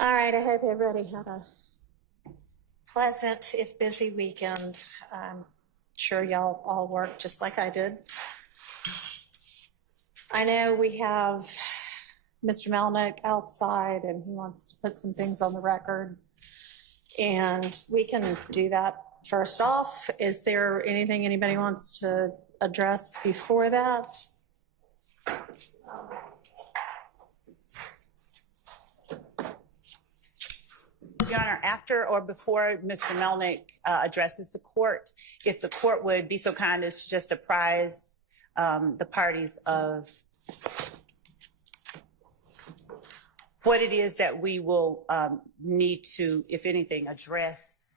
All right, I hope everybody had a pleasant, if busy, weekend. I'm sure y'all all worked just like I did. I know we have Mr. Melnick outside and he wants to put some things on the record. And we can do that first off. Is there anything anybody wants to address before that? Your Honor, after or before Mr. Melnick addresses the court, if the court would be so kind as to just apprise the parties of what it is that we will need to, if anything, address.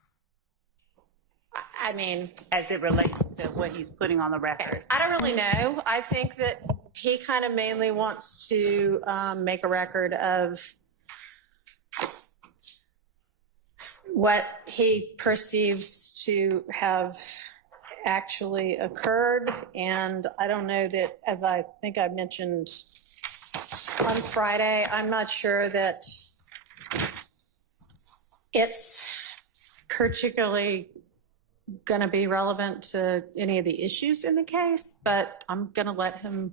I mean, as it relates to what he's putting on the record. I don't really know. I think that he kind of mainly wants to make a record of what he perceives to have actually occurred. And I don't know that, as I think I mentioned on Friday, I'm not sure that it's particularly going to be relevant to any of the issues in the case, but I'm going to let him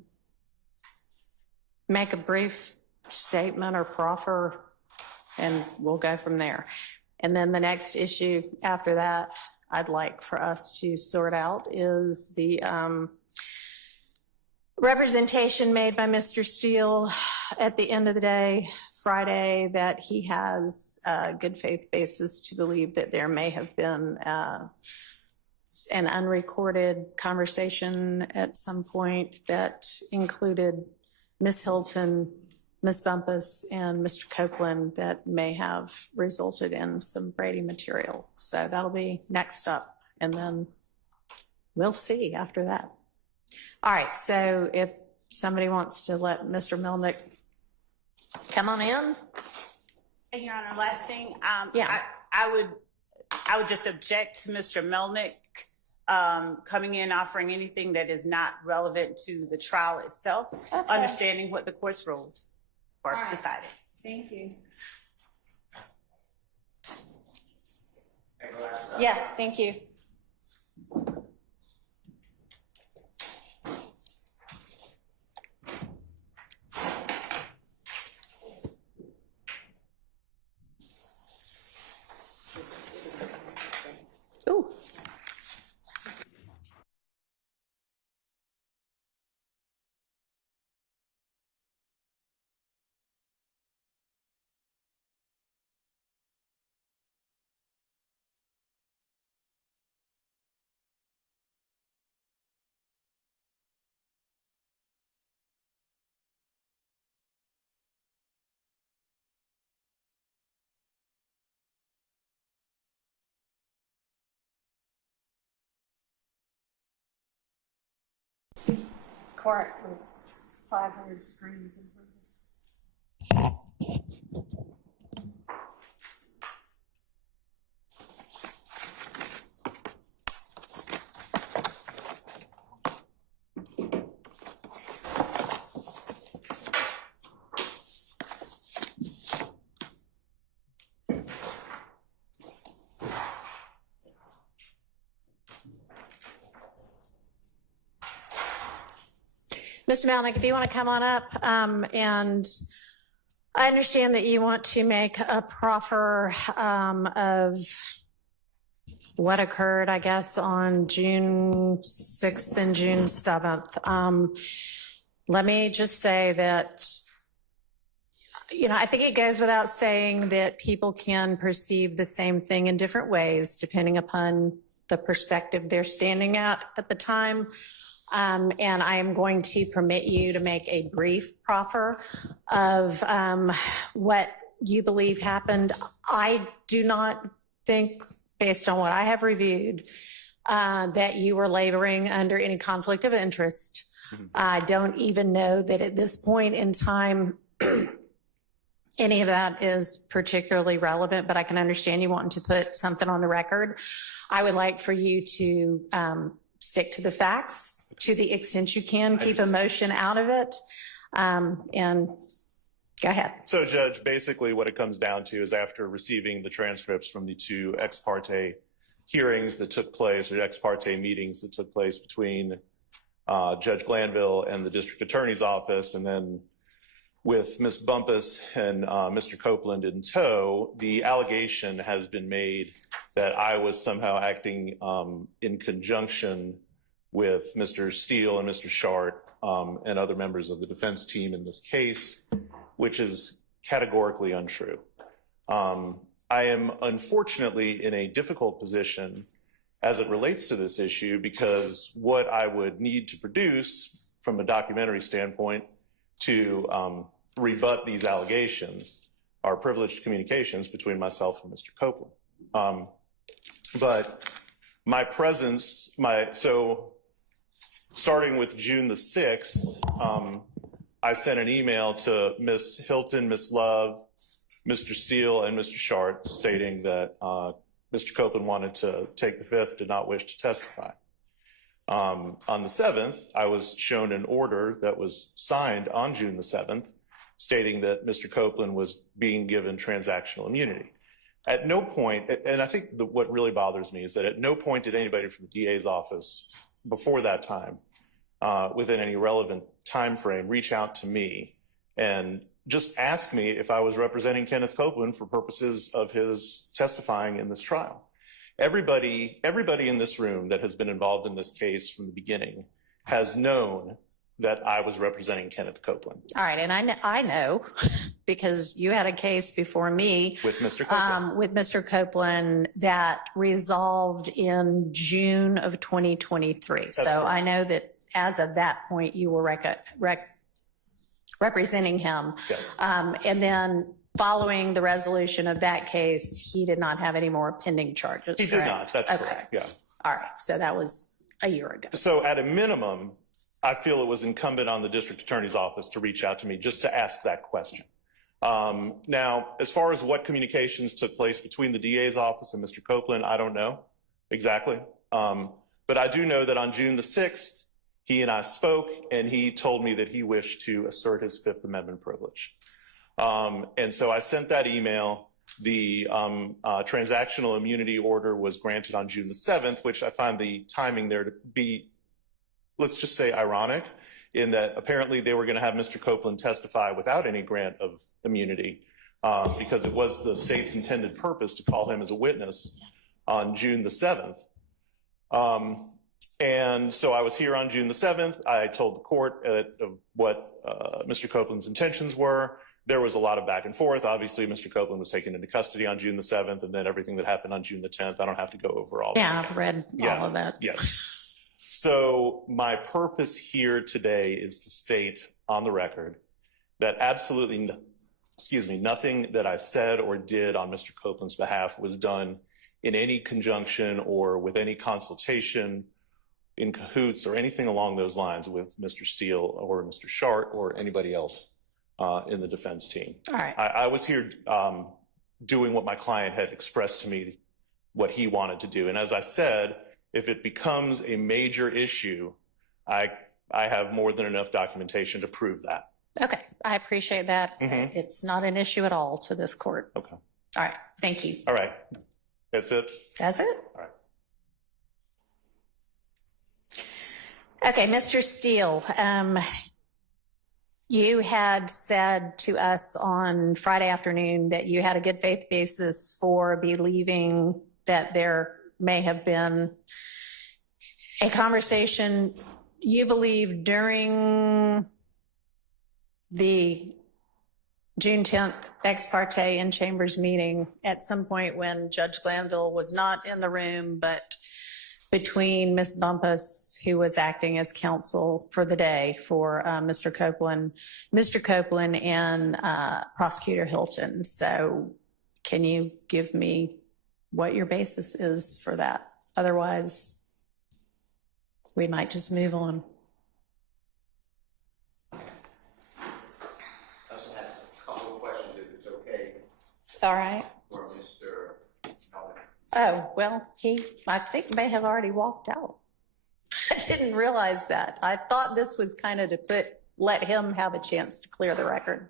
make a brief statement or proffer, and we'll go from there. And then the next issue after that I'd like for us to sort out is the representation made by Mr. Steele at the end of the day, Friday, that he has a good faith basis to believe that there may have been an unrecorded conversation at some point that included Ms. Hilton, Ms. Bumpus, and Mr. Copeland that may have resulted in some Brady material. So that'll be next up, and then we'll see after that. All right, so if somebody wants to let Mr. Melnick come on in. Hey, Your Honor, last thing, Yeah. I would just object to Mr. Melnick coming in offering anything that is not relevant to the trial itself, Okay. understanding what the court's ruled or All right. decided. Thank you. Yeah, thank you. Ooh. Court with 500 screens in front of us. Mr. Melnick, if you want to come on up, and I understand that you want to make a proffer of what occurred, I guess, on June 6th and June 7th. Let me just say that, you know, I think it goes without saying that people can perceive the same thing in different ways, depending upon the perspective they're standing at the time. And I am going to permit you to make a brief proffer of what you believe happened. I do not think, based on what I have reviewed, that you were laboring under any conflict of interest. I don't even know that at this point in time any of that is particularly relevant, but I can understand you wanting to put something on the record. I would like for you to stick to the facts to the extent you can, keep emotion out of it, and Go ahead. So, Judge, basically what it comes down to is after receiving the transcripts from the two ex parte hearings that took place, or ex parte meetings that took place between Judge Glanville and the district attorney's office, and then with Ms. Bumpus and Mr. Copeland in tow, the allegation has been made that I was somehow acting in conjunction with Mr. Steele and Mr. Shart and other members of the defense team in this case, which is categorically untrue. I am unfortunately in a difficult position as it relates to this issue, because what I would need to produce from a documentary standpoint to rebut these allegations are privileged communications between myself and Mr. Copeland. But my presence, so starting with June the 6th, I sent an email to Ms. Hilton, Ms. Love, Mr. Steele, and Mr. Shart stating that Mr. Copeland wanted to take the fifth, did not wish to testify. On the 7th, I was shown an order that was signed on June the 7th stating that Mr. Copeland was being given transactional immunity. At no point, and I think what really bothers me is that at no point did anybody from the DA's office before that time, within any relevant time frame, reach out to me and just ask me if I was representing Kenneth Copeland for purposes of his testifying in this trial. Everybody in this room that has been involved in this case from the beginning has known that I was representing Kenneth Copeland. All right, and I know because you had a case before me with Mr. Copeland. With Mr. Copeland that resolved in June of 2023. That's so correct. I know that as of that point, you were representing him. Yes. And then following the resolution of that case, he did not have any more pending charges. He did not, that's okay. correct, yeah. All right, so that was a year ago. So at a minimum, I feel it was incumbent on the district attorney's office to reach out to me just to ask that question. Now, as far as what communications took place between the DA's office and Mr. Copeland, I don't know exactly. But I do know that on June the 6th, he and I spoke, and he told me that he wished to assert his Fifth Amendment privilege. And so I sent that email. The transactional immunity order was granted on June the 7th, which I find the timing there to be, let's just say, ironic, in that apparently they were going to have Mr. Copeland testify without any grant of immunity, because it was the state's intended purpose to call him as a witness on June the 7th. And so I was here on June the 7th. I told the court what Mr. Copeland's intentions were. There was a lot of back and forth. Obviously, Mr. Copeland was taken into custody on June the 7th, and then everything that happened on June the 10th. I don't have to go over all that. Yeah, I've read all of that. Yes. So my purpose here today is to state on the record that absolutely, nothing that I said or did on Mr. Copeland's behalf was done in any conjunction or with any consultation, in cahoots, or anything along those lines with Mr. Steele or Mr. Shart or anybody else in the defense team. All right. I was here doing what my client had expressed to me, what he wanted to do. And as I said, if it becomes a major issue, I have more than enough documentation to prove that. Okay, I appreciate that. Mm-hmm. It's not an issue at all to this court. Okay. All right, thank you. All right. That's it? That's it? All right. Okay, Mr. Steele, you had said to us on Friday afternoon that you had a good faith basis for believing that there may have been a conversation you believe during the June 10th ex parte in chambers meeting at some point when Judge Glanville was not in the room, but between Ms. Bumpus, who was acting as counsel for the day for Mr. Copeland and Prosecutor Hilton. So can you give me what your basis is for that? Otherwise, we might just move on. I also have a couple of questions, if it's okay, All right. for Mr. Melnick. Oh, well, I think, may have already walked out. I didn't realize that. I thought this was kind of to let him have a chance to clear the record.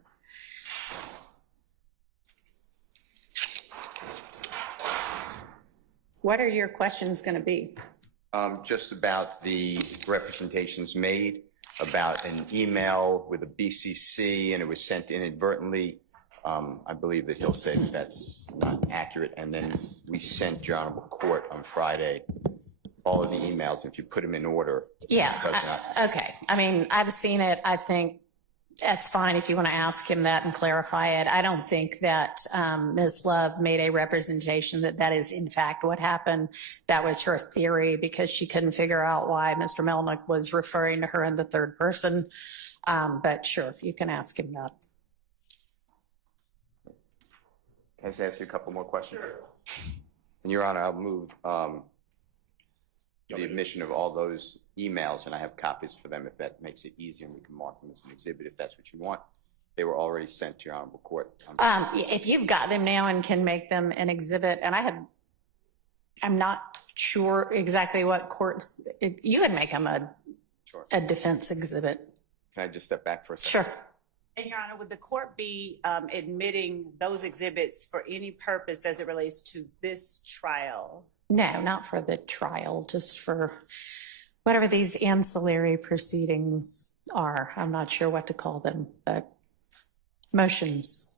What are your questions going to be? Just about the representations made about an email with a BCC and it was sent inadvertently. I believe that he'll say that that's not accurate. And then we sent your Honorable Court on Friday all of the emails. If you put them in order. Yeah, okay. I mean, I've seen it. I think that's fine if you want to ask him that and clarify it. I don't think that Ms. Love made a representation that that is in fact what happened. That was her theory because she couldn't figure out why Mr. Melnick was referring to her in the third person. But sure, you can ask him that. Can I just ask you a couple more questions? Sure. And Your Honor, I'll move the admission of all those emails, and I have copies for them if that makes it easier, and we can mark them as an exhibit if that's what you want. They were already sent to Your Honorable Court. If you've got them now and can make them an exhibit, and I'm not sure exactly what courts, you would make them a defense exhibit. Can I just step back for a second? Sure. And Your Honor, would the court be admitting those exhibits for any purpose as it relates to this trial? No, not for the trial, just for whatever these ancillary proceedings are. I'm not sure what to call them, but motions.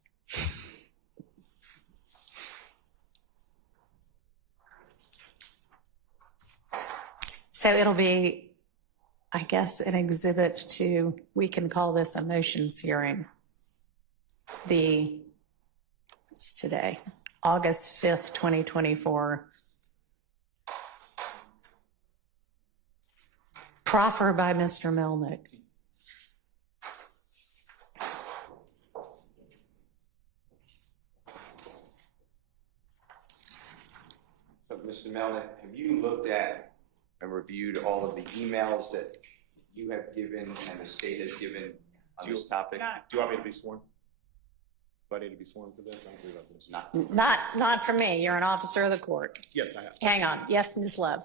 So it'll be, I guess, an exhibit to, we can call this a motions hearing. It's today, August 5th, 2024. Proffer by Mr. Melnick. So, Mr. Melnick, have you looked at and reviewed all of the emails that you have given and the state has given on this topic? Do you want me to be sworn? Do I need to be sworn for this? I don't believe I've been sworn. Not for me. You're an officer of the court. Yes, I have. Hang on. Yes, Ms. Love.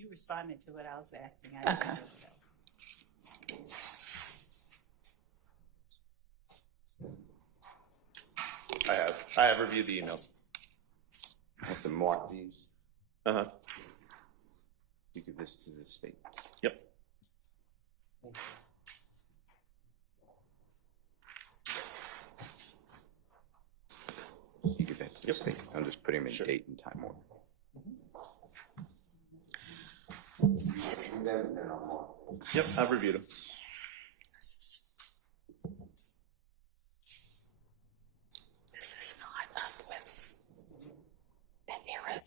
You responded to what I was asking. Okay. I have reviewed the emails. I have to mark these. Uh-huh. You give this to the state. Yep. You give that to the state. I'll just put him in date and time order. Yep, I've reviewed them. This is not up with that era.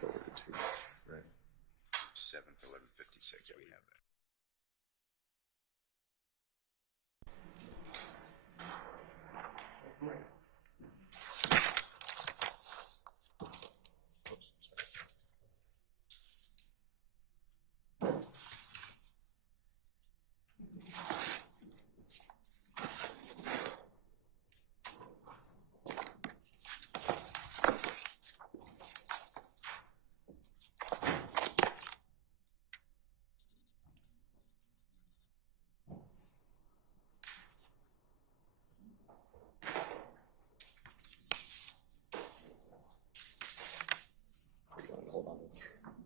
Forward to right. 7th, 11:56. We have that. Oops, sorry.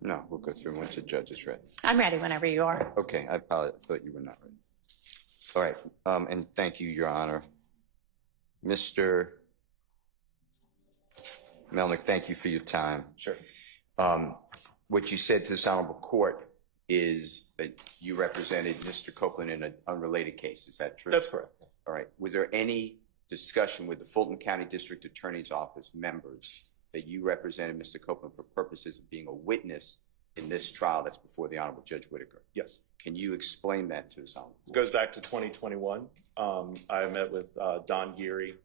No, we'll go through once the judge is ready. I'm ready whenever you are. Okay, I thought you were not ready. All right, and thank you, Your Honor. Mr. Melnick, thank you for your time. Sure. What you said to this honorable court is that you represented Mr. Copeland in an unrelated case. Is that true? That's correct. All right. Was there any discussion with the Fulton County District Attorney's Office members that you represented Mr. Copeland for purposes of being a witness in this trial that's before the Honorable Judge Whitaker? Yes. Can you explain that to us? It goes back to 2021. I met with Don Geary,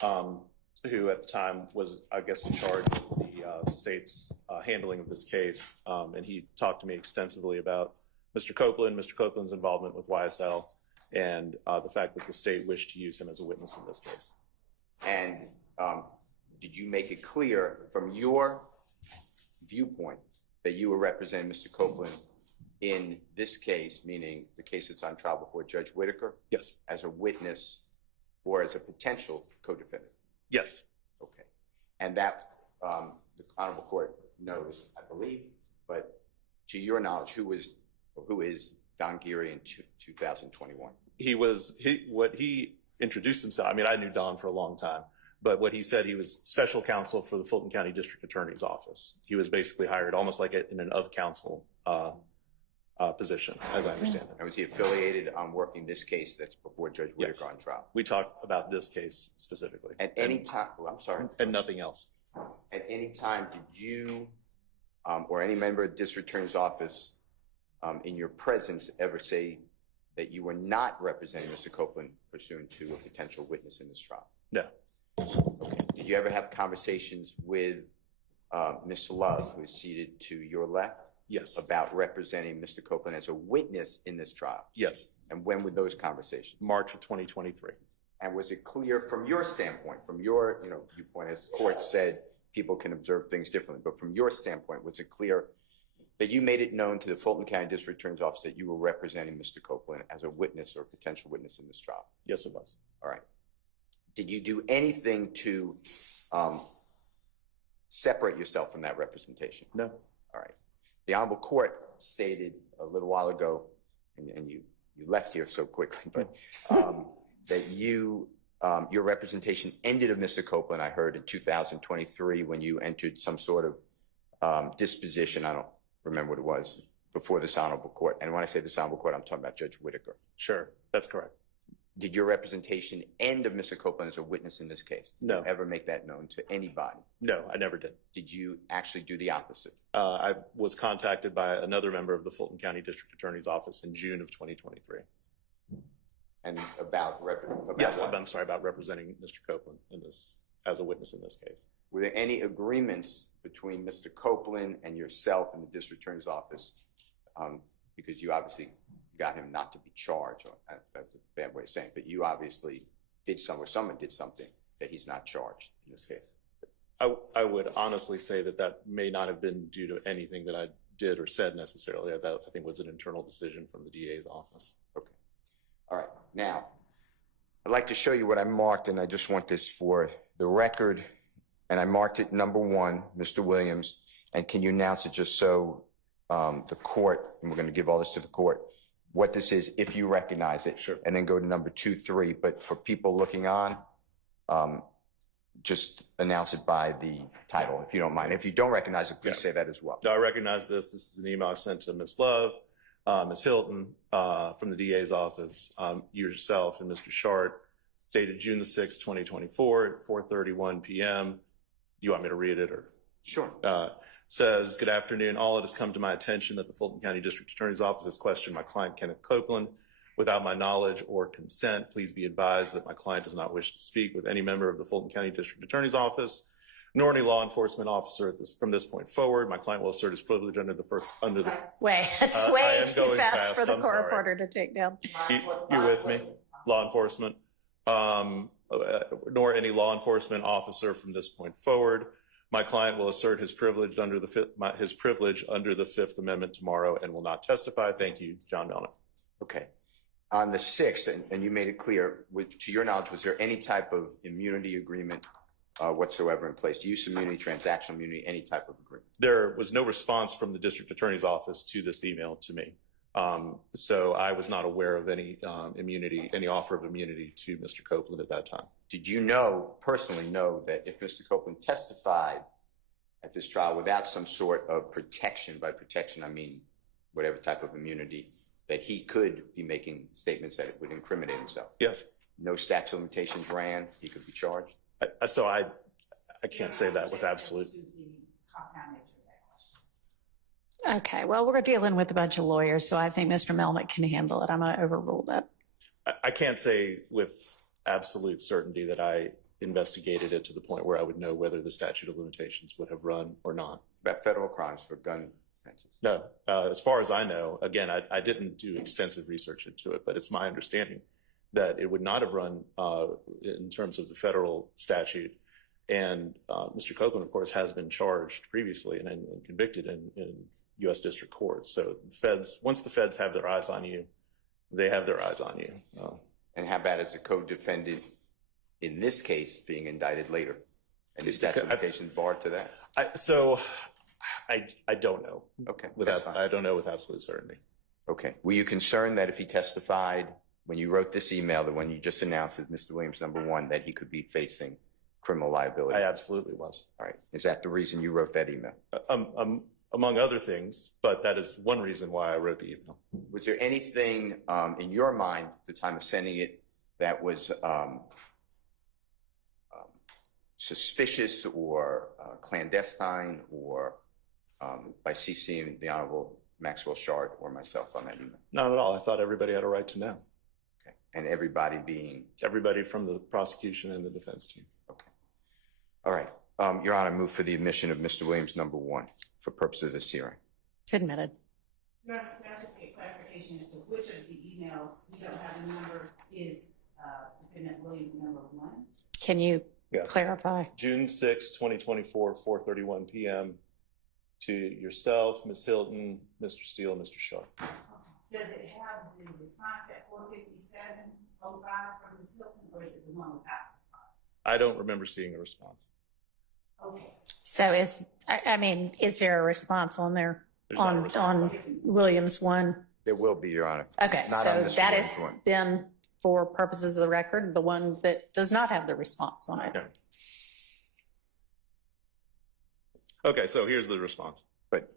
who at the time was, I guess, in charge of the state's handling of this case. And he talked to me extensively about Mr. Copeland, Mr. Copeland's involvement with YSL, and the fact that the state wished to use him as a witness in this case. And did you make it clear from your viewpoint that you were representing Mr. Copeland in this case, meaning the case that's on trial before Judge Whitaker? Yes. As a witness or as a potential co-defendant? Yes. Okay. And that the Honorable Court knows, I believe, but to your knowledge, who is Don Geary in 2021? What he introduced himself, I mean, I knew Don for a long time, but what he said, he was special counsel for the Fulton County District Attorney's Office. He was basically hired almost like in an of counsel position, as I understand it. And was he affiliated on working this case that's before Judge Whitaker Yes. on trial? We talked about this case specifically. At any time, I'm sorry. And nothing else. At any time, did you or any member of the District Attorney's Office in your presence ever say that you were not representing Mr. Copeland pursuant to a potential witness in this trial? No. Okay. Did you ever have conversations with Ms. Love, who is seated to your left? Yes. About representing Mr. Copeland as a witness in this trial? Yes. And when were those conversations? March of 2023. And was it clear from your standpoint, from your viewpoint, as the court said, people can observe things differently, but from your standpoint, was it clear that you made it known to the Fulton County District Attorney's Office that you were representing Mr. Copeland as a witness or potential witness in this trial? Yes, it was. All right. Did you do anything to separate yourself from that representation? No. All right. The Honorable Court stated a little while ago, and you left here so quickly, but that your representation ended of Mr. Copeland, I heard, in 2023 when you entered some sort of disposition, I don't remember what it was, before this Honorable Court. And when I say this Honorable Court, I'm talking about Judge Whitaker. Sure. That's correct. Did your representation end of Mr. Copeland as a witness in this case? No. Did you ever make that known to anybody? No, I never did. Did you actually do the opposite? I was contacted by another member of the Fulton County District Attorney's Office in June of 2023. And about Yes, what? I'm sorry, about representing Mr. Copeland in this as a witness in this case. Were there any agreements between Mr. Copeland and yourself in the District Attorney's Office? Because you obviously got him not to be charged. That's a bad way of saying it, but you obviously did something, or someone did something that he's not charged in this case. I would honestly say that may not have been due to anything that I did or said necessarily. I think was an internal decision from the DA's office. Okay. All right. Now, I'd like to show you what I marked, and I just want this for the record. And I marked it number 1, Mr. Williams. And can you announce it just so the court, and we're going to give all this to the court, what this is, if you recognize it. Sure. And then go to number 2, 3. But for people looking on, just announce it by the title, if you don't mind. If you don't recognize it, please say that as well. No, I recognize this. This is an email I sent to Ms. Love, Ms. Hilton from the DA's office, yourself, and Mr. Shart, dated June the 6th, 2024 at 4:31 p.m. You want me to read it or? Sure. Says, good afternoon. All it has come to my attention that the Fulton County District Attorney's Office has questioned my client, Kenneth Copeland, without my knowledge or consent. Please be advised that my client does not wish to speak with any member of the Fulton County District Attorney's Office, nor any law enforcement officer from this point forward. My client will assert his privilege under the Way, it's I way am too going fast fast, for the I'm court sorry. reporter to take down. You with me? Law enforcement, nor any law enforcement officer from this point forward. My client will assert his privilege under the Fifth Amendment tomorrow and will not testify. Thank you, John Melnick. Okay. On the 6th, and you made it clear, to your knowledge, was there any type of immunity agreement whatsoever in place? Use immunity, transactional immunity, any type of agreement? There was no response from the district attorney's office to this email to me. So I was not aware of any immunity, any offer of immunity to Mr. Copeland at that time. Did you personally know that if Mr. Copeland testified at this trial without some sort of protection, by protection I mean whatever type of immunity, that he could be making statements that would incriminate himself? Yes. No statute of limitations ran, he could be charged? So I can't say that with absolute. Okay, well, we're dealing with a bunch of lawyers, so I think Mr. Melnick can handle it. I'm going to overrule that. I can't say with absolute certainty that I investigated it to the point where I would know whether the statute of limitations would have run or not. About federal crimes for gun offenses? No, as far as I know, again, I didn't do extensive research into it, but it's my understanding that it would not have run in terms of the federal statute. And Mr. Copeland, of course, has been charged previously and convicted in U.S. District Court. So the feds, once the feds have their eyes on you, they have their eyes on you. And how about as a co-defendant in this case being indicted later? And is statute of limitations barred to that? I don't know. Okay, I don't know with absolute certainty. Okay. Were you concerned that if he testified when you wrote this email, the one you just announced as Mr. Williams #1, that he could be facing criminal liability? I absolutely was. All right. Is that the reason you wrote that email? Among other things, but that is one reason why I wrote the email. Was there anything in your mind at the time of sending it that was suspicious or clandestine or by CCing the Honorable Maxwell Shard or myself on that email? Not at all. I thought everybody had a right to know. Okay. And everybody being? Everybody from the prosecution and the defense team. Okay. All right. Your Honor, I move for the admission of Mr. Williams #1 for purposes of this hearing. Admitted. Your Honor, can I just get clarification as to which of the emails we don't have the number is Defendant Williams #1? Can you clarify? June 6, 2024, 4:31 p.m. to yourself, Ms. Hilton, Mr. Steele, Mr. Shaw. Does it have the response at 4:57:05 from Ms. Hilton, or is it the one without response? I don't remember seeing a response. Okay. So is there a response on there on Williams 1? There will be, Your Honor. Okay, Not so on Mr. that Williams has 1. been, for purposes of the record, the one that does not have the response on it. Okay, so here's the response. But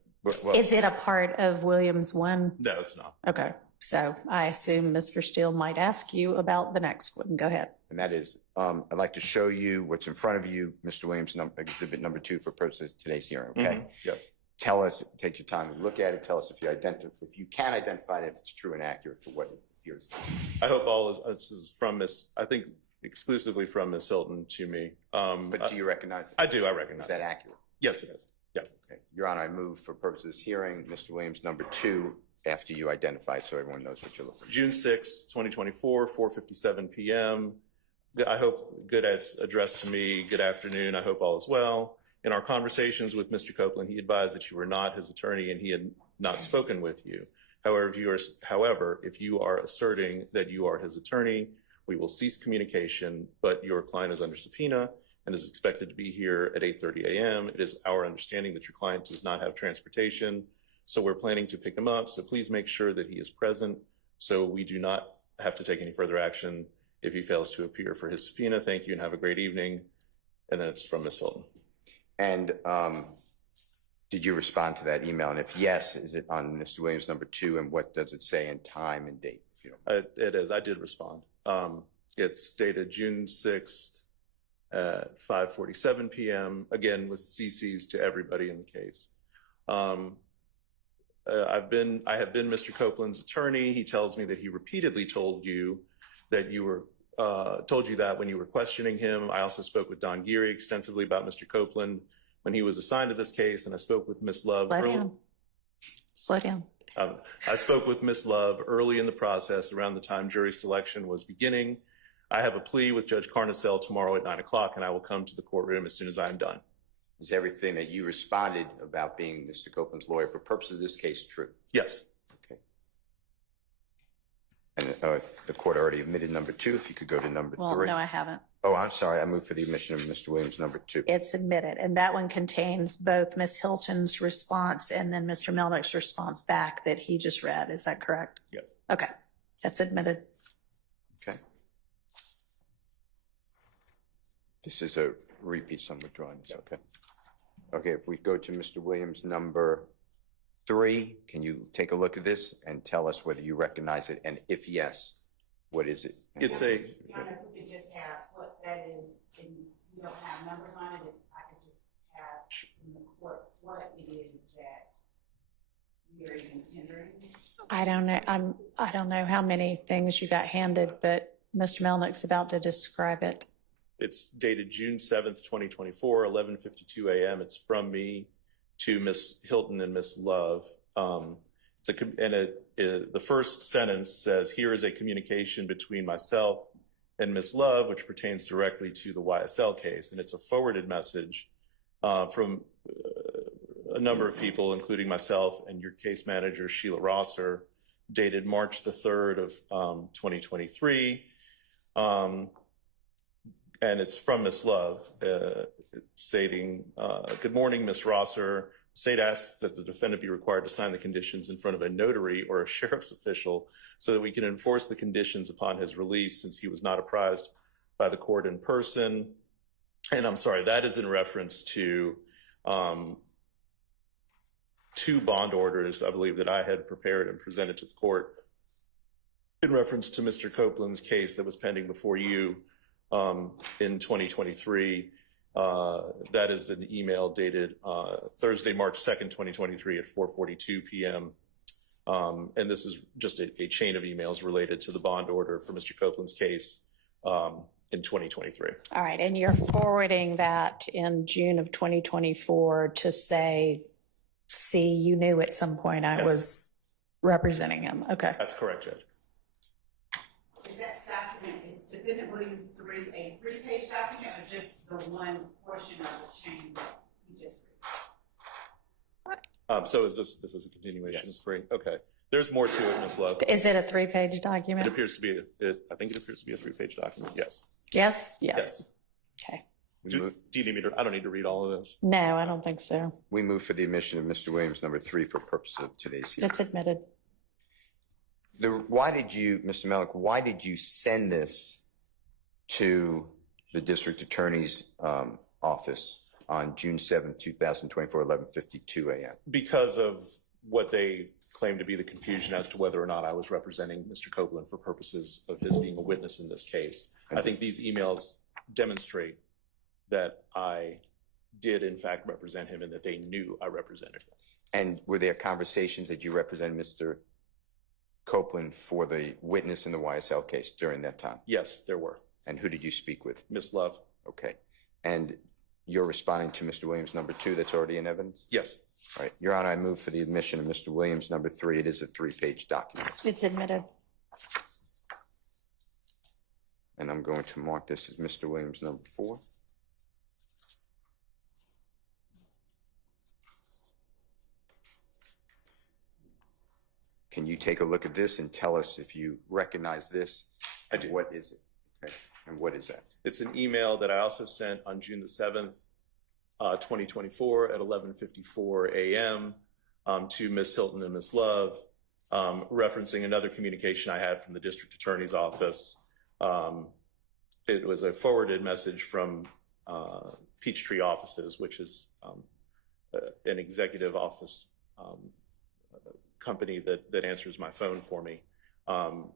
Is it a part of Williams 1? No, it's not. Okay, so I assume Mr. Steele might ask you about the next one. Go ahead. and that is, I'd like to show you what's in front of you, Mr. Williams, exhibit #2 for purposes of today's hearing, okay? Yes. Tell us, take your time to look at it, tell us if you can identify it, if it's true and accurate for what it appears to be. I hope this is from I think exclusively from Ms. Hilton to me. But do you recognize it? I do, I recognize Is that it. accurate? Yes, it is. Yeah. Okay. Your Honor, I move for purposes of this hearing, Mr. Williams #2, after you identify it so everyone knows what you're looking for. June 6, 2024, 4:57 p.m. I hope good as addressed to me. Good afternoon. I hope all is well. In our conversations with Mr. Copeland, he advised that you were not his attorney and he had not spoken with you. However, if you are asserting that you are his attorney, we will cease communication, but your client is under subpoena and is expected to be here at 8:30 a.m. It is our understanding that your client does not have transportation, so we're planning to pick him up. So please make sure that he is present so we do not have to take any further action if he fails to appear for his subpoena. Thank you and have a great evening. And then it's from Ms. Hilton. And did you respond to that email? And if yes, is it on Mr. Williams #2? And what does it say in time and date? If you don't mind. It is. I did respond. It's dated June 6th at 5:47 p.m. Again, with CCs to everybody in the case. I have been Mr. Copeland's attorney. He tells me that he repeatedly told you that when you were questioning him. I also spoke with Don Geary extensively about Mr. Copeland when he was assigned to this case, and I spoke with Ms. Love. Slow down. I spoke with Ms. Love early in the process around the time jury selection was beginning. I have a plea with Judge Carnicel tomorrow at 9 o'clock, and I will come to the courtroom as soon as I am done. Is everything that you responded about being Mr. Copeland's lawyer for purposes of this case true? Yes. Okay. And the court already admitted number 2. If you could go to number 3. Well, no, I haven't. Oh, I'm sorry. I moved for the admission of Mr. Williams, number 2. It's admitted, and that one contains both Ms. Hilton's response and then Mr. Melnick's response back that he just read. Is that correct? Yes. Okay, that's admitted. Okay. This is a repeat, some withdrawing. Okay. Okay, if we go to Mr. Williams, number 3, can you take a look at this and tell us whether you recognize it? And if yes, what is it? It's a, Your Honor, if we could just have what that is, and we don't have numbers on it, if I could just have in the court what it is that you're even tendering. I don't know. I don't know how many things you got handed, but Mr. Melnick's about to describe it. it's dated June 7th, 2024, 11:52 a.m. It's from me to Miss Hilton and Miss Love. The first sentence says, "Here is a communication between myself and Miss Love, which pertains directly to the YSL case." And it's a forwarded message from a number of people, including myself and your case manager, Sheila Rosser, dated March the 3rd of 2023. And it's from Miss Love, stating, "Good morning, Miss Rosser. The state asks that the defendant be required to sign the conditions in front of a notary or a sheriff's official so that we can enforce the conditions upon his release, since he was not apprised by the court in person." And I'm sorry, that is in reference to 2 bond orders, I believe, that I had prepared and presented to the court in reference to Mr. Copeland's case that was pending before you in 2023. That is an email dated Thursday, March 2nd, 2023 at 4:42 p.m. And this is just a chain of emails related to the bond order for Mr. Copeland's case in 2023. All right, and you're forwarding that in June of 2024 to say, see, you knew at some point I Yes. was representing him. Okay. That's correct, Judge. Is that document, is Defendant Williams 3 a 3-page document or just the one portion of the chain that you just read? So is this is a continuation Yes. of 3? Okay. There's more to it, Ms. Love. Is it a 3-page It document? appears to be, I think it appears to be a 3-page document, yes. Yes, yes. Okay. Do you need me to, I don't need to read all of this. No, I don't think so. We move for the admission of Mr. Williams, number 3, for purposes of today's hearing. It's admitted. Why did you, Mr. Melick, why did you send this to the district attorney's office on June 7th, 2024, 11:52 a.m.? Because of what they claim to be the confusion as to whether or not I was representing Mr. Copeland for purposes of his being a witness in this case. I think these emails demonstrate that I did in fact represent him and that they knew I represented him. And were there conversations that you represented Mr. Copeland for the witness in the YSL case during that time? Yes, there were. And who did you speak with? Miss Love? Okay. And you're responding to Mr. Williams, number 2, that's already in evidence? Yes. All right. Your Honor, I move for the admission of Mr. Williams, number 3. It is a 3-page document. It's admitted. And I'm going to mark this as Mr. Williams, number 4. Can you take a look at this and tell us if you recognize this? I do. What is it? Okay. And what is that? It's an email that I also sent on June the 7th, 2024 at 11:54 a.m. To Miss Hilton and Miss Love, referencing another communication I had from the district attorney's office. It was a forwarded message from Peachtree Offices, which is an executive office company that answers my phone for me,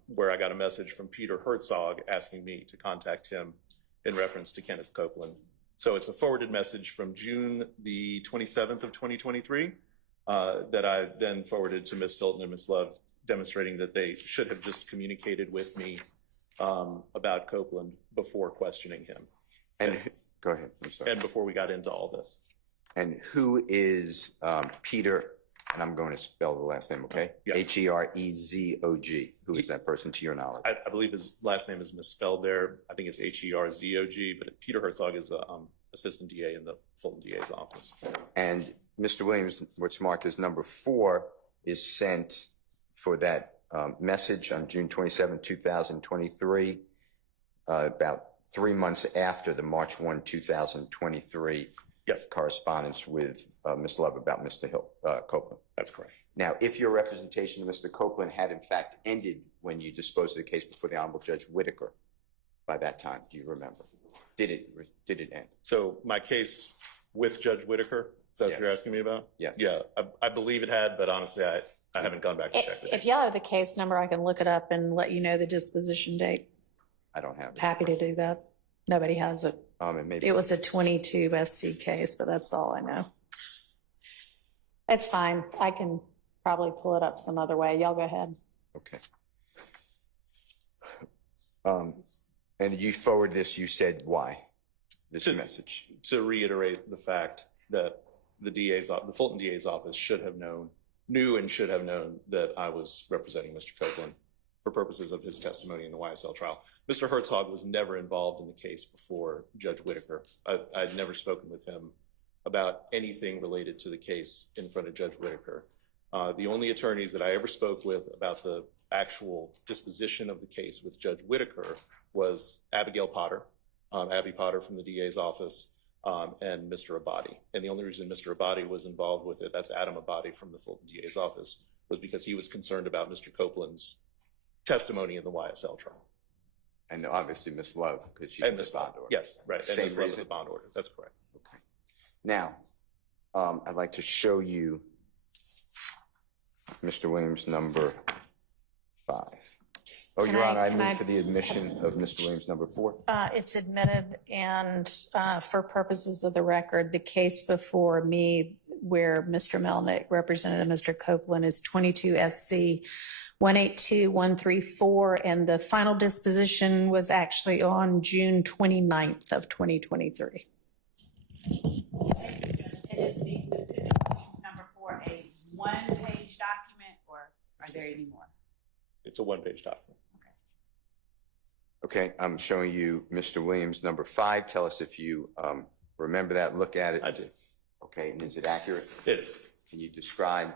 where I got a message from Peter Herzog asking me to contact him in reference to Kenneth Copeland. So it's a forwarded message from June the 27th of 2023 that I then forwarded to Miss Hilton and Miss Love, demonstrating that they should have just communicated with me about Copeland before questioning him. And go ahead. I'm sorry. And before we got into all this. And who is Peter? And I'm going to spell the last name, okay? Yeah. Herezog. Who is that person to your knowledge? I believe his last name is misspelled there. I think it's Herzog, but Peter Herzog is assistant DA in the Fulton DA's office. And Mr. Williams, what's marked as number 4, is sent for that message on June 27, 2023, about 3 months after the March 1, 2023 Yes, correspondence with Ms. Love about Mr. Copeland. that's correct. Now, if your representation of Mr. Copeland had in fact ended when you disposed of the case before the Honorable Judge Whitaker by that time, do you remember? Did it end? So my case with Judge Whitaker, is that what Yes. you're asking me about? Yes. Yeah, I believe it had, but honestly, I haven't gone back to check the If date. y'all have the case number, I can look it up and let you know the disposition date. I don't have it. Happy to do that. Nobody has it. And maybe It was a 22 SC case, but that's all I know. It's fine. I can probably pull it up some other way. Y'all go ahead. okay. And you forward this. You said why this To- message? To reiterate the fact that the Fulton DA's office knew and should have known that I was representing Mr. Copeland for purposes of his testimony in the YSL trial. Mr. Herzog was never involved in the case before Judge Whitaker. I'd never spoken with him about anything related to the case in front of Judge Whitaker. The only attorneys that I ever spoke with about the actual disposition of the case with Judge Whitaker was Abigail Potter, Abby Potter from the DA's office, and Mr. Abadi. And the only reason Mr. Abadi was involved with it, that's Adam Abadi from the Fulton DA's office, was because he was concerned about Mr. Copeland's testimony in the YSL trial. And obviously Ms. Love, because she And was Ms. the bond Love, order. yes, right. And Same Ms. Love reason? of the bond order, that's correct. Okay. Now, I'd like to show you Mr. Williams number 5. Oh, Can Your Honor, I can move for the admission of Mr. Williams number 4. It's admitted, and for purposes of the record, the case before me where Mr. Melnick represented Mr. Copeland is 22 SC 182134, and the final disposition was actually on June 29th of 2023. Is the number 4 a one-page document, or are there any more? It's a one-page document. Okay, I'm showing you Mr. Williams number 5. Tell us if you remember that, look at it. I do. Okay, and is it accurate? It is. Can you describe,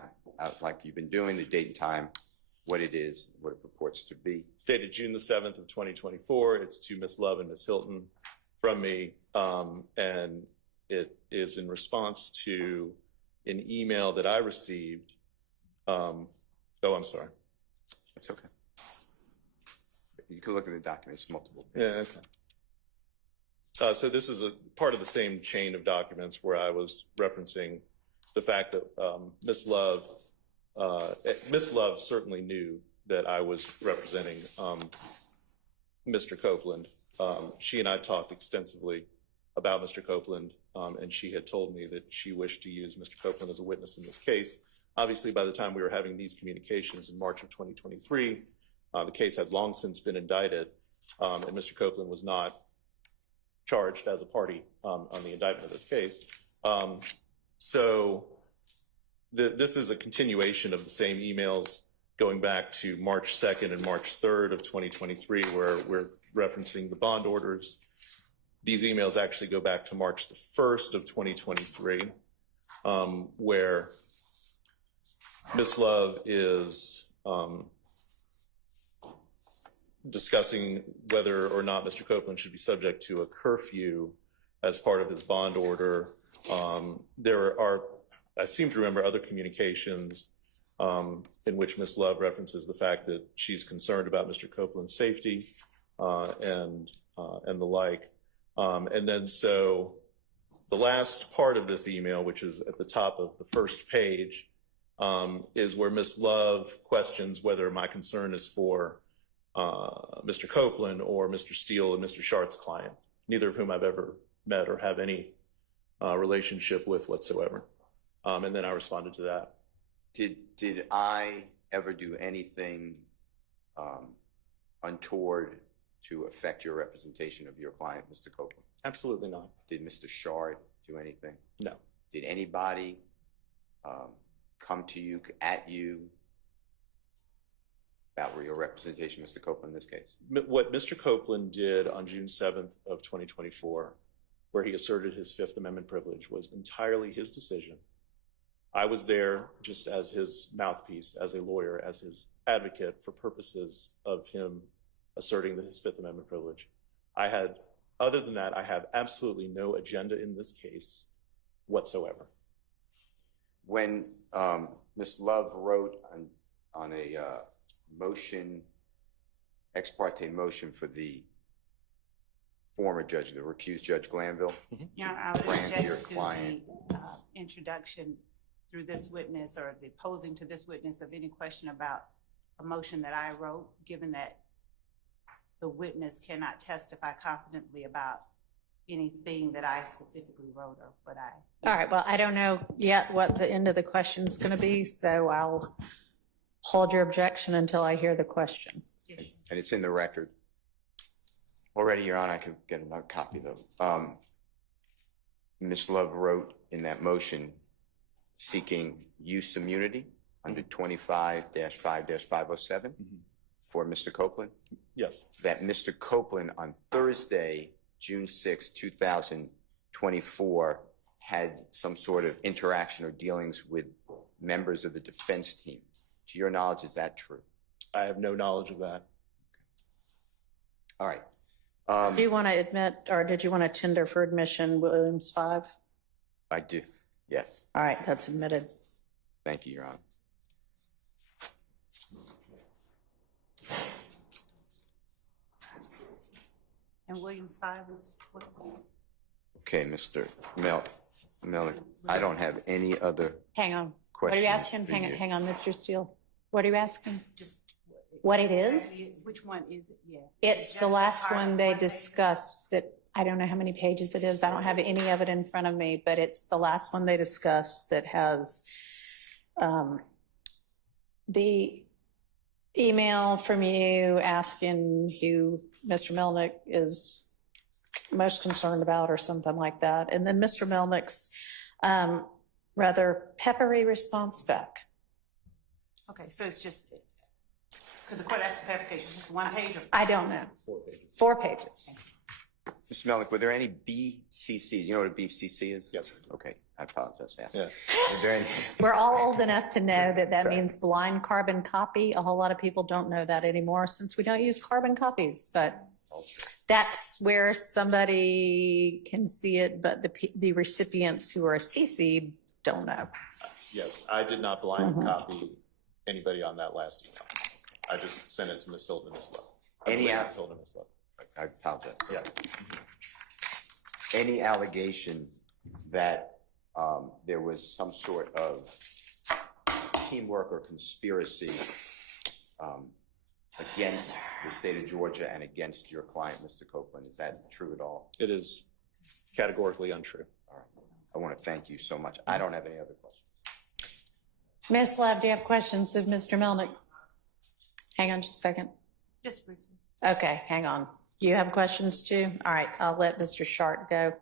like you've been doing, the date and time, what it is, what it purports to be? It's dated June the 7th of 2024. It's to Ms. Love and Ms. Hilton from me. And it is in response to an email that I received. I'm sorry. It's okay. You can look at the documents, multiple. Yeah, okay. So this is a part of the same chain of documents where I was referencing the fact that Ms. Love certainly knew that I was representing Mr. Copeland. She and I talked extensively about Mr. Copeland, and she had told me that she wished to use Mr. Copeland as a witness in this case. Obviously, by the time we were having these communications in March of 2023, the case had long since been indicted, and Mr. Copeland was not charged as a party on the indictment of this case. So this is a continuation of the same emails going back to March 2nd and March 3rd of 2023, where we're referencing the bond orders. These emails actually go back to March the 1st of 2023, where Ms. Love is discussing whether or not Mr. Copeland should be subject to a curfew as part of his bond order. I seem to remember other communications in which Ms. Love references the fact that she's concerned about Mr. Copeland's safety and the like. And then so the last part of this email, which is at the top of the first page, is where Ms. Love questions whether my concern is for Mr. Copeland or Mr. Steele and Mr. Shart's client, neither of whom I've ever met or have any relationship with whatsoever. And then I responded to that. Did I ever do anything untoward to affect your representation of your client, Mr. Copeland? Absolutely not. Did Mr. Shard do anything? No. Did anybody come to you, at you, about your representation, Mr. Copeland, in this case? What Mr. Copeland did on June 7th of 2024, where he asserted his Fifth Amendment privilege, was entirely his decision. I was there just as his mouthpiece, as a lawyer, as his advocate for purposes of him asserting his Fifth Amendment privilege. Other than that, I have absolutely no agenda in this case whatsoever. When Ms. Love wrote on a motion, ex parte motion for the former judge, the recused Judge Glanville, Yeah, I would grant object your to client. the introduction through this witness or the posing to this witness of any question about a motion that I wrote, given that the witness cannot testify confidently about anything that I specifically wrote or what I. All right, well, I don't know yet what the end of the question is going to be, so I'll hold your objection until I hear the question. And it's in the record. Already, Your Honor, I could get another copy though. Ms. Love wrote in that motion seeking use immunity under 25-5-507 for Mr. Copeland. Yes. That Mr. Copeland on Thursday, June 6, 2024, had some sort of interaction or dealings with members of the defense team. To your knowledge, is that true? I have no knowledge of that. All right. Do you want to admit, or did you want to tender for admission Williams 5? I do. Yes. All right, that's admitted. Thank you, Your Honor. And Williams 5 is what? Okay, Mr. Miller, I don't have any other Hang on. What are questions. you asking? for Hang on, you. hang on, Mr. Steele. What are you asking? Just What it is? Which one is it? Yes. It's Just the last part one of they one page? discussed that, I don't know how many pages it is. I don't have any of it in front of me, but it's the last one they discussed that has the email from you asking who Mr. Melnick is most concerned about or something like that. And then Mr. Melnick's rather peppery response back. Okay, so it's just, could the court ask for clarification, just one page or? I don't know. 4 pages. Mr. Melnick, were there any BCCs? You know what a BCC is? Yes. Okay, I apologize for Yeah. asking. Were there any? We're all old enough to know that that Right. means blind carbon copy. A whole lot of people don't know that anymore since we don't use carbon copies, but that's where somebody can see it, but the recipients who are CC'd don't know. Yes, I did not blind copy anybody on that last email. I just sent it to Ms. Hilton and Ms. Love. Any Ms. out- Hilton and Ms. Love. I apologize. Yeah. Any allegation that there was some sort of teamwork or conspiracy against the state of Georgia and against your client, Mr. Copeland, is that true at all? It is categorically untrue. All right. I want to thank you so much. I don't have any other questions. Ms. Love, do you have questions of Mr. Melnick? Hang on just a second. Just briefly. Okay, hang on. You have questions too? All right, I'll let Mr. Sharp go.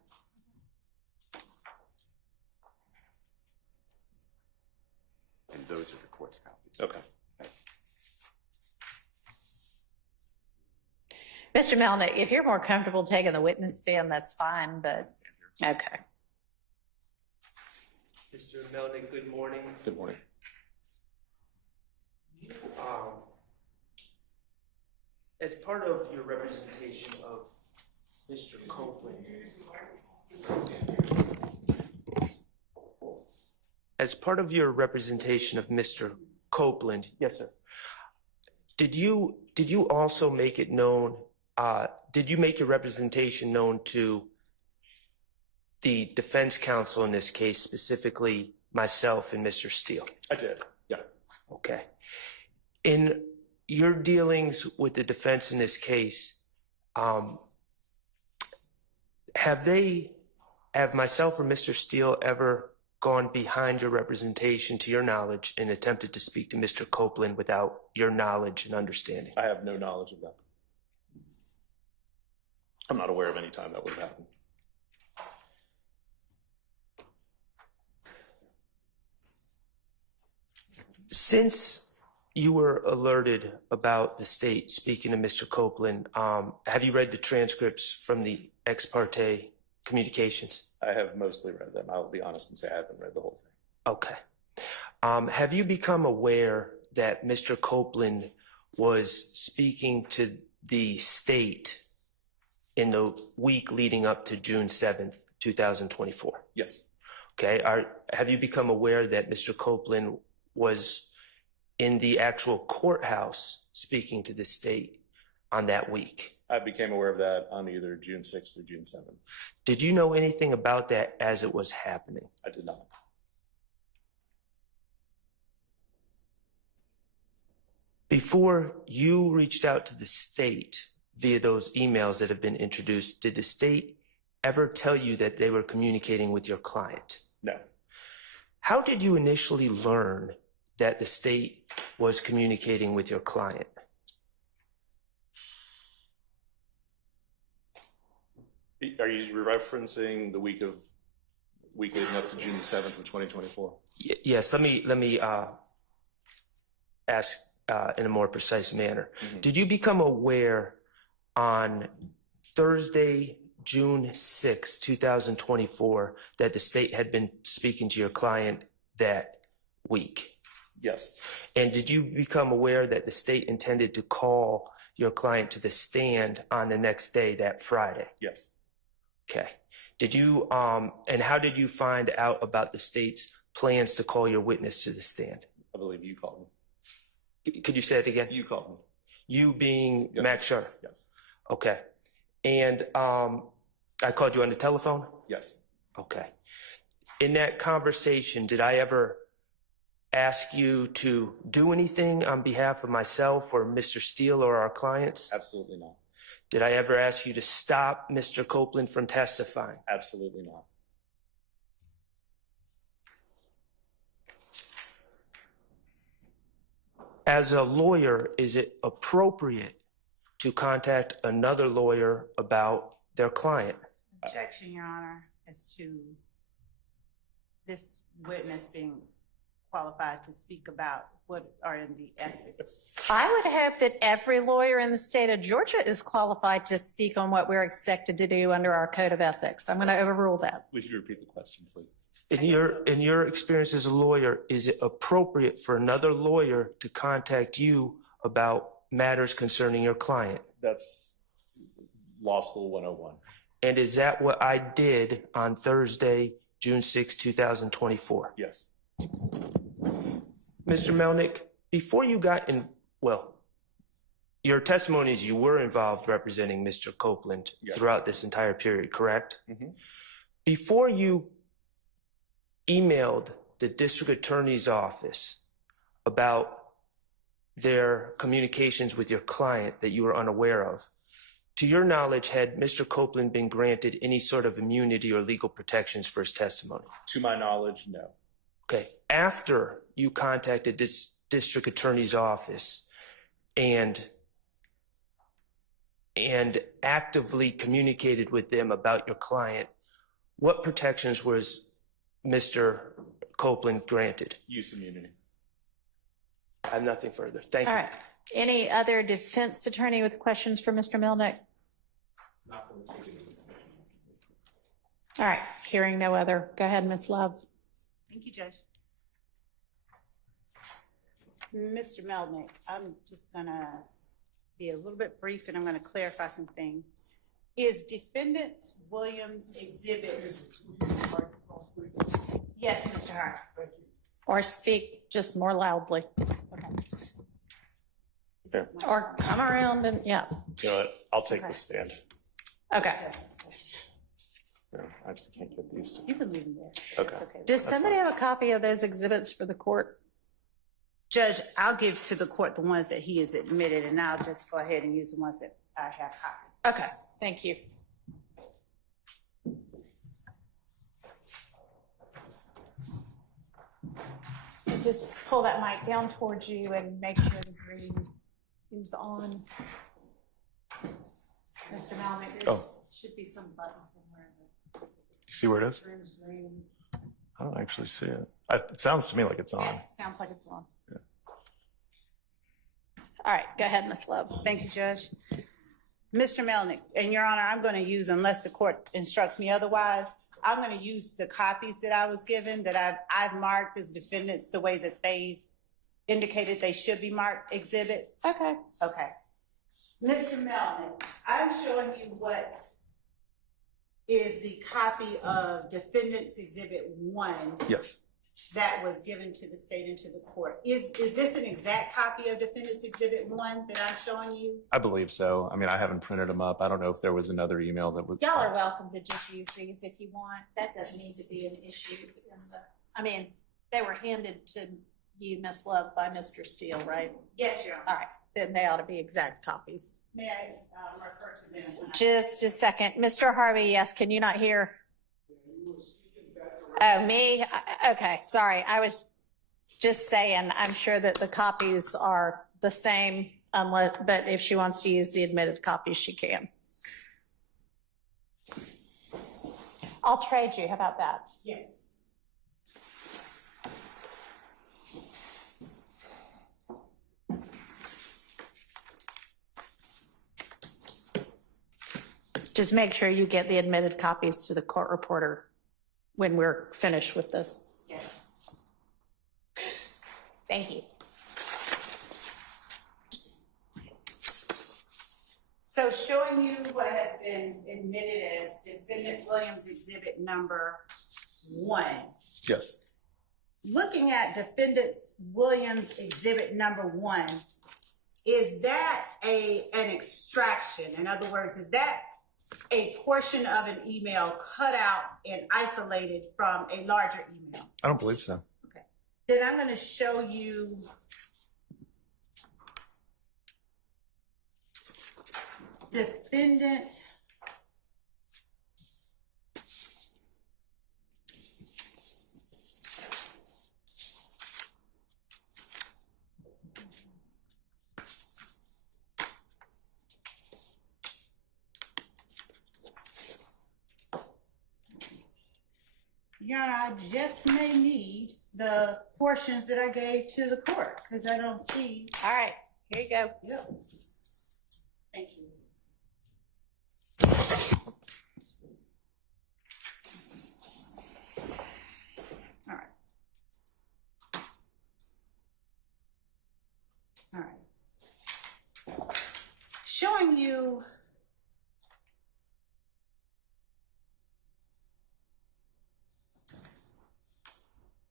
And those are the court's copies. Okay. Mr. Melnick, if you're more comfortable taking the witness stand, that's fine, but, okay. Mr. Melnick, good morning. Good morning. As part of your representation of Mr. Copeland, Yes, sir. Did you also make it known, did you make your representation known to the defense counsel in this case, specifically myself and Mr. Steele? I did. Yeah. Okay. In your dealings with the defense in this case, have myself or Mr. Steele ever gone behind your representation, to your knowledge, and attempted to speak to Mr. Copeland without your knowledge and understanding? I have no knowledge of that. I'm not aware of any time that would have happened. Since you were alerted about the state speaking to Mr. Copeland, have you read the transcripts from the ex parte communications? I have mostly read them. I'll be honest and say I haven't read the whole thing. Okay. Have you become aware that Mr. Copeland was speaking to the state in the week leading up to June 7th, 2024? Yes. Okay. Have you become aware that Mr. Copeland was in the actual courthouse speaking to the state on that week? I became aware of that on either June 6th or June 7th. Did you know anything about that as it was happening? I did not. Before you reached out to the state via those emails that have been introduced, did the state ever tell you that they were communicating with your client? No. How did you initially learn that the state was communicating with your client? Are you referencing the week leading up to June the 7th of 2024? Yes, let me ask in a more precise manner. Mhm. Did you become aware on Thursday, June 6, 2024, that the state had been speaking to your client that week? Yes. And did you become aware that the state intended to call your client to the stand on the next day, that Friday? Yes. Okay. Did you, and how did you find out about the state's plans to call your witness to the stand? I believe you called me. Could you say it again? You called me. You being Yes. Max Scher? Yes. Okay. And I called you on the telephone? Yes. Okay. In that conversation, did I ever ask you to do anything on behalf of myself or Mr. Steele or our clients? Absolutely not. Did I ever ask you to stop Mr. Copeland from testifying? Absolutely not. As a lawyer, is it appropriate to contact another lawyer about their client? Objection, Your Honor, as to this witness being qualified to speak about what are in the ethics. I would hope that every lawyer in the state of Georgia is qualified to speak on what we're expected to do under our code of ethics. I'm going to overrule that. Would you repeat the question, please? In your experience as a lawyer, is it appropriate for another lawyer to contact you about matters concerning your client? That's law school 101. And is that what I did on Thursday, June 6, 2024? Yes. Mr. Melnick, before you got in, well, your testimony is you were involved representing Mr. Copeland Yes. throughout this entire period, correct? Mhm. Before you emailed the district attorney's office about their communications with your client that you were unaware of, to your knowledge, had Mr. Copeland been granted any sort of immunity or legal protections for his testimony? To my knowledge, no. Okay. After you contacted this district attorney's office and actively communicated with them about your client, what protections was Mr. Copeland granted? Use immunity. I have nothing further. Thank All you. right. Any other defense attorney with questions for Mr. Melnick? All right. Hearing no other. Go ahead, Ms. Love. Thank you, Judge. Mr. Melnick, I'm just gonna be a little bit brief and I'm gonna clarify some things. Is Defendant Williams exhibit? Yes, Mr. Hart. Or speak just more loudly. Yeah. Or come around and, yeah. You know what? I'll take the stand. Okay. No, I just can't get these two. You can leave them there. Okay. It's okay. Does somebody have a copy of those exhibits for the court? Judge, I'll give to the court the ones that he has admitted, and I'll just go ahead and use the ones that I have copies. Okay, thank you. Just pull that mic down towards you and make sure the green is on. Mr. Malnick, there should be some button somewhere. You see where it is? Room's green. I don't actually see it. It sounds to me like it's on. Yeah, sounds like it's on. All right, go ahead, Ms. Love. Thank you, Judge. Mr. Melnick, and Your Honor, I'm going to use, unless the court instructs me otherwise, I'm gonna use the copies that I was given, that I've marked as defendants the way that they've indicated they should be marked exhibits. Okay. Okay. Mr. Melvin, I'm showing you what is the copy of Defendant's Exhibit 1 Yes. that was given to the state and to the court. Is this an exact copy of Defendant's Exhibit 1 that I'm showing you? I believe so. I mean, I haven't printed them up. I don't know if there was another email that was. Y'all are welcome to just use these if you want. That doesn't need to be an issue. I mean, they were handed to you, Ms. Love, by Mr. Steele, right? Yes, Your Honor. All right, then they ought to be exact copies. May I refer to them? Just a second. Mr. Harvey, yes, can you not hear? Oh, me? Okay, sorry. I was just saying, I'm sure that the copies are the same, but if she wants to use the admitted copies, she can. I'll trade you. How about that? Yes. Just make sure you get the admitted copies to the court reporter when we're finished with this. Yes. Thank you. So showing you what has been admitted as Defendant Williams Exhibit Number 1. Yes. Looking at Defendant Williams Exhibit Number 1, is that an extraction? In other words, is that a portion of an email cut out and isolated from a larger email? I don't believe so. Okay. Then I'm going to show you Defendant I just may need the portions that I gave to the court because I don't see. All right, here you go. Yep. Thank you. All right. All right. Showing you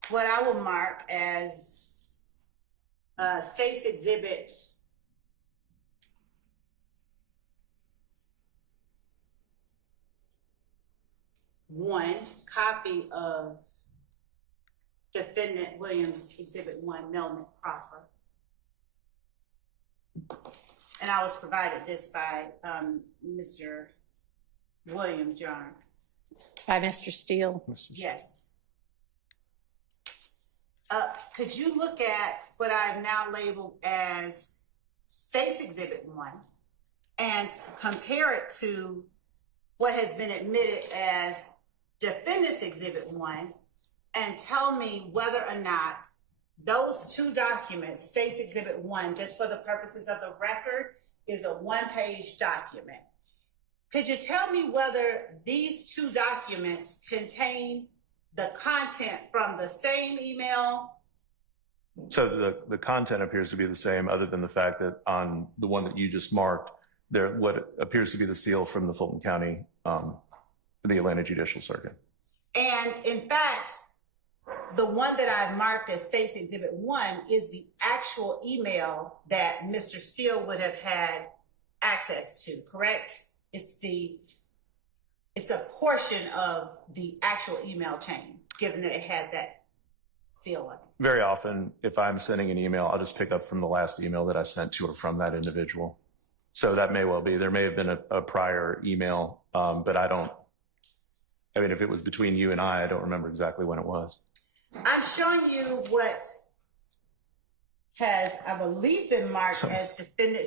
what I will mark as State's Exhibit one, copy of Defendant Williams Exhibit 1, Melvin Crawford. And I was provided this by Mr. Williams, Your Honor. By Mr. Steele. Yes. Could you look at what I've now labeled as State's Exhibit 1 and compare it to what has been admitted as Defendant's Exhibit 1 and tell me whether or not those two documents, State's Exhibit 1, just for the purposes of the record, is a one-page document. Could you tell me whether these two documents contain the content from the same email? So the content appears to be the same, other than the fact that on the one that you just marked, there what appears to be the seal from the Fulton County, the Atlanta Judicial Circuit. And in fact, the one that I've marked as State's Exhibit 1 is the actual email that Mr. Steele would have had access to, correct? It's a portion of the actual email chain, given that it has that seal on it. Very often, if I'm sending an email, I'll just pick up from the last email that I sent to or from that individual. So that may well be. There may have been a prior email, but I mean, if it was between you and I don't remember exactly when it was. I'm showing you what has, I believe, been marked as Defendant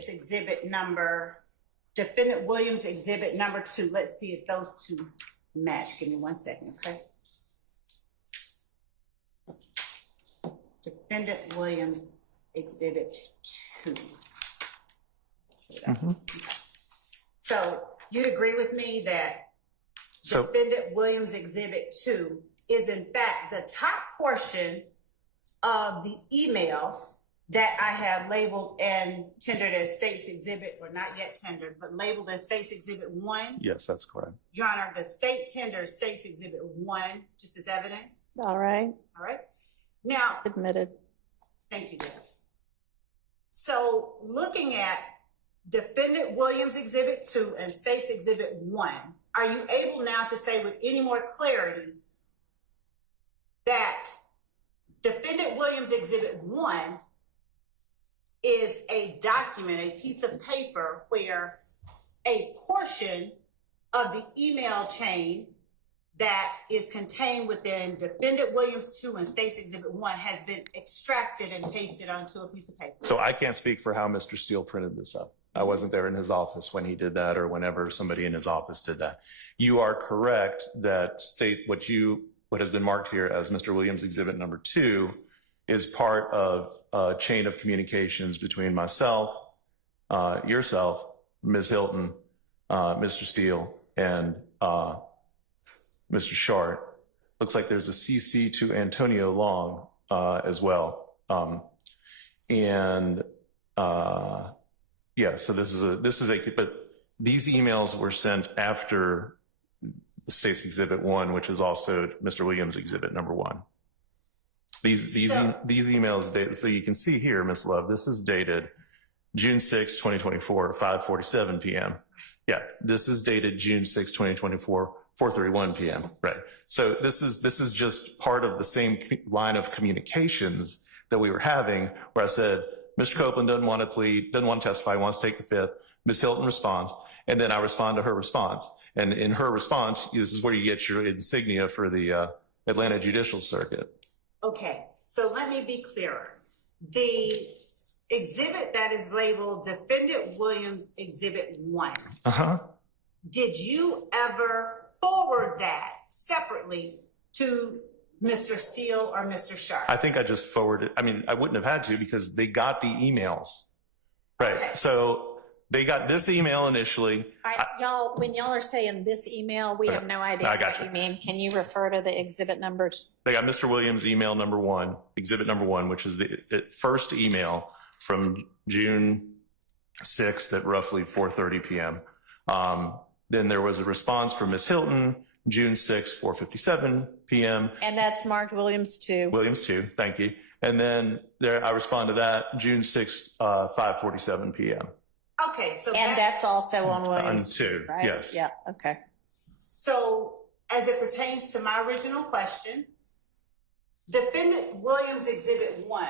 Williams Exhibit Number 2. Let's see if those two match. Give me 1 second, okay? Defendant Williams Exhibit 2. So you'd agree with me that So- Defendant Williams Exhibit 2 is in fact the top portion of the email that I have labeled and tendered as State's Exhibit, or not yet tendered, but labeled as State's Exhibit 1. Yes, that's correct. Your Honor, the state tenders State's Exhibit 1 just as evidence. All right, All right. Now, admitted. thank you, Jeff. So looking at Defendant Williams Exhibit 2 and State's Exhibit 1, are you able now to say with any more clarity that Defendant Williams Exhibit 1 is a document, a piece of paper where a portion of the email chain that is contained within Defendant Williams 2 and State's Exhibit 1 has been extracted and pasted onto a piece of paper? So I can't speak for how Mr. Steele printed this up. I wasn't there in his office when he did that or whenever somebody in his office did that. You are correct that what has been marked here as Mr. Williams Exhibit number 2 is part of a chain of communications between myself, yourself, Ms. Hilton, Mr. Steele, and Mr. Shart. Looks like there's a CC to Antonio Long as well. Yeah, so but these emails were sent after the State's Exhibit 1, which is also Mr. Williams Exhibit number 1. These emails dated, so you can see here, Ms. Love, this is dated June 6, 2024, 5:47 p.m. Yeah, this is dated June 6, 2024, 4:31 p.m. Right. So this is just part of the same line of communications that we were having, where I said, Mr. Copeland doesn't want to plead, doesn't want to testify, wants to take the fifth. Ms. Hilton responds, and then I respond to her response. And in her response, this is where you get your insignia for the Atlanta Judicial Circuit. Okay, so let me be clearer. The exhibit that is labeled Defendant Williams Exhibit 1, did you ever forward that separately to Mr. Steele or Mr. Sharp? I think I just forwarded. I mean, I wouldn't have had to because they got the emails. Right. Okay. So they got this email initially. All right, y'all, when y'all are saying this email, we have no idea I got what you. you mean. Can you refer to the exhibit numbers? They got Mr. Williams' email number 1, exhibit number 1, which is the first email from June 6th at roughly 4:30 p.m. Then there was a response from Ms. Hilton, June 6th, 4:57 p.m. And that's marked Williams 2. Williams 2, thank you. And then I respond to that, June 6th, 5:47 p.m. Okay, so And that's also on Williams 2, right? yes. Yeah, okay. so as it pertains to my original question, Defendant Williams Exhibit 1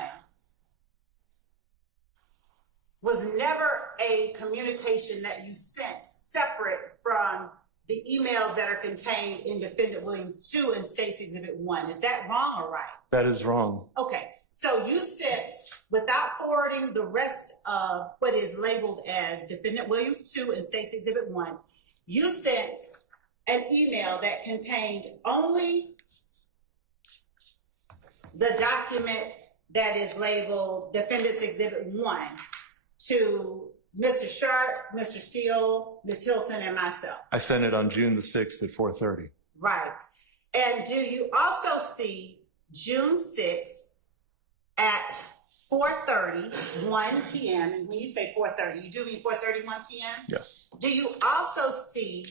was never a communication that you sent separate from the emails that are contained in Defendant Williams 2 and State's Exhibit 1. Is that wrong or right? That is wrong. Okay, so you sent, without forwarding the rest of what is labeled as Defendant Williams 2 and State's Exhibit 1, you sent an email that contained only the document that is labeled Defendant's Exhibit 1 to Mr. Sharp, Mr. Steele, Ms. Hilton, and myself. I sent it on June the 6th at 4:30. Right. And do you also see June 6th at 4:31 p.m.? And when you say 4:30, you do mean 4:31 p.m.? Yes. Do you also see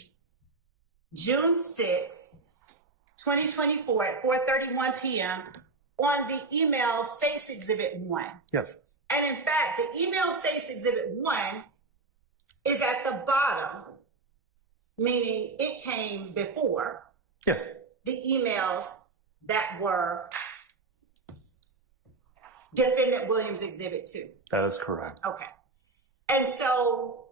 June 6th, 2024 at 4:31 p.m. on the email State's Exhibit 1? Yes. And in fact, the email State's Exhibit 1 is at the bottom, meaning it came before Yes. the emails that were Defendant Williams Exhibit 2. That is correct. Okay. And so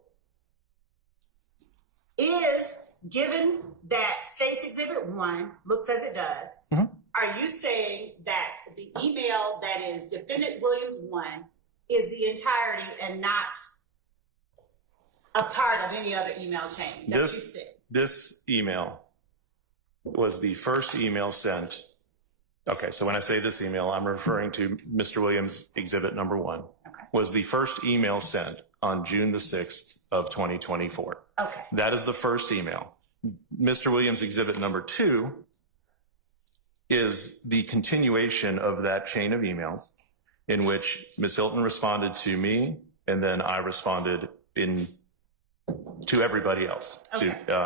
given that State's Exhibit 1 looks as it does, are you saying that the email that is Defendant Williams 1 is the entirety and not a part of any other email chain that you sent? This email was the first email sent. Okay, so when I say this email, I'm referring to Mr. Williams' Exhibit number 1. Okay. Was the first email sent on June the 6th of 2024. Okay. That is the first email. Mr. Williams exhibit number 2 is the continuation of that chain of emails in which Ms. Hilton responded to me, and then I responded to everybody else,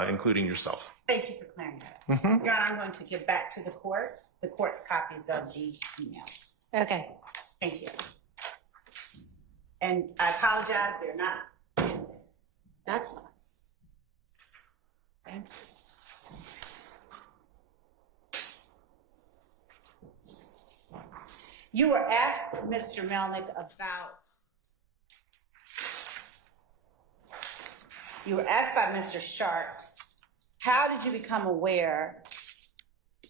including yourself. Thank you for clearing that up. Your Honor, I'm going to give back to the court's copies of the emails. Okay. Thank you. And I apologize, they're not in there. That's fine. Thank you. You were asked, Mr. Melnick, you were asked by Mr. Sharp, how did you become aware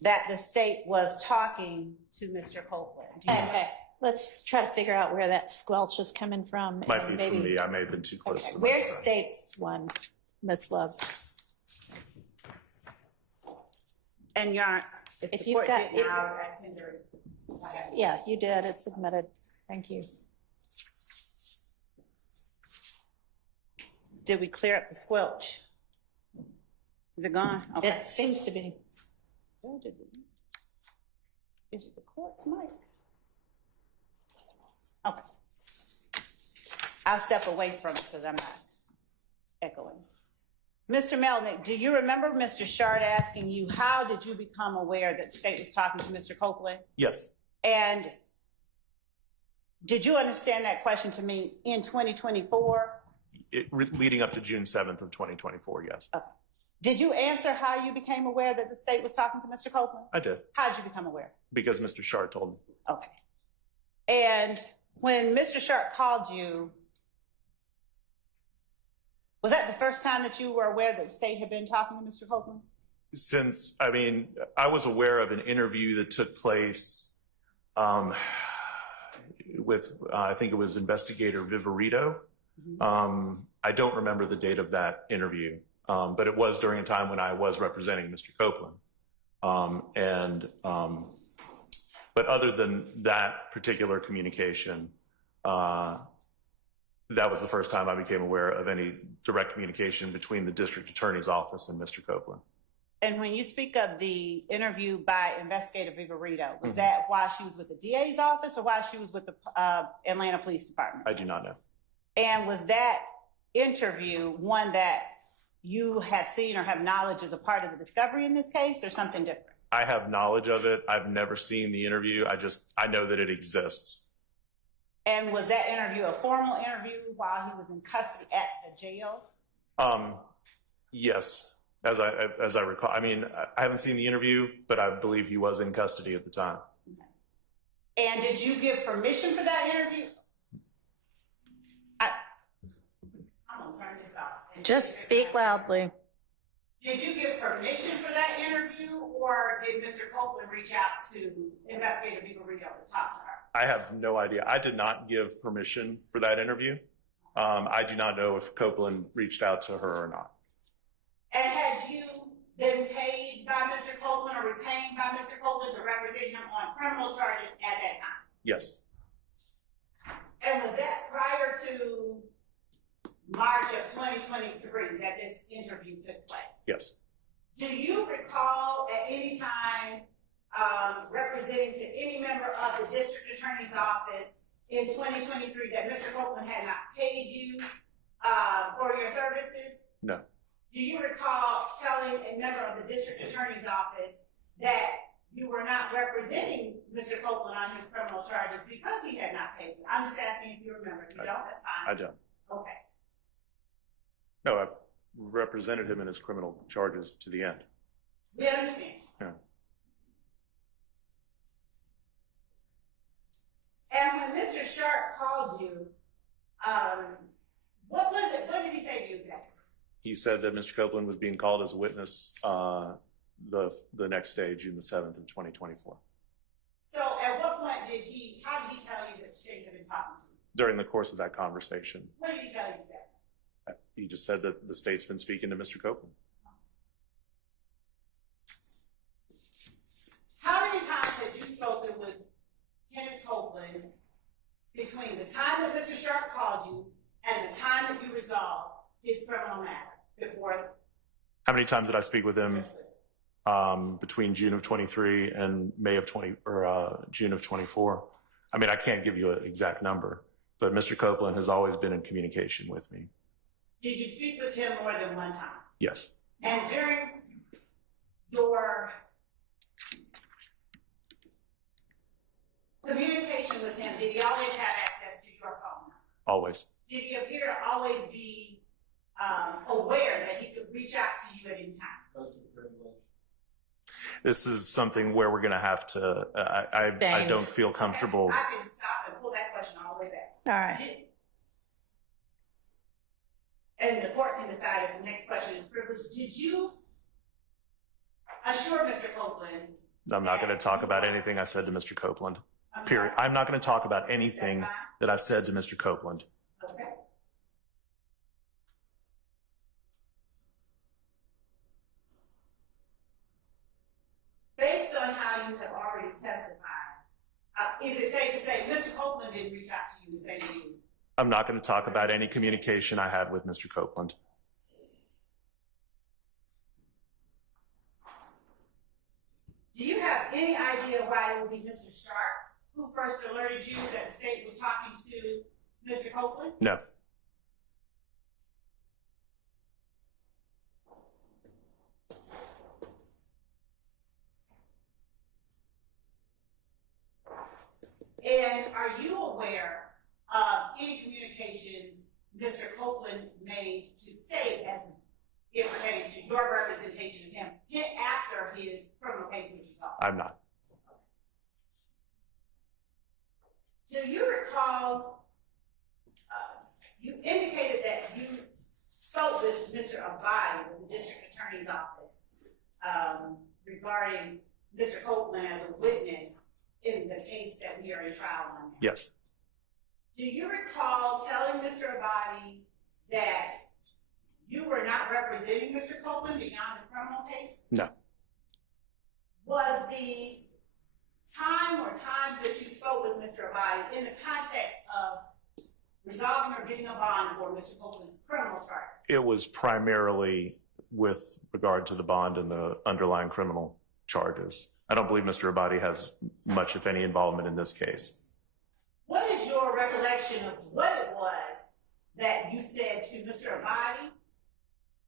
that the state was talking to Mr. Copeland? Do you know? Okay, let's try to figure out where that squelch is coming from. Might and be from me. I may have been too close. Okay, to the where's microphone. state's one, Miss Love? And Your Honor, if If the you've court got- didn't, I'll send her. Yeah, you did. It's submitted. Thank you. Did we clear up the squelch? Is it gone? Okay. It seems to be. Is it the court's mic? Okay. I'll step away from it so that I'm not echoing. Mr. Melnick, do you remember Mr. Shard asking you, how did you become aware that the state was talking to Mr. Copeland? Yes. And did you understand that question to mean in 2024? Leading up to June 7th of 2024, yes. Did you answer how you became aware that the state was talking to Mr. Copeland? I did, How did you become aware? because Mr. Shard told me. Okay. And when Mr. Sharp called you, was that the first time that you were aware that the state had been talking to Mr. Copeland? I was aware of an interview that took place with, I think it was investigator Viverito. I don't remember the date of that interview, but it was during a time when I was representing Mr. Copeland. But other than that particular communication, that was the first time I became aware of any direct communication between the district attorney's office and Mr. Copeland. And when you speak of the interview by investigator Viverito, was that while she was with the DA's office or while she was with the Atlanta Police Department? I do not know. And was that interview one that you have seen or have knowledge as a part of the discovery in this case, or something different? I have knowledge of it. I've never seen the interview. I know that it exists. And was that interview a formal interview while he was in custody at the jail? Yes, as I recall. I mean, I haven't seen the interview, but I believe he was in custody at the time. And did you give permission for that interview? I'm gonna turn this off. Just speak loudly. Did you give permission for that interview, or did Mr. Copeland reach out to investigator Viverito to talk to her? I have no idea. I did not give permission for that interview. I do not know if Copeland reached out to her or not. And had you been paid by Mr. Copeland or retained by Mr. Copeland to represent him on criminal charges at that time? Yes. And was that prior to March of 2023 that this interview took place? Yes. Do you recall at any time representing to any member of the district attorney's office in 2023 that Mr. Copeland had not paid you for your services? No. Do you recall telling a member of the district attorney's office that you were not representing Mr. Copeland on his criminal charges because he had not paid you? I'm just asking if you remember. If you don't, that's fine. I don't. Okay. No, I represented him in his criminal charges to the end. We understand. Yeah. And when Mr. Sharp called you, what was it? What did he say to you exactly? He said that Mr. Copeland was being called as a witness the next day, June the 7th of 2024. So at what point how did he tell you that the state had been talking to you? During the course of that conversation, What did he tell you exactly? he just said that the state's been speaking to Mr. Copeland. How many times had you spoken with Kenneth Copeland between the time that Mr. Sharp called you and the time that you resolved his criminal matter before How many times did I speak with him between June of 23 and June of 24? I mean, I can't give you an exact number, but Mr. Copeland has always been in communication with me. Did you speak with him more than one time? Yes. And during your communication with him, did he always have access to your phone number? Always. Did he appear to always be aware that he could reach out to you at any time? This is something where we're going to have to, I don't feel comfortable. Okay, I can stop and pull that question all the way back. All right. And the court can decide if the next question is privileged. Did you assure Mr. Copeland? I'm not going to talk about anything I said to Mr. Copeland. I'm Period. sorry. I'm not going to talk about anything That's fine. that I said to Mr. Copeland. Okay. Based on how you have already testified, is it safe to say Mr. Copeland didn't reach out to you and say to you? I'm not going to talk about any communication I had with Mr. Copeland. Do you have any idea why it would be Mr. Sharp who first alerted you that the state was talking to Mr. Copeland? No. And are you aware of any communications Mr. Copeland made to the state as it pertains to your representation of him after his criminal case was resolved? I'm not. Do you recall, you indicated that you spoke with Mr. Abadi with the district attorney's office regarding Mr. Copeland as a witness in the case that we are in trial on now. Yes. Do you recall telling Mr. Abadi that you were not representing Mr. Copeland beyond the criminal case? No. Was the time or times that you spoke with Mr. Abadi in the context of resolving or getting a bond for Mr. Copeland's criminal charge? It was primarily with regard to the bond and the underlying criminal charges. I don't believe Mr. Abadi has much, if any, involvement in this case. What is your recollection of what it was that you said to Mr. Abadi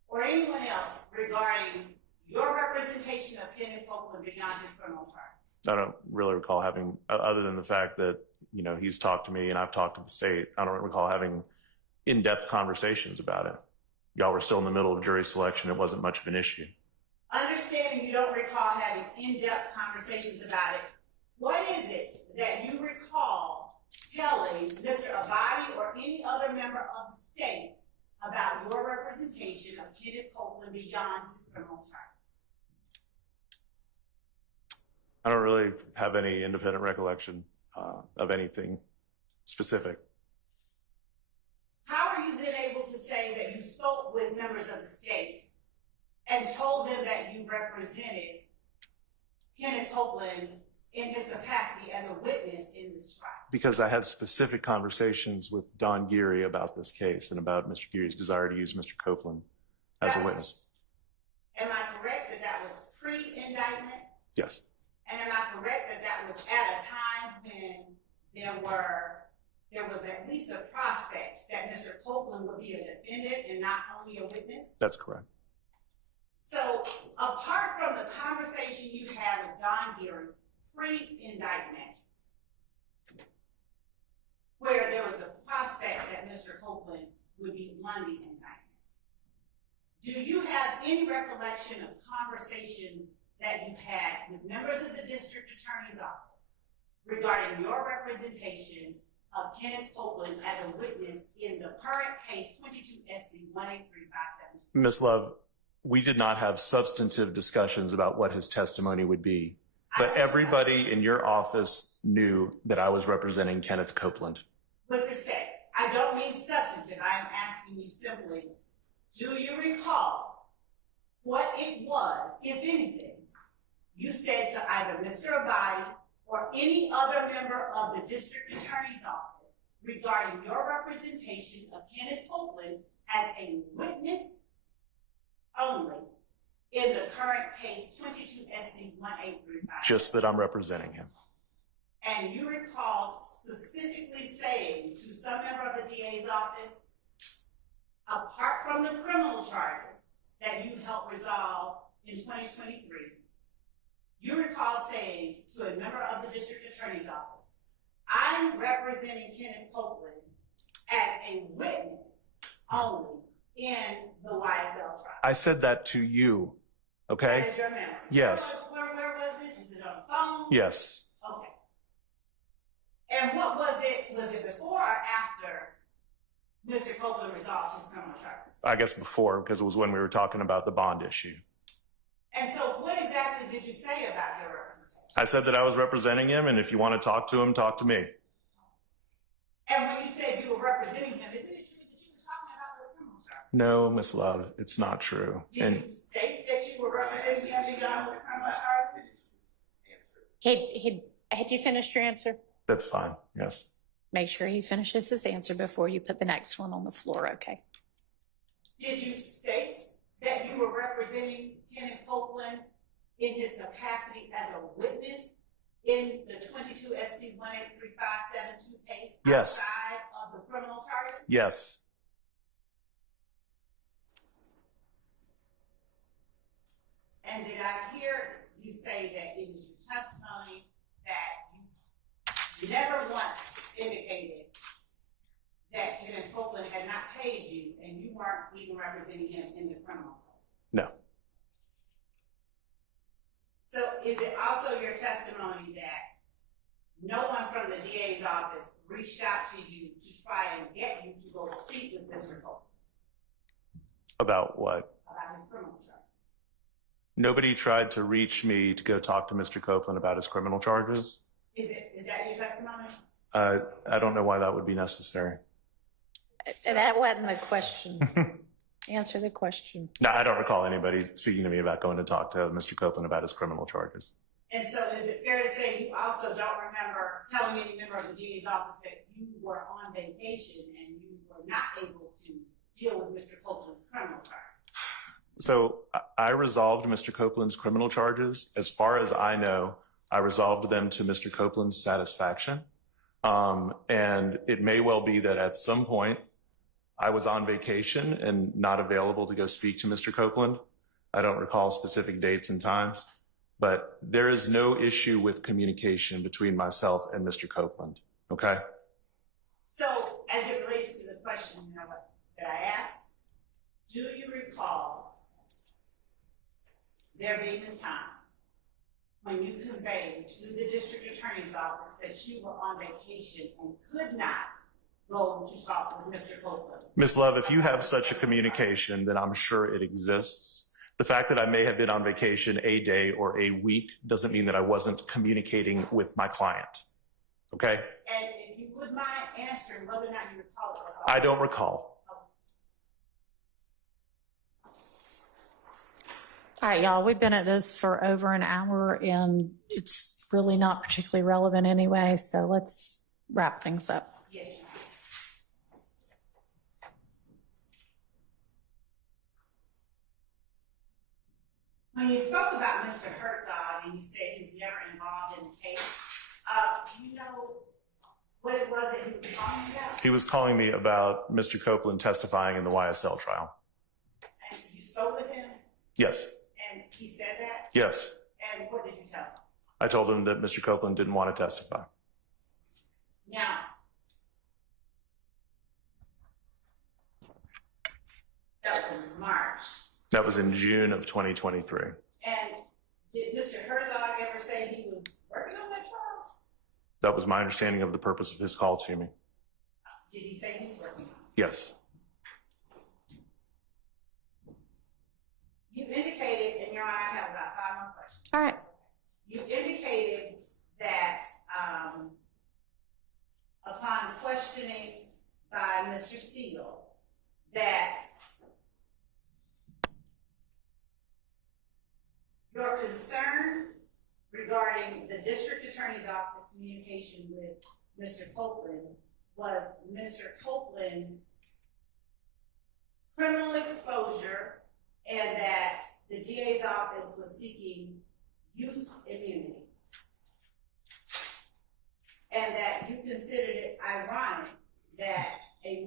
or anyone else regarding your representation of Kenneth Copeland beyond his criminal charges? I don't really recall having, other than the fact that, you know, he's talked to me and I've talked to the state, I don't recall having in-depth conversations about it. Y'all were still in the middle of jury selection. It wasn't much of an issue. Understanding you don't recall having in-depth conversations about it, what is it that you recall telling Mr. Abadi or any other member of the state about your representation of Kenneth Copeland beyond his criminal charges? I don't really have any independent recollection of anything specific. How are you then able to say that you spoke with members of the state and told them that you represented Kenneth Copeland in his capacity as a witness in this trial? Because I had specific conversations with Don Geary about this case and about Mr. Geary's desire to use Mr. Copeland as a witness. Am I correct that that was pre-indictment? Yes. And am I correct that that was at a time when there was at least a prospect that Mr. Copeland would be a defendant and not only a witness? That's correct. So apart from the conversation you had with Don Geary pre-indictment, where there was the prospect that Mr. Copeland would be on the indictment, do you have any recollection of conversations that you had with members of the district attorney's office regarding your representation of Kenneth Copeland as a witness in the current case 22 SC 183572? Ms. Love, we did not have substantive discussions about what his testimony would be, but everybody in your office knew that I was representing Kenneth Copeland. With respect, I don't mean substantive. I am asking you simply, do you recall what it was, if anything, you said to either Mr. Abadi or any other member of the district attorney's office regarding your representation of Kenneth Copeland as a witness only in the current case 22 SC 1835? Just that I'm representing him. And you recall specifically saying to some member of the DA's office, apart from the criminal charges that you helped resolve in 2023, you recall saying to a member of the district attorney's office, I'm representing Kenneth Copeland as a witness only in the YSL trial. I said that to you, okay? That is your memory. Yes. Where was this? Was it on the phone? Yes. Okay. And what was it? Was it before or after Mr. Copeland resolved his criminal charges? I guess before, because it was when we were talking about the bond issue. And so what exactly did you say about your representation? I said that I was representing him, and if you want to talk to him, talk to me. And when you said you were representing him, isn't it true that you were talking about those criminal charges? No, Miss Love, it's not true. Did And you state that you were representing him beyond those criminal charges? Had you finished your answer? that's fine, yes. Make sure he finishes his answer before you put the next one on the floor, okay? Did you state that you were representing Kenneth Copeland in his capacity as a witness in the 22 SC 183572 case Yes. outside of the criminal charges? Yes. And did I hear you say that it was your testimony that you never once indicated that Kenneth Copeland had not paid you and you weren't even representing him in the criminal case? No. So is it also your testimony that no one from the DA's office reached out to you to try and get you to go speak with Mr. Copeland About what? about his criminal charges? Nobody tried to reach me to go talk to Mr. Copeland about his criminal charges. Is that your testimony? I don't know why that would be necessary. That wasn't the question. Answer the question. No, I don't recall anybody speaking to me about going to talk to Mr. Copeland about his criminal charges. And so is it fair to say you also don't remember telling any member of the DA's office that you were on vacation and you were not able to deal with Mr. Copeland's criminal charge? So I resolved Mr. Copeland's criminal charges. As far as I know, I resolved them to Mr. Copeland's satisfaction. And it may well be that at some point I was on vacation and not available to go speak to Mr. Copeland. I don't recall specific dates and times, but there is no issue with communication between myself and Mr. Copeland. Okay? So as it relates to the question that I asked, do you recall there being a time when you conveyed to the district attorney's office that you were on vacation and could not go to talk with Mr. Copeland? Ms. Love, if you have such a communication, then I'm sure it exists. The fact that I may have been on vacation a day or a week doesn't mean that I wasn't communicating with my client. Okay? And if you would mind answering whether or not you recall it. I don't recall. All right, y'all, we've been at this for over an hour and it's really not particularly relevant anyway, so let's wrap things up. Yes, Your Honor. When you spoke about Mr. Herzog and you said he was never involved in the case, do you know what it was that he was calling about? He was calling me about Mr. Copeland testifying in the YSL trial. And you spoke with him Yes. and he said that? Yes. And what did you tell him? I told him that Mr. Copeland didn't want to testify. Now, that was in March. That was in June of 2023. And did Mr. Herzog ever say he was working on that trial? That was my understanding of the purpose of his call to me. Did he say he was working on it? Yes. You indicated, and Your Honor, I have about 5 more questions. All right. You indicated that upon questioning by Mr. Steele, that your concern regarding the district attorney's office communication with Mr. Copeland was Mr. Copeland's criminal exposure, and that the DA's office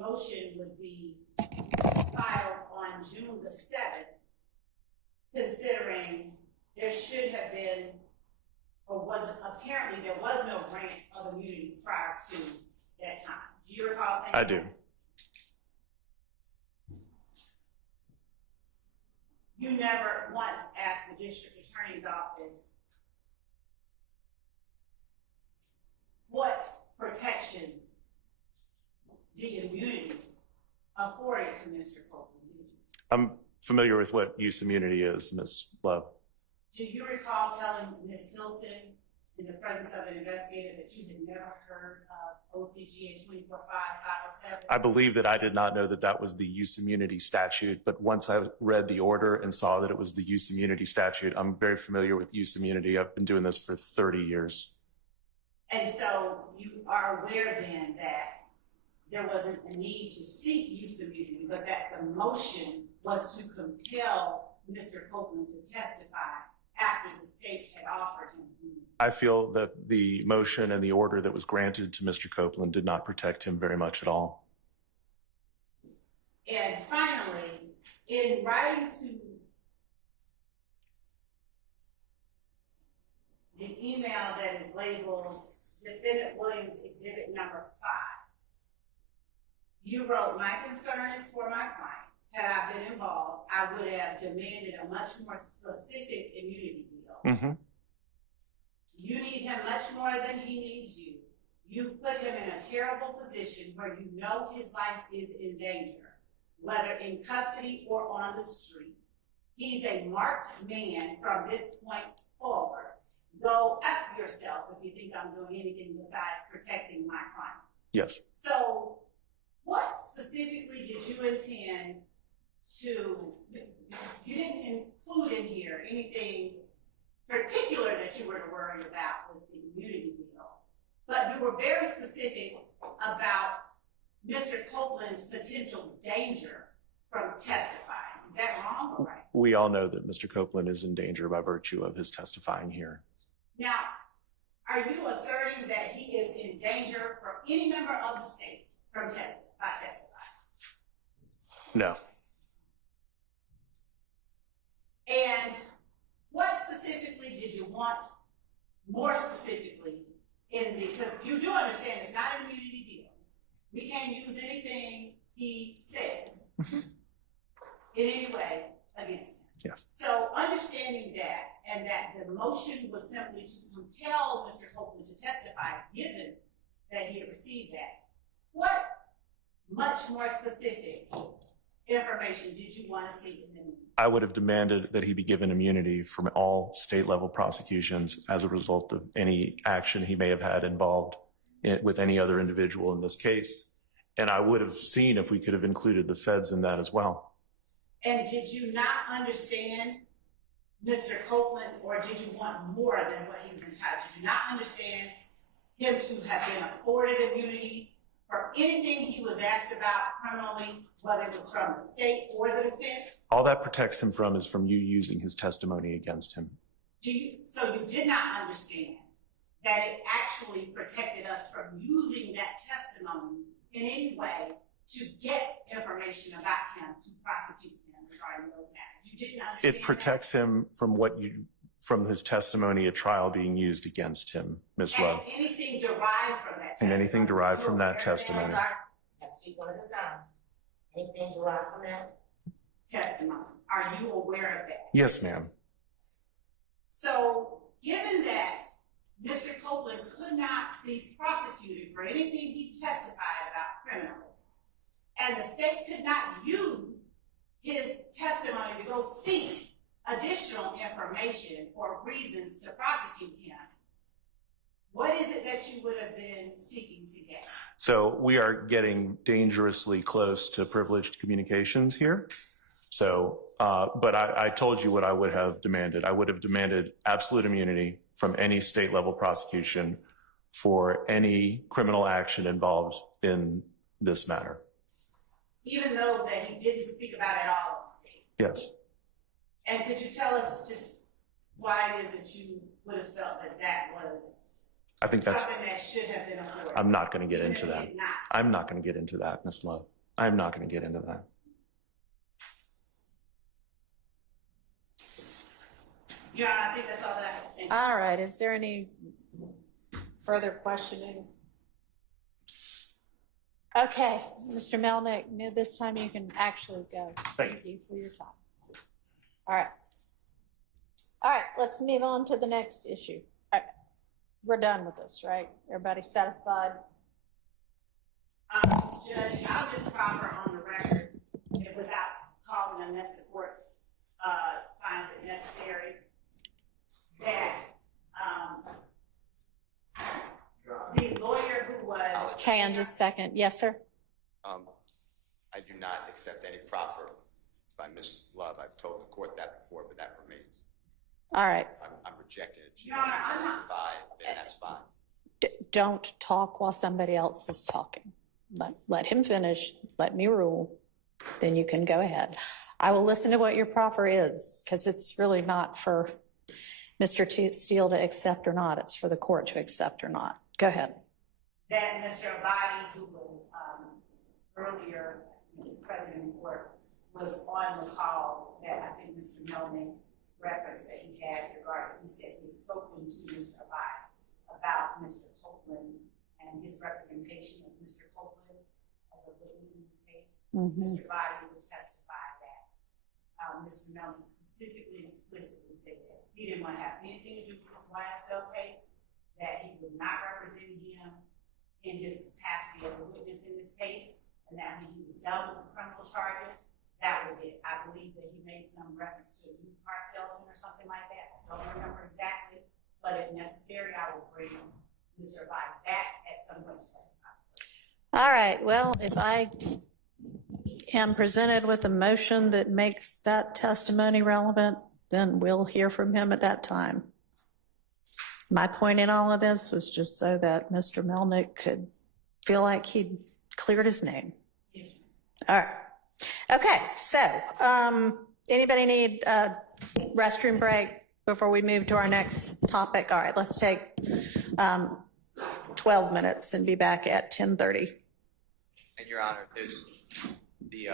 motion would be filed on June the 7th, considering there should have been, or wasn't, apparently there was no grant of immunity prior to that time. Do you recall saying I that? do. You never once asked the district attorney's office what protections the immunity afforded to Mr. Copeland. I'm familiar with what use immunity is, Ms. Love. Do you recall telling Ms. Hilton in the presence of an investigator that you had never heard of OCGA 245-507? I believe that I did not know that that was the use immunity statute, but once I read the order and saw that it was the use immunity statute, I'm very familiar with use immunity. I've been doing this for 30 years. And so you are aware then that there wasn't a need to seek use immunity, but that the motion was to compel Mr. Copeland to testify after the state had offered him immunity. I feel that the motion and the order that was granted to Mr. Copeland did not protect him very much at all. And finally, in writing to the email that is labeled Defendant Williams Exhibit Number 5, you wrote, "My concern is for my client. Had I been involved, I would have demanded a much more specific immunity deal. Mm-hmm. You need him much more than he needs you. You've put him in a terrible position where you know his life is in danger, whether in custody or on the street. He's a marked man from this point forward. Go F yourself if you think I'm doing anything besides protecting my client." Yes. So what specifically did you intend to, you didn't include in here anything particular that you were worried about with the immunity deal, but you were very specific about Mr. Copeland's potential danger from testifying. Is that wrong or right? We all know that Mr. Copeland is in danger by virtue of his testifying here. Now, are you asserting that he is in danger for any member of the state from testifying? No. And what specifically did you want, more specifically, in the, because you do understand it's not an immunity deal. We can't use anything he says in any way against him. Yes. So understanding that, and that the motion was simply to compel Mr. Copeland to testify, given that he had received that, what much more specific information did you want to see in the immunity? I would have demanded that he be given immunity from all state-level prosecutions as a result of any action he may have had involved with any other individual in this case. And I would have seen if we could have included the feds in that as well. And did you not understand Mr. Copeland, or did you want more than what he was entitled? Did you not understand him to have been afforded immunity for anything he was asked about criminally, whether it was from the state or the defense? All that protects him from is from you using his testimony against him. So you did not understand that it actually protected us from using that testimony in any way to get information about him to prosecute him regarding those matters? You didn't understand It protects him from his testimony at trial being used against him, Ms. Love. And anything derived from that testimony. And anything derived from that testimony. Let's speak one at a time. Anything derived from that? Testimony. Are you aware of that? Yes, ma'am. So, given that Mr. Copeland could not be prosecuted for anything he testified about criminally, and the state could not use his testimony to go seek additional information or reasons to prosecute him, what is it that you would have been seeking to get? So we are getting dangerously close to privileged communications here. So, but I told you what I would have demanded. I would have demanded absolute immunity from any state level prosecution for any criminal action involved in this matter. Even those that he didn't speak about at all in the state? Yes. And could you tell us just why it is that you would have felt that that was I think that's, something that should have been afforded? I'm not going to get even into if that. it did not? I'm not going to get into that, Ms. Love. I'm not going to get into that. Your Honor, I think that's all that I have. Thank you. All right, is there any further questioning? Okay, Mr. Melnick, this time you can actually go. Thank you for your time. All right. All right, let's move on to the next issue. All right, we're done with this, right? Everybody satisfied? Judge, I'll just proffer on the record, and without calling unless the court finds it necessary, that the lawyer who was. Okay, in just a second. Yes, sir? I do not accept any proffer by Ms. Love. I've told the court that before, but that remains. All right. I'm rejecting it. If she wants to testify, then that's fine. Don't talk while somebody else is talking. Let him finish. Let me rule. Then you can go ahead. I will listen to what your proffer is, because it's really not for Mr. Steele to accept or not. It's for the court to accept or not. Go ahead. That Mr. Abadi, who was earlier president of court, was on the call that I think Mr. Melnick referenced that he had regarding, he said he had spoken to Mr. Abadi about Mr. Copeland and his representation of Mr. Copeland as a witness in this case. Mr. Abadi would testify that Mr. Melnick specifically and explicitly said that he didn't want to have anything to do with his YSL case, that he was not representing him in his capacity as a witness in this case, and that when he was dealt with the criminal charges, that was it. I believe that he made some reference to a used car salesman or something like that. I don't remember exactly, but if necessary, I will bring Mr. Abadi back at some point to testify. All right. Well, if I am presented with a motion that makes that testimony relevant, then we'll hear from him at that time. My point in all of this was just so that Mr. Melnick could feel like he'd cleared his name. All right. Okay, so anybody need a restroom break before we move to our next topic? All right, let's take 12 minutes and be back at 10:30. And Your Honor, there's the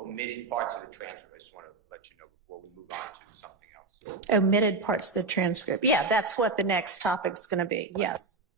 omitted parts of the transcript. I just want to let you know before we move on to something else. Omitted parts of the transcript. Yeah, that's what the next topic's going to be. Yes.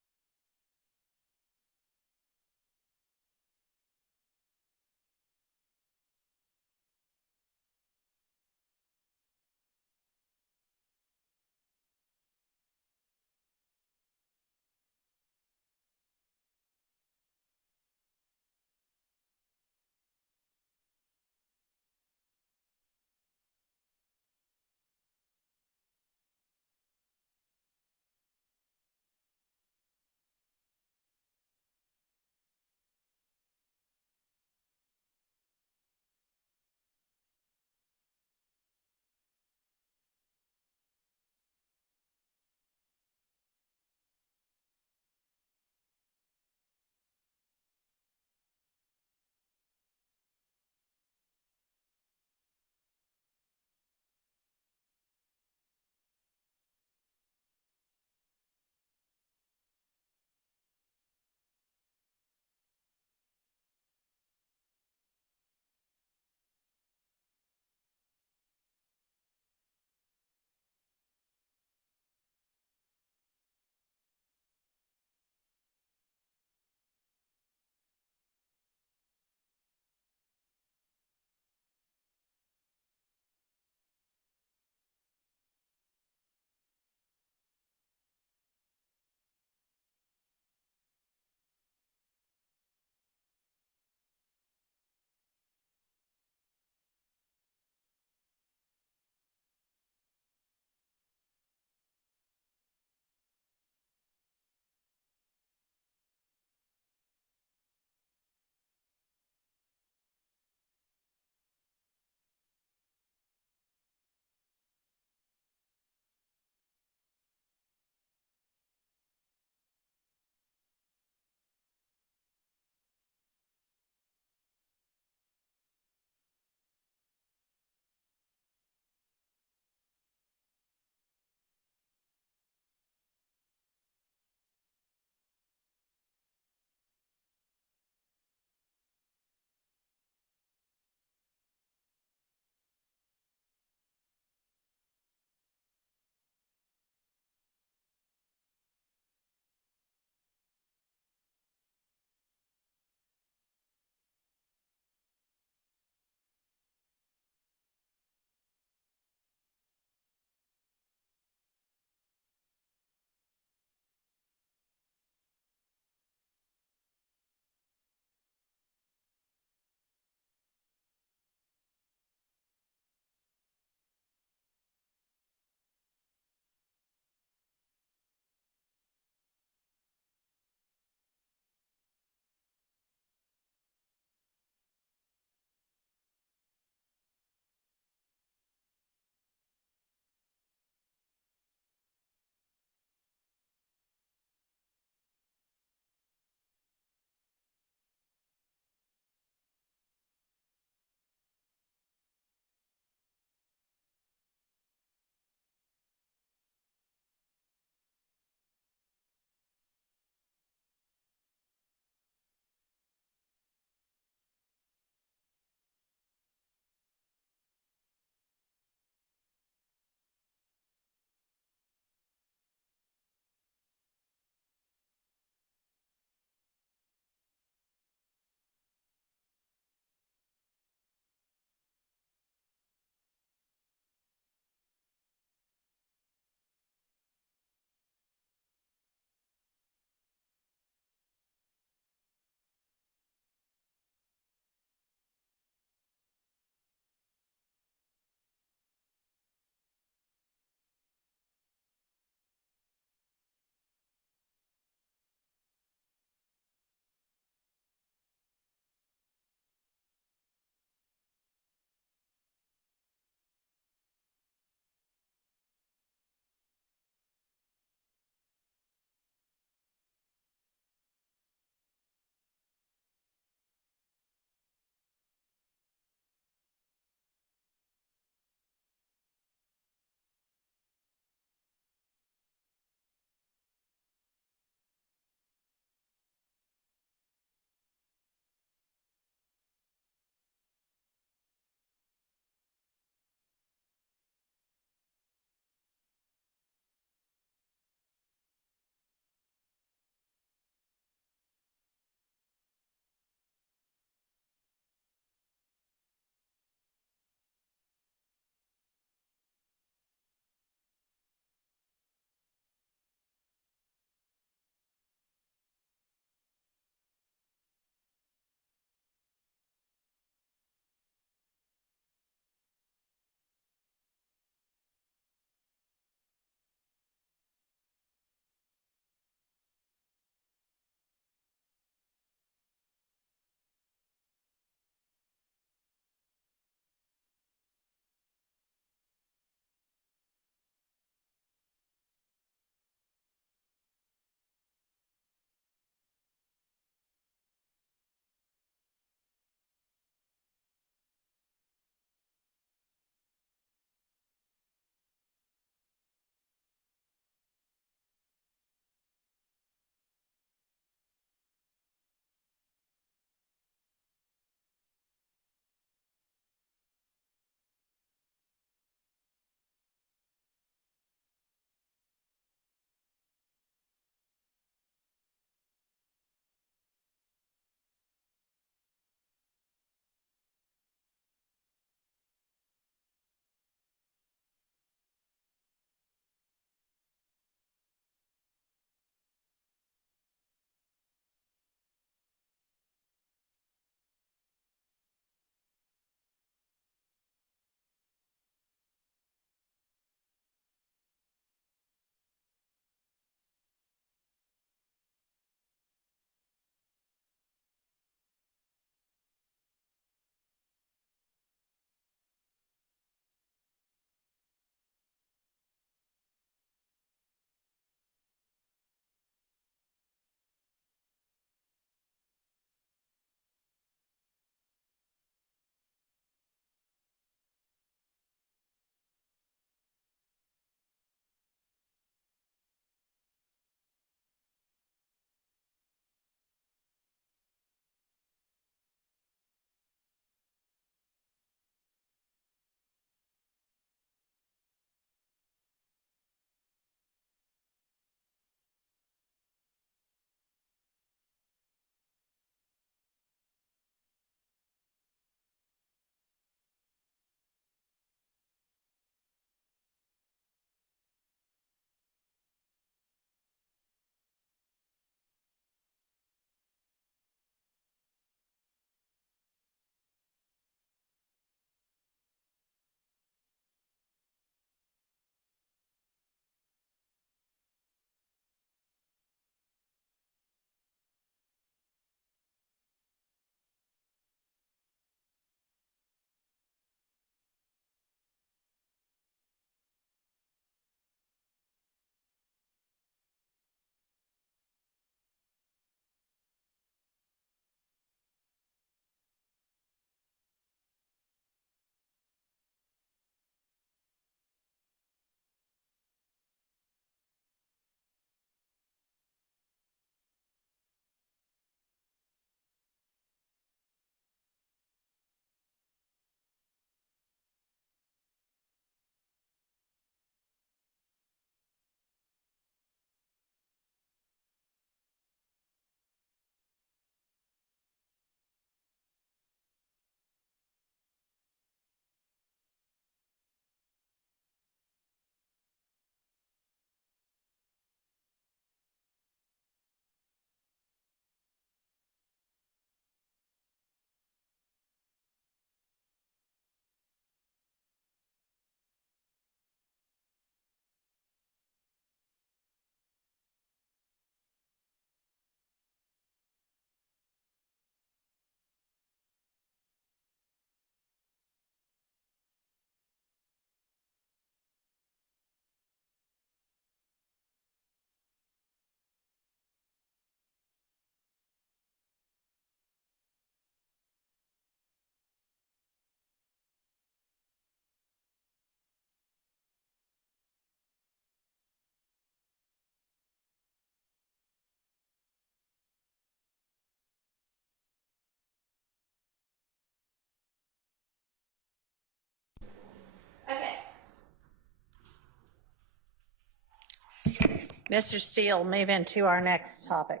Mr. Steele, move into our next topic.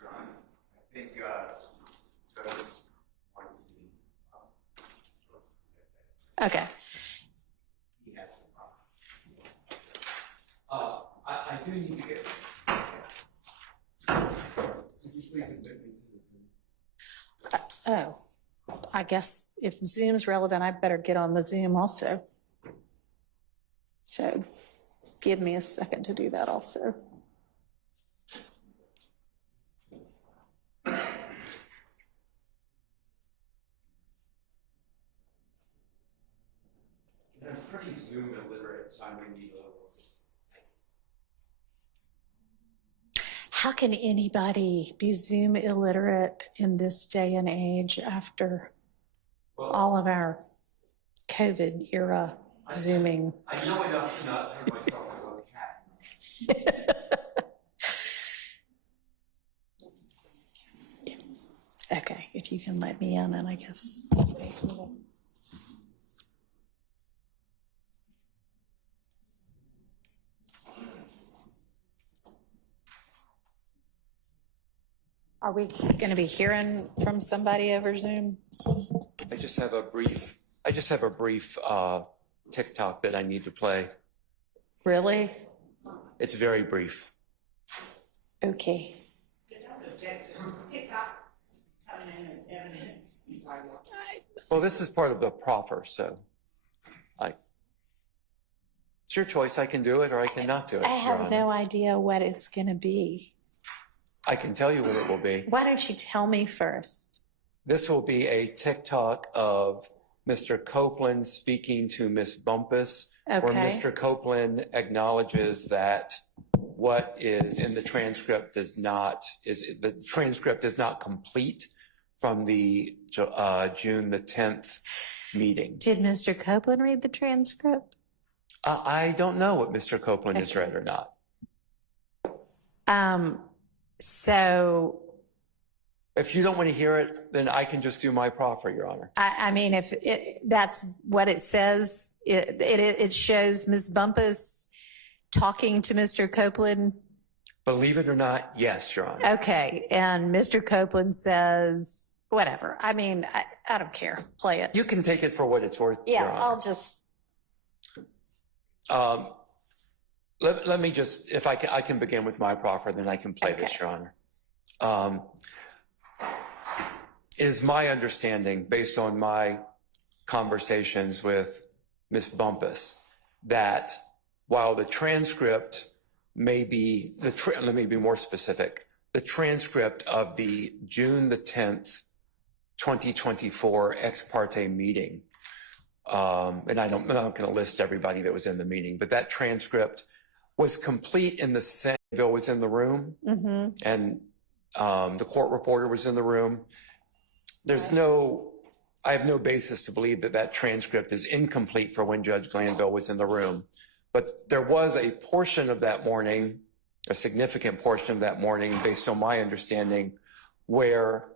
I think those ones Okay. he has some problems. I do need to get. Could you please admit me to the Zoom? Oh, I guess if Zoom's relevant, I better get on the Zoom also. So give me a second to do that also. I'm pretty Zoom illiterate, so I'm going to need a little assistance. How can anybody be Zoom illiterate in this day and age after all of our COVID era Zooming? I know enough to not turn myself into a cat. Okay, if you can let me in, and I guess. Are we going to be hearing from somebody over Zoom? I just have a brief TikTok that I need to play. Really? It's very brief. Okay. Well, this is part of the proffer, so it's your choice. I can do it or I cannot do it. I Your have Honor. no idea what it's going to be. I can tell you what it will be. Why don't you tell me first? This will be a TikTok of Mr. Copeland speaking to Ms. Bumpus, where Okay. Mr. Copeland acknowledges that what is in the transcript the transcript is not complete from the June the 10th meeting. Did Mr. Copeland read the transcript? I don't know what Mr. Copeland has Okay. read or not. So, If you don't want to hear it, then I can just do my proffer, Your Honor. I mean, if that's what it says, it shows Ms. Bumpus talking to Mr. Copeland. Believe it or not, yes, Your Honor. Okay, and Mr. Copeland says, whatever. I mean, I don't care. Play it. You can take it for what it's worth, Yeah, Your Honor. I'll just, Let me just, if I can begin with my proffer, then I can play this, Okay. Your Honor. It is my understanding, based on my conversations with Ms. Bumpus, that while the transcript may be, let me be more specific, the transcript of the June the 10th, 2024 ex parte meeting, and I'm not going to list everybody that was in the meeting, but that transcript was complete in the sense Bill was in the room and the court reporter was in the room. I have no basis to believe that that transcript is incomplete for when Judge Glanville was in the room. But there was a portion of that morning, a significant portion of that morning, based on my understanding, where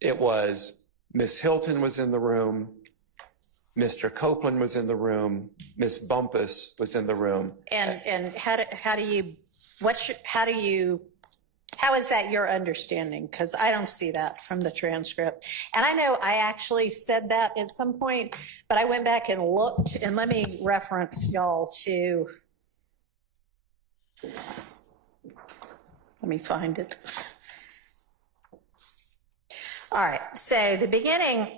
it was Ms. Hilton was in the room, Mr. Copeland was in the room, Ms. Bumpus was in the room. and how is that your understanding? Because I don't see that from the transcript. And I know I actually said that at some point, but I went back and looked, and let me reference y'all to, let me find it. All right, so the beginning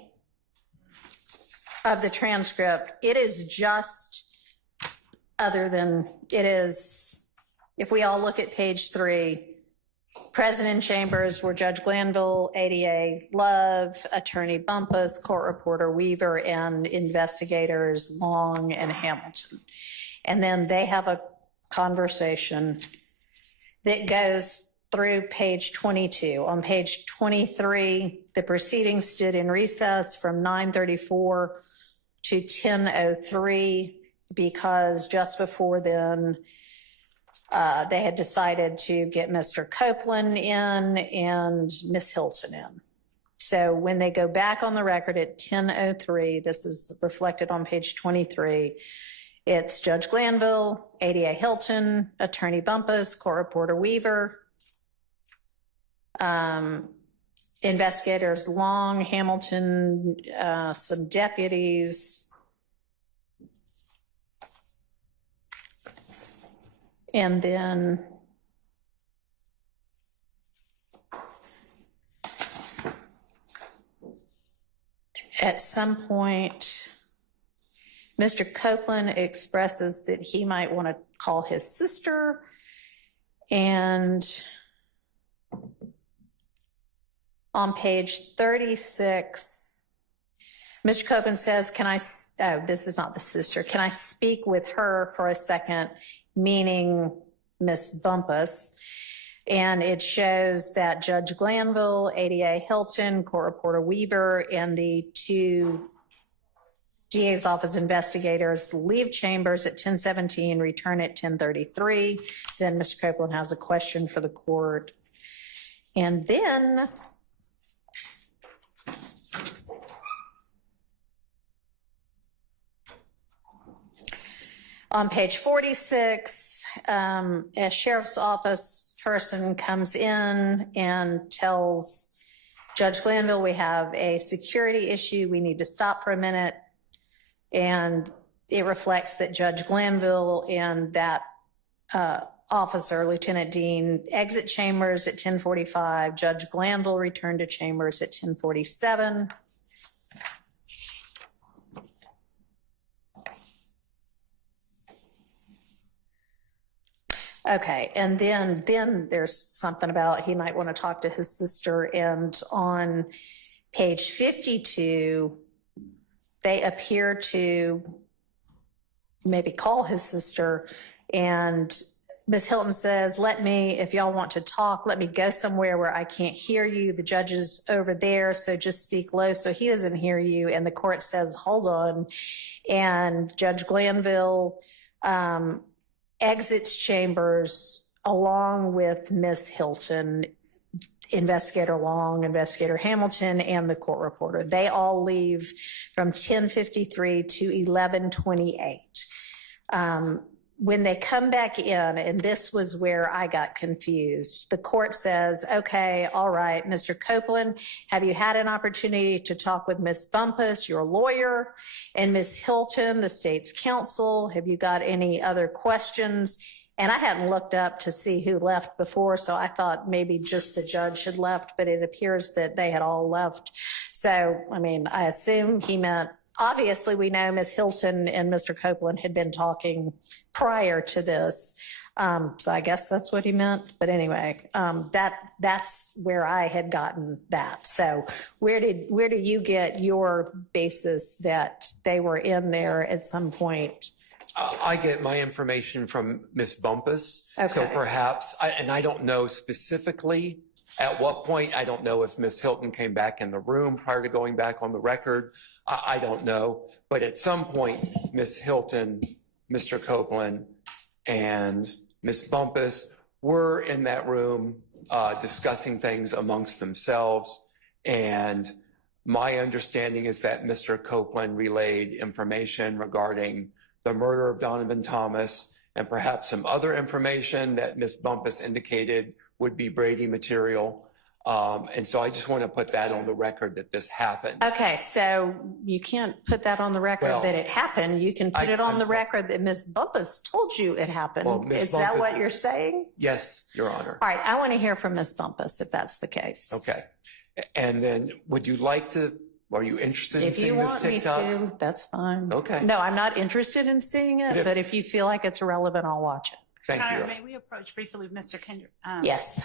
of the transcript, it is just if we all look at page 3, present in chambers were Judge Glanville, ADA Love, Attorney Bumpus, Court Reporter Weaver, and investigators Long and Hamilton. And then they have a conversation that goes through page 22. On page 23, the proceedings stood in recess from 9:34 to 10:03 because just before then, they had decided to get Mr. Copeland in and Miss Hilton in. So when they go back on the record at 10:03, this is reflected on page 23, It's Judge Glanville, ADA Hilton, Attorney Bumpus, Court Reporter Weaver, investigators Long, Hamilton, some deputies, and then at some point, Mr. Copeland expresses that he might want to call his sister, and on page 36, Mr. Copeland says, this is not the sister, can I speak with her for a second, meaning Miss Bumpus? And it shows that Judge Glanville, ADA Hilton, Court Reporter Weaver, and the two DA's office investigators leave chambers at 10:17, return at 10:33. Then Mr. Copeland has a question for the court. And then on page 46, a sheriff's office person comes in and tells Judge Glanville, we have a security issue. We need to stop for a minute. And it reflects that Judge Glanville and that officer, Lieutenant Dean, exit chambers at 10:45. Judge Glanville returned to chambers at 10:47. Okay, and then there's something about he might want to talk to his sister, and on page 52, they appear to maybe call his sister, and Ms. Hilton says, if y'all want to talk, let me go somewhere where I can't hear you. The judge is over there, so just speak low so he doesn't hear you. And the court says, hold on. And Judge Glanville exits chambers along with Ms. Hilton, Investigator Long, Investigator Hamilton, and the court reporter. They all leave from 10:53 to 11:28. When they come back in, and this was where I got confused, the court says, okay, all right, Mr. Copeland, have you had an opportunity to talk with Ms. Bumpus, your lawyer, and Ms. Hilton, the state's counsel? Have you got any other questions? And I hadn't looked up to see who left before, so I thought maybe just the judge had left, but it appears that they had all left. So, I mean, I assume he meant, obviously we know Ms. Hilton and Mr. Copeland had been talking prior to this. So I guess that's what he meant. But anyway, that's where I had gotten that. So where do you get your basis that they were in there at some point? I get my information from Ms. Bumpus. Okay. So perhaps, and I don't know specifically at what point. I don't know if Ms. Hilton came back in the room prior to going back on the record. I don't know. But at some point, Ms. Hilton, Mr. Copeland, and Ms. Bumpus were in that room discussing things amongst themselves. And my understanding is that Mr. Copeland relayed information regarding the murder of Donovan Thomas and perhaps some other information that Ms. Bumpus indicated would be Brady material. And so I just want to put that on the record that this happened. Okay, so you can't put that on the record that it happened. You can put it on the record that Ms. Bumpus told you it happened. Well, Ms. Is that Bumpus- what you're saying? Yes, Your Honor. All right, I want to hear from Ms. Bumpus if that's the case. Okay. And then would you like to, are you interested in If you seeing this want me TikTok? to, that's fine. Okay. No, I'm not interested in seeing it, but if you feel like it's relevant, I'll watch it. Thank you. May we approach briefly Mr. Kendrick? Yes.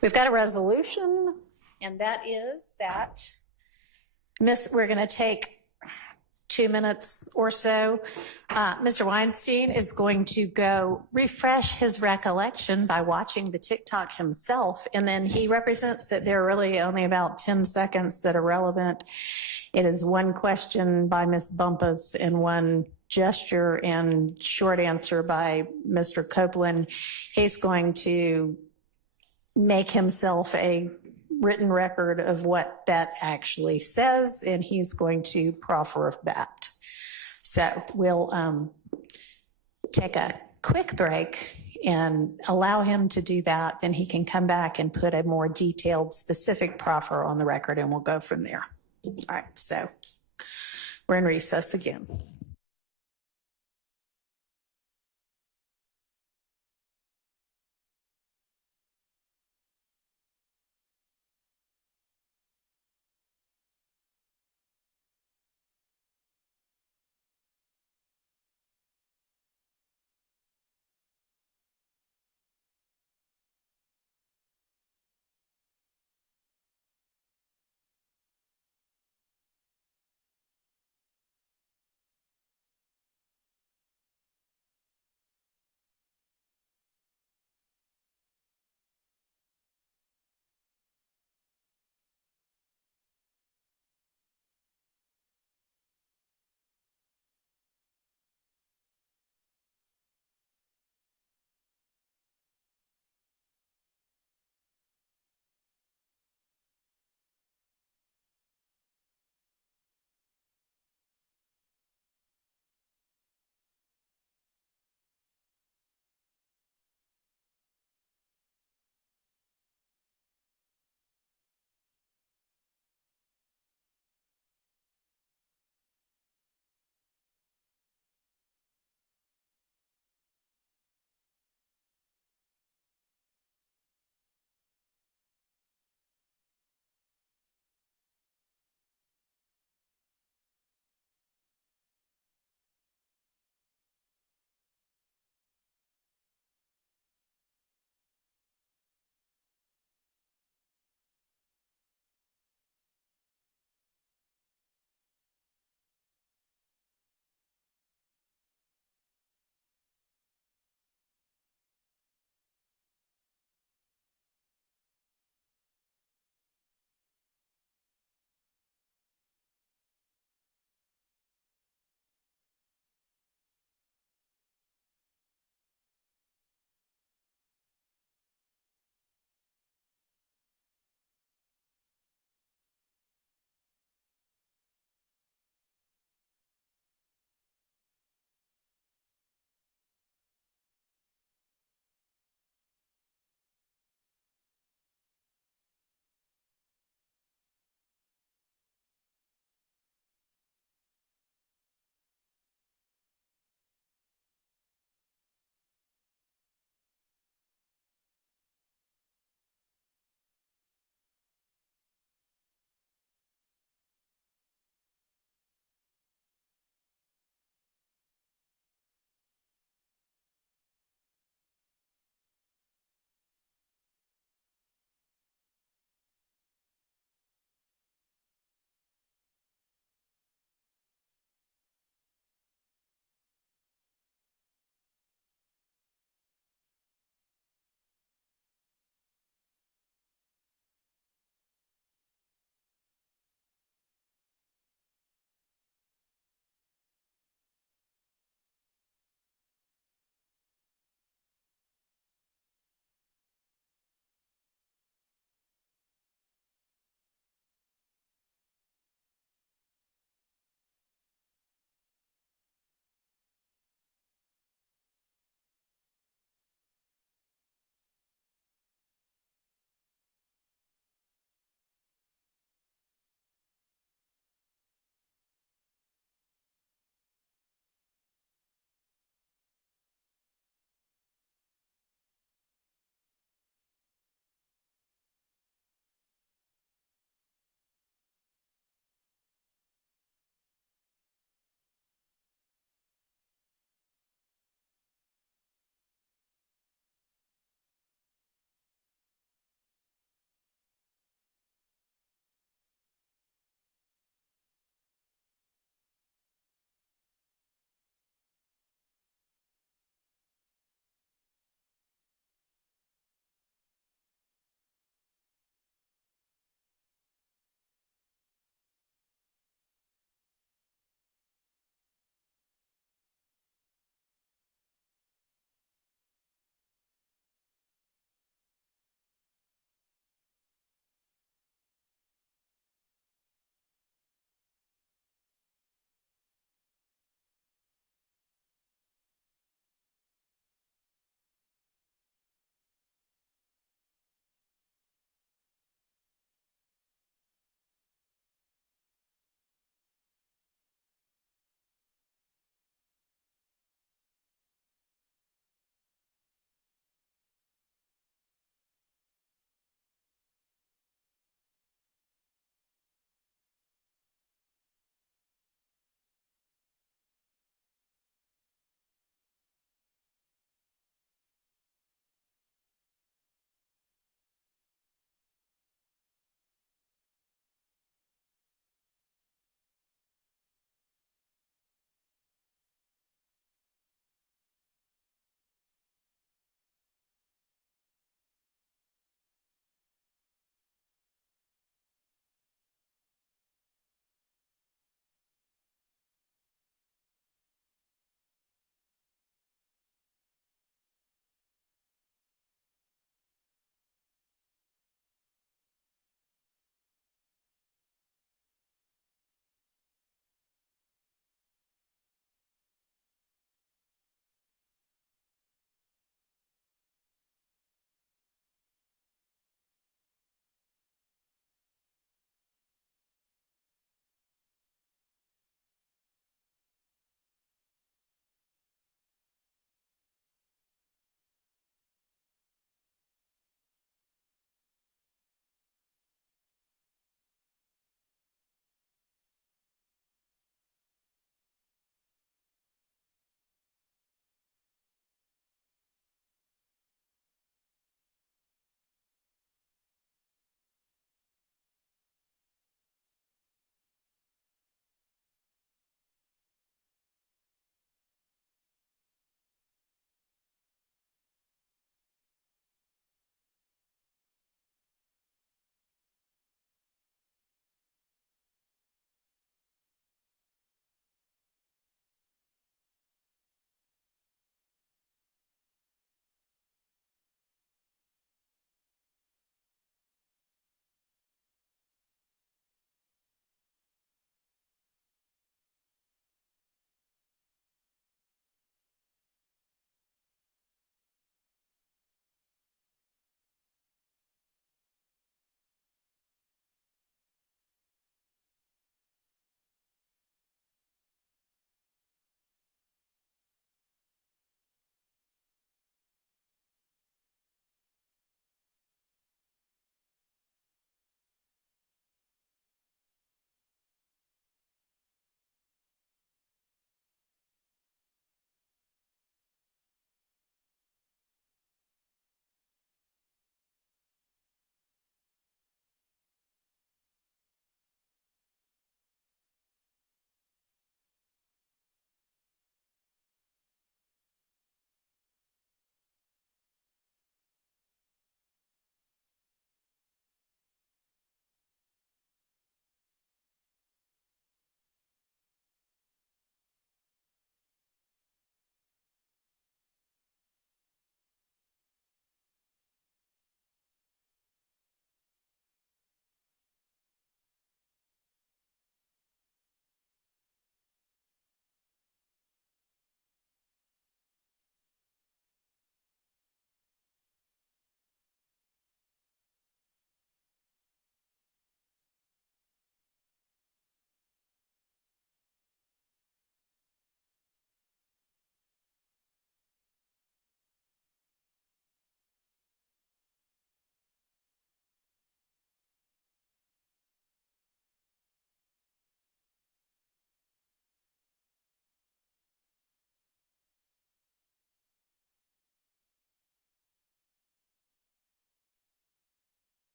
we've got a resolution, and that is that we're going to take 2 minutes or so. Mr. Weinstein is going to go refresh his recollection by watching the TikTok himself, and then he represents that there are really only about 10 seconds that are relevant. It is one question by Ms. Bumpus and one gesture and short answer by Mr. Copeland. He's going to make himself a written record of what that actually says, and he's going to proffer that. So we'll take a quick break and allow him to do that. Then he can come back and put a more detailed, specific proffer on the record, and we'll go from there. All right, so we're in recess again.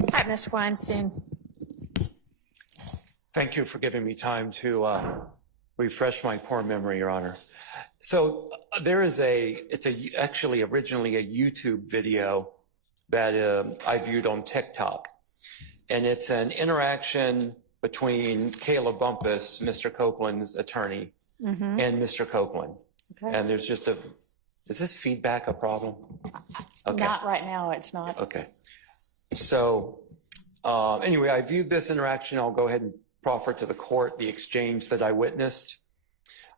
All right, Mr. Weinstein. Thank you for giving me time to refresh my poor memory, Your Honor. So there is actually originally a YouTube video that I viewed on TikTok. And it's an interaction between Kayla Bumpus, Mr. Copeland's attorney, and Mr. Copeland. Okay. And there's just is this feedback a problem? Okay. Not right now, it's not. Okay. So anyway, I viewed this interaction. I'll go ahead and proffer to the court the exchange that I witnessed.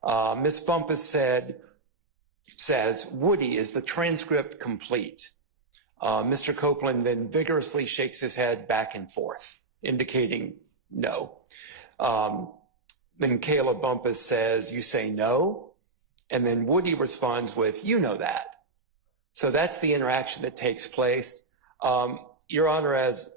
Ms. Bumpus says, Woody, is the transcript complete? Mr. Copeland then vigorously shakes his head back and forth, indicating no. Then Kayla Bumpus says, you say no? And then Woody responds with, you know that. So that's the interaction that takes place. Your Honor, as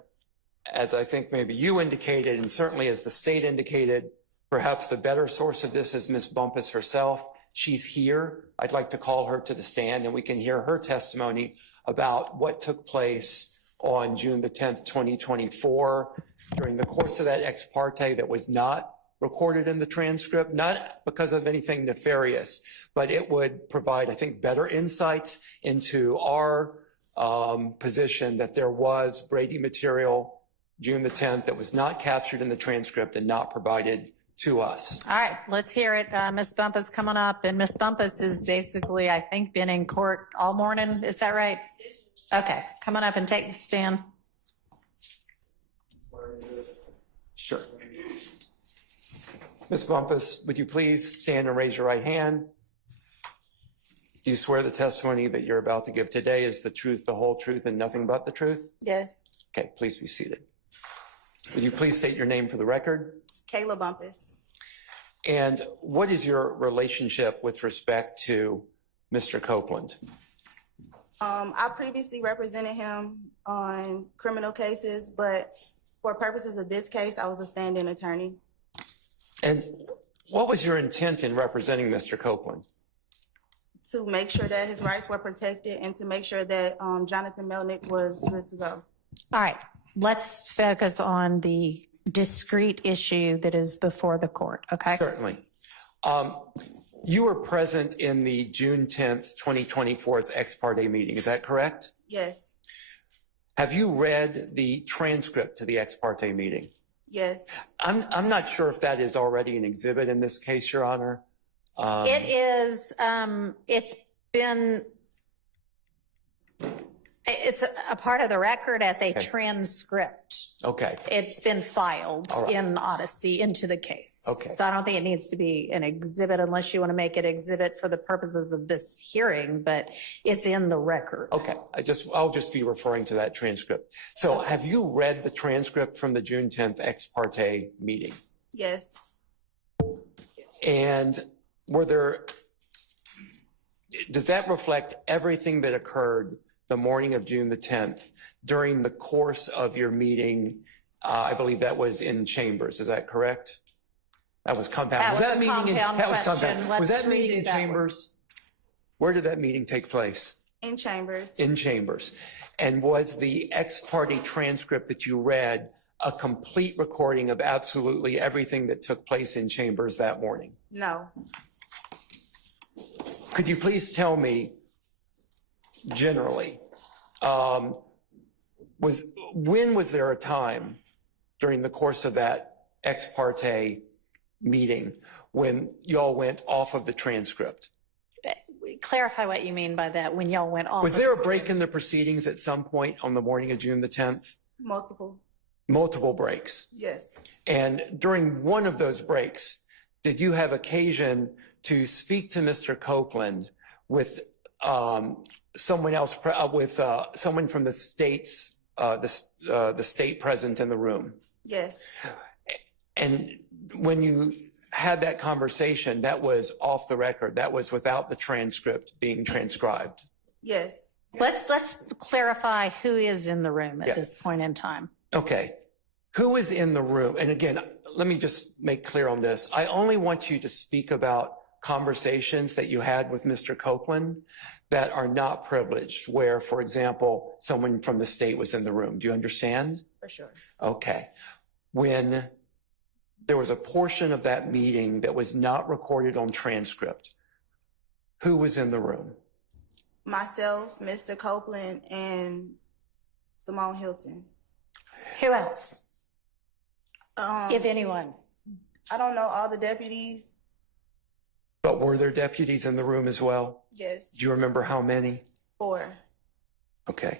I think maybe you indicated, and certainly as the state indicated, perhaps the better source of this is Ms. Bumpus herself. She's here. I'd like to call her to the stand and we can hear her testimony about what took place on June the 10th, 2024, during the course of that ex parte that was not recorded in the transcript, not because of anything nefarious, but it would provide, I think, better insights into our position that there was Brady material June the 10th that was not captured in the transcript and not provided to us. All right, let's hear it. Ms. Bumpus coming up, and Ms. Bumpus has basically, I think, been in court all morning. Is that right? Okay, come on up and take the stand. Sure. Ms. Bumpus, would you please stand and raise your right hand? Do you swear the testimony that you're about to give today is the truth, the whole truth, and nothing but the truth? Yes. Okay, please be seated. Would you please state your name for the record? Kayla Bumpus. And what is your relationship with respect to Mr. Copeland? I previously represented him on criminal cases, but for purposes of this case, I was a stand-in attorney. And what was your intent in representing Mr. Copeland? To make sure that his rights were protected and to make sure that Jonathan Melnick was good to go. All right, let's focus on the discrete issue that is before the court, okay? Certainly. You were present in the June 10th, 2024 ex parte meeting, is that correct? Yes. Have you read the transcript to the ex parte meeting? Yes. Um, Um, I'm not sure if that is already an exhibit in this case, Your Honor. It is, it's a part of the record as a transcript. Okay. It's been filed All right. in Odyssey into the case. Okay. So I don't think it needs to be an exhibit unless you want to make it exhibit for the purposes of this hearing, but it's in the record. Okay. I'll just be referring to that transcript. So have you read the transcript from the June 10th ex parte meeting? Yes. And does that reflect everything that occurred the morning of June the 10th during the course of your meeting? I believe that was in chambers. Is that correct? That was compound. That was a meeting compound that was question. compound. Let's Was that meeting redo in that one. chambers? Where did that meeting take place? In chambers. In chambers. And was the ex parte transcript that you read a complete recording of absolutely everything that took place in chambers that morning? No. Could you please tell me generally, when was there a time during the course of that ex parte meeting when y'all went off of the transcript? Clarify what you mean by that, when y'all went off. Was of there a the break in the proceedings at some point on the morning of June the 10th? Multiple. Multiple breaks. Yes. And during one of those breaks, did you have occasion to speak to Mr. Copeland with someone else, someone from the states, the state present in the room? Yes. And when you had that conversation, that was off the record. That was without the transcript being transcribed. Yes. Let's clarify who is in the room at Yes. this point in time. Okay. Who is in the room? And again, let me just make clear on this. I only want you to speak about conversations that you had with Mr. Copeland that are not privileged, where, for example, someone from the state was in the room. Do you understand? For sure. Okay. When there was a portion of that meeting that was not recorded on transcript, who was in the room? Myself, Mr. Copeland, and Simone Hilton. Who else, if If anyone? I don't know all the deputies. But were there deputies in the room as well? Yes, Do you remember how many? 4. Okay.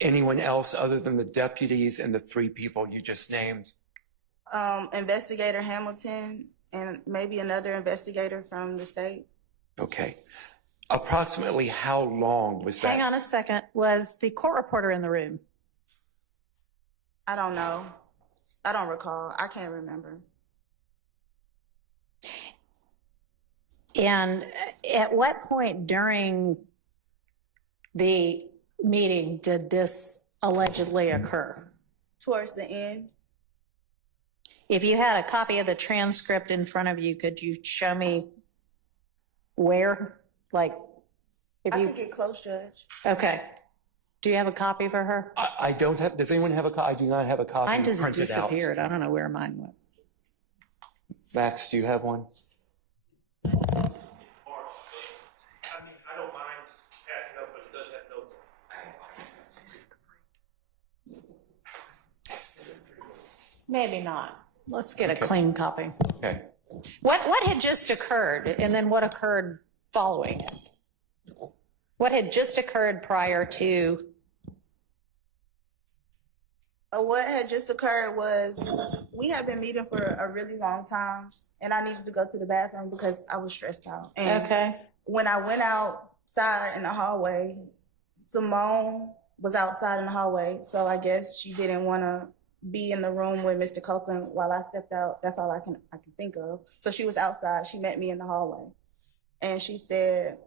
Anyone else other than the deputies and the 3 people you just named? Investigator Hamilton and maybe another investigator from the state. Okay. Approximately how long was that? Hang on a second. Was the court reporter in the room? I don't know. I don't recall. I can't remember. And at what point during the meeting did this allegedly occur? Towards the end, If you had a copy of the transcript in front of you, could you show me where? Like, if I you, could get close, Judge. okay. Do you have a copy for her? I don't have, does anyone have a copy? I do not have a copy Mine just printed out. disappeared. I don't know where mine went. Max, do you have one? I mean, I don't mind passing up, but it does have notes on it. Maybe not. Let's get a Okay. clean copy. Okay. What had just occurred, and then what occurred following it? What had just occurred prior to? What had just occurred was we had been meeting for a really long time, and I needed to go to the bathroom because I was stressed out. And Okay. when I went outside in the hallway, Simone was outside in the hallway, so I guess she didn't want to be in the room with Mr. Copeland while I stepped out. That's all I can think of. So she was outside. She met me in the hallway, and she said,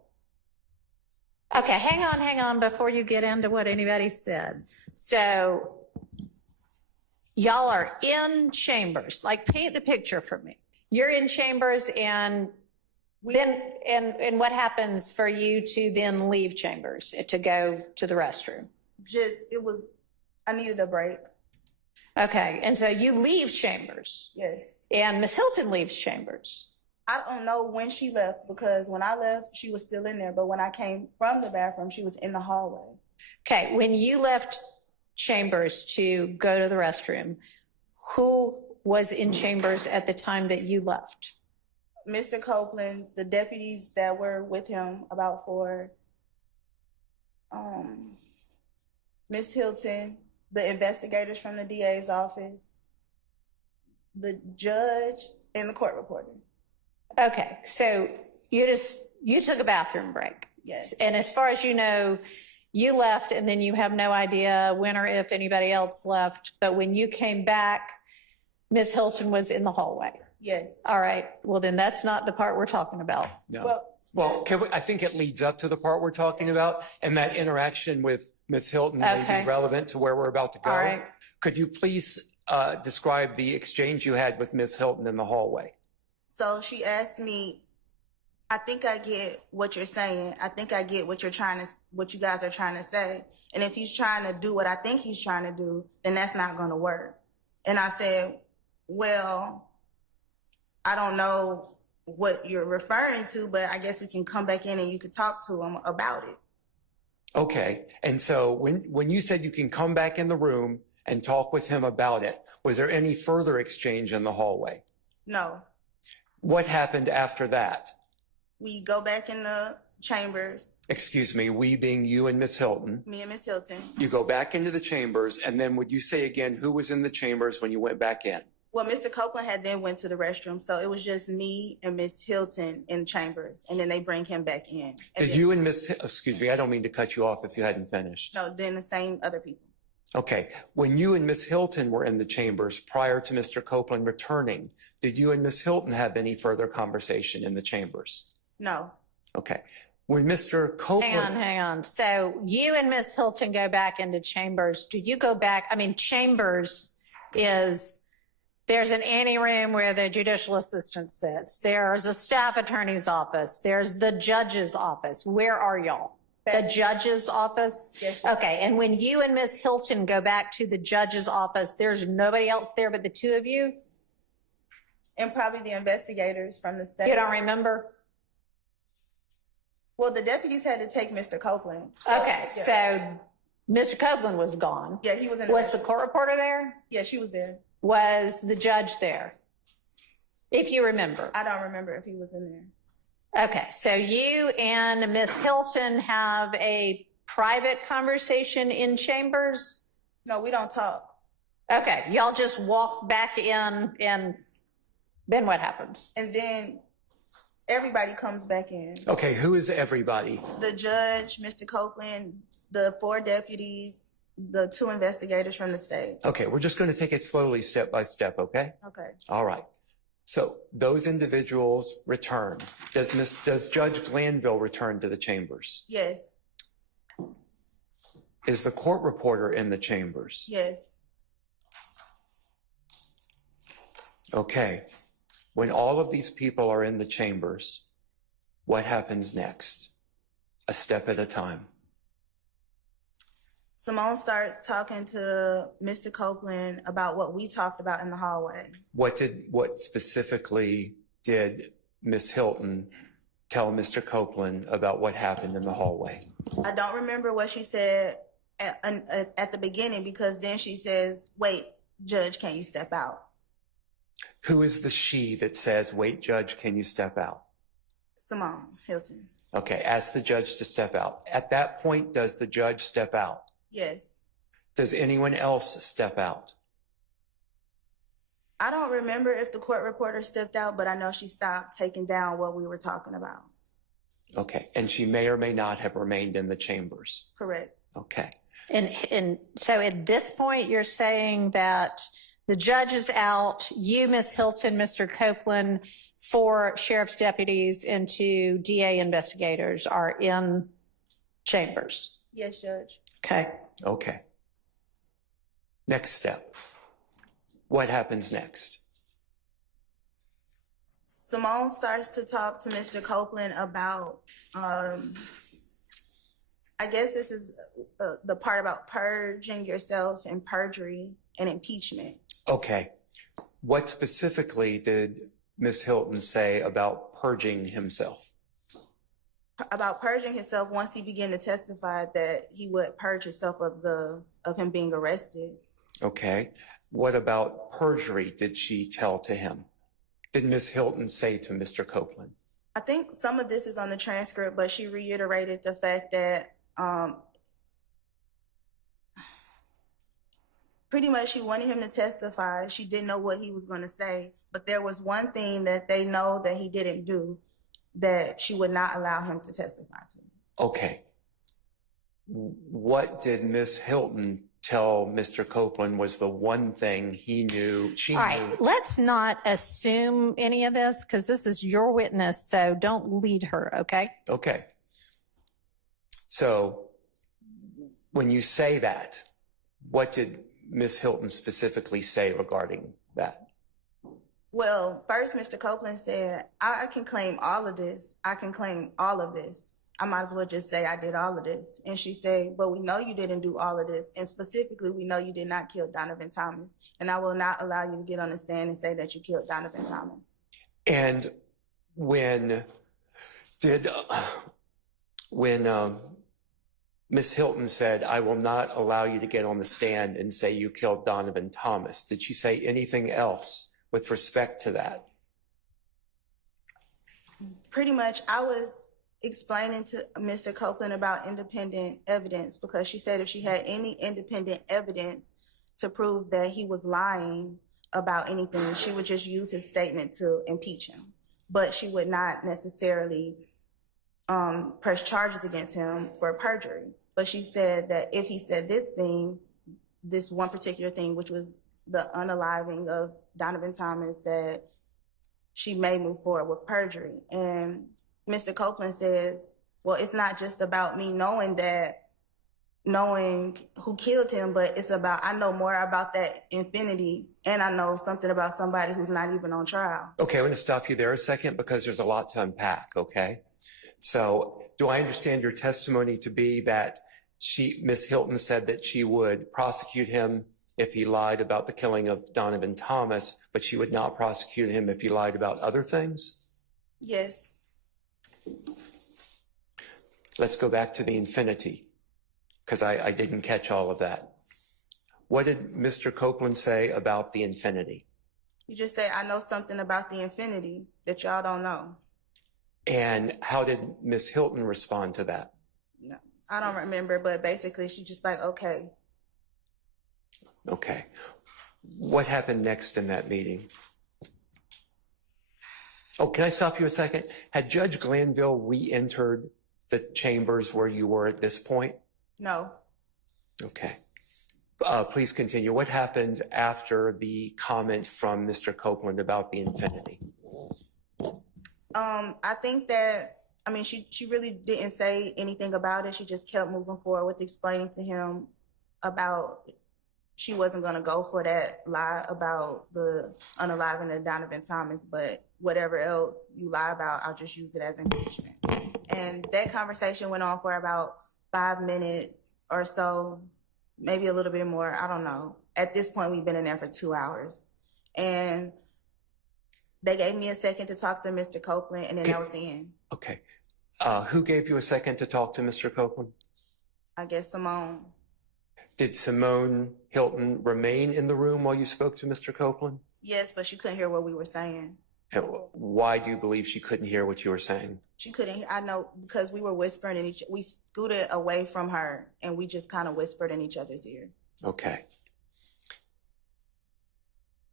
Okay, hang on before you get into what anybody said. So y'all are in chambers, like paint the picture for me. You're in chambers and then, and what happens for you to then leave chambers to go to the restroom? I needed a break. Okay, and so you leave chambers Yes. and Miss Hilton leaves chambers. I don't know when she left because when I left, she was still in there. But when I came from the bathroom, she was in the hallway. Okay, when you left chambers to go to the restroom, who was in chambers at the time that you left? Mr. Copeland, the deputies that were with him, about 4, Miss Hilton, the investigators from the DA's office, the judge, and the court reporter. Okay, so you took a bathroom break. Yes. And as far as you know, you left and then you have no idea when or if anybody else left. But when you came back, Ms. Hilton was in the hallway. Yes. All right, well then that's not the part we're talking about. No. Well, I think it leads up to the part we're talking about, and that interaction with Ms. Hilton may Okay. be relevant to where we're about to go. All right. Could you please describe the exchange you had with Ms. Hilton in the hallway? So she asked me, I think I get what you're saying. I think I get what you guys are trying to say. And if he's trying to do what I think he's trying to do, then that's not going to work. And I said, well, I don't know what you're referring to, but I guess we can come back in and you could talk to him about it. Okay. And so when you said you can come back in the room and talk with him about it, was there any further exchange in the hallway? No. What happened after that? We go back in the chambers, Excuse me, we being you and Ms. Hilton. me and Miss Hilton. You go back into the chambers, and then would you say again who was in the chambers when you went back in? Well, Mr. Copeland had then went to the restroom, so it was just me and Miss Hilton in chambers, and then they bring him back in. And Did then- you and excuse me, I don't mean to cut you off if you hadn't finished. No, then the same other people. Okay, when you and Ms. Hilton were in the chambers prior to Mr. Copeland returning, did you and Ms. Hilton have any further conversation in the chambers? No. Okay, when Mr. Copeland. Hang on. So you and Ms. Hilton go back into chambers. Do you go back? I mean, chambers is There's an anteroom where the judicial assistant sits. There's a staff attorney's office. There's the judge's office. Where are y'all? The judge's office? Yes. Okay, and when you and Ms. Hilton go back to the judge's office, there's nobody else there but the two of you? And probably the investigators from the state. You don't remember? Well, the deputies had to take Mr. Copeland. Okay, Yeah. so Mr. Copeland was gone. Yeah, he was in. Was the court reporter there? Yeah, she was there. Was the judge there? If you remember. I don't remember if he was in there. Okay, so you and Ms. Hilton have a private conversation in chambers? No, we don't talk. Okay, y'all just walk back in and then what happens? And then everybody comes back in. Okay, who is everybody? The judge, Mr. Copeland, the 4 deputies, the 2 investigators from the state. Okay, we're just going to take it slowly, step by step, okay? Okay. All right. So those individuals return. Does Judge Glanville return to the chambers? Yes. Is the court reporter in the chambers? Yes. Okay. When all of these people are in the chambers, what happens next? A step at a time. Simone starts talking to Mr. Copeland about what we talked about in the hallway. What specifically did Miss Hilton tell Mr. Copeland about what happened in the hallway? I don't remember what she said at the beginning, because then she says, wait, Judge, can you step out? Who is the she that says, wait, Judge, can you step out? Simone Hilton. Okay, ask the judge to step out. At that point, does the judge step out? Yes. Does anyone else step out? I don't remember if the court reporter stepped out, but I know she stopped taking down what we were talking about. Okay, and she may or may not have remained in the chambers. Correct. Okay. And so at this point, you're saying that the judge is out, you, Ms. Hilton, Mr. Copeland, 4 sheriff's deputies and 2 DA investigators are in chambers. Yes, Judge. Okay. Okay. Next step. What happens next? Simone starts to talk to Mr. Copeland about, I guess this is the part about purging yourself and perjury and impeachment. Okay. What specifically did Ms. Hilton say about purging himself? About purging himself once he began to testify that he would purge himself of him being arrested. Okay. What about perjury did she tell to him? Did Ms. Hilton say to Mr. Copeland? I think some of this is on the transcript, but she reiterated the fact that pretty much she wanted him to testify. She didn't know what he was going to say, but there was one thing that they know that he didn't do that she would not allow him to testify to. Okay. What did Ms. Hilton tell Mr. Copeland was the one thing he knew, she All knew? right, let's not assume any of this because this is your witness, so don't lead her, okay? Okay. So when you say that, what did Ms. Hilton specifically say regarding that? Well, first, Mr. Copeland said, I can claim all of this. I can claim all of this. I might as well just say I did all of this. And she said, but we know you didn't do all of this. And specifically, we know you did not kill Donovan Thomas. And I will not allow you to get on the stand and say that you killed Donovan Thomas. And when Ms. Hilton said, I will not allow you to get on the stand and say you killed Donovan Thomas, did she say anything else with respect to that? Pretty much, I was explaining to Mr. Copeland about independent evidence because she said if she had any independent evidence to prove that he was lying about anything, she would just use his statement to impeach him. But she would not necessarily press charges against him for perjury. But she said that if he said this thing, this one particular thing, which was the unaliving of Donovan Thomas, that she may move forward with perjury. And Mr. Copeland says, well, it's not just about me knowing that knowing who killed him, but it's about, I know more about that infinity, and I know something about somebody who's not even on trial. Okay, I'm going to stop you there a second because there's a lot to unpack, okay? So do I understand your testimony to be that Miss Hilton said that she would prosecute him if he lied about the killing of Donovan Thomas, but she would not prosecute him if he lied about other things? Yes. Let's go back to the infinity, because I didn't catch all of that. What did Mr. Copeland say about the infinity? You just say, I know something about the infinity that y'all don't know. And how did Miss Hilton respond to that? No, I don't remember, but basically she just like, okay. Okay. What happened next in that meeting? Oh, can I stop you a second? Had Judge Glanville re-entered the chambers where you were at this point? No. Okay. Please continue. What happened after the comment from Mr. Copeland about the infinity? I think that, I mean, she really didn't say anything about it. She just kept moving forward with explaining to him about she wasn't going to go for that lie about the unaliving of Donovan Thomas, but whatever else you lie about, I'll just use it as impeachment. And that conversation went on for about 5 minutes or so, maybe a little bit more. I don't know. At this point, we've been in there for 2 hours. And they gave me a second to talk to Mr. Copeland, and then that was the end. Okay. Who gave you a second to talk to Mr. Copeland? I guess Simone. Did Simone Hilton remain in the room while you spoke to Mr. Copeland? Yes, but she couldn't hear what we were saying. And why do you believe she couldn't hear what you were saying? She couldn't hear. I know because we were whispering in we scooted away from her and we just kind of whispered in each other's ear. Okay.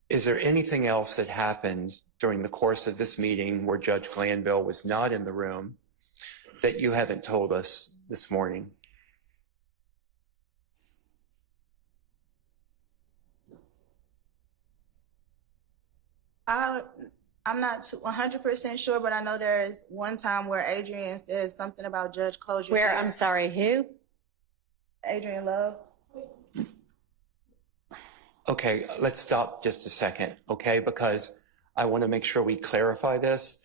Is there anything else that happened during the course of this meeting where Judge Glanville was not in the room that you haven't told us this morning? I'm not 100% sure, but I know there's one time where Adrian says something about Judge Closure. Where, I'm sorry, who? Adrian Love. Okay, let's stop just a second, okay? Because I want to make sure we clarify this.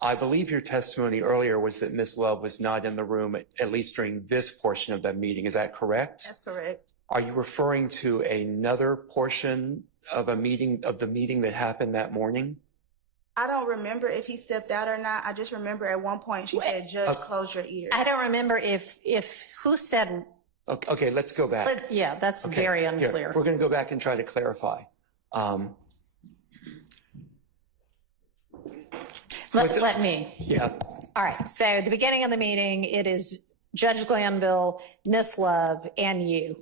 I believe your testimony earlier was that Ms. Love was not in the room, at least during this portion of that meeting. Is that correct? That's correct. Are you referring to another portion of the meeting that happened that morning? I don't remember if he stepped out or not. I just remember at one point she said, Judge, close your ears. I don't remember if who said. Okay, let's go back. Yeah, that's Okay, very here, unclear. we're going to go back and try to clarify. Let me. Yeah. All right. So the beginning of the meeting, it is Judge Glanville, Miss Love, and you,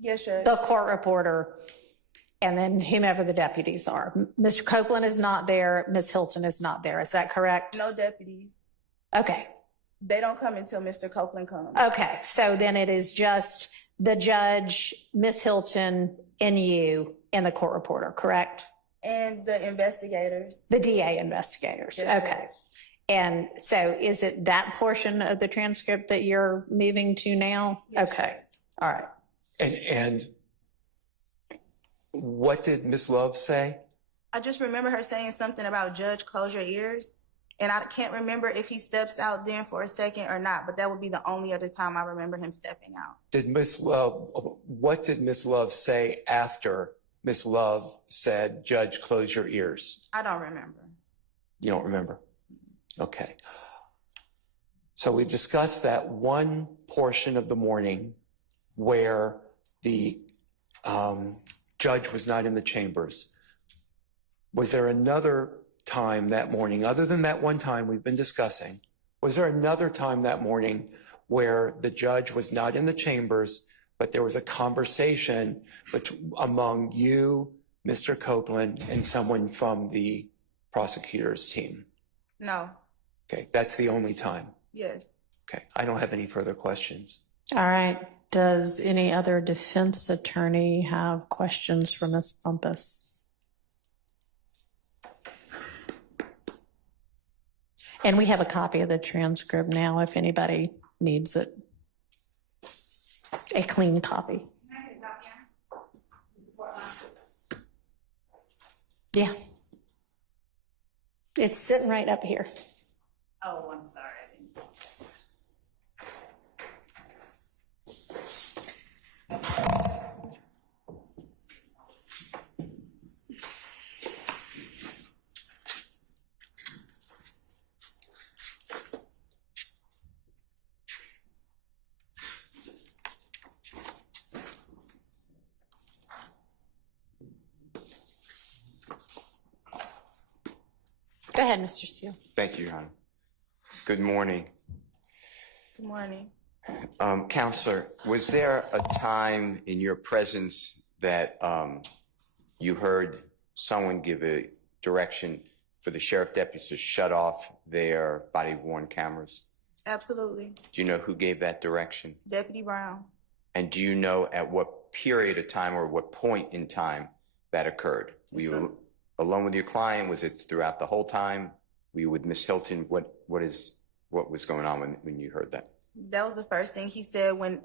Yes, Judge. the court reporter, and then whomever the deputies are. Mr. Copeland is not there. Miss Hilton is not there. Is that correct? No deputies. Okay. They don't come until Mr. Copeland comes. Okay. So then it is just the judge, Miss Hilton, and you, and the court reporter, correct? And the investigators. The DA investigators. Yes, Okay. Judge. And so is it that portion of the transcript that you're moving to now? Yes. Okay. All right. And what did Ms. Love say? I just remember her saying something about Judge, close your ears. And I can't remember if he steps out then for a second or not, but that would be the only other time I remember him stepping out. What did Ms. Love say after Ms. Love said, Judge, close your ears? I don't remember. You don't remember? Okay. So we've discussed that one portion of the morning where the judge was not in the chambers. Was there another time that morning, other than that one time we've been discussing, was there another time that morning where the judge was not in the chambers, but there was a conversation among you, Mr. Copeland, and someone from the prosecutor's team? No. Okay, that's the only time. Yes. Okay, I don't have any further questions. All right. Does any other defense attorney have questions for Ms. Bumpus? And we have a copy of the transcript now if anybody needs it. A clean copy. Yeah. It's sitting right up here. Oh, I'm sorry. I didn't see that. Go ahead, Mr. Steele. Thank you, Your Honor. Good morning. Good morning. Counselor, was there a time in your presence that you heard someone give a direction for the sheriff deputies to shut off their body-worn cameras? Absolutely. Do you know who gave that direction? Deputy Brown. And do you know at what period of time or what point in time that occurred? Were you alone with your client? Was it throughout the whole time? Were you with Miss Hilton? What was going on when you heard that? That was the first thing he said when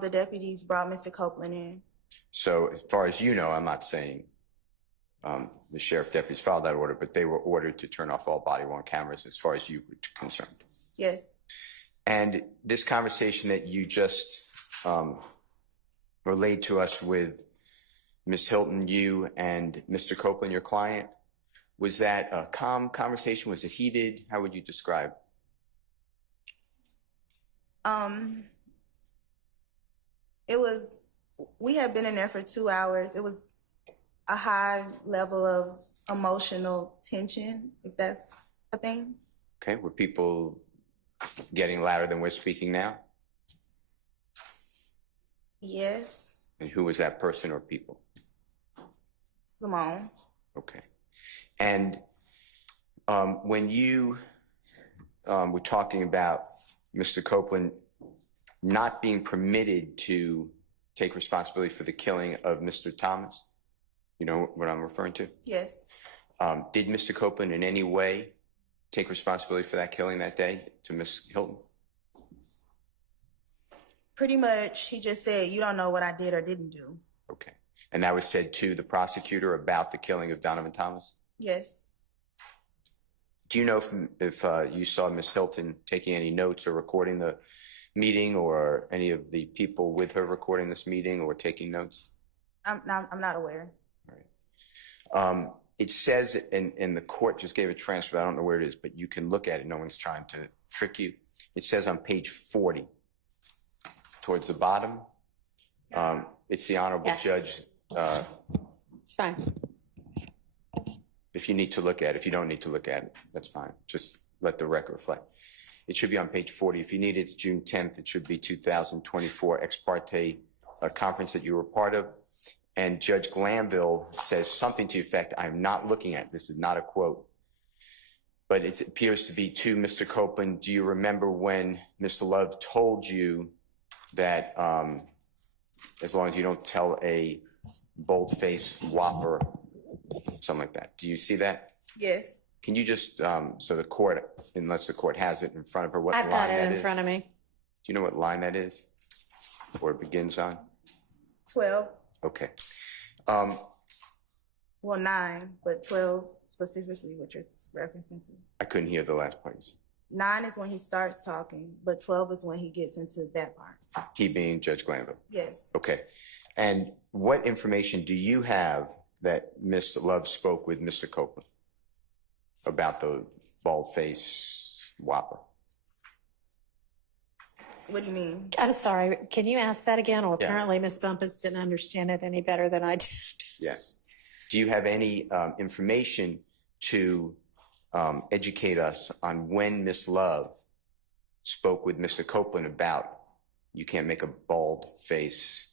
the deputies brought Mr. Copeland in. So as far as you know, I'm not saying the sheriff deputies followed that order, but they were ordered to turn off all body-worn cameras as far as you were concerned. Yes. And this conversation that you just relayed to us with Ms. Hilton, you and Mr. Copeland, your client, was that a calm conversation? Was it heated? How would you describe? It was, we had been in there for 2 hours. It was a high level of emotional tension, if that's a thing. Okay, were people getting louder than we're speaking now? Yes. And who was that person or people? Simone. Okay. And when you were talking about Mr. Copeland not being permitted to take responsibility for the killing of Mr. Thomas, you know what I'm referring to? Yes. Did Mr. Copeland in any way take responsibility for that killing that day to Miss Hilton? Pretty much, he just said, you don't know what I did or didn't do. Okay. And that was said to the prosecutor about the killing of Donovan Thomas? Yes. Do you know if you saw Miss Hilton taking any notes or recording the meeting, or any of the people with her recording this meeting or taking notes? I'm not aware. All right. It says, and the court just gave a transcript, I don't know where it is, but you can look at it. No one's trying to trick you. It says on page 40, towards the bottom, it's the Honorable Yes. Judge. It's fine. If you need to look at it, if you don't need to look at it, that's fine. Just let the record reflect. It should be on page 40. If you need it, it's June 10th. It should be 2024 ex parte conference that you were part of. And Judge Glanville says something to the effect, I'm not looking at, this is not a quote, but it appears to be to Mr. Copeland. Do you remember when Mr. Love told you that as long as you don't tell a bold-faced whopper, something like that? Do you see that? Yes. Can you just, so the court, unless the court has it in front of her, what line I've that got is? it in front of me. Do you know what line that is? Or it begins on? 12. Okay. Well, 9, but 12 specifically, what you're referencing to. I couldn't hear the last part. 9 is when he starts talking, but 12 is when he gets into that part. He being Judge Glanville. Yes. Okay. And what information do you have that Ms. Love spoke with Mr. Copeland about the bald-faced whopper? What do you mean? I'm sorry. Can you ask that again? Well, Yeah. apparently Ms. Bumpus didn't understand it any better than I did. Yes. Do you have any information to educate us on when Ms. Love spoke with Mr. Copeland about you can't make a bald face,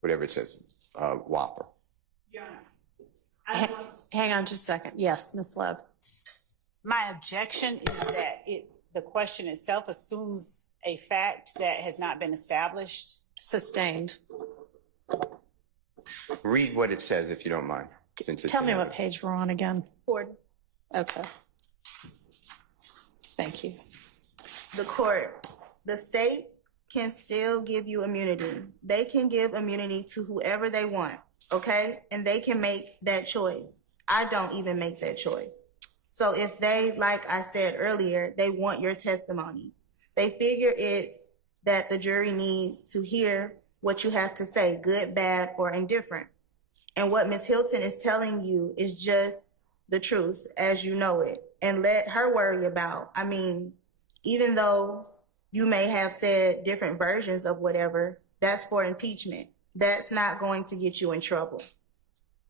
whatever it says, whopper? Hang on just a second. Yes, Ms. Love. My objection is that the question itself assumes a fact that has not been established. Sustained. Read what it says if you don't mind. Since it's Tell me in what it. page we're on again. 40. Okay. Thank you. The court, the state can still give you immunity. They can give immunity to whoever they want, okay? And they can make that choice. I don't even make that choice. So if they, like I said earlier, they want your testimony, they figure it's that the jury needs to hear what you have to say, good, bad, or indifferent. And what Ms. Hilton is telling you is just the truth as you know it. And let her worry about, I mean, even though you may have said different versions of whatever, that's for impeachment. That's not going to get you in trouble.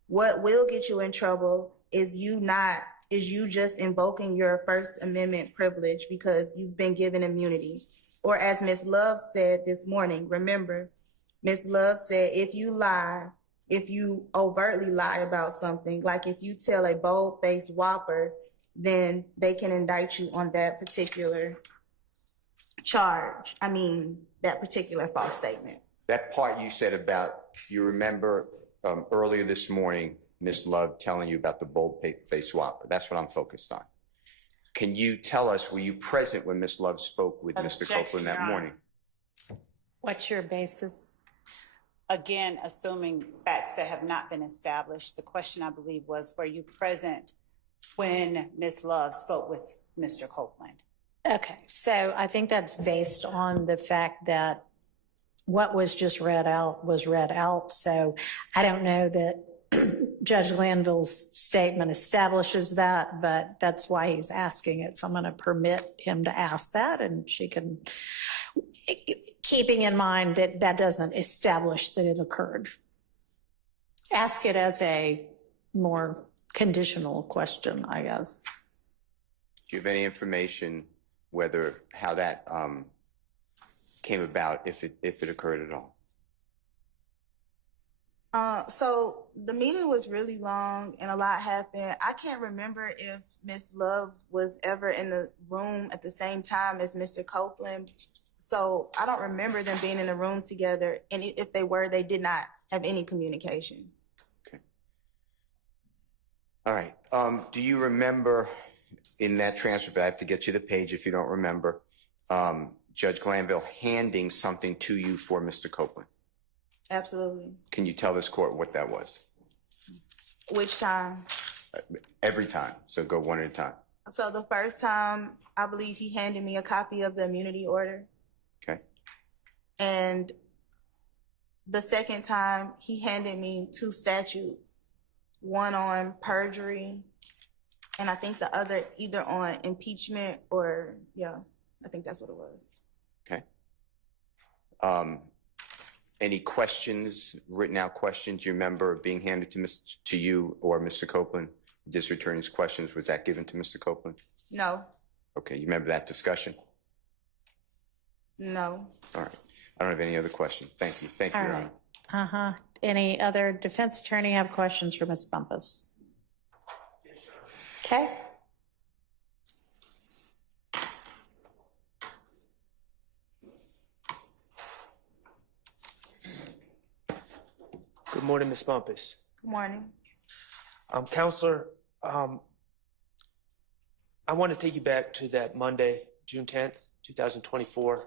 What will get you in trouble is you just invoking your First Amendment privilege because you've been given immunity. Or as Ms. Love said this morning, remember, Ms. Love said, if you overtly lie about something, like if you tell a bold-faced whopper, then they can indict you on that particular charge. I mean, that particular false statement. That part you said about, you remember earlier this morning, Ms. Love telling you about the bold-faced whopper. That's what I'm focused on. Can you tell us, were you present when Ms. Love spoke with Mr. Copeland that morning? What's your basis? Again, assuming facts that have not been established, the question I believe was, were you present when Ms. Love spoke with Mr. Copeland? Okay, so I think that's based on the fact that what was just read out was read out. So I don't know that Judge Glanville's statement establishes that, but that's why he's asking it. So I'm going to permit him to ask that, and she can, keeping in mind that that doesn't establish that it occurred. Ask it as a more conditional question, I guess. Do you have any information how that came about, if it occurred at all? So the meeting was really long and a lot happened. I can't remember if Ms. Love was ever in the room at the same time as Mr. Copeland. So I don't remember them being in the room together. And if they were, they did not have any communication. Okay. All right. Do you remember in that transcript, I have to get you the page if you don't remember, Judge Glanville handing something to you for Mr. Copeland? Absolutely. Can you tell this court what that was? Which time? Every time. So go one at a time. So the first time, I believe he handed me a copy of the immunity order. Okay. And the second time, he handed me 2 statutes, one on perjury, and I think the other either on impeachment or, yeah, I think that's what it was. Okay. Any questions, written out questions you remember being handed to you or Mr. Copeland? District Attorney's questions, was that given to Mr. Copeland? No. Okay, you remember that discussion? No. All right. I don't have any other questions. Thank you. Thank you, All Your right. Honor. Any other defense attorney have questions for Ms. Bumpus? Okay. Good morning, Ms. Bumpus. Good morning. Counselor, I want to take you back to that Monday, June 10th, 2024.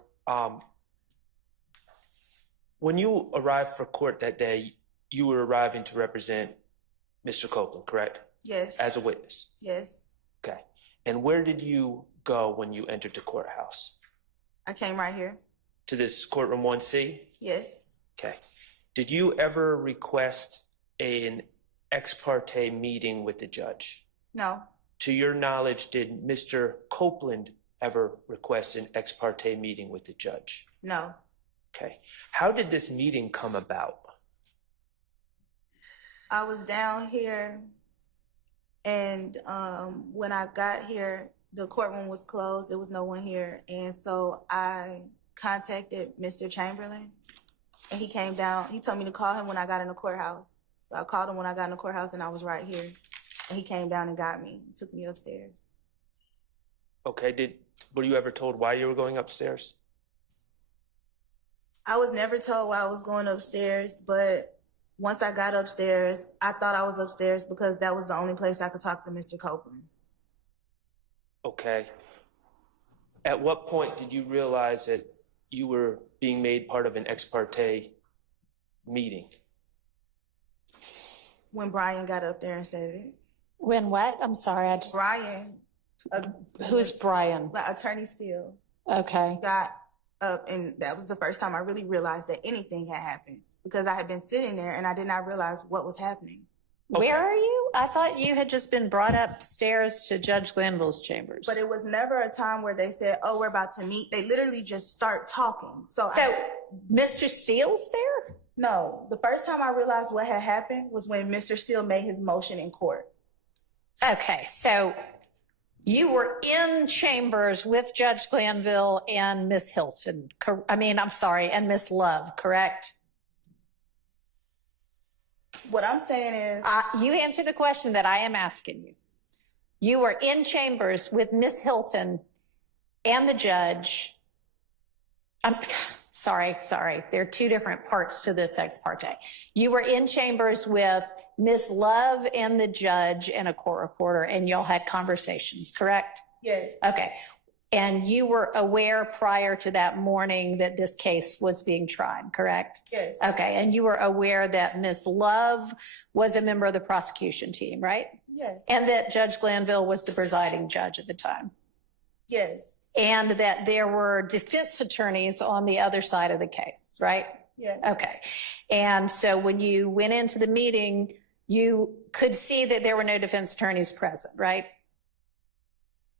When you arrived for court that day, you were arriving to represent Mr. Copeland, correct? Yes. As a witness? Yes. Okay. And where did you go when you entered the courthouse? I came right here. To this courtroom 1C? Yes. Okay. Did you ever request an ex parte meeting with the judge? No. To your knowledge, did Mr. Copeland ever request an ex parte meeting with the judge? No. Okay. How did this meeting come about? I was down here, and when I got here, the courtroom was closed. There was no one here. And so I contacted Mr. Chamberlain, and he came down. He told me to call him when I got in the courthouse. So I called him when I got in the courthouse, and I was right here. And he came down and got me, took me upstairs. Okay. Were you ever told why you were going upstairs? I was never told why I was going upstairs, but once I got upstairs, I thought I was upstairs because that was the only place I could talk to Mr. Copeland. Okay. At what point did you realize that you were being made part of an ex parte meeting? When Brian got up there and said it. When what? I'm sorry, I just, Brian, who's Brian? Attorney Steele, Okay. got up, and that was the first time I really realized that anything had happened, because I had been sitting there and I did not realize what was happening. Okay. Where are you? I thought you had just been brought upstairs to Judge Glanville's chambers. But it was never a time where they said, oh, we're about to meet. They literally just start talking. So Mr. Steele's there? no, the first time I realized what had happened was when Mr. Steele made his motion in court. Okay, so you were in chambers with Judge Glanville and Miss Hilton. And Miss Love, correct? What I'm saying is, You answered the question that I am asking you. You were in chambers with Miss Hilton and the judge. I'm sorry. There are two different parts to this ex parte. You were in chambers with Miss Love and the judge and a court reporter, and y'all had conversations, correct? yes, Okay. And you were aware prior to that morning that this case was being tried, correct? yes, Okay. And you were aware that Miss Love was a member of the prosecution team, right? yes, And that Judge Glanville was the presiding judge at the time. yes, And that there were defense attorneys on the other side of the case, right? yes. Okay. And so when you went into the meeting, you could see that there were no defense attorneys present, right?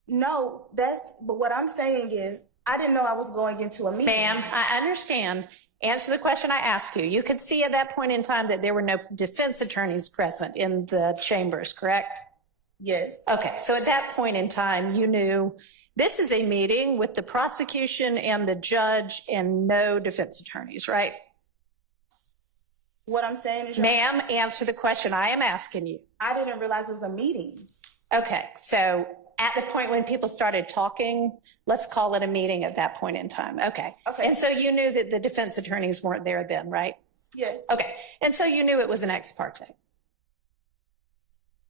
No, but what I'm saying is, I didn't know I was going into a meeting. Ma'am, I understand. Answer the question I asked you. You could see at that point in time that there were no defense attorneys present in the chambers, correct? Yes, Okay. So at that point in time, you knew this is a meeting with the prosecution and the judge and no defense attorneys, right? what I'm saying is, Ma'am, answer the question I am asking you. I didn't realize it was a meeting. Okay, so at the point when people started talking, let's call it a meeting at that point in time. Okay. Okay. And so you knew that the defense attorneys weren't there then, right? Yes. Okay. And so you knew it was an ex parte.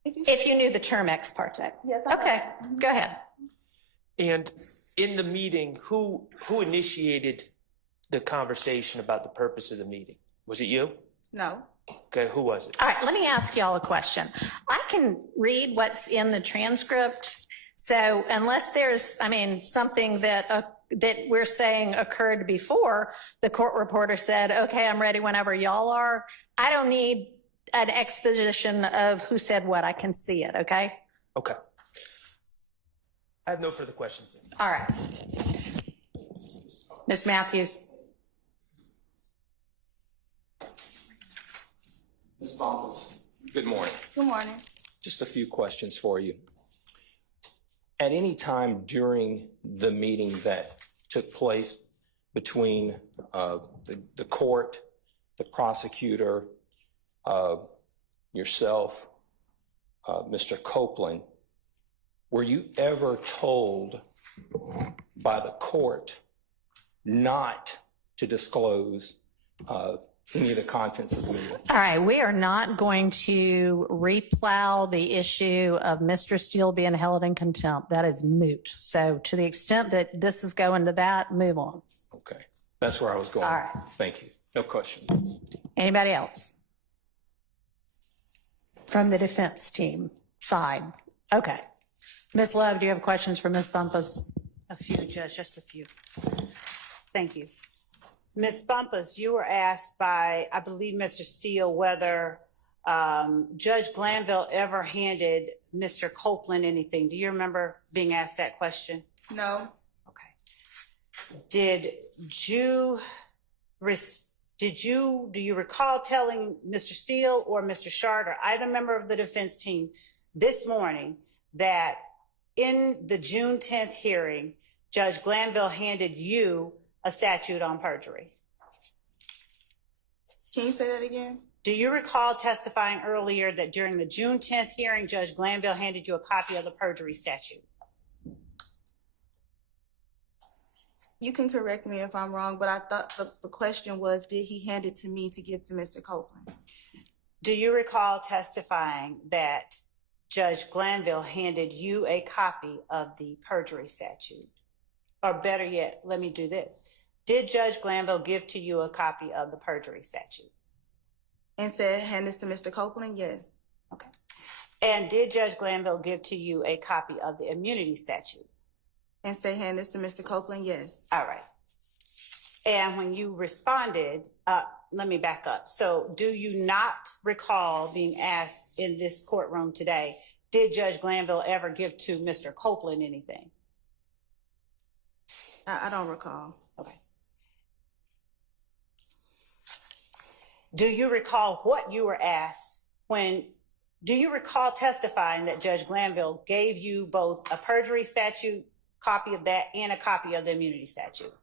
If you knew the term ex parte. Yes, I know. Okay, go ahead. And in the meeting, who initiated the conversation about the purpose of the meeting? Was it you? No. Okay, who was it? All right, let me ask y'all a question. I can read what's in the transcript. So unless there's, something that we're saying occurred before, the court reporter said, okay, I'm ready whenever y'all are. I don't need an exposition of who said what. I can see it, okay? Okay. I have no further questions. All right. Ms. Matthews. Ms. Bombas, good morning. Good morning. Just a few questions for you. At any time during the meeting that took place between the court, the prosecutor, yourself, Mr. Copeland, were you ever told by the court not to disclose any of the contents of the meeting? All right, we are not going to replow the issue of Mr. Steele being held in contempt. That is moot. So to the extent that this is going to that, move on. Okay, that's where I was going. All right. Thank you. No questions. Anybody else? From the defense team side. Okay. Ms. Love, do you have questions for Ms. Bumpus? A few, Judge, just a few. Thank you. Ms. Bumpus, you were asked by, I believe, Mr. Steele, whether Judge Glanville ever handed Mr. Copeland anything. Do you remember being asked that question? No. Okay. Do you recall telling Mr. Steele or Mr. Shard or either member of the defense team this morning that in the June 10th hearing, Judge Glanville handed you a statute on perjury? Can you say that again? Do you recall testifying earlier that during the June 10th hearing, Judge Glanville handed you a copy of the perjury statute? You can correct me if I'm wrong, but I thought the question was, did he hand it to me to give to Mr. Copeland? Do you recall testifying that Judge Glanville handed you a copy of the perjury statute? Or better yet, let me do this. Did Judge Glanville give to you a copy of the perjury statute? And said, hand this to Mr. Copeland? Yes. Okay. And did Judge Glanville give to you a copy of the immunity statute? And say, hand this to Mr. Copeland? Yes. All right. And when you responded, let me back up. So do you not recall being asked in this courtroom today, did Judge Glanville ever give to Mr. Copeland anything? I don't recall. Okay. Do you recall what you were asked do you recall testifying that Judge Glanville gave you both a perjury statute, copy of that, and a copy of the immunity statute?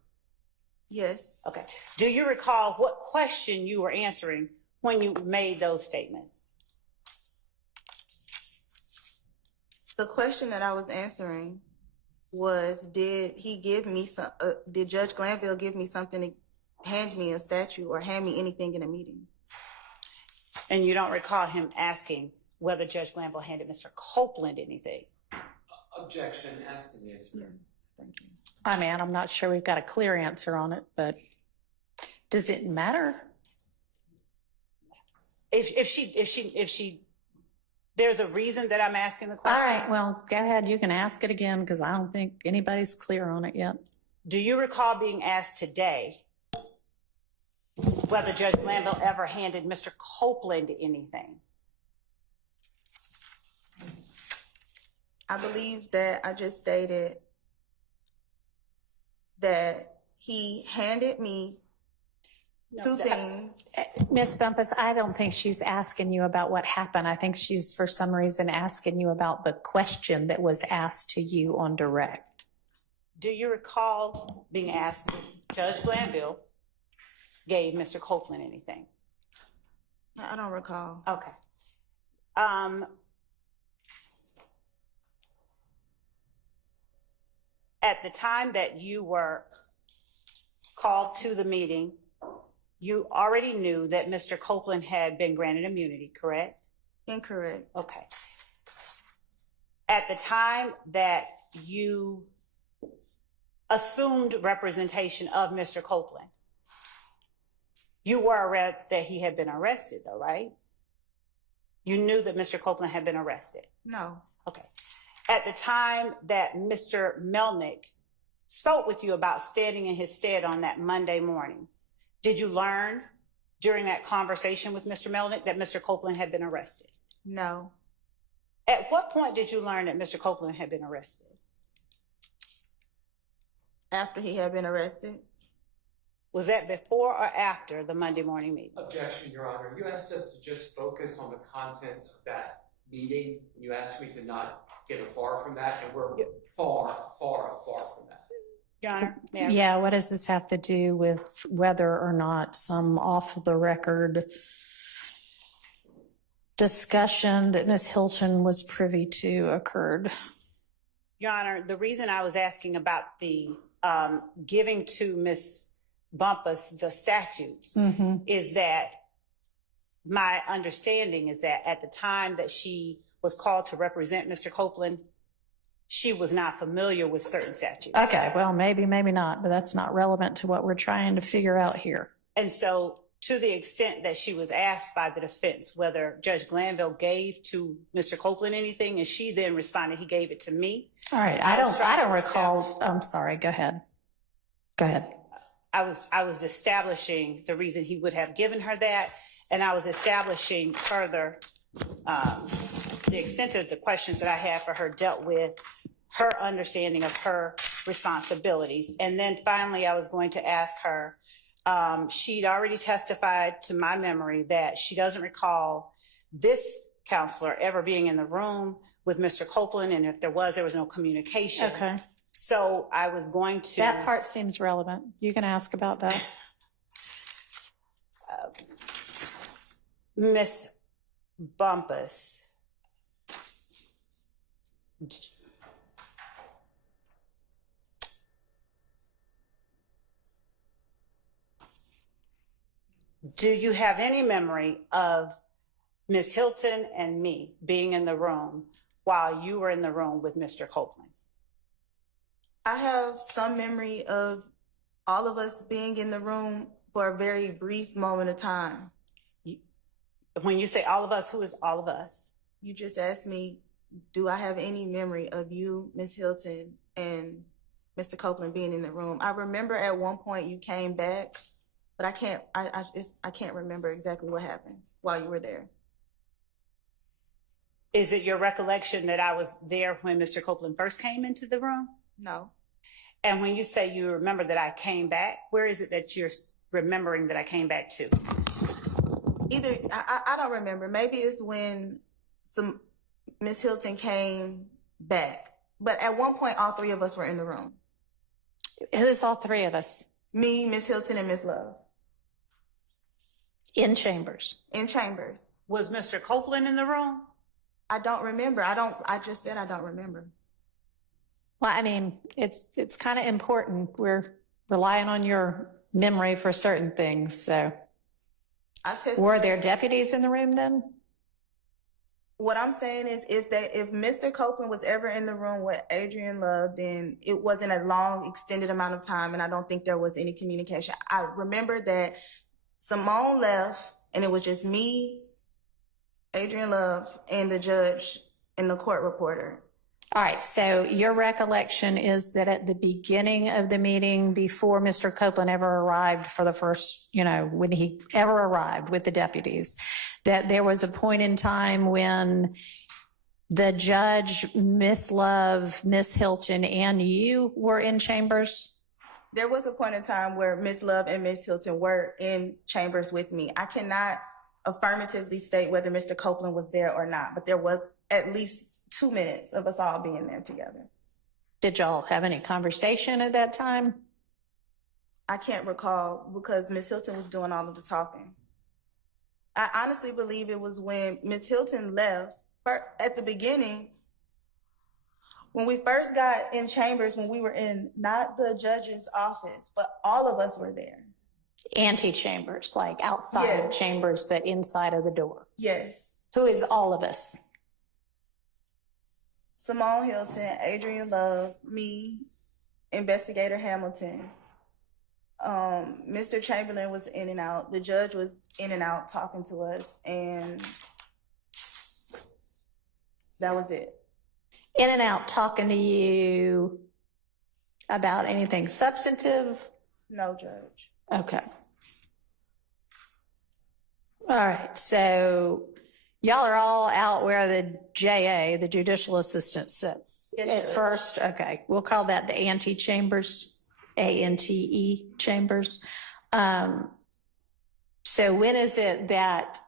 Yes. Okay. Do you recall what question you were answering when you made those statements? The question that I was answering was, did Judge Glanville give me something to hand me a statute or hand me anything in a meeting? And you don't recall him asking whether Judge Glanville handed Mr. Copeland anything? Objection as to the answer. Yes, thank you. I mean, I'm not sure we've got a clear answer on it, but does it matter? If she, there's a reason that I'm asking the All question. right, well, go ahead. You can ask it again because I don't think anybody's clear on it yet. Do you recall being asked today whether Judge Glanville ever handed Mr. Copeland anything? I believe that I just stated that he handed me two things. Ms. Bumpus, I don't think she's asking you about what happened. I think she's, for some reason, asking you about the question that was asked to you on direct. Do you recall being asked if Judge Glanville gave Mr. Copeland anything? I don't recall. Okay. At the time that you were called to the meeting, you already knew that Mr. Copeland had been granted immunity, correct? Incorrect. Okay. At the time that you assumed representation of Mr. Copeland, you were aware that he had been arrested, though, right? You knew that Mr. Copeland had been arrested? No. Okay. At the time that Mr. Melnick spoke with you about standing in his stead on that Monday morning, did you learn during that conversation with Mr. Melnick that Mr. Copeland had been arrested? No. At what point did you learn that Mr. Copeland had been arrested? After he had been arrested. Was that before or after the Monday morning meeting? Objection, Your Honor. You asked us to just focus on the content of that meeting. You asked me to not get far from that, and we're far from that. Your Honor, may I? Yeah, what does this have to do with whether or not some off-the-record discussion that Ms. Hilton was privy to occurred? Your Honor, the reason I was asking about the giving to Ms. Bumpus the statutes is that my understanding is that at the time that she was called to represent Mr. Copeland, she was not familiar with certain statutes. Okay, well, maybe not, but that's not relevant to what we're trying to figure out here. And so to the extent that she was asked by the defense whether Judge Glanville gave to Mr. Copeland anything, and she then responded, he gave it to me. All right, I don't recall. I'm sorry, go ahead. Go ahead. I was establishing the reason he would have given her that, and I was establishing further the extent of the questions that I had for her dealt with her understanding of her responsibilities. And then finally, I was going to ask her, she'd already testified to my memory that she doesn't recall this counselor ever being in the room with Mr. Copeland, and if there was no communication. Okay. So I was going to... That part seems relevant. You can ask about that. Miss Bumpus, do you have any memory of Miss Hilton and me being in the room while you were in the room with Mr. Copeland? I have some memory of all of us being in the room for a very brief moment of time. When you say all of us, who is all of us? You just asked me, do I have any memory of you, Ms. Hilton, and Mr. Copeland being in the room? I remember at one point you came back, but I can't remember exactly what happened while you were there. Is it your recollection that I was there when Mr. Copeland first came into the room? No. And when you say you remember that I came back, where is it that you're remembering that I came back to? Either, I don't remember. Maybe it's when Ms. Hilton came back. But at one point, all three of us were in the room. Who's all three of us? Me, Ms. Hilton, and Ms. Love. In chambers. In chambers. Was Mr. Copeland in the room? I don't remember. I just said I don't remember. Well, I mean, it's kind of important. We're relying on your memory for certain things. So were there deputies in the room then? What I'm saying is if Mr. Copeland was ever in the room with Adrian Love, then it wasn't a long, extended amount of time, and I don't think there was any communication. I remember that Simone left, and it was just me, Adrian Love, and the judge and the court reporter. All right, so your recollection is that at the beginning of the meeting, before Mr. Copeland ever arrived for the first, when he ever arrived with the deputies, that there was a point in time when the judge, Miss Love, Miss Hilton, and you were in chambers? There was a point in time where Miss Love and Miss Hilton were in chambers with me. I cannot affirmatively state whether Mr. Copeland was there or not, but there was at least 2 minutes of us all being there together. Did y'all have any conversation at that time? I can't recall because Miss Hilton was doing all of the talking. I honestly believe it was when Miss Hilton left at the beginning, when we first got in chambers, when we were in not the judge's office, but all of us were there. Antechambers, like outside of chambers, but inside of the door. Yes. Who is all of us? Simone Hilton, Adrian Love, me, Investigator Hamilton. Mr. Chamberlain was in and out. The judge was in and out talking to us, and that was it. In and out talking to you about anything substantive? No, Judge. Okay. All right, so y'all are all out where the JA, the judicial assistant, sits. Yes, At Judge. first, okay, we'll call that the antechambers, ANTE chambers. So when is it that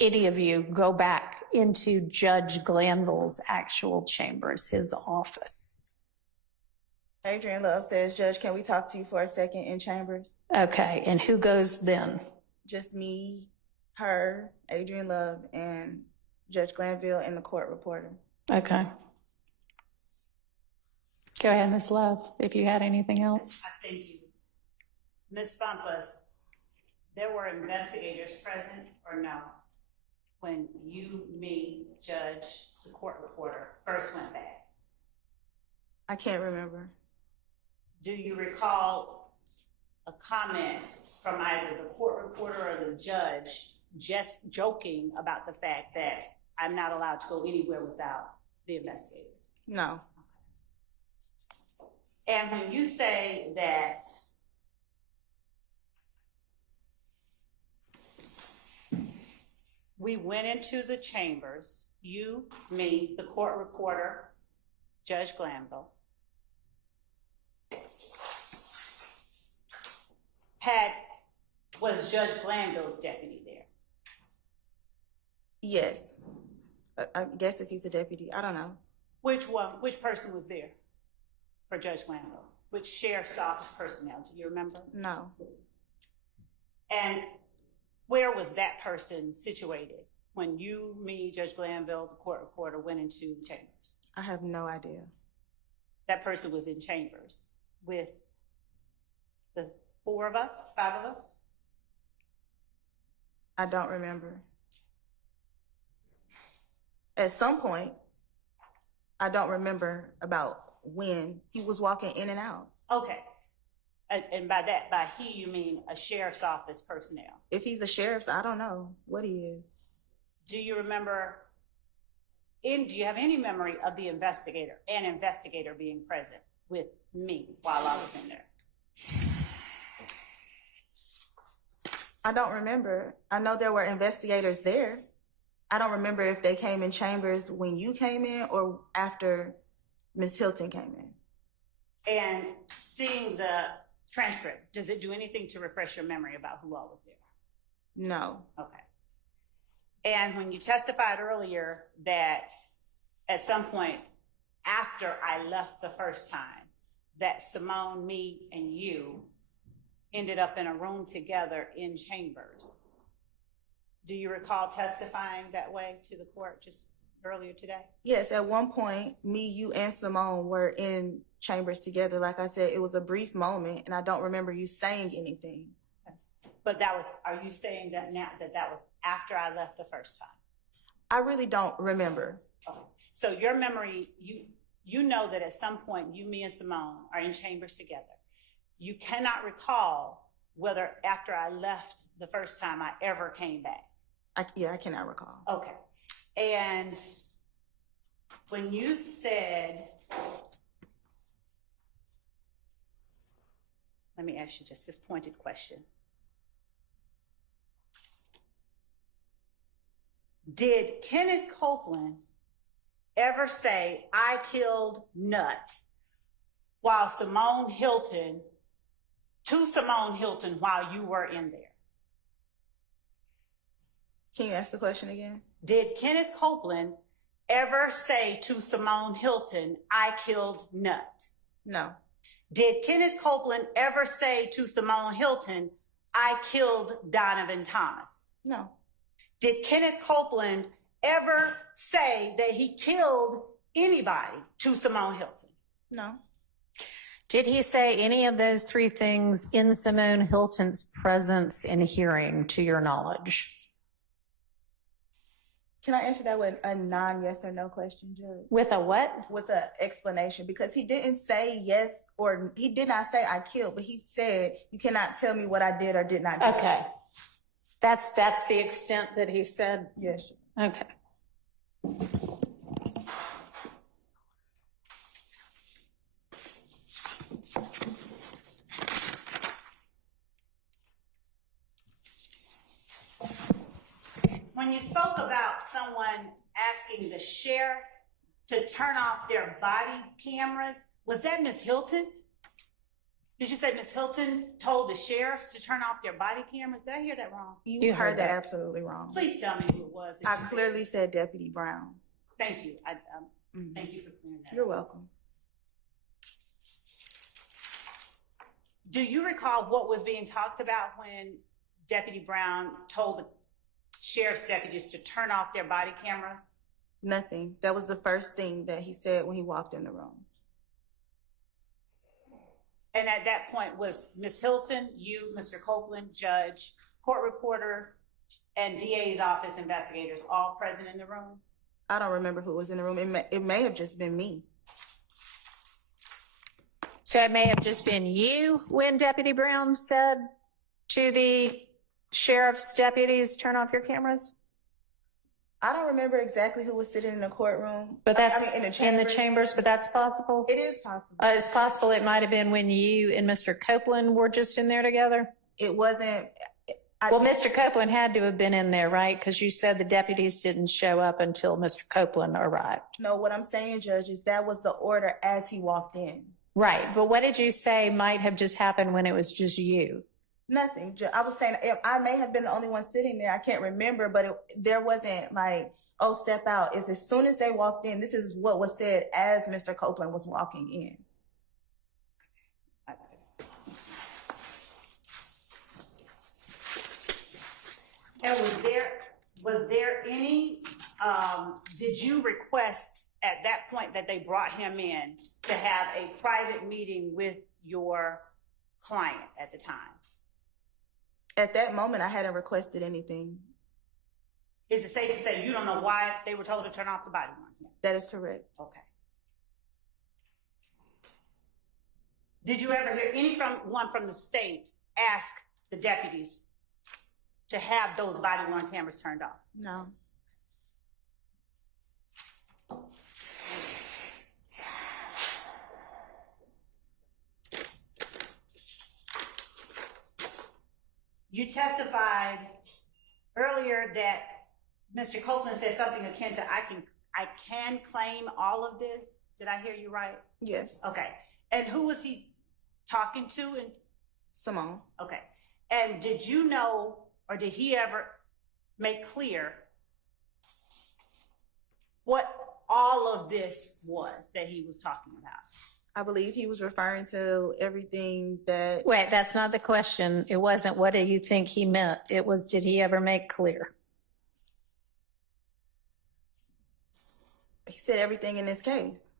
any of you go back into Judge Glanville's actual chambers, his office? Adrian Love says, Judge, can we talk to you for a second in chambers? Okay, and who goes then? Just me, her, Adrian Love, and Judge Glanville and the court reporter. Okay. Go ahead, Ms. Love, if you had anything else. I thank you. Ms. Bumpus, there were investigators present or no when you, me, Judge, the court reporter first went back? I can't remember. Do you recall a comment from either the court reporter or the judge just joking about the fact that I'm not allowed to go anywhere without the investigators? No. And when you say that we went into the chambers, you, me, the court reporter, Judge Glanville, was Judge Glanville's deputy there? Yes. I guess if he's a deputy, I don't know. Which person was there for Judge Glanville? Which sheriff's office personnel, do you remember? No. And where was that person situated when you, me, Judge Glanville, the court reporter went into the chambers? I have no idea. That person was in chambers with the 4 of us, 5 of us? I don't remember. At some points, I don't remember about when he was walking in and out. Okay. And by that, by he, you mean a sheriff's office personnel. If he's a sheriff, I don't know what he is. Do you remember, do you have any memory of the investigator being present with me while I was in there? I don't remember. I know there were investigators there. I don't remember if they came in chambers when you came in or after Ms. Hilton came in. And seeing the transcript, does it do anything to refresh your memory about who all was there? No. Okay. And when you testified earlier that at some point after I left the first time, that Simone, me, and you ended up in a room together in chambers. Do you recall testifying that way to the court just earlier today? Yes, at one point, me, you, and Simone were in chambers together. Like I said, it was a brief moment, and I don't remember you saying anything. But that was, are you saying that now that was after I left the first time? I really don't remember. Okay. So your memory, you know that at some point you, me, and Simone are in chambers together. You cannot recall whether after I left the first time I ever came back. I cannot recall. Okay. And when you said, let me ask you just this pointed question. Did Kenneth Copeland ever say, I killed Nut while Simone Hilton, to Simone Hilton while you were in there? Can you ask the question again? Did Kenneth Copeland ever say to Simone Hilton, I killed Nut? No. Did Kenneth Copeland ever say to Simone Hilton, I killed Donovan Thomas? No. Did Kenneth Copeland ever say that he killed anybody to Simone Hilton? No. Did he say any of those three things in Simone Hilton's presence and hearing, to your knowledge? Can I answer that with a non-yes or no question, Judge? With a what? With an explanation, because he didn't say yes, or he did not say I killed, but he said, you cannot tell me what I did or did not do. Okay. That's the extent that he said? Yes. Okay. When you spoke about someone asking the sheriff to turn off their body cameras, was that Ms. Hilton? Did you say Ms. Hilton told the sheriffs to turn off their body cameras? Did I hear that wrong? You heard that absolutely wrong. Please tell me who it was. I clearly said Deputy Brown. Thank you. Thank you for clearing that up. You're welcome. Do you recall what was being talked about when Deputy Brown told the sheriff's deputies to turn off their body cameras? Nothing. That was the first thing that he said when he walked in the room. And at that point, was Ms. Hilton, you, Mr. Copeland, judge, court reporter, and DA's office investigators all present in the room? I don't remember who was in the room. It may have just been me. So it may have just been you when Deputy Brown said to the sheriff's deputies, turn off your cameras? I don't remember exactly who was sitting in the courtroom. But that's in the chambers, but that's possible? It is possible. It's possible it might have been when you and Mr. Copeland were just in there together? It wasn't. Well, Mr. Copeland had to have been in there, right? Because you said the deputies didn't show up until Mr. Copeland arrived. No, what I'm saying, Judge, is that was the order as he walked in. Right, but what did you say might have just happened when it was just you? Nothing. I was saying I may have been the only one sitting there. I can't remember, but there wasn't like, oh, step out. It's as soon as they walked in, this is what was said as Mr. Copeland was walking in. And was there any, did you request at that point that they brought him in to have a private meeting with your client at the time? At that moment, I hadn't requested anything. Is it safe to say you don't know why they were told to turn off the body on him? That is correct. Okay. Did you ever hear anyone from the state ask the deputies to have those body-worn cameras turned off? No. You testified earlier that Mr. Copeland said something akin to, I can claim all of this. Did I hear you right? Yes. Okay. And who was he talking to? And Simone. okay. And did you know, or did he ever make clear what all of this was that he was talking about? I believe he was referring to everything that Wait, that's not the question. It wasn't what do you think he meant? It was, did he ever make clear? he said everything in this case.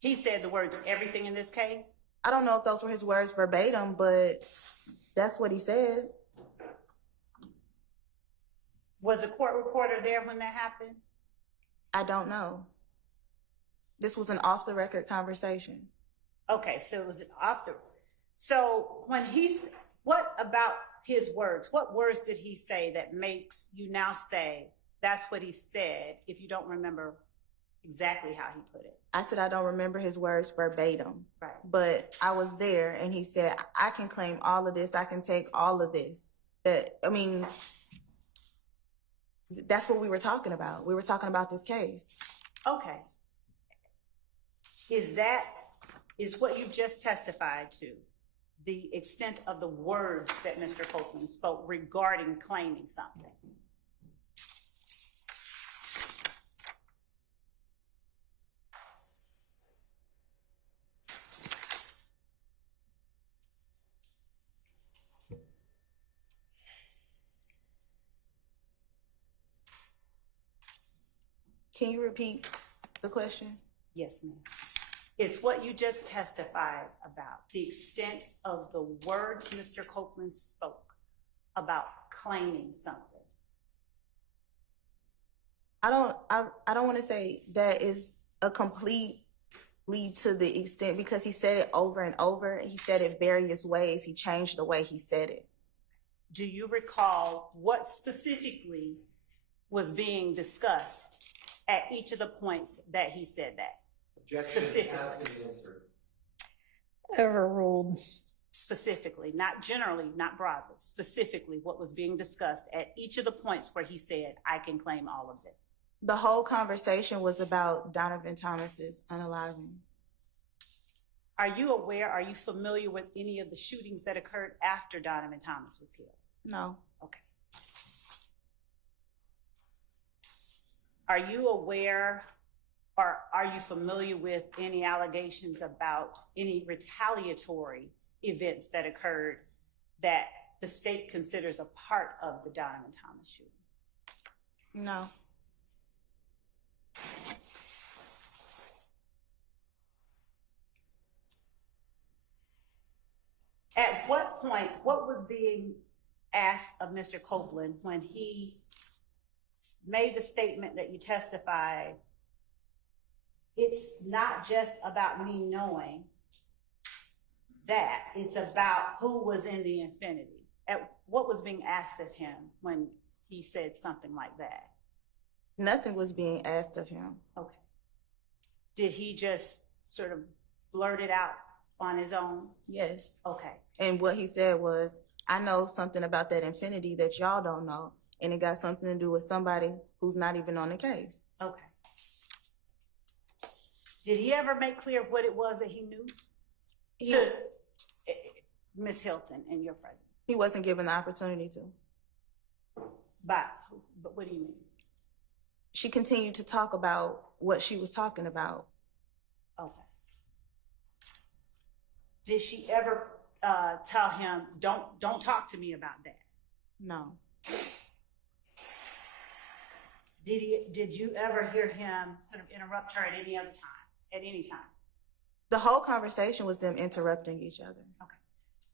He said the words, everything in this case? I don't know if those were his words verbatim, but that's what he said. Was a court reporter there when that happened? I don't know. This was an off the record conversation. Okay, so it was off the. So when what about his words? What words did he say that makes you now say that's what he said if you don't remember exactly how he put it? I said I don't remember his words verbatim, Right. but I was there and he said, I can claim all of this. I can take all of this. That's what we were talking about. We were talking about this case. Okay. Is what you just testified to the extent of the words that Mr. Copeland spoke regarding claiming something? Can you repeat the question? Yes, ma'am. It's what you just testified about, the extent of the words Mr. Copeland spoke about claiming something. I don't want to say that is a complete lead to the extent because he said it over and over. He said it various ways. He changed the way he said it. Do you recall what specifically was being discussed at each of the points that he said that? Specifically. Overruled. Specifically, not generally, not broadly, specifically what was being discussed at each of the points where he said, I can claim all of this. The whole conversation was about Donovan Thomas's unaliving. Are you familiar with any of the shootings that occurred after Donovan Thomas was killed? No. Okay. Are you aware or are you familiar with any allegations about any retaliatory events that occurred that the state considers a part of the Donovan Thomas shooting? No. At what point, what was being asked of Mr. Copeland when he made the statement that you testified, it's not just about me knowing that, it's about who was in the infinity? What was being asked of him when he said something like that? Nothing was being asked of him. Okay. Did he just sort of blurt it out on his own? Yes. Okay. And what he said was, I know something about that infinity that y'all don't know. And it got something to do with somebody who's not even on the case. Okay. Did he ever make clear what it was that he knew to Ms. Hilton in your presence? He wasn't given the opportunity to. But what do you mean? She continued to talk about what she was talking about. Okay. Did she ever tell him, don't talk to me about that? No. Did you ever hear him sort of interrupt her at any other time, at any time? The whole conversation was them interrupting each other. Okay.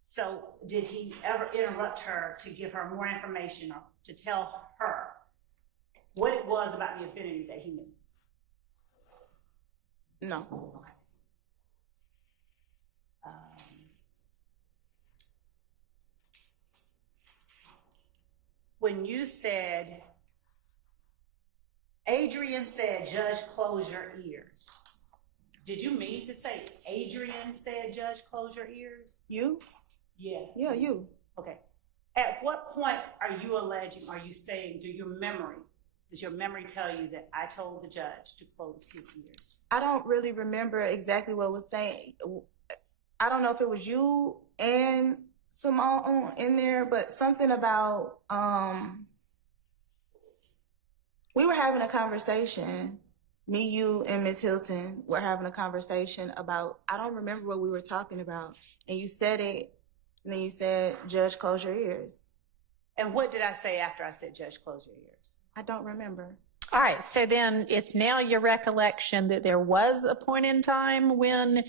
So did he ever interrupt her to give her more information or to tell her what it was about the infinity that he knew? No. Okay. when you said, Adrian said, "Judge, close your ears." Did you mean to say Adrian said, "Judge, close your ears"? You? Yeah. Yeah, you. Okay. At what point are you alleging, are you saying, does your memory tell you that I told the judge to close his ears? I don't really remember exactly what was saying. I don't know if it was you and Simone in there, but something about we were having a conversation. Me, you, and Miss Hilton were having a conversation about, I don't remember what we were talking about. And you said it, and then you said, "Judge, close your ears." And what did I say after I said, "Judge, close your ears"? I don't remember. All right, so then it's now your recollection that there was a point in time when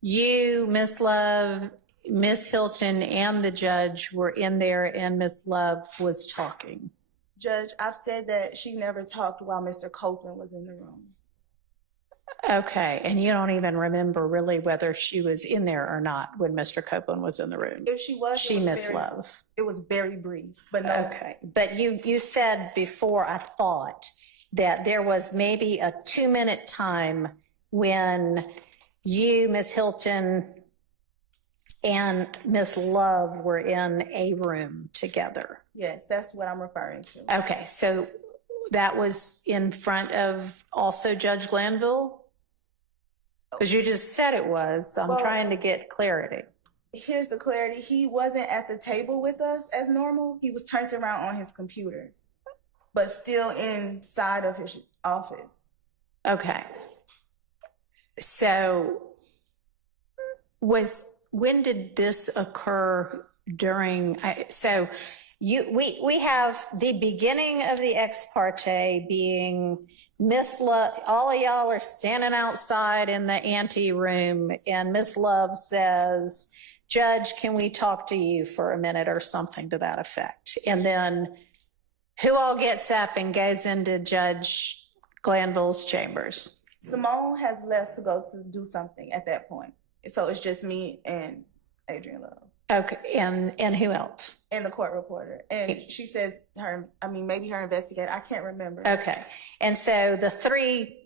you, Miss Love, Miss Hilton, and the judge were in there and Miss Love was talking. Judge, I've said that she never talked while Mr. Copeland was in the room. Okay, and you don't even remember really whether she was in there or not when Mr. Copeland was in the room. If she was, She, Miss Love. It was very brief, but no. Okay, but you said before, I thought, that there was maybe a 2-minute time when you, Miss Hilton, and Miss Love were in a room together. Yes, that's what I'm referring to. Okay, so that was in front of also Judge Glanville? Because you just said it was, so I'm trying to get clarity. Here's the clarity. He wasn't at the table with us as normal. He was turned around on his computer, but still inside of his office. Okay. So when did this occur during, we have the beginning of the ex parte being Miss Love, all of y'all are standing outside in the ante room, and Miss Love says, "Judge, can we talk to you for a minute," or something to that effect. And then who all gets up and goes into Judge Glanville's chambers? Simone has left to go to do something at that point. So it's just me and Adrian Love. Okay, and who else? And the court reporter. And she says maybe her investigator. I can't remember. Okay, and so the three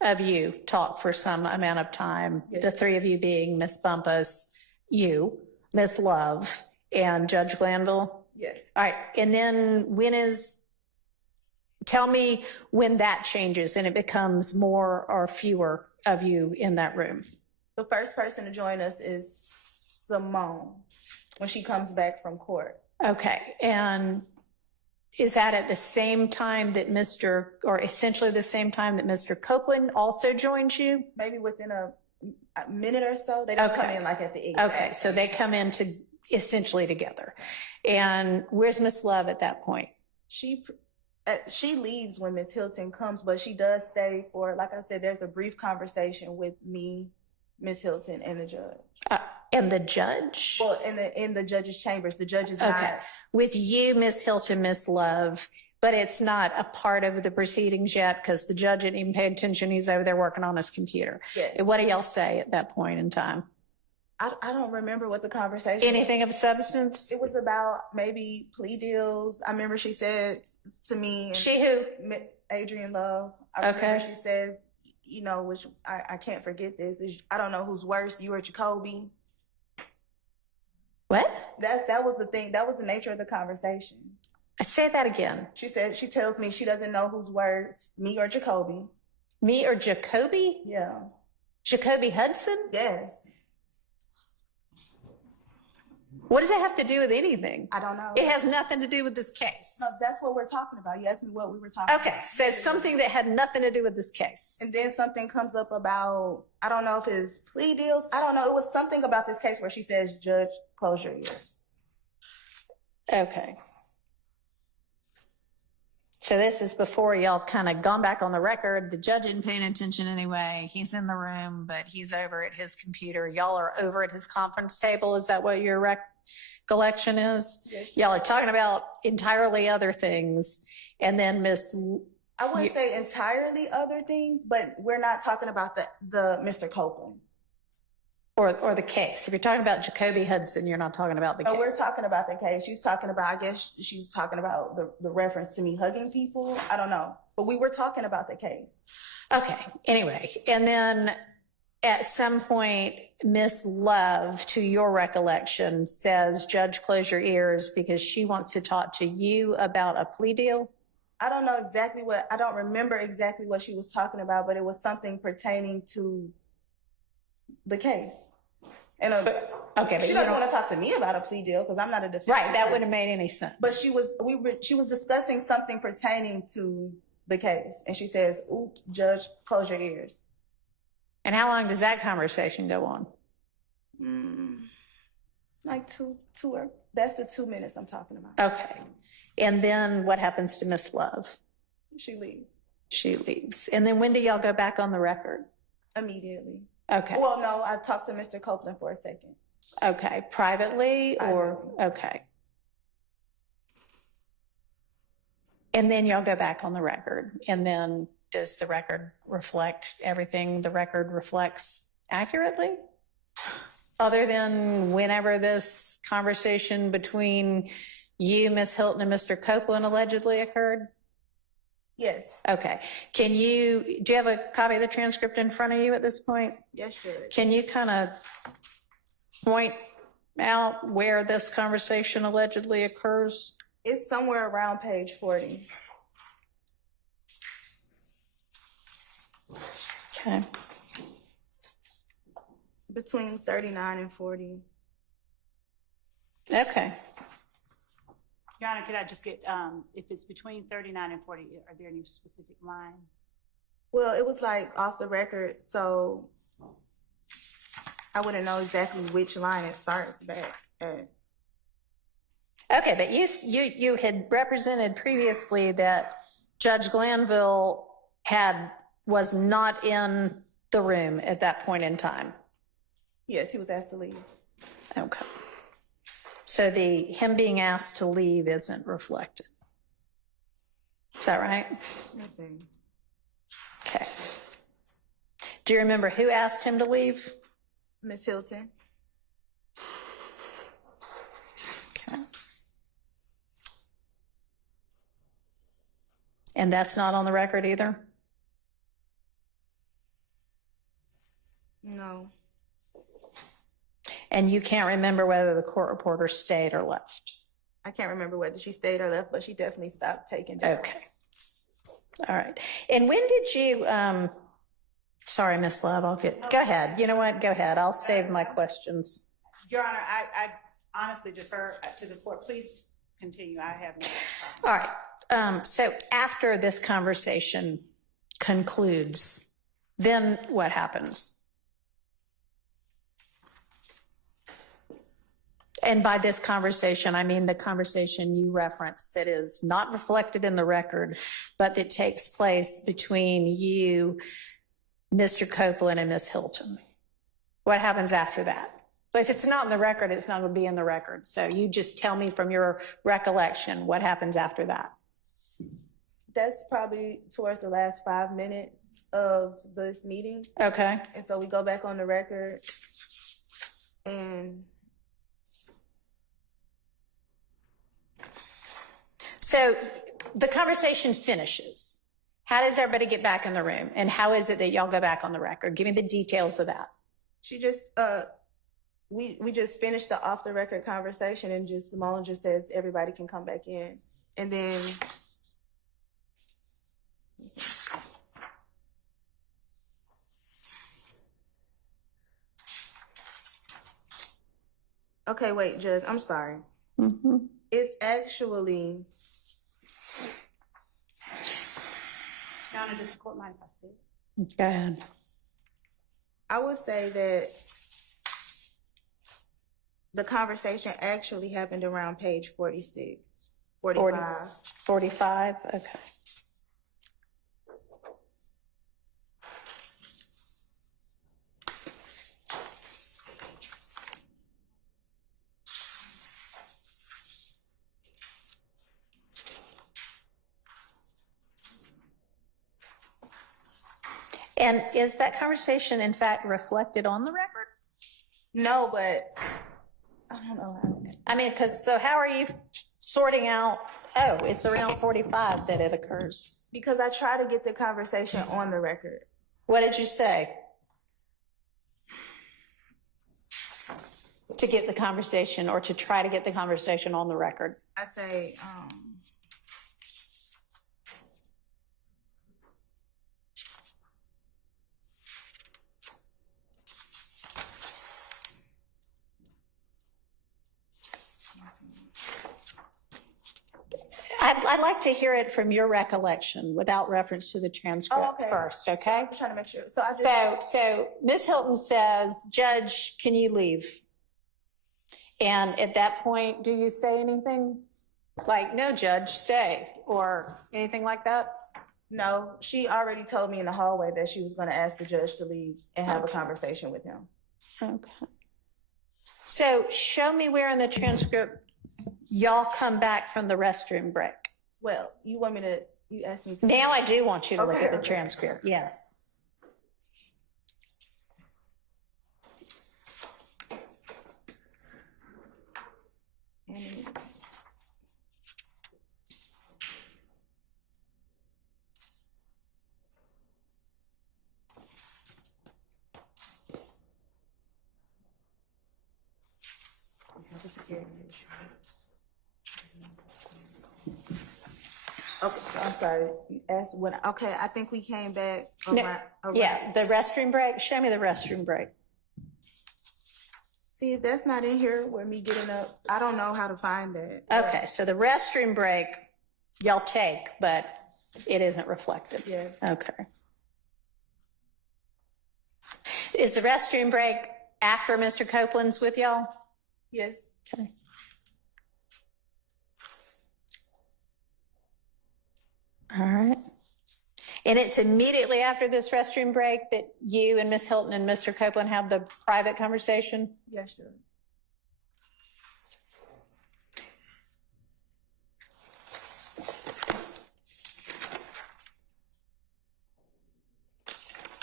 of you talk for some amount of time, Yes. The three of you being Miss Bumpus, you, Miss Love, and Judge Glanville? Yes. All right, and then tell me when that changes and it becomes more or fewer of you in that room. The first person to join us is Simone when she comes back from court. Okay, and is that at the same time that essentially the same time that Mr. Copeland also joins you? Maybe within a minute or so. They don't come in like at the exact. Okay, so they come in essentially together. And where's Miss Love at that point? She leaves when Miss Hilton comes, but she does stay for, like I said, there's a brief conversation with me, Miss Hilton, and the judge. And the judge? Well, in the judge's chambers. The judge is Okay. not. With you, Miss Hilton, Miss Love, but it's not a part of the proceedings yet because the judge didn't even pay attention. He's over there working on his computer. Yes. What do y'all say at that point in time? I don't remember what the conversation Anything of substance? It was about maybe plea deals. I remember she said to me. She who? Adrian Love. I remember she says, which I can't forget this, is I don't know who's worse, you or Jacoby. What? That was the thing. That was the nature of the conversation. Say that again. She said, she tells me she doesn't know who's worse, me or Jacoby. Me or Jacoby? Yeah. Jacoby Hudson? Yes. What does it have to do with anything? I don't know. It has nothing to do with this case. No, that's what we're talking about. You asked me what we were talking about. Okay, so something that had nothing to do with this case. And then something comes up about, I don't know if it's plea deals. I don't know. It was something about this case where she says, "Judge, close your ears." Okay. So this is before y'all kind of gone back on the record. The judge isn't paying attention anyway. He's in the room, but he's over at his computer. Y'all are over at his conference table. Is that what your recollection is? Yes. Y'all are talking about entirely other things. And then I wouldn't say entirely other things, but we're not talking about the Mr. Copeland. Or the case? If you're talking about Jacoby Hudson, you're not talking about the No, case. we're talking about the case. She's talking about, I guess she's talking about the reference to me hugging people. I don't know. But we were talking about the case. Okay, anyway. And then at some point, Miss Love, to your recollection, says, Judge, close your ears because she wants to talk to you about a plea deal. I don't know exactly I don't remember exactly what she was talking about, but it was something pertaining to the case. And Okay, but she you doesn't don't. want to talk to me about a plea deal because I'm not a defense. Right, that wouldn't have made any sense. But she was discussing something pertaining to the case, and she says, "Ooh, Judge, close your ears." And how long does that conversation go on? Like two or that's the 2 minutes I'm talking about. Okay. And then what happens to Miss Love? She leaves She leaves. And then when do y'all go back on the record? immediately. Okay. Well, no, I talked to Mr. Copeland for a second. Okay. Privately or? Privately. Okay. And then y'all go back on the record. And then does the record reflect everything the record reflects accurately? Other than whenever this conversation between you, Miss Hilton, and Mr. Copeland allegedly occurred? Yes. Okay. Do you have a copy of the transcript in front of you at this point? Yes, Judge. Can you kind of point out where this conversation allegedly occurs? It's somewhere around page 40. Okay. Between 39 and 40. Okay. Your Honor, could I just get, if it's between 39 and 40, are there any specific lines? Well, it was like off the record, so I wouldn't know exactly which line it starts back at. Okay, but you had represented previously that Judge Glanville was not in the room at that point in time. Yes, he was asked to leave. Okay. So him being asked to leave isn't reflected. Is that right? Let's see. Okay. Do you remember who asked him to leave? Miss Hilton. Okay. And that's not on the record either? No. And you can't remember whether the court reporter stayed or left? I can't remember whether she stayed or left, but she definitely stopped taking down. Okay. All right. And when did you, sorry, Miss Love, go ahead. You know what? Go ahead. I'll save my questions. Your Honor, I honestly defer to the court. Please continue. I have no All right. So after this conversation concludes, then what happens? And by this conversation, I mean the conversation you referenced that is not reflected in the record, but that takes place between you, Mr. Copeland, and Miss Hilton. What happens after that? But if it's not in the record, it's not going to be in the record. So you just tell me from your recollection what happens after that. That's probably towards the last 5 minutes of this meeting. Okay. And so we go back on the record and so the conversation finishes. How does everybody get back in the room? And how is it that y'all go back on the record? Give me the details of that. she just we just finished the off the record conversation and just Simone just says everybody can come back in. And then okay, wait, Judge, I'm sorry. Mm-hmm. It's actually Your Honor, does the court mind if I sit? Go ahead. I would say that the conversation actually happened around page 46, 45. 45? Okay. And is that conversation, in fact, reflected on the record? No, but I don't know how. I mean, so how are you sorting out, oh, it's around 45 that it occurs? Because I try to get the conversation on the record. What did you say? To get the conversation, or to try to get the conversation on the record? I say, I'd like to hear it from your recollection without reference to the transcript first, okay? I'm trying to make sure. So I just. So Ms. Hilton says, Judge, can you leave? And at that point, do you say anything? Like, no, Judge, stay, or anything like that? No, she already told me in the hallway that she was going to ask the judge to leave and have Okay. a conversation with him. Okay. So show me where in the transcript y'all come back from the restroom break. Well, you asked me to. Now I do want you to look Okay, at the okay. transcript, yes. And have a security issue. Okay, I'm sorry. You asked when. Okay, I think we came back No, around. Yeah, the restroom break, show me the restroom break. See, that's not in here where me getting up. I don't know how to find that. Okay, so the restroom break, y'all take, but it isn't reflected. Yes. Okay. Is the restroom break after Mr. Copeland's with y'all? Yes. Okay. All right. And it's immediately after this restroom break that you and Ms. Hilton and Mr. Copeland have the private conversation? Yes, sure.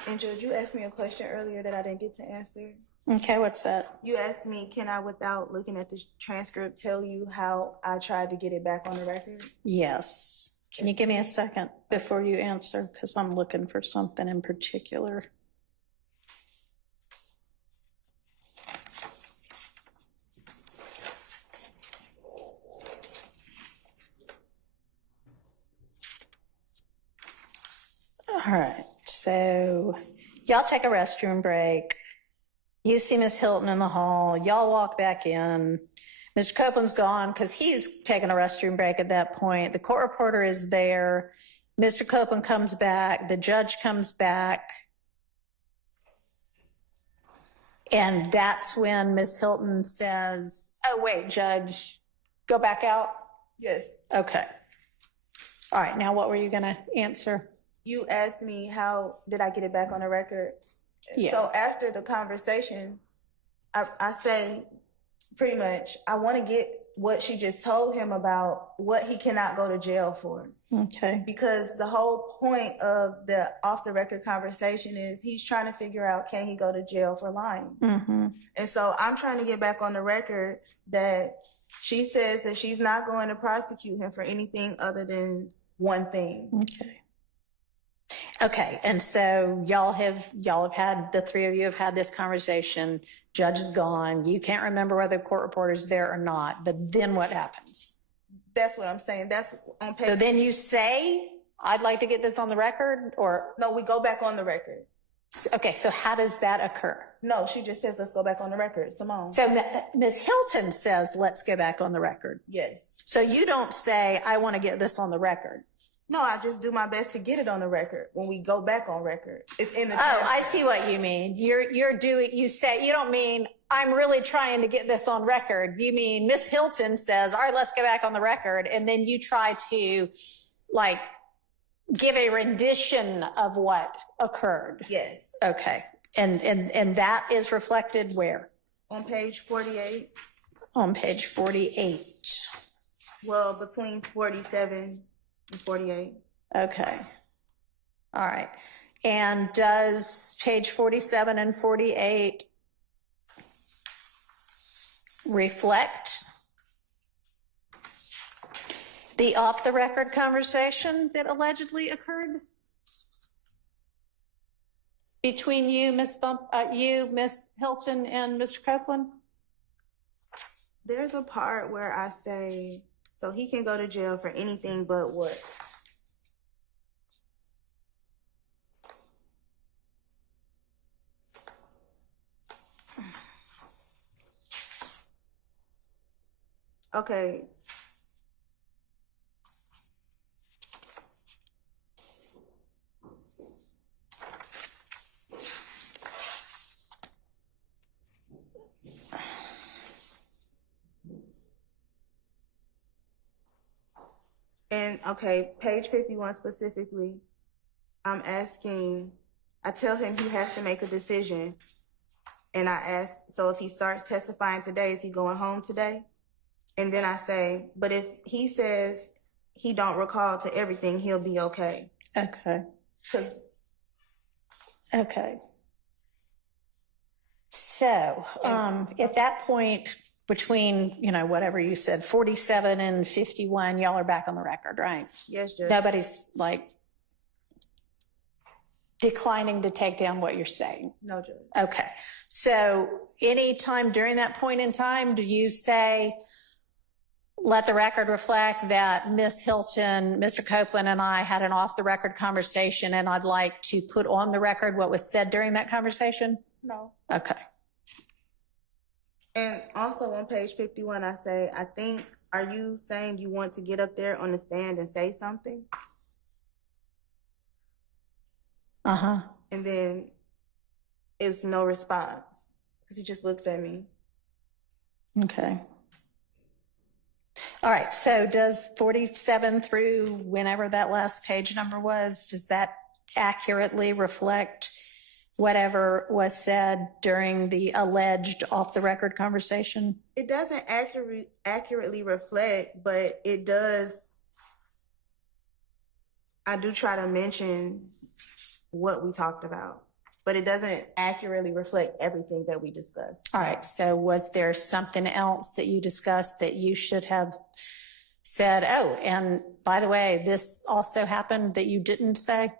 And Judge, you asked me a question earlier that I didn't get to answer. Okay, what's that? You asked me, can I, without looking at the transcript, tell you how I tried to get it back on the record? Yes. Can you give me a second before you answer? Because I'm looking for something in particular. All right, so y'all take a restroom break. You see Miss Hilton in the hall. Y'all walk back in. Mr. Copeland's gone because he's taking a restroom break at that point. The court reporter is there. Mr. Copeland comes back. The judge comes back. And that's when Miss Hilton says, oh, wait, Judge, go back out? Yes. Okay. All right, now what were you going to answer? You asked me how did I get it back on the record? Yeah. So after the conversation, I say pretty much, I want to get what she just told him about what he cannot go to jail for. Okay. Because the whole point of the off the record conversation is he's trying to figure out, can he go to jail for lying? Mm-hmm. And so I'm trying to get back on the record that she says that she's not going to prosecute him for anything other than one thing. Okay. Okay, and so y'all have had, the three of you have had this conversation. Judge is gone. You can't remember whether the court reporter's there or not, but then what happens? That's what I'm saying. That's on page. So then you say, I'd like to get this on the record, or? No, we go back on the record. Okay, so how does that occur? No, she just says, let's go back on the record. Simone. So Ms. Hilton says, let's go back on the record. Yes. So you don't say, I want to get this on the record. No, I just do my best to get it on the record when we go back on record. It's in the. Oh, I see what you mean. You say, you don't mean, I'm really trying to get this on record. You mean Miss Hilton says, all right, let's go back on the record. And then you try to like give a rendition of what occurred. Yes. Okay. And that is reflected where? On page 48. On page 48. Well, between 47 and 48. Okay. All right. And does page 47 and 48 reflect the off-the-record conversation that allegedly occurred between you, Miss Hilton, and Mr. Copeland? There's a part where I say, so he can go to jail for anything but what? Okay. And okay, page 51 specifically, I'm asking, I tell him he has to make a decision. And I ask, so if he starts testifying today, is he going home today? And then I say, but if he says he don't recall to everything, he'll be okay. Okay. Okay. So at that point, between, whatever you said, 47 and 51, y'all are back on the record, right? Yes, Judge. Nobody's like declining to take down what you're saying. No, Judge. Okay. So any time during that point in time, do you say, let the record reflect that Miss Hilton, Mr. Copeland, and I had an off-the-record conversation, and I'd like to put on the record what was said during that conversation? No. Okay. And also on page 51, I say, I think, are you saying you want to get up there on the stand and say something? Uh-huh. And then it's no response because he just looks at me. Okay. All right. So does 47 through whenever that last page number was, does that accurately reflect whatever was said during the alleged off-the-record conversation? It doesn't accurately reflect, but it does. I do try to mention what we talked about, but it doesn't accurately reflect everything that we discussed. All right. So was there something else that you discussed that you should have said, oh, and by the way, this also happened that you didn't say?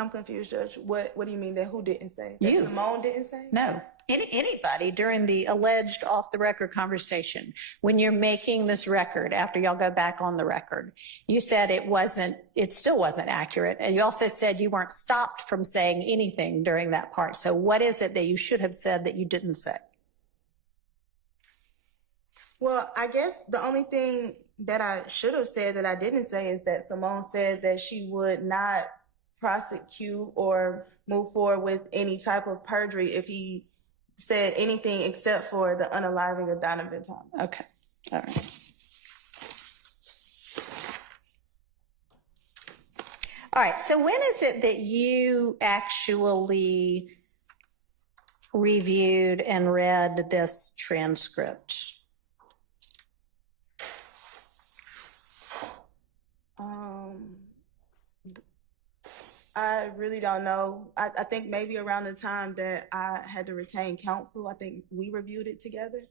I'm confused, Judge. What do you mean that who didn't say? That You. Simone didn't say? No. Anybody during the alleged off-the-record conversation, when you're making this record, after y'all go back on the record, you said it still wasn't accurate. And you also said you weren't stopped from saying anything during that part. So what is it that you should have said that you didn't say? Well, I guess the only thing that I should have said that I didn't say is that Simone said that she would not prosecute or move forward with any type of perjury if he said anything except for the unaliving of Donovan Thomas. Okay. All right. All right. So when is it that you actually reviewed and read this transcript? I really don't know. I think maybe around the time that I had to retain counsel, I think we reviewed it together,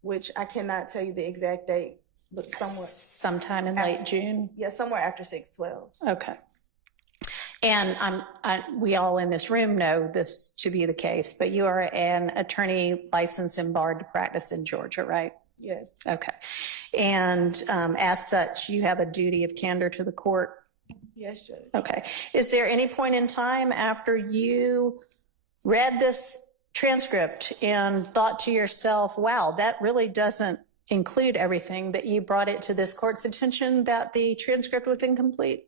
which I cannot tell you the exact date, but sometime in late June? Yeah, somewhere after 6/12. Okay. And we all in this room know this to be the case, but you are an attorney licensed and barred to practice in Georgia, right? Yes. Okay. And as such, you have a duty of candor to the court? Yes, Judge. Okay. Is there any point in time after you read this transcript and thought to yourself, wow, that really doesn't include everything, that you brought it to this court's attention that the transcript was incomplete?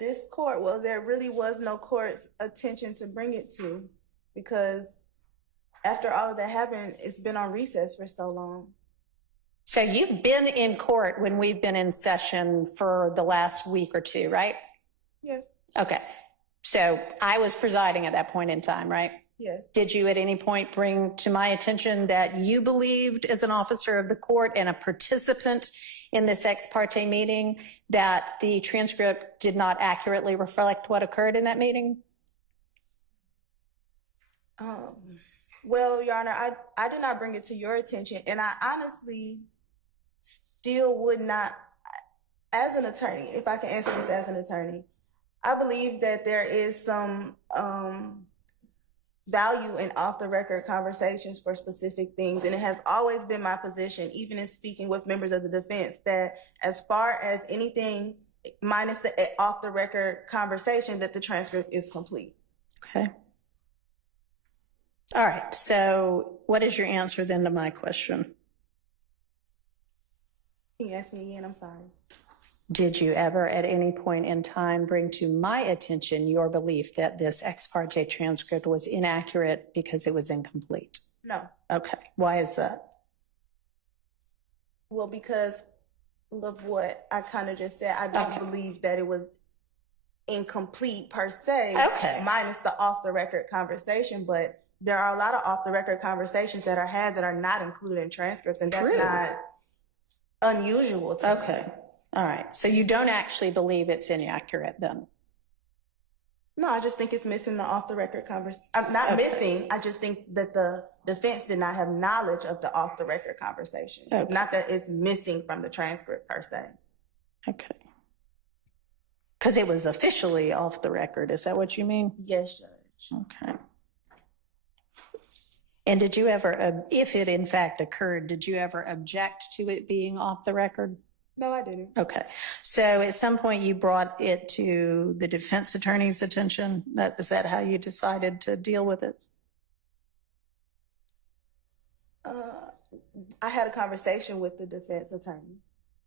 This court, well, there really was no court's attention to bring it to, because after all of that happened, it's been on recess for so long. So you've been in court when we've been in session for the last week or two, right? Yes. Okay. So I was presiding at that point in time, right? Yes. Did you at any point bring to my attention that you believed as an officer of the court and a participant in this ex parte meeting that the transcript did not accurately reflect what occurred in that meeting? Well, Your Honor, I did not bring it to your attention, and I honestly still would not, as an attorney, if I can answer this as an attorney, I believe that there is some value in off-the-record conversations for specific things, and it has always been my position, even in speaking with members of the defense, that as far as anything minus the off-the-record conversation, that the transcript is complete. Okay. All right. So what is your answer then to my question? Can you ask me again? I'm sorry. Did you ever at any point in time bring to my attention your belief that this ex parte transcript was inaccurate because it was incomplete? No. Okay. Why is that? Well, because of what I kind of just said, I don't believe that it was incomplete per se, minus the off-the-record conversation, but there are a lot of off-the-record conversations that are had that are not included in transcripts, and that's not unusual to me. All right. So you don't actually believe it's inaccurate then? No, I just think it's missing the off-the-record conversation. I'm not missing. I just think that the defense did not have knowledge of the off-the-record conversation. Not that it's missing from the transcript per se. Okay. Because it was officially off the record. Is that what you mean? Yes, Judge. Okay. And did you ever, if it in fact occurred, did you ever object to it being off the record? No, I didn't. Okay. So at some point you brought it to the defense attorney's attention? Is that how you decided to deal with it? I had a conversation with the defense attorney.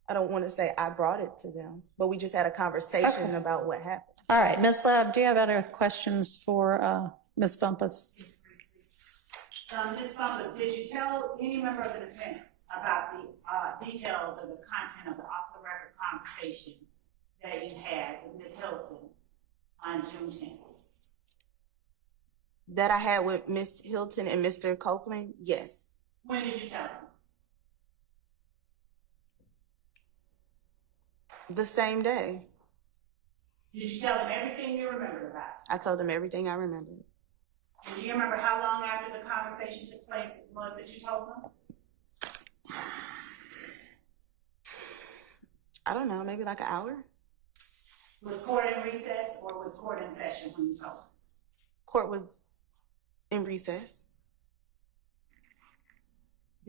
I don't want to say I brought it to them, but we just had a conversation about what happened. All right. Ms. Love, do you have other questions for Ms. Bumpus? Ms. Bumpus, did you tell any member of the defense about the details of the content of the off-the-record conversation that you had with Ms. Hilton on June 10th? That I had with Ms. Hilton and Mr. Copeland? Yes. When did you tell them? The same day. Did you tell them everything you remembered about it? I told them everything I remembered. And do you remember how long after the conversation took place it was that you told them? I don't know, maybe like an hour? Was court in recess or was court in session when you told them? Court was in recess.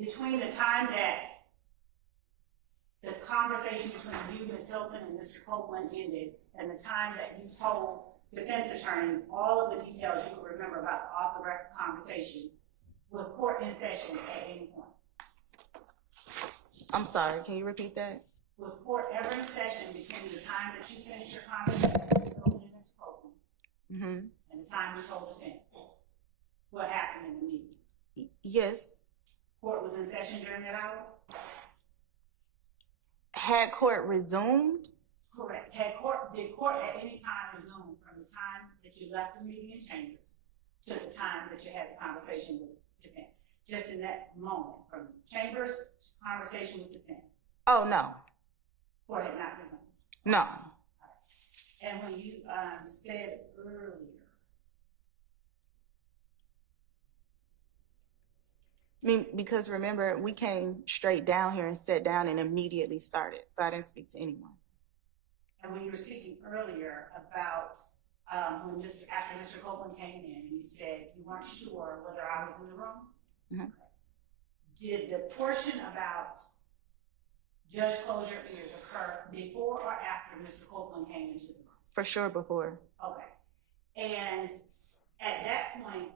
Between the time that the conversation between you, Ms. Hilton, and Mr. Copeland ended, and the time that you told defense attorneys all of the details you could remember about the off-the-record conversation, was court in session at any point? I'm sorry, can you repeat that? Was court ever in session between the time that you finished your conversation with Ms. Hilton and Mr. Copeland and the time you told defense? What happened in the meeting? Yes. Court was in session during that hour? Had court resumed? Correct. Did court at any time resume from the time that you left the meeting in chambers to the time that you had the conversation with defense? Just in that moment, from chambers to conversation with defense? Oh, no. Court had not resumed? No. And when you said earlier, I mean, because remember, we came straight down here and sat down and immediately started, so I didn't speak to anyone. and when you were speaking earlier about when after Mr. Copeland came in and you said you weren't sure whether I was in the room, did the portion about Judge Close Your Ears occur before or after Mr. Copeland came into the room? For sure before. Okay. And at that point,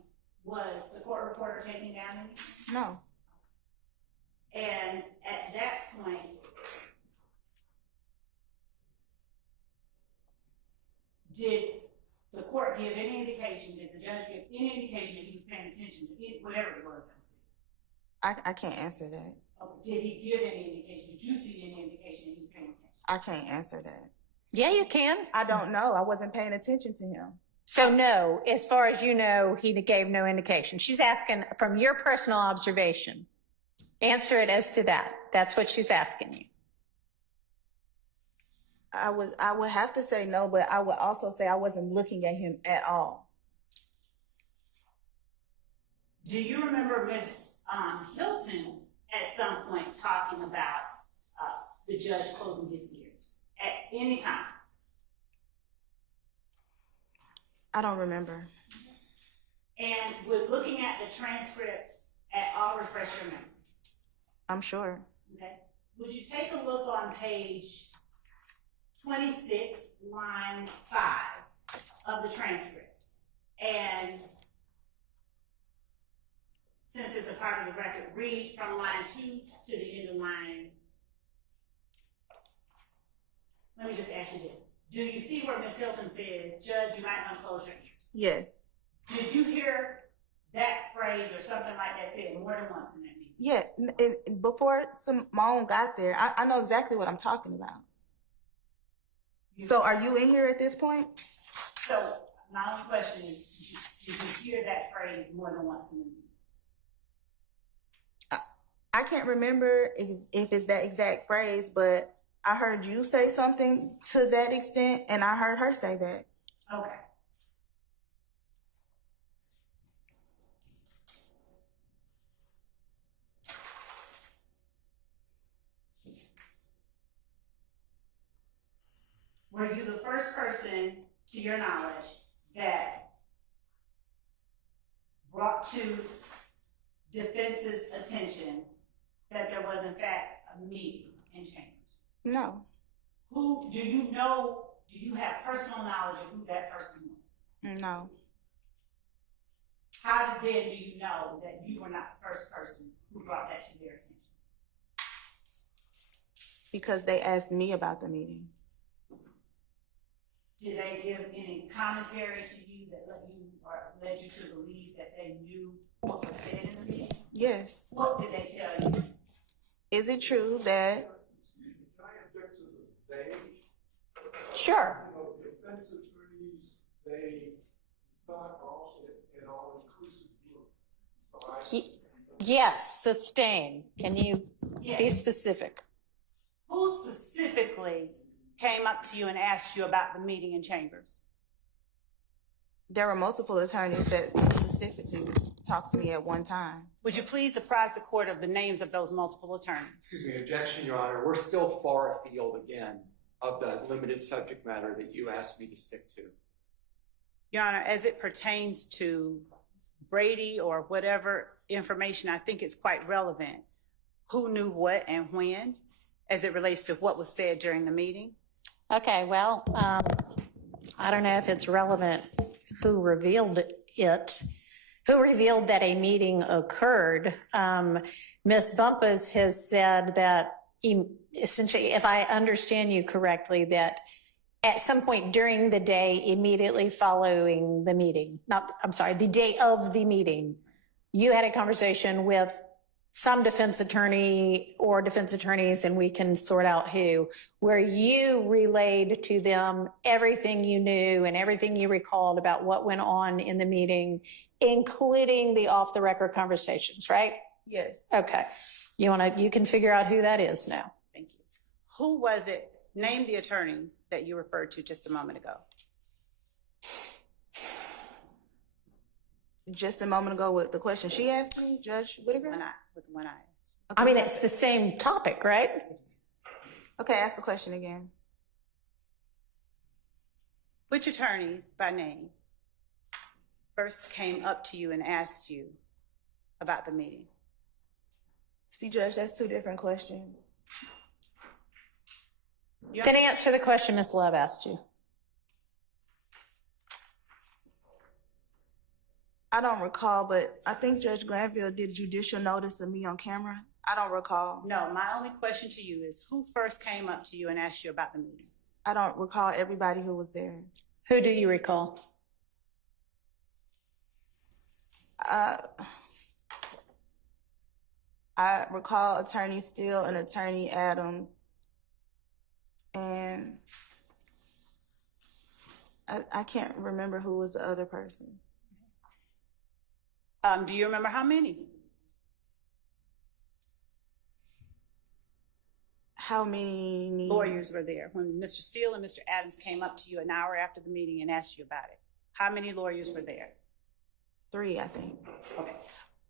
was the court reporter taking down anything? No. And at that point, did the court give any indication, did the judge give any indication that he was paying attention to whatever it was? I can't answer that. Okay. Did he give any indication? Did you see any indication that he was paying attention? I can't answer that. Yeah, you can. I don't know. I wasn't paying attention to him. So no, as far as you know, he gave no indication. She's asking from your personal observation. Answer it as to that. That's what she's asking you. I would have to say no, but I would also say I wasn't looking at him at all. Do you remember Ms. Hilton at some point talking about the judge closing his ears at any time? I don't remember. And would looking at the transcript at all refresh your memory? I'm sure. Okay. Would you take a look on page 26, line 5 of the transcript? And since it's a part of the record, read from line 2 to the end of line. Let me just ask you this. Do you see where Ms. Hilton says, Judge, you might want to close your ears? Yes. Did you hear that phrase or something like that said more than once in that meeting? Yeah, and before Simone got there, I know exactly what I'm talking about. So are you in here at this point? So my only question is, did you hear that phrase more than once in the meeting? I can't remember if it's that exact phrase, but I heard you say something to that extent, and I heard her say that. Okay. Were you the first person, to your knowledge, that brought to defense's attention that there was in fact a meeting in chambers? No. Who do you know? Do you have personal knowledge of who that person was? No. How then do you know that you were not the first person who brought that to their attention? Because they asked me about the meeting. Did they give any commentary to you that led you to believe that they knew what was said in the meeting? Yes. What did they tell you? Is it true that? Can I object to the they? Sure. You know, defense attorneys, they, it's not all an all-inclusive group. Yes, sustain. Can you be Yes. specific? Who specifically came up to you and asked you about the meeting in chambers? There were multiple attorneys that specifically talked to me at one time. Would you please apprise the court of the names of those multiple attorneys? Excuse me, objection, Your Honor. We're still far afield again of the limited subject matter that you asked me to stick to. Your Honor, as it pertains to Brady or whatever information, I think it's quite relevant. Who knew what and when, as it relates to what was said during the meeting? Okay, well, I don't know if it's relevant who revealed it, who revealed that a meeting occurred. Ms. Bumpus has said that essentially, if I understand you correctly, that at some point during the day immediately following the meeting, the day of the meeting, you had a conversation with some defense attorney or defense attorneys, and we can sort out who, where you relayed to them everything you knew and everything you recalled about what went on in the meeting, including the off-the-record conversations, right? Yes. Okay. You can figure out who that is now. Thank you. Who was it? Name the attorneys that you referred to just a moment ago. Just a moment ago with the question she asked me, Judge Whitaker? With the one I asked. Okay. I mean, it's the same topic, right? Okay, ask the question again. Which attorneys by name first came up to you and asked you about the meeting? See, Judge, that's two different questions. Then answer the question Ms. Love asked you. I don't recall, but I think Judge Glanville did judicial notice of me on camera. I don't recall. No, my only question to you is who first came up to you and asked you about the meeting? I don't recall everybody who was there. Who do you recall? I recall Attorney Steele and Attorney Adams, and I can't remember who was the other person. Do you remember how many? How many lawyers were there when Mr. Steele and Mr. Adams came up to you an hour after the meeting and asked you about it? How many lawyers were there? 3, I think. Okay.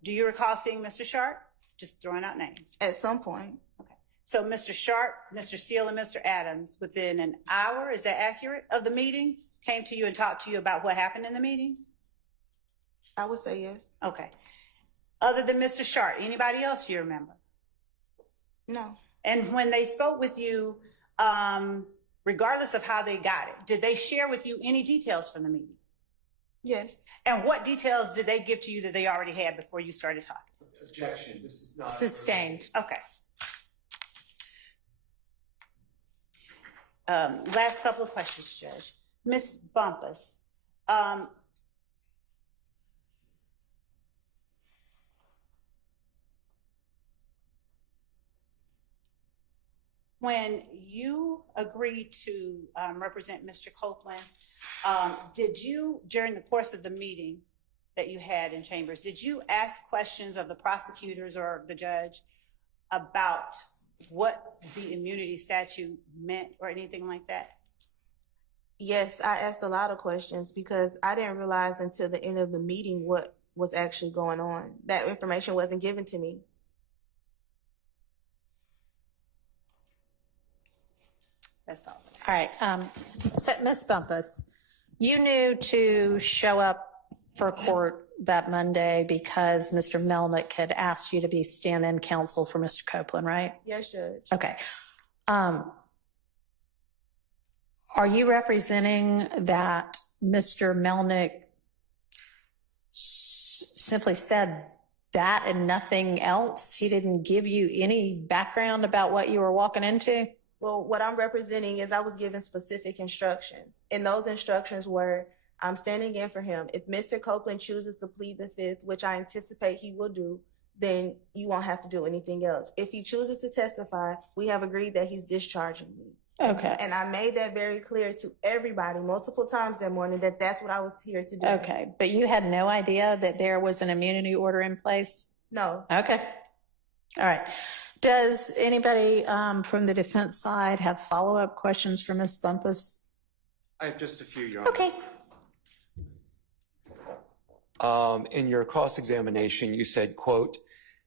Do you recall seeing Mr. Sharp? Just throwing out names. At some point, So Mr. Sharp, Mr. Steele, and Mr. Adams, within an hour, is that accurate, of the meeting, came to you and talked to you about what happened in the meeting? I would say yes. Okay. Other than Mr. Sharp, anybody else you remember? No. And when they spoke with you, regardless of how they got it, did they share with you any details from the meeting? Yes. And what details did they give to you that they already had before you started talking? Objection, this is not. Sustained. Okay. Last couple of questions, Judge. Ms. Bumpus, when you agreed to represent Mr. Copeland, did you, during the course of the meeting that you had in chambers, did you ask questions of the prosecutors or the judge about what the immunity statute meant or anything like that? Yes, I asked a lot of questions because I didn't realize until the end of the meeting what was actually going on. That information wasn't given to me. That's all. All right. So Ms. Bumpus, you knew to show up for court that Monday because Mr. Melnick had asked you to be stand-in counsel for Mr. Copeland, right? Yes, Judge. Okay. Are you representing that Mr. Melnick simply said that and nothing else? He didn't give you any background about what you were walking into? Well, what I'm representing is I was given specific instructions, and those instructions were I'm standing in for him. If Mr. Copeland chooses to plead the fifth, which I anticipate he will do, then you won't have to do anything else. If he chooses to testify, we have agreed that he's discharging me. Okay. And I made that very clear to everybody multiple times that morning that that's what I was here to do. Okay. But you had no idea that there was an immunity order in place? No. Okay. All right. Does anybody from the defense side have follow-up questions for Ms. Bumpus? I have just a few, Your Honor. Okay. In your cross-examination, you said, quote,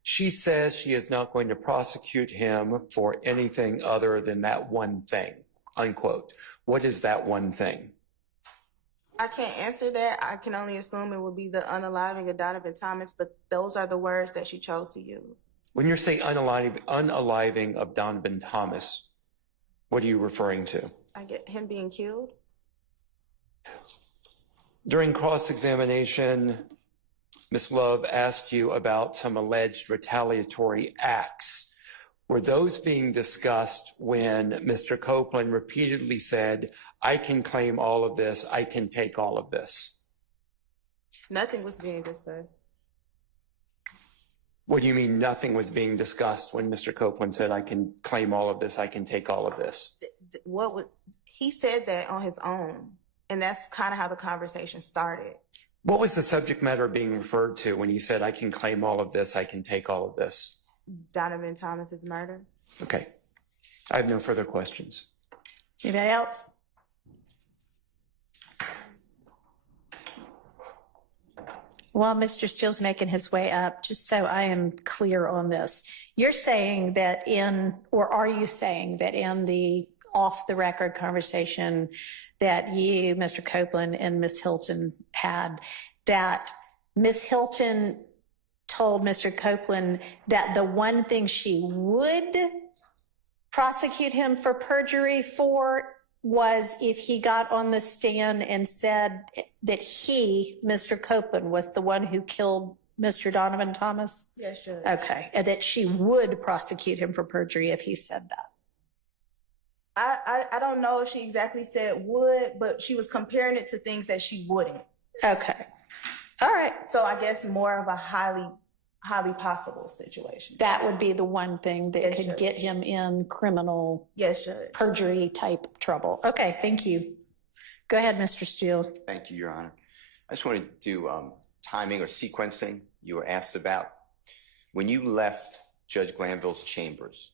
she says she is not going to prosecute him for anything other than that one thing, unquote. What is that one thing? I can't answer that. I can only assume it would be the unaliving of Donovan Thomas, but those are the words that she chose to use. When you're saying unaliving of Donovan Thomas, what are you referring to? I get him being killed. During cross-examination, Ms. Love asked you about some alleged retaliatory acts. Were those being discussed when Mr. Copeland repeatedly said, I can claim all of this, I can take all of this? Nothing was being discussed. What do you mean nothing was being discussed when Mr. Copeland said, I can claim all of this, I can take all of this? He said that on his own, and that's kind of how the conversation started. What was the subject matter being referred to when he said, I can claim all of this, I can take all of this? Donovan Thomas's murder. Okay. I have no further questions. Anybody else? While Mr. Steele's making his way up, just so I am clear on this, you're saying that are you saying that in the off-the-record conversation that you, Mr. Copeland, and Ms. Hilton had, that Ms. Hilton told Mr. Copeland that the one thing she would prosecute him for perjury for was if he got on the stand and said that he, Mr. Copeland, was the one who killed Mr. Donovan Thomas? Yes, Judge. Okay, and that she would prosecute him for perjury if he said that. I don't know if she exactly said would, but she was comparing it to things that she wouldn't. Okay. All right. So I guess more of a highly possible situation. That would be the one thing that Yes, could Judge. get him in criminal Yes, Judge. perjury type trouble. Okay, thank you. Go ahead, Mr. Steele. Thank you, Your Honor. I just wanted to do timing or sequencing you were asked about. When you left Judge Glanville's chambers,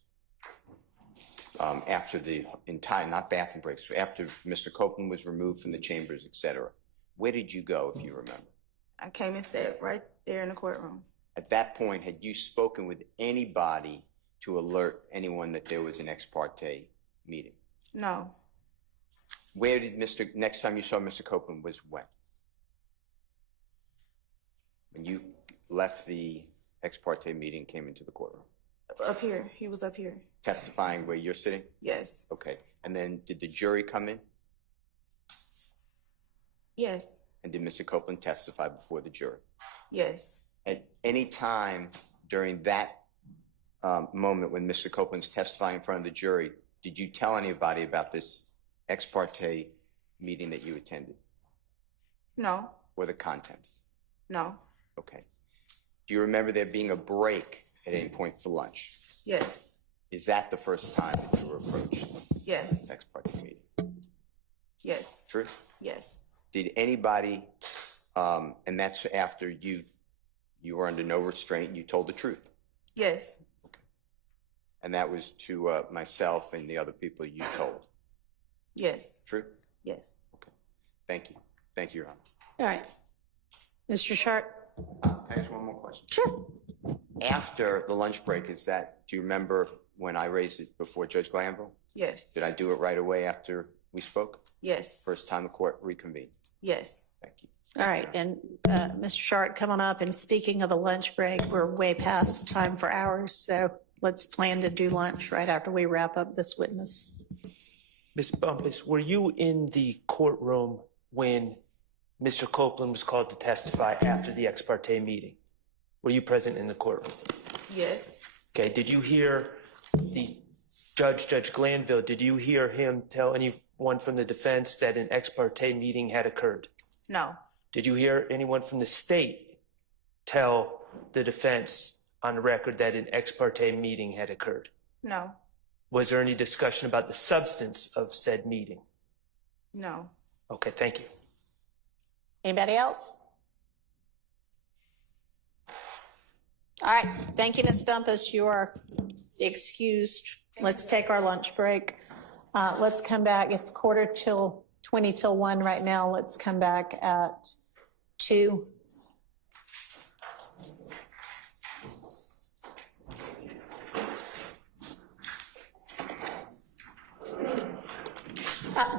after the entire, not bathroom breaks, after Mr. Copeland was removed from the chambers, et cetera, where did you go, if you remember? I came and sat right there in the courtroom. At that point, had you spoken with anybody to alert anyone that there was an ex parte meeting? No. Where did next time you saw Mr. Copeland was when? When you left the ex parte meeting and came into the courtroom? Up here. He was up here. Testifying where you're sitting? Yes. Okay. And then did the jury come in? Yes. And did Mr. Copeland testify before the jury? Yes. At any time during that moment when Mr. Copeland's testifying in front of the jury, did you tell anybody about this ex parte meeting that you attended? No. Or the contents? No. Okay. Do you remember there being a break at any point for lunch? Yes. Is that the first time that you were approached? Yes. Ex parte meeting? Yes. True? Yes. Did anybody, and that's after you were under no restraint, you told the truth? Yes. And that was to myself and the other people you told? Yes. True? Yes. Okay. Thank you. Thank you, Your Honor. All right. Mr. Sharp? Can I ask one more question? Sure. After the lunch break, do you remember when I raised it before Judge Glanville? Yes. Did I do it right away after we spoke? Yes. First time the court reconvened? Yes. Thank you. All right, and Mr. Sharp, come on up, and speaking of a lunch break, we're way past time for hours, so let's plan to do lunch right after we wrap up this witness. Ms. Bumpus, were you in the courtroom when Mr. Copeland was called to testify after the ex parte meeting? Were you present in the courtroom? Yes. Okay, did you hear Judge Glanville, did you hear him tell anyone from the defense that an ex parte meeting had occurred? No. Did you hear anyone from the state tell the defense on the record that an ex parte meeting had occurred? No. Was there any discussion about the substance of said meeting? No. Okay, thank you. Anybody else? All right, thank you, Ms. Bumpus. You are excused. Let's take our lunch break. Let's come back. It's 20 till 1 right now. Let's come back at 2.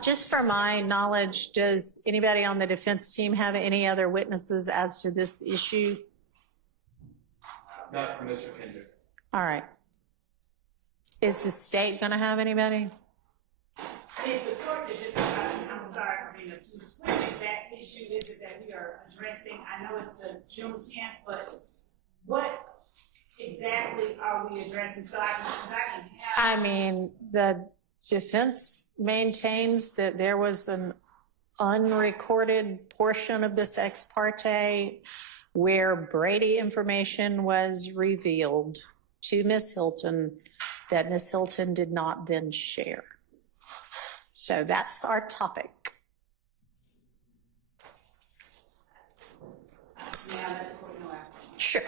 Just for my knowledge, does anybody on the defense team have any other witnesses as to this issue? Not from Mr. Kendrick. All right. Is the state going to have anybody? If the court could just, I'm sorry for being obtuse, which exact issue is it that we are addressing? I know it's the June 10th, but what exactly are we addressing? So I can have. I mean, the defense maintains that there was an unrecorded portion of this ex parte where Brady information was revealed to Ms. Hilton that Ms. Hilton did not then share. So that's our topic. Sure.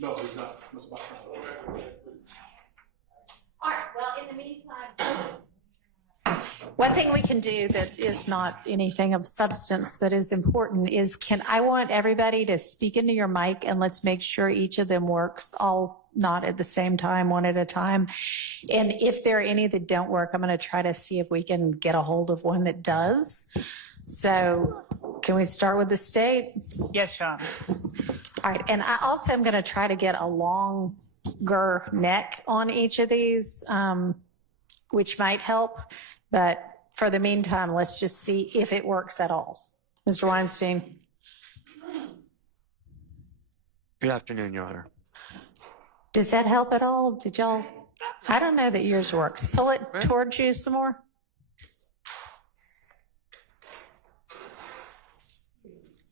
No, he's not. Mr. Box. All right, well, in the meantime, one thing we can do that is not anything of substance that is important is I want everybody to speak into your mic and let's make sure each of them works all not at the same time, one at a time. And if there are any that don't work, I'm going to try to see if we can get a hold of one that does. So can we start with the state? Yes, Sean. All right, and I also am going to try to get a longer neck on each of these, which might help. But for the meantime, let's just see if it works at all. Mr. Weinstein. Good afternoon, Your Honor. Does that help at all? Did y'all? I don't know that yours works. Pull it towards you some more.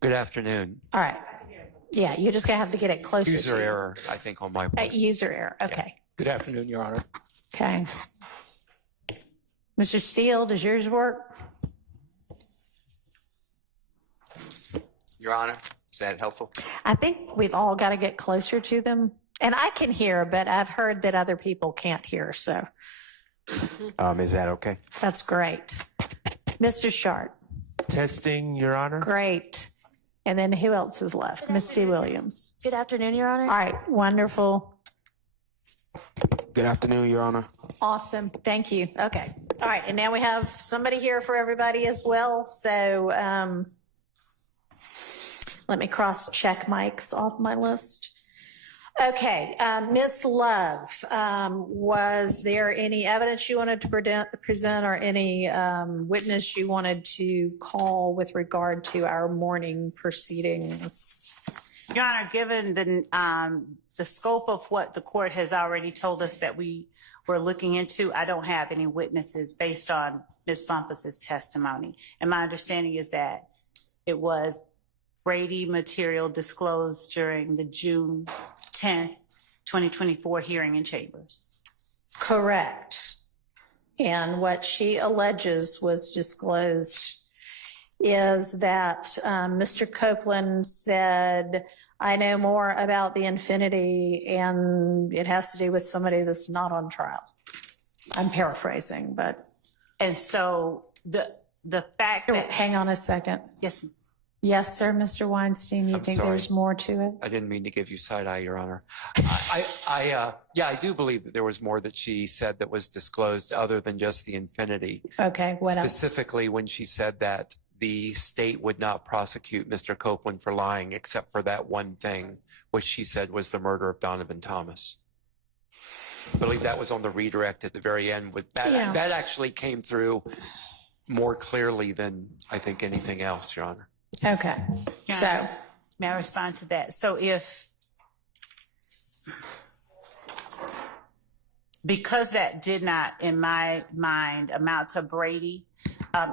Good afternoon. All right. Yeah, you're just going to have to get it closer User to you. error, I think, on my part. User error. Okay. Good afternoon, Your Honor. Okay. Mr. Steele, does yours work? Your Honor, is that helpful? I think we've all got to get closer to them. And I can hear, but I've heard that other people can't hear. So Is that okay? that's great. Mr. Sharp. Testing, Your Honor. Great. And then who else is left? Misty Williams. Good afternoon, Your Honor. All right. Wonderful. Good afternoon, Your Honor. Awesome. Thank you. Okay. All right. And now we have somebody here for everybody as well. So let me cross-check mics off my list. Okay. Ms. Love, was there any evidence you wanted to present or any witness you wanted to call with regard to our morning proceedings? Your Honor, given the scope of what the court has already told us that we were looking into, I don't have any witnesses based on Ms. Bumpus's testimony. And my understanding is that it was Brady material disclosed during the June 10th, 2024 hearing in chambers. Correct. And what she alleges was disclosed is that Mr. Copeland said, I know more about the Infinity and it has to do with somebody that's not on trial. I'm paraphrasing, but. And so the fact that. Hang on a second. Yes, ma'am. Yes, sir, Mr. Weinstein, you I'm think sorry. there's more to it? I didn't mean to give you side eye, Your Honor. I do believe that there was more that she said that was disclosed other than just the Infinity. Okay, what else? Specifically when she said that the state would not prosecute Mr. Copeland for lying except for that one thing, which she said was the murder of Donovan Thomas. I believe that was on the redirect at the very end. That actually came through more clearly than I think anything else, Your Honor. Okay, so. May I respond to that? So because that did not, in my mind, amount to Brady,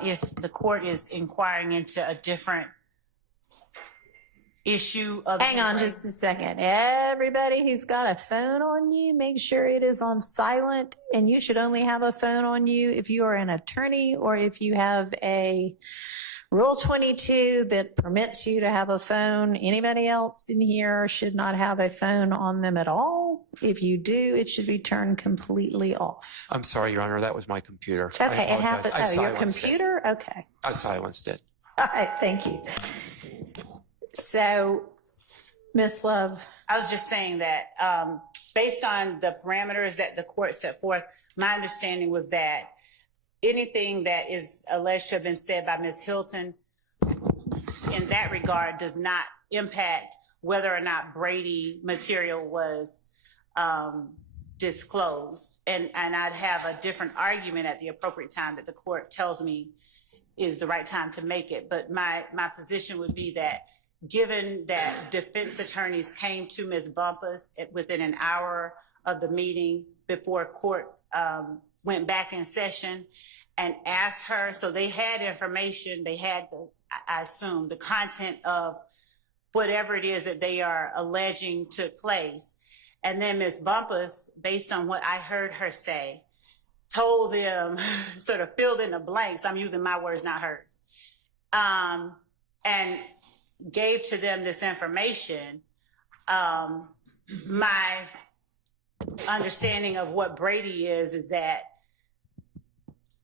if the court is inquiring into a different issue of. Hang on just a second. Everybody who's got a phone on you, make sure it is on silent. And you should only have a phone on you if you are an attorney or if you have a Rule 22 that permits you to have a phone. Anybody else in here should not have a phone on them at all. If you do, it should be turned completely off. I'm sorry, Your Honor, that was my computer. Okay, it happened. I Oh, your silenced computer? it. Okay. I silenced it. All right, thank you. So, Ms. Love. I was just saying that based on the parameters that the court set forth, my understanding was that anything that is alleged to have been said by Ms. Hilton in that regard does not impact whether or not Brady material was disclosed. And I'd have a different argument at the appropriate time that the court tells me is the right time to make it. But my position would be that given that defense attorneys came to Ms. Bumpus within an hour of the meeting before court went back in session and asked her, so they had information, they had, I assume, the content of whatever it is that they are alleging took place. And then Ms. Bumpus, based on what I heard her say, told them, sort of filled in the blanks. I'm using my words, not hers. And gave to them this information. My understanding of what Brady is that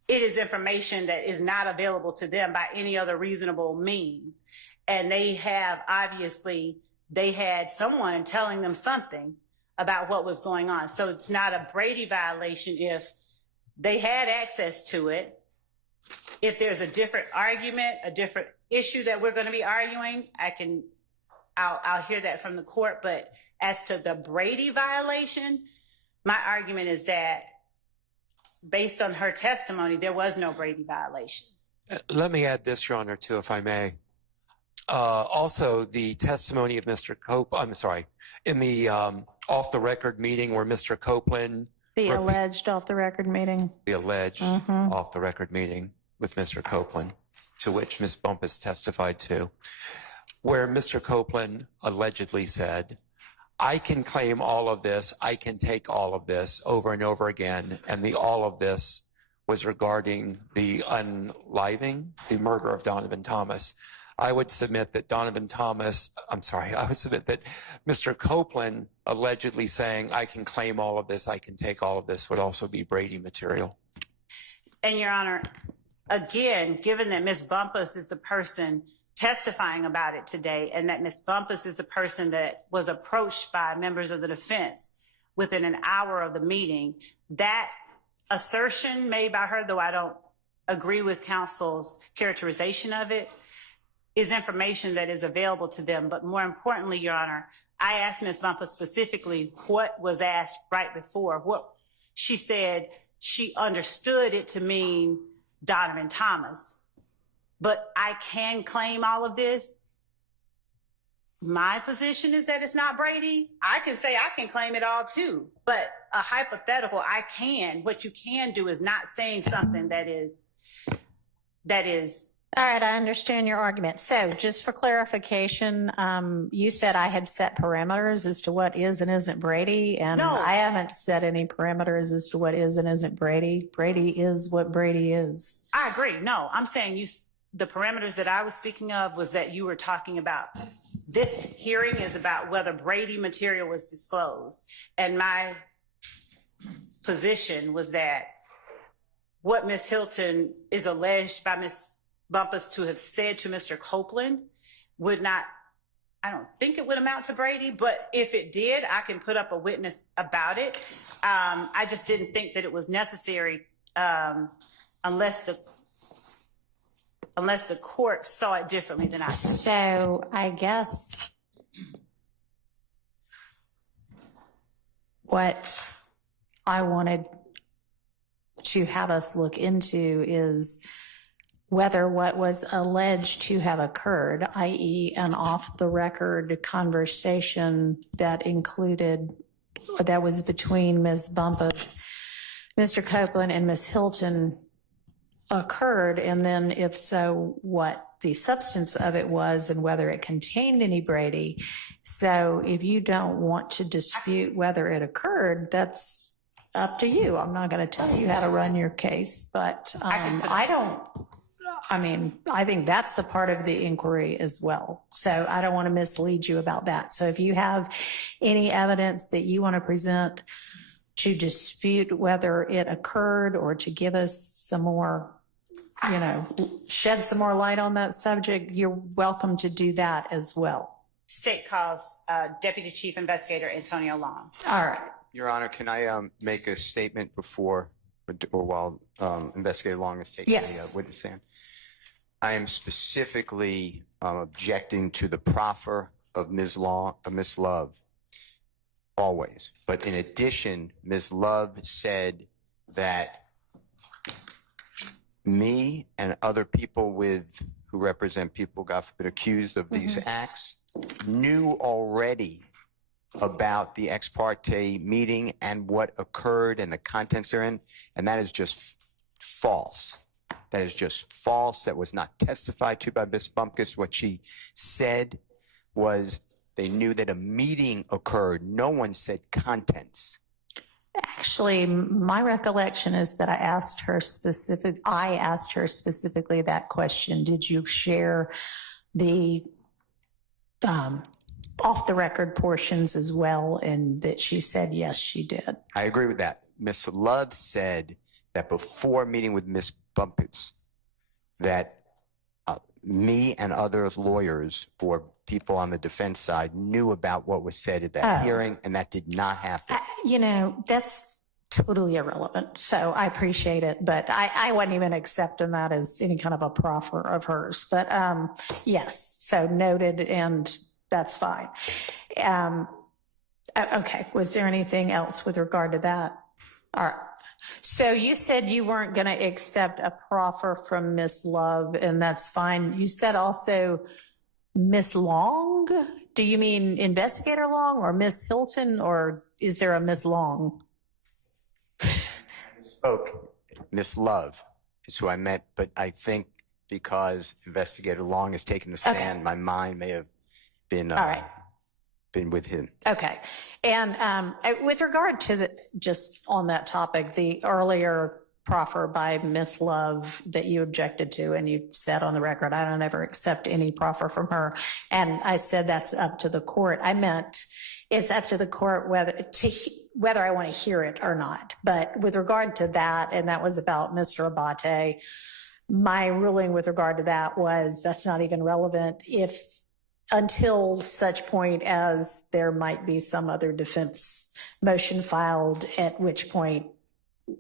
it is information that is not available to them by any other reasonable means. And they have, obviously, they had someone telling them something about what was going on. So it's not a Brady violation if they had access to it. If there's a different argument, a different issue that we're going to be arguing, I'll hear that from the court. But as to the Brady violation, my argument is that based on her testimony, there was no Brady violation. Let me add this, Your Honor, too, if I may. Also, the testimony of Mr. in the off-the-record meeting where Mr. Copeland... The alleged off-the-record meeting. The alleged off-the-record meeting with Mr. Copeland, to which Ms. Bumpus testified to, where Mr. Copeland allegedly said, I can claim all of this, I can take all of this over and over again, and the all of this was regarding the unliving, the murder of Donovan Thomas. I would submit that Mr. Copeland allegedly saying, I can claim all of this, I can take all of this, would also be Brady material. And Your Honor, again, given that Ms. Bumpus is the person testifying about it today, and that Ms. Bumpus is the person that was approached by members of the defense within an hour of the meeting, that assertion made by her, though I don't agree with counsel's characterization of it, is information that is available to them. But more importantly, Your Honor, I asked Ms. Bumpus specifically what was asked right before. What she said, she understood it to mean Donovan Thomas. But I can claim all of this. My position is that it's not Brady. I can say I can claim it all too. But a hypothetical, I can. What you can do is not saying something that is. All right, I understand your argument. So just for clarification, you said I had set parameters as to what is and isn't Brady, and No. I haven't set any parameters as to what is and isn't Brady. Brady is what Brady is. I agree. No, I'm saying the parameters that I was speaking of was that you were talking about. This hearing is about whether Brady material was disclosed. And my position was that what Ms. Hilton is alleged by Ms. Bumpus to have said to Mr. Copeland would not, I don't think it would amount to Brady, but if it did, I can put up a witness about it. I just didn't think that it was necessary unless the court saw it differently than I did. So I guess what I wanted to have us look into is whether what was alleged to have occurred, i.e. an off-the-record conversation that was between Ms. Bumpus, Mr. Copeland, and Ms. Hilton occurred, and then if so, what the substance of it was and whether it contained any Brady. So if you don't want to dispute whether it occurred, that's up to you. I'm not going to tell you how to run your case, but I think that's a part of the inquiry as well. So I don't want to mislead you about that. So if you have any evidence that you want to present to dispute whether it occurred or to give us some more, shed some more light on that subject, you're welcome to do that as well. State calls Deputy Chief Investigator Antonio Long. All right. Your Honor, can I make a statement before or while Investigator Long is taking the witness stand? I am specifically objecting to the proffer of Ms. Love, always. But in addition, Ms. Love said that me and other people who represent people, God forbid, accused of these acts, knew already about the ex parte meeting and what occurred and the contents therein, and that is just false. That is just false. That was not testified to by Ms. Bumpus. What she said was They knew that a meeting occurred. No one said contents. Actually, my recollection is that I asked her specifically that question. Did you share the off the record portions as well? And that she said, yes, she did. I agree with that. Ms. Love said that before meeting with Ms. Bumpus, that me and other lawyers or people on the defense side knew about what was said at that hearing, and that did not happen. That's totally irrelevant. So I appreciate it, but I wasn't even accepting that as any kind of a proffer of hers. But yes, so noted, and that's fine. Okay, was there anything else with regard to that? All right. So you said you weren't going to accept a proffer from Miss Love, and that's fine. You said also Miss Long. Do you mean Investigator Long or Miss Hilton, or is there a Miss Long? Spoke. Miss Love is who I meant, but I think because Investigator Long has taken the stand, my mind may have been been with him. Okay. And with regard to just on that topic, the earlier proffer by Miss Love that you objected to, and you said on the record, I don't ever accept any proffer from her. And I said that's up to the court. I meant it's up to the court whether I want to hear it or not. But with regard to that, and that was about Mr. Abate, my ruling with regard to that was that's not even relevant until such point as there might be some other defense motion filed, at which point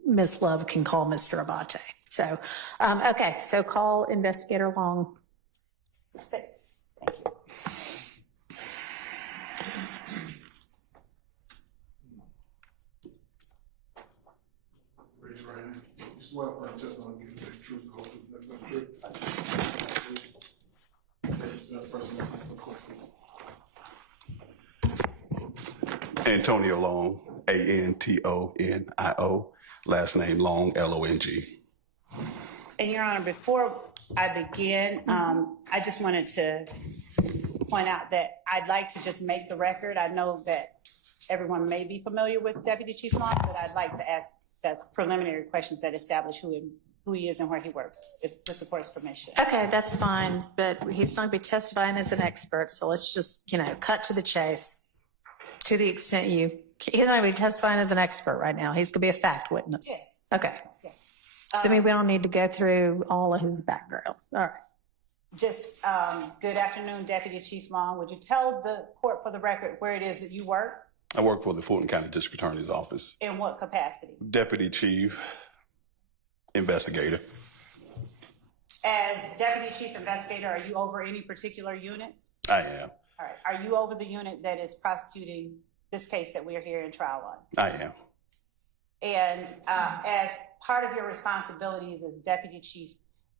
Ms. Love can call Mr. Abate. So, okay, so call Investigator Long. Thank you. Raise your right hand. You swear firm testimony to give the truth, the whole truth, nothing but the truth. Antonio Long, Antonio, last name Long, Long. And Your Honor, before I begin, I just wanted to point out that I'd like to just make the record. I know that everyone may be familiar with Deputy Chief Long, but I'd like to ask the preliminary questions that establish who he is and where he works, with the court's permission. Okay, that's fine, but he's not going to be testifying as an expert, so let's just, cut to the chase. To the extent he's not going to be testifying as an expert right now. He's going to be a fact witness. Yes. Okay. Yes. So we don't need to go through all of his background. All right. Just good afternoon, Deputy Chief Long. Would you tell the court for the record where it is that you work? I work for the Fulton County District Attorney's Office. In what capacity? Deputy Chief Investigator. As Deputy Chief Investigator, are you over any particular units? I am. All right. Are you over the unit that is prosecuting this case that we are here in trial on? I am. And as part of your responsibilities as Deputy Chief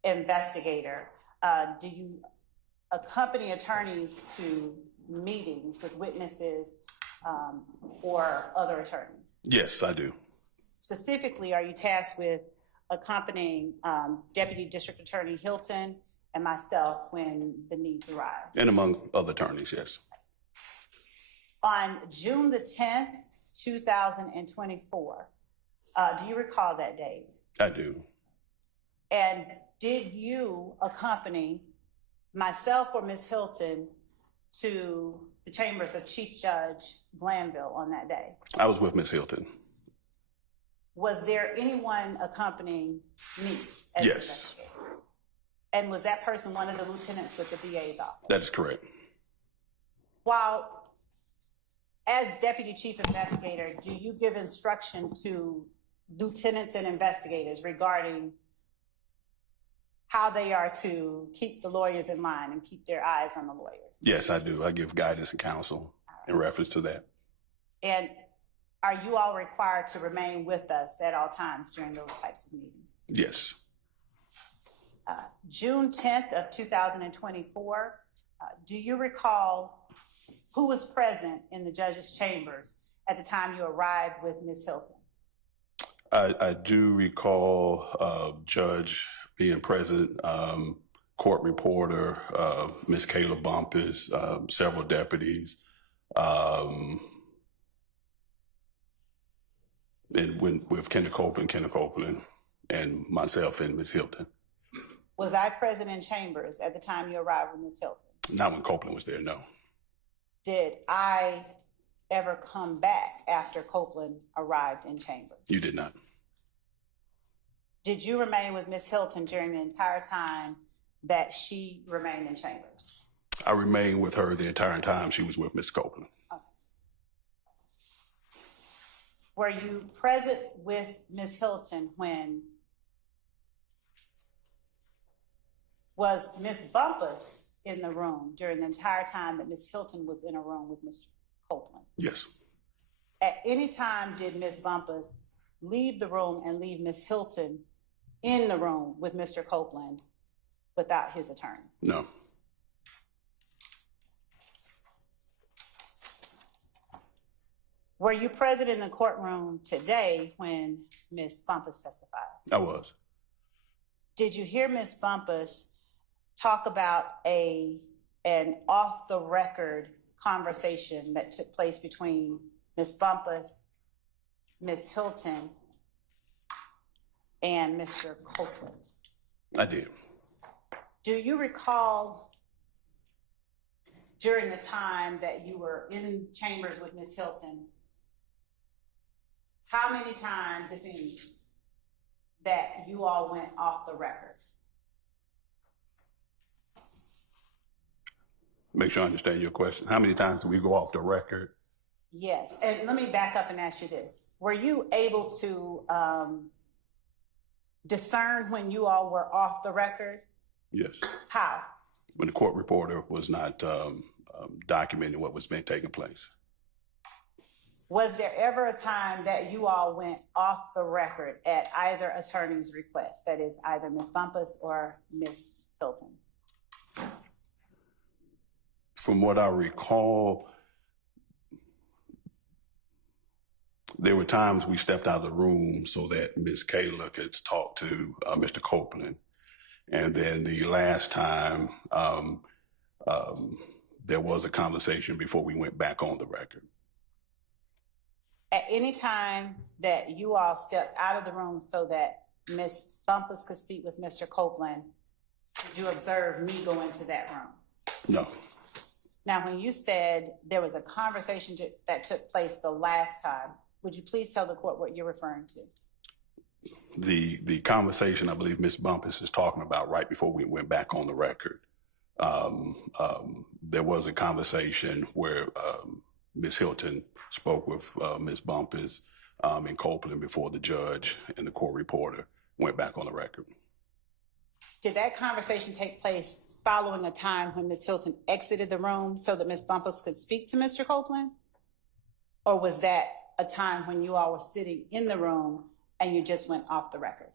Investigator, do you accompany attorneys to meetings with witnesses or other attorneys? Yes, I do. Specifically, are you tasked with accompanying Deputy District Attorney Hilton and myself when the needs arise? And among other attorneys, yes. On June the 10th, 2024, do you recall that date? I do. And did you accompany myself or Ms. Hilton to the chambers of Chief Judge Glanville on that day? I was with Ms. Hilton. Was there anyone accompanying me as Yes. investigator? And was that person one of the lieutenants with the DA's office? That is correct. While as Deputy Chief Investigator, do you give instruction to lieutenants and investigators regarding how they are to keep the lawyers in line and keep their eyes on the lawyers? Yes, I do. I give guidance and counsel in reference to that. And are you all required to remain with us at all times during those types of meetings? Yes. June 10th of 2024, do you recall who was present in the judge's chambers at the time you arrived with Ms. Hilton? I do recall Judge being present. court reporter, Ms. Kayla Bumpus, several deputies, and with Kenna Copeland, and myself and Ms. Hilton. Was I present in chambers at the time you arrived with Ms. Hilton? Not when Copeland was there, no. Did I ever come back after Copeland arrived in chambers? You did not. Did you remain with Ms. Hilton during the entire time that she remained in chambers? I remained with her the entire time she was with Ms. Copeland. Okay. Were you present with Ms. Hilton when was Ms. Bumpus in the room during the entire time that Ms. Hilton was in a room with Mr. Copeland? Yes. At any time did Ms. Bumpus leave the room and leave Ms. Hilton in the room with Mr. Copeland without his attorney? No. Were you present in the courtroom today when Ms. Bumpus testified? I was. Did you hear Ms. Bumpus talk about an off-the-record conversation that took place between Ms. Bumpus, Ms. Hilton, and Mr. Copeland? I did. Do you recall during the time that you were in chambers with Ms. Hilton, how many times, if any, that you all went off the record? Make sure I understand your question. How many times do we go off the record? Yes, and let me back up and ask you this. Were you able to discern when you all were off the record? Yes. How? When the court reporter was not documenting what was being taking place. Was there ever a time that you all went off the record at either attorney's request, that is either Ms. Bumpus or Ms. Hilton's? From what I recall, there were times we stepped out of the room so that Ms. Kayla could talk to Mr. Copeland. And then the last time, there was a conversation before we went back on the record. At any time that you all stepped out of the room so that Ms. Bumpus could speak with Mr. Copeland, did you observe me go into that room? No. Now, when you said there was a conversation that took place the last time, would you please tell the court what you're referring to? The conversation I believe Ms. Bumpus is talking about right before we went back on the record. There was a conversation where Ms. Hilton spoke with Ms. Bumpus and Copeland before the judge and the court reporter went back on the record. Did that conversation take place following a time when Ms. Hilton exited the room so that Ms. Bumpus could speak to Mr. Copeland? Or was that a time when you all were sitting in the room and you just went off the record?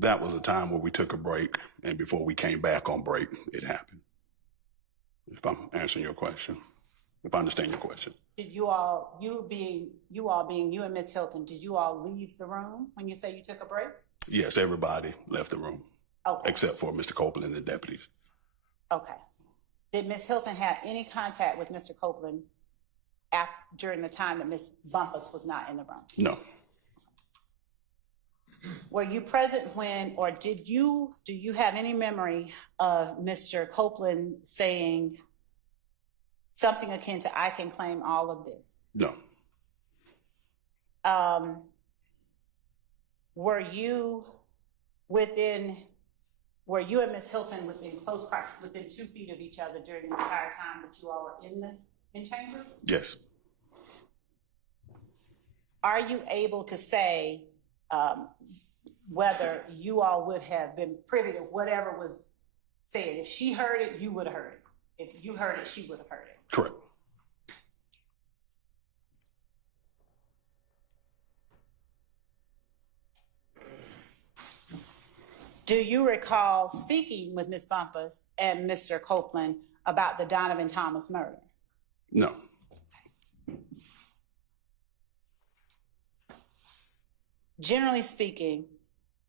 That was a time where we took a break, and before we came back on break, it happened. If I'm answering your question, if I understand your question. Did you all, you being you and Ms. Hilton, did you all leave the room when you say you took a break? Yes, everybody left the room. Okay. Except for Mr. Copeland and the deputies. Okay. Did Ms. Hilton have any contact with Mr. Copeland during the time that Ms. Bumpus was not in the room? No. Were you present when, or do you have any memory of Mr. Copeland saying something akin to, "I can claim all of this"? No. Were you and Ms. Hilton within close proximity, within 2 feet of each other during the entire time that you all were in chambers? Yes. Are you able to say whether you all would have been privy to whatever was said? If she heard it, you would have heard it. If you heard it, she would have heard it. Correct. Do you recall speaking with Ms. Bumpus and Mr. Copeland about the Donovan Thomas murder? No. Generally speaking,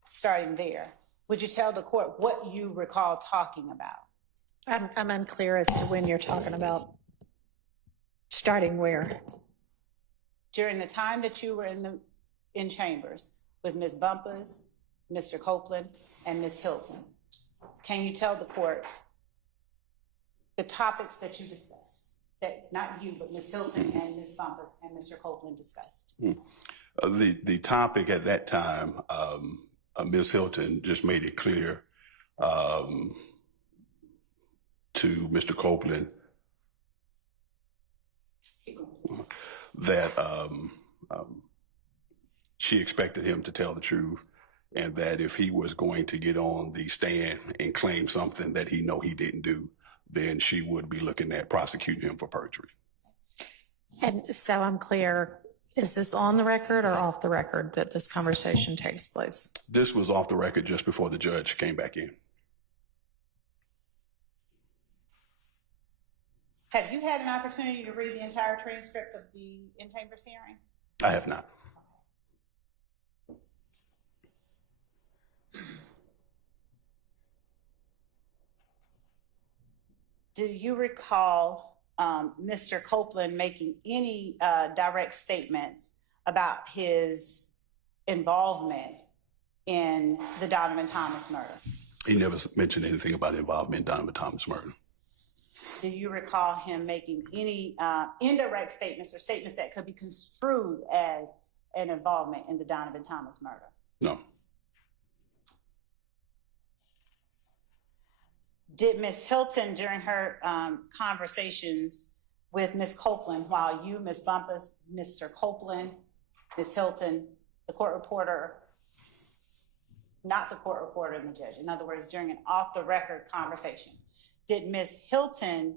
starting there, Would you tell the court what you recall talking about? I'm unclear as to when you're talking about. Starting where? During the time that you were in chambers with Ms. Bumpus, Mr. Copeland, and Ms. Hilton, can you tell the court the topics that you discussed? That not you, but Ms. Hilton and Ms. Bumpus and Mr. Copeland discussed. The topic at that time, Ms. Hilton just made it clear to Mr. Copeland that she expected him to tell the truth, and that if he was going to get on the stand and claim something that he didn't do, then she would be looking at prosecuting him for perjury. And so I'm clear, is this on the record or off the record that this conversation takes place? This was off the record just before the judge came back in. Have you had an opportunity to read the entire transcript of the in-chambers hearing? I have not. Do you recall Mr. Copeland making any direct statements about his involvement in the Donovan Thomas murder? He never mentioned anything about involvement in Donovan Thomas murder. Do you recall him making any indirect statements or statements that could be construed as an involvement in the Donovan Thomas murder? No. Did Ms. Hilton, during her conversations with Ms. Copeland, while you, Ms. Bumpus, Mr. Copeland, Ms. Hilton, the court reporter, not the court reporter and the judge, in other words, during an off-the-record conversation, did Ms. Hilton...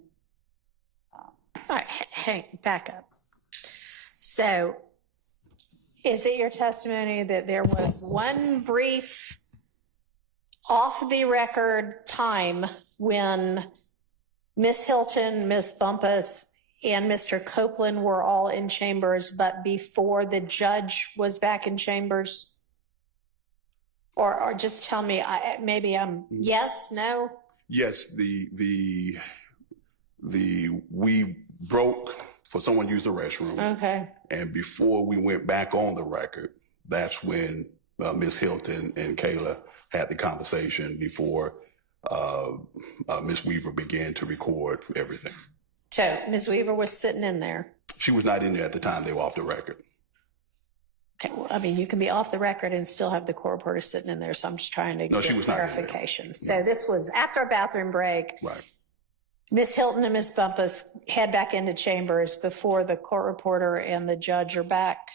All right, hey, back up. So is it your testimony that there was one brief off-the-record time when Ms. Hilton, Ms. Bumpus, and Mr. Copeland were all in chambers, but before the judge was back in chambers? Or just tell me, maybe yes, no? Yes, we broke for someone to use the restroom. Okay. And before we went back on the record, that's when Ms. Hilton and Kayla had the conversation before Ms. Weaver began to record everything. So Ms. Weaver was sitting in there. She was not in there at the time they were off the record. Okay, well, I mean, you can be off the record and still have the court reporter sitting in there, so I'm just trying to get she was not in there. clarification. So this was after a bathroom break. Right. Ms. Hilton and Ms. Bumpus head back into chambers before the court reporter and the judge are back.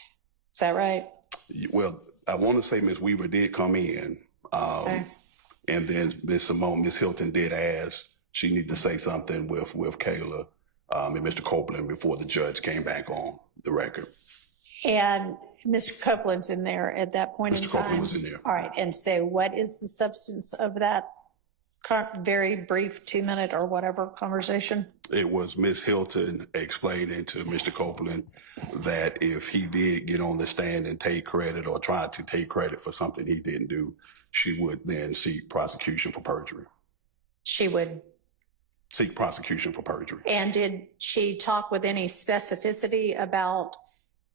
Is that right? Well, I want to say Ms. Weaver did come in, Okay. and then Ms. Hilton did ask she needed to say something with Kayla and Mr. Copeland before the judge came back on the record. And Mr. Copeland's in there at that point in Mr. time? Copeland was in there. All right, and so what is the substance of that very brief 2-minute or whatever conversation? It was Ms. Hilton explaining to Mr. Copeland that if he did get on the stand and take credit or try to take credit for something he didn't do, she would then seek prosecution for perjury. She would. Seek prosecution for perjury. And did she talk with any specificity about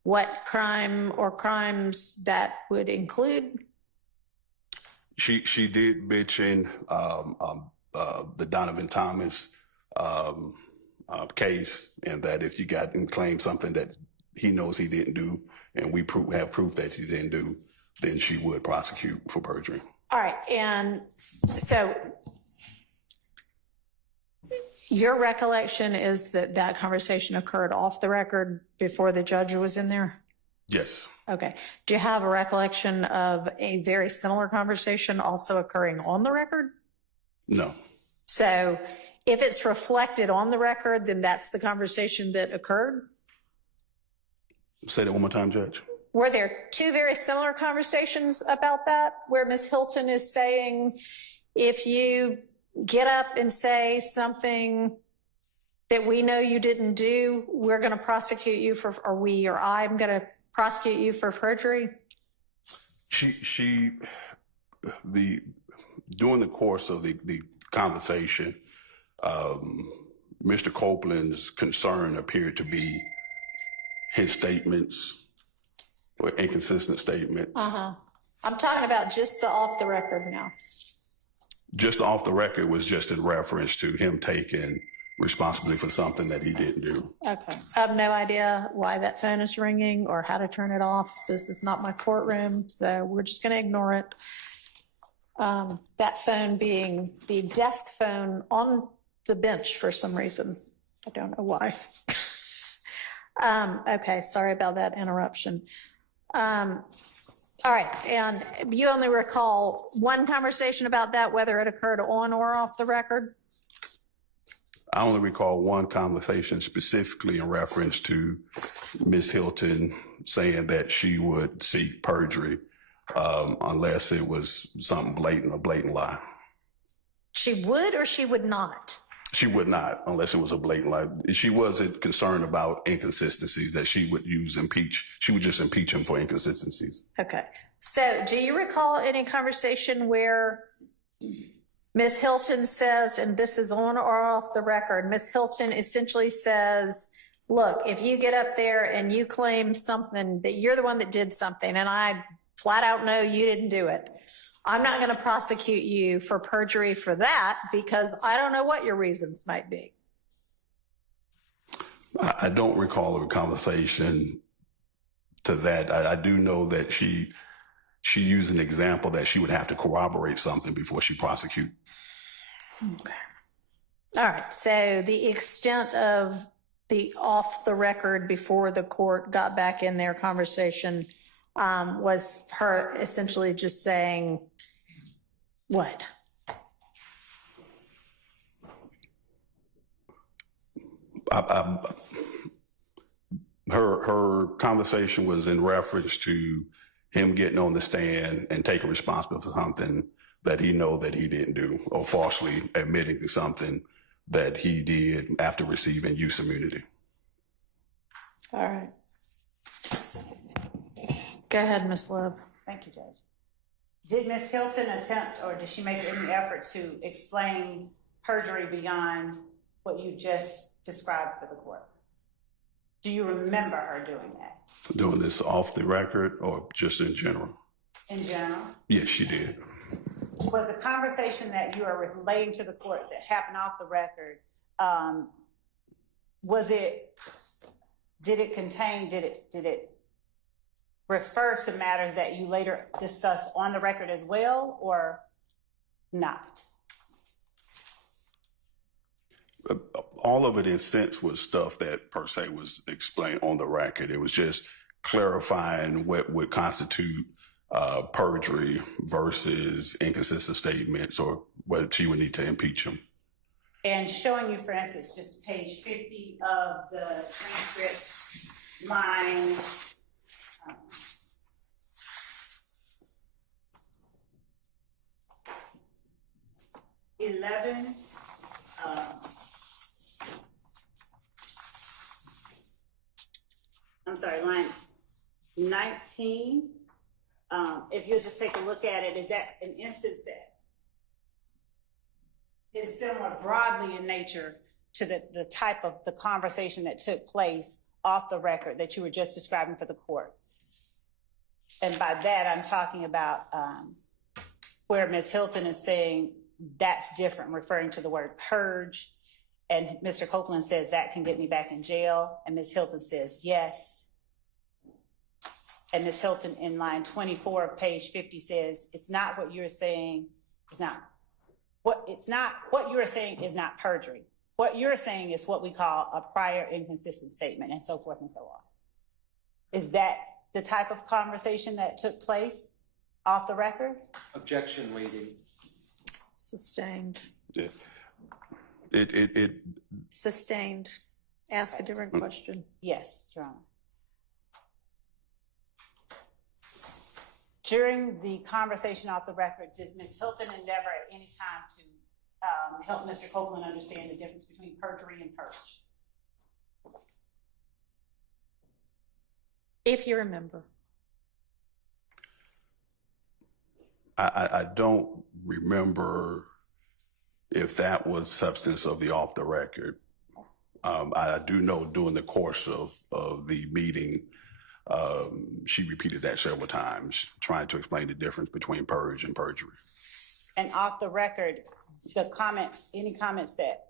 what crime or crimes that would include? She did mention the Donovan Thomas case, and that if you got and claim something that he knows he didn't do, and we have proof that he didn't do, then she would prosecute for perjury. All right, and so your recollection is that that conversation occurred off the record before the judge was in there? Yes. Okay. Do you have a recollection of a very similar conversation also occurring on the record? No. So if it's reflected on the record, then that's the conversation that occurred? Say that one more time, Judge. Were there two very similar conversations about that, where Ms. Hilton is saying, if you get up and say something that we know you didn't do, we're going to prosecute you for, or we or I'm going to prosecute you for perjury? The during the course of the conversation, Mr. Copeland's concern appeared to be his statements or inconsistent statements. I'm talking about just the off the record now. Just off the record was just in reference to him taking responsibility for something that he didn't do. Okay. I have no idea why that phone is ringing or how to turn it off. This is not my courtroom, so we're just going to ignore it. That phone being the desk phone on the bench for some reason. I don't know why. Okay, sorry about that interruption. All right, and you only recall one conversation about that, whether it occurred on or off the record? I only recall one conversation specifically in reference to Ms. Hilton saying that she would seek perjury unless it was something blatant, a blatant lie. She would or she would not? She would not, unless it was a blatant lie. She wasn't concerned about inconsistencies that she would use impeach. She would just impeach him for inconsistencies. Okay. So do you recall any conversation where Ms. Hilton says, and this is on or off the record, Ms. Hilton essentially says, look, if you get up there and you claim something that you're the one that did something and I flat out know you didn't do it, I'm not going to prosecute you for perjury for that because I don't know what your reasons might be. I don't recall a conversation to that. I do know that she used an example that she would have to corroborate something before she prosecute. Okay. All right. So the extent of the off the record before the court got back in their conversation was her essentially just saying, what? Her conversation was in reference to him getting on the stand and taking responsibility for something that he know that he didn't do, or falsely admitting to something that he did after receiving use immunity. All right. Go ahead, Ms. Love. Thank you, Judge. Did Ms. Hilton attempt, or did she make any effort to explain perjury beyond what you just described for the court? Do you remember her doing that? Doing this off the record or just in general? In general? Yes, she did. Was the conversation that you are relating to the court that happened off the record, did it refer to matters that you later discussed on the record as well, or not? All of it, in a sense, was stuff that per se was explained on the record. It was just clarifying what would constitute perjury versus inconsistent statements, or whether she would need to impeach him. And showing you, for instance, just page 50 of the transcript, line 11. I'm sorry, line 19. If you'll just take a look at it, is that an instance that is similar broadly in nature to the type of the conversation that took place off the record that you were just describing for the court? And by that, I'm talking about where Ms. Hilton is saying that's different, referring to the word purge. And Mr. Copeland says that can get me back in jail. And Ms. Hilton says yes. And Ms. Hilton in line 24 of page 50 says, it's not what you're saying, what you're saying is not perjury. What you're saying is what we call a prior inconsistent statement, and so forth and so on. Is that the type of conversation that took place off the record? Objection, leading. Sustained. Yeah. Sustained. Ask a different question. Yes, Your Honor. During the conversation off the record, did Ms. Hilton endeavor at any time to help Mr. Copeland understand the difference between perjury and purge? If you remember. I don't remember if that was substance of the off the record. I do know during the course of the meeting, she repeated that several times, trying to explain the difference between purge and perjury. And off the record, the comments, any comments that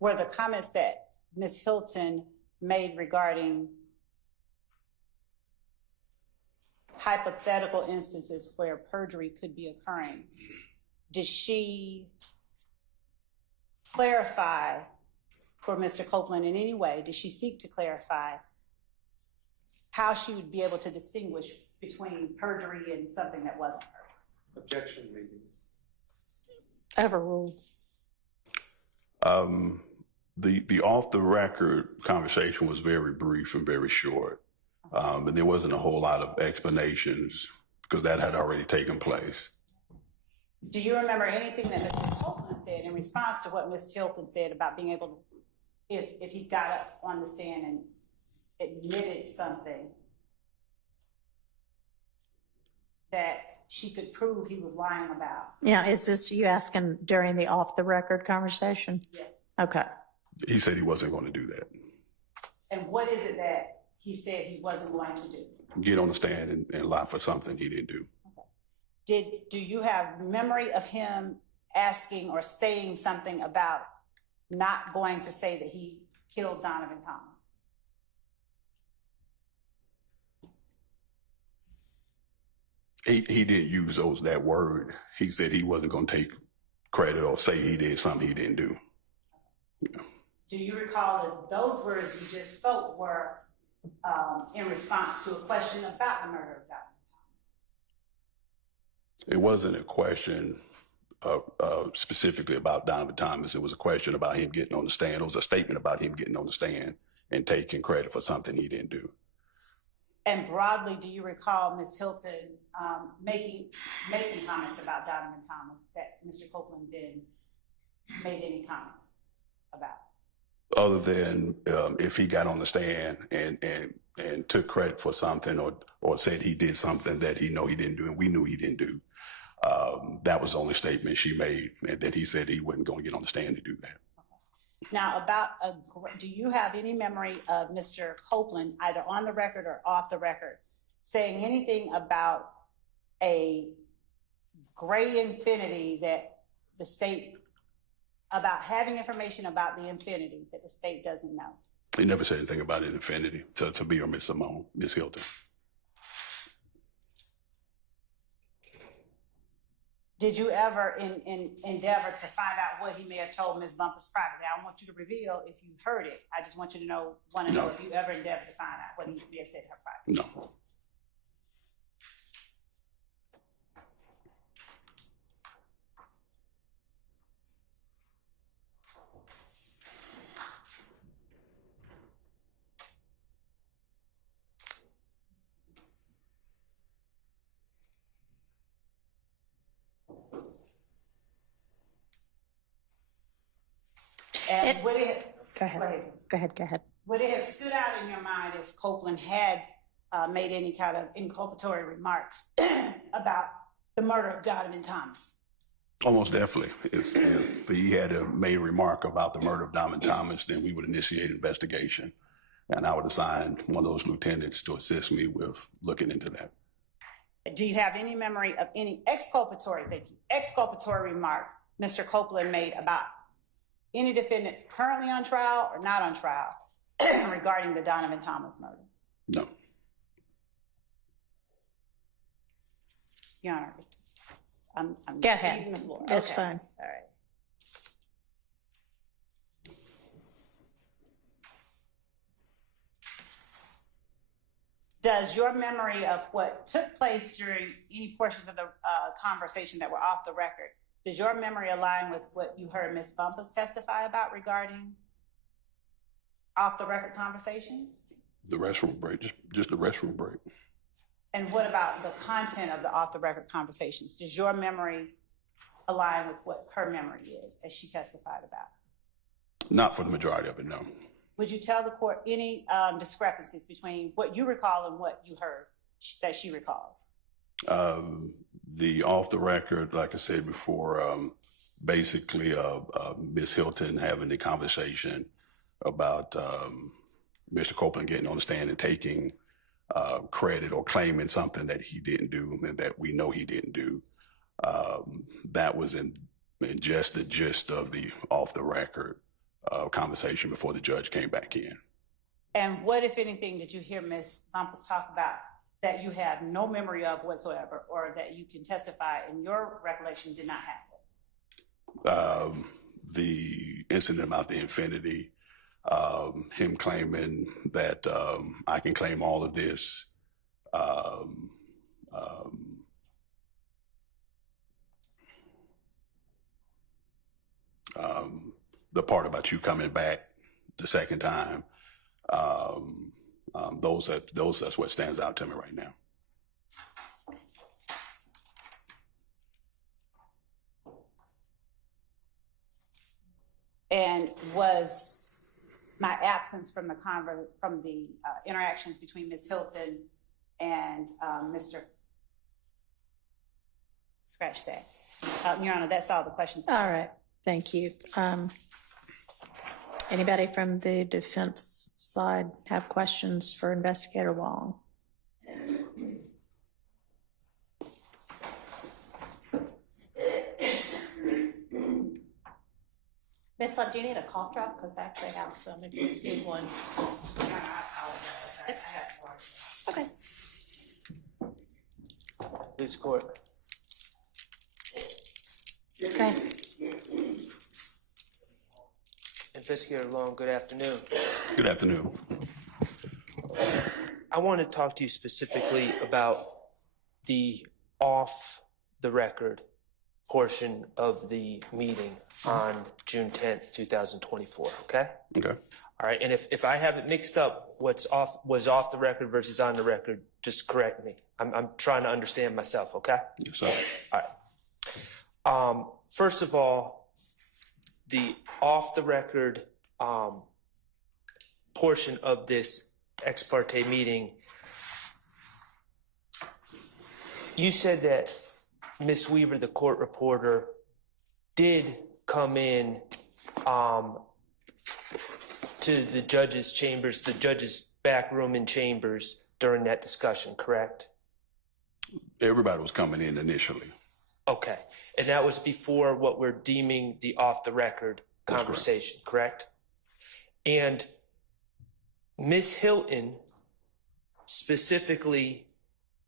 were the comments that Ms. Hilton made regarding hypothetical instances where perjury could be occurring, did she clarify for Mr. Copeland in any way? Did she seek to clarify how she would be able to distinguish between perjury and something that wasn't perjury? Objection, maybe. Overruled. The off the record conversation was very brief and very short. And there wasn't a whole lot of explanations because that had already taken place. Do you remember anything that Mr. Copeland said in response to what Ms. Hilton said about being able to, if he got up on the stand and admitted something that she could prove he was lying about? Yeah, is this you asking during the off the record conversation? Yes. Okay. He said he wasn't going to do that. And what is it that he said he wasn't going to do? Get on the stand and lie for something he didn't do. Okay. Do you have memory of him asking or saying something about not going to say that he killed Donovan Thomas? He didn't use that word. He said he wasn't going to take credit or say he did something he didn't do. Yeah. Do you recall that those words you just spoke were in response to a question about the murder of Donovan Thomas? It wasn't a question specifically about Donovan Thomas. It was a question about him getting on the stand. It was a statement about him getting on the stand and taking credit for something he didn't do. And broadly, do you recall Ms. Hilton making comments about Donovan Thomas that Mr. Copeland then made any comments about? Other than if he got on the stand and took credit for something or said he did something that he didn't do and we knew he didn't do. That was the only statement she made, and then he said he wasn't going to get on the stand to do that. Okay. Now, do you have any memory of Mr. Copeland, either on the record or off the record, saying anything about a gray infinity that the state, about having information about the infinity that the state doesn't know? He never said anything about an infinity to me or Miss Simone, Miss Hilton. Did you ever endeavor to find out what he may have told Ms. Bumpus privately? I don't want you to reveal if you heard it. I just want you to know if you ever endeavored to find out what he may have said to her privately. No. And would it, Go ahead. Would it have stood out in your mind if Copeland had made any kind of inculpatory remarks about the murder of Donovan Thomas? Almost definitely. If he had made a remark about the murder of Donovan Thomas, then we would initiate an investigation. And I would assign one of those lieutenants to assist me with looking into that. Do you have any memory of any exculpatory remarks Mr. Copeland made about any defendant currently on trial or not on trial regarding the Donovan Thomas murder? No. Your Honor, I'm Go ahead. ceding the floor. That's Okay. fine. All right. Does your memory of what took place during any portions of the conversation that were off the record, does your memory align with what you heard Ms. Bumpus testify about regarding off the record conversations? The restroom break, just the restroom break. And what about the content of the off the record conversations? Does your memory align with what her memory is as she testified about? Not for the majority of it, no. Would you tell the court any discrepancies between what you recall and what you heard that she recalls? The off the record, like I said before, basically Ms. Hilton having the conversation about Mr. Copeland getting on the stand and taking credit or claiming something that he didn't do and that we know he didn't do. That was in just the gist of the off the record conversation before the judge came back in. And what, if anything, did you hear Ms. Bumpus talk about that you have no memory of whatsoever, or that you can testify in your recollection did not happen? The incident about the Infinity, him claiming that I can claim all of this. The part about you coming back the second time, that's what stands out to me right now. And was my absence from the interactions between Ms. Hilton and Mr. Scratch that. Your Honor, that's all the questions. All right, thank you. Anybody from the defense side have questions for Investigator Wong? Miss Love, do you need a cough drop? Because I actually have some if you need one. Okay. This court. Okay. Investigator Long, good afternoon. Good afternoon. I want to talk to you specifically about the off the record portion of the meeting on June 10th, 2024, okay? Okay. All right, and if I have it mixed up, was off the record versus on the record, just correct me. I'm trying to understand myself, okay? Yes, sir. All right. First of all, the off the record portion of this ex parte meeting, you said that Ms. Weaver, the court reporter, did come in to the judge's chambers, the judge's back room and chambers during that discussion, correct? Everybody was coming in initially. Okay. And that was before what we're deeming the off the record conversation, correct? And Ms. Hilton specifically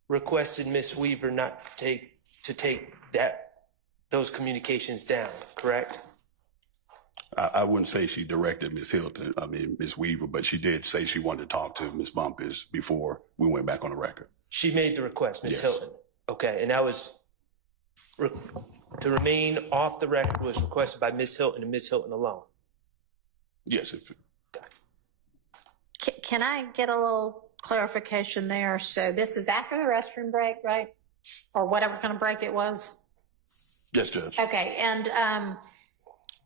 requested Ms. Weaver not to take those communications down, correct? I wouldn't say she directed Ms. Weaver, but she did say she wanted to talk to Ms. Bumpus before we went back on the record. She made the request, Ms. Yes. Hilton. Okay, and that was to remain off the record was requested by Ms. Hilton and Ms. Hilton alone. Yes. Can I get a little clarification there? So this is after the restroom break, right? Or whatever kind of break it was? Yes, Judge. Okay, and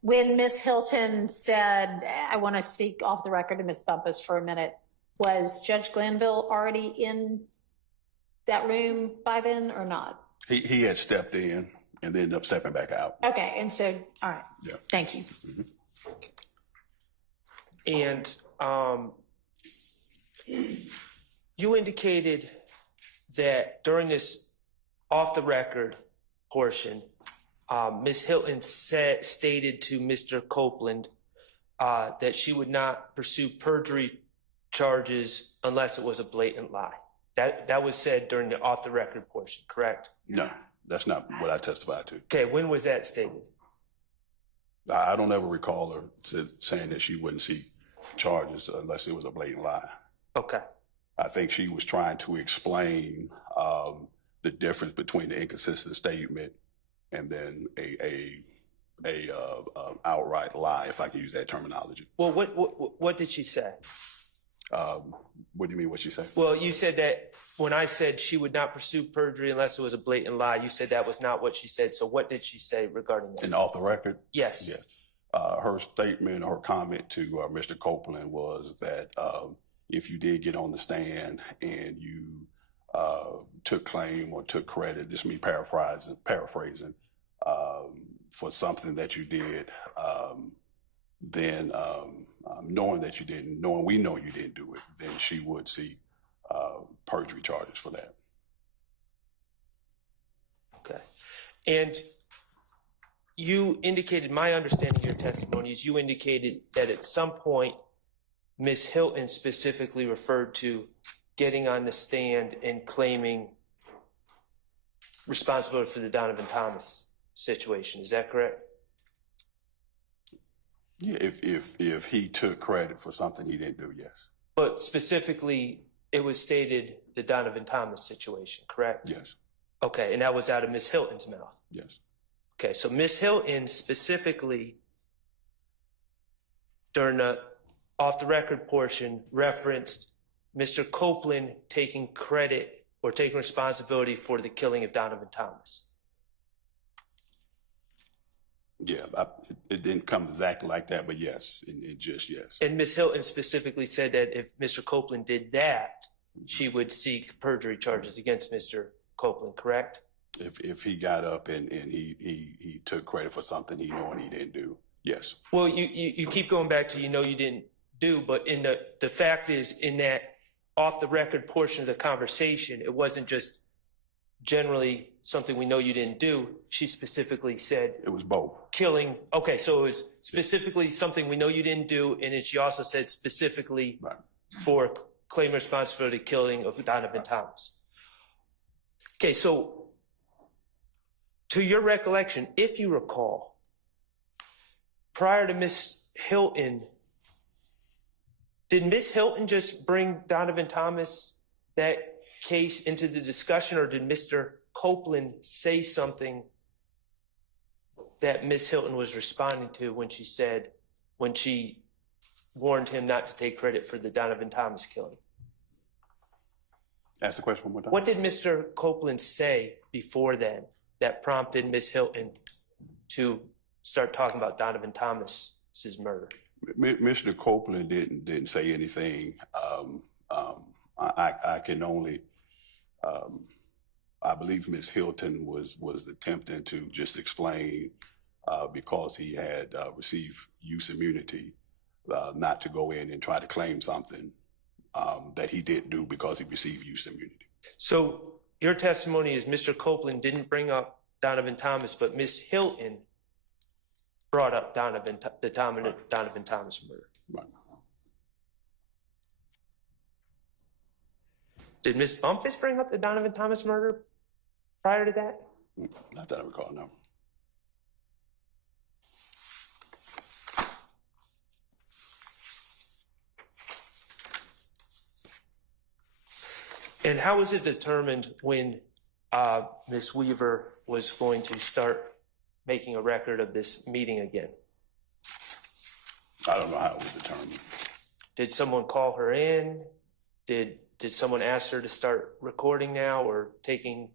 when Ms. Hilton said, I want to speak off the record to Ms. Bumpus for a minute, was Judge Glanville already in that room by then or not? He had stepped in and then ended up stepping back out. Okay, and so, all right. Yeah. Thank you. And you indicated that during this off the record portion, Ms. Hilton stated to Mr. Copeland that she would not pursue perjury charges unless it was a blatant lie. That was said during the off the record portion, correct? No, that's not what I testified to. Okay, when was that stated? I don't ever recall her saying that she wouldn't seek charges unless it was a blatant lie. Okay. I think she was trying to explain the difference between the inconsistent statement and then a outright lie, if I can use that terminology. Well, what did she say? What do you mean what she said? Well, you said that when I said she would not pursue perjury unless it was a blatant lie, you said that was not what she said. So what did she say regarding that? And off the record? Yes. Yes. Her statement, her comment to Mr. Copeland was that if you did get on the stand and you took claim or took credit, this is me paraphrasing, for something that you did, then knowing that you didn't, knowing we know you didn't do it, then she would seek perjury charges for that. Okay. And you indicated, my understanding of your testimony is you indicated that at some point, Ms. Hilton specifically referred to getting on the stand and claiming responsibility for the Donovan Thomas situation. Is that correct? Yeah, if he took credit for something he didn't do, yes. But specifically, it was stated the Donovan Thomas situation, correct? Yes. Okay, and that was out of Ms. Hilton's mouth? Yes. Okay, so Ms. Hilton specifically, during the off-the-record portion, referenced Mr. Copeland taking credit or taking responsibility for the killing of Donovan Thomas. Yeah, it didn't come exactly like that, but yes, it just yes. And Ms. Hilton specifically said that if Mr. Copeland did that, she would seek perjury charges against Mr. Copeland, correct? If he got up and he took credit for something he knew and he didn't do, yes. Well, you keep going back to you didn't do, but in the fact is in that off-the-record portion of the conversation, it wasn't just generally something we know you didn't do. She specifically said it was both. Killing. Okay, so it was specifically something we know you didn't do, and then she also said specifically for claim responsibility killing of Donovan Thomas. Okay, so to your recollection, if you recall, prior to Ms. Hilton, did Ms. Hilton just bring Donovan Thomas, that case, into the discussion, or did Mr. Copeland say something that Ms. Hilton was responding to when she warned him not to take credit for the Donovan Thomas killing? Ask the question one more time. What did Mr. Copeland say before then that prompted Ms. Hilton to start talking about Donovan Thomas's murder? Mr. Copeland didn't say anything. I can only, I believe Ms. Hilton was attempting to just explain because he had received use immunity, not to go in and try to claim something that he didn't do because he received use immunity. So your testimony is Mr. Copeland didn't bring up Donovan Thomas, but Ms. Hilton brought up Donovan Thomas murder. Right. Did Ms. Bumpus bring up the Donovan Thomas murder prior to that? Not that I recall, no. And how was it determined when Ms. Weaver was going to start making a record of this meeting again? I don't know how it was determined. Did someone call her in? Did someone ask her to start recording now or taking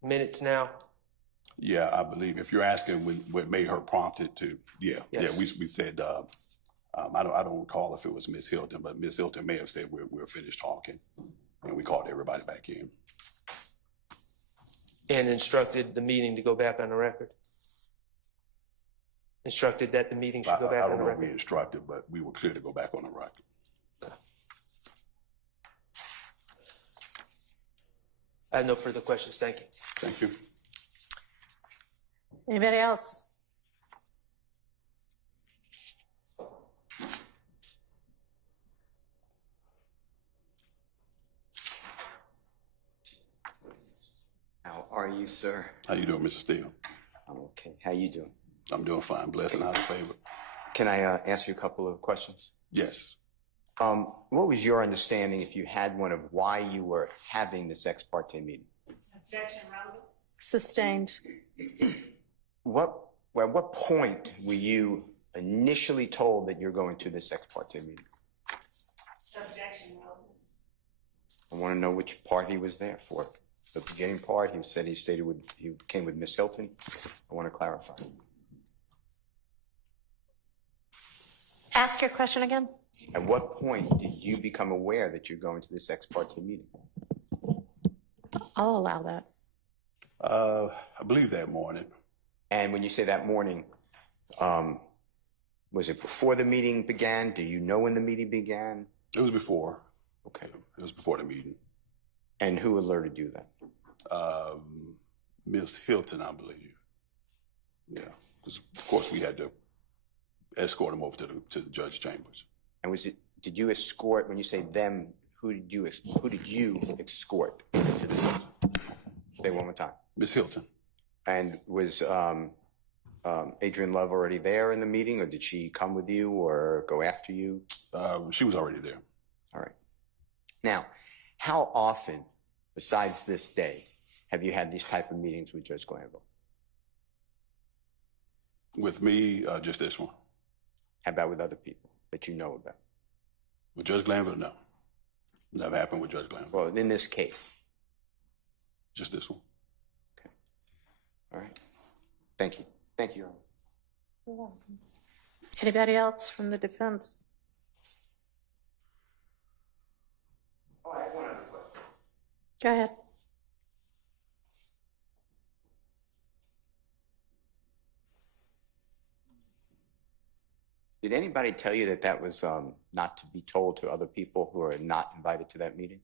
minutes now? Yeah, I believe if you're asking what made her prompted to, Yes. yeah, we said, I don't recall if it was Ms. Hilton, but Ms. Hilton may have said we're finished talking, and we called everybody back in. And instructed the meeting to go back on the record? Instructed that the meeting should go back I on don't the know if we record? instructed, but we were clear to go back on the record. I have no further questions. Thank you. Thank you. Anybody else? How are you, sir? How you doing, Mr. Steele? I'm okay. How you doing? I'm doing fine. Blessed and out of favor. Can I ask you a couple of questions? Yes. What was your understanding, if you had one, of why you were having this ex parte meeting? Objection, relevance. Sustained. At what point were you initially told that you're going to this ex parte meeting? Objection, relevance. I want to know which part he was there for. The beginning part, he said he came with Miss Hilton. I want to clarify. Ask your question again. At what point did you become aware that you're going to this ex parte meeting? I'll allow that. I believe that morning. And when you say that morning, was it before the meeting began? Do you know when the meeting began? It was before. Okay. It was before the meeting. And who alerted you then? Miss Hilton, I believe. Yeah, because of course we had to escort him over to the judge chambers. And did you escort, when you say them, who did you escort to the scene? Say one more time. Miss Hilton. And was Adrian Love already there in the meeting, or did she come with you or go after you? She was already there. All right. Now, how often, besides this day, have you had these type of meetings with Judge Glanville? With me, just this one. How about with other people that you know about? With Judge Glanville, no. Never happened with Judge Glanville. Well, in this case? Just this one. Okay. All right. Thank you. Thank you, Your Honor. You're welcome. Anybody else from the defense? Oh, I have one other question. Go ahead. Did anybody tell you that that was not to be told to other people who are not invited to that meeting?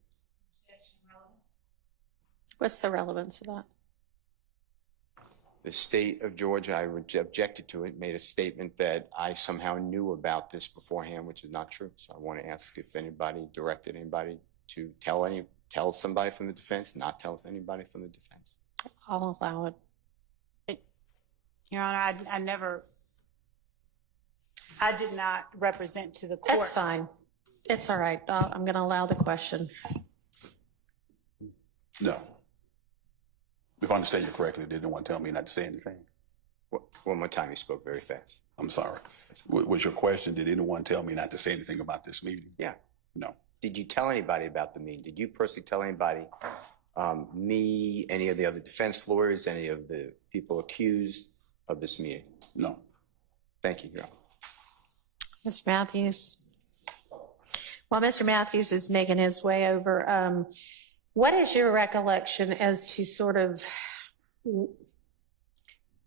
What's the relevance of that? The state of Georgia, I objected to it, made a statement that I somehow knew about this beforehand, which is not true. So I want to ask if anybody directed anybody to tell somebody from the defense, not tell anybody from the defense. I'll allow it. Your Honor, I did not represent to the court. That's fine. It's all right. I'm going to allow the question. No. If I understand you correctly, did no one tell me not to say anything? One more time, you spoke very fast. I'm sorry. Was your question, did anyone tell me not to say anything about this meeting? Yeah. No. Did you tell anybody about the meeting? Did you personally tell anybody, me, any of the other defense lawyers, any of the people accused of this meeting? No. Thank you, Your Honor. Mr. Matthews? While Mr. Matthews is making his way over, what is your recollection as to sort of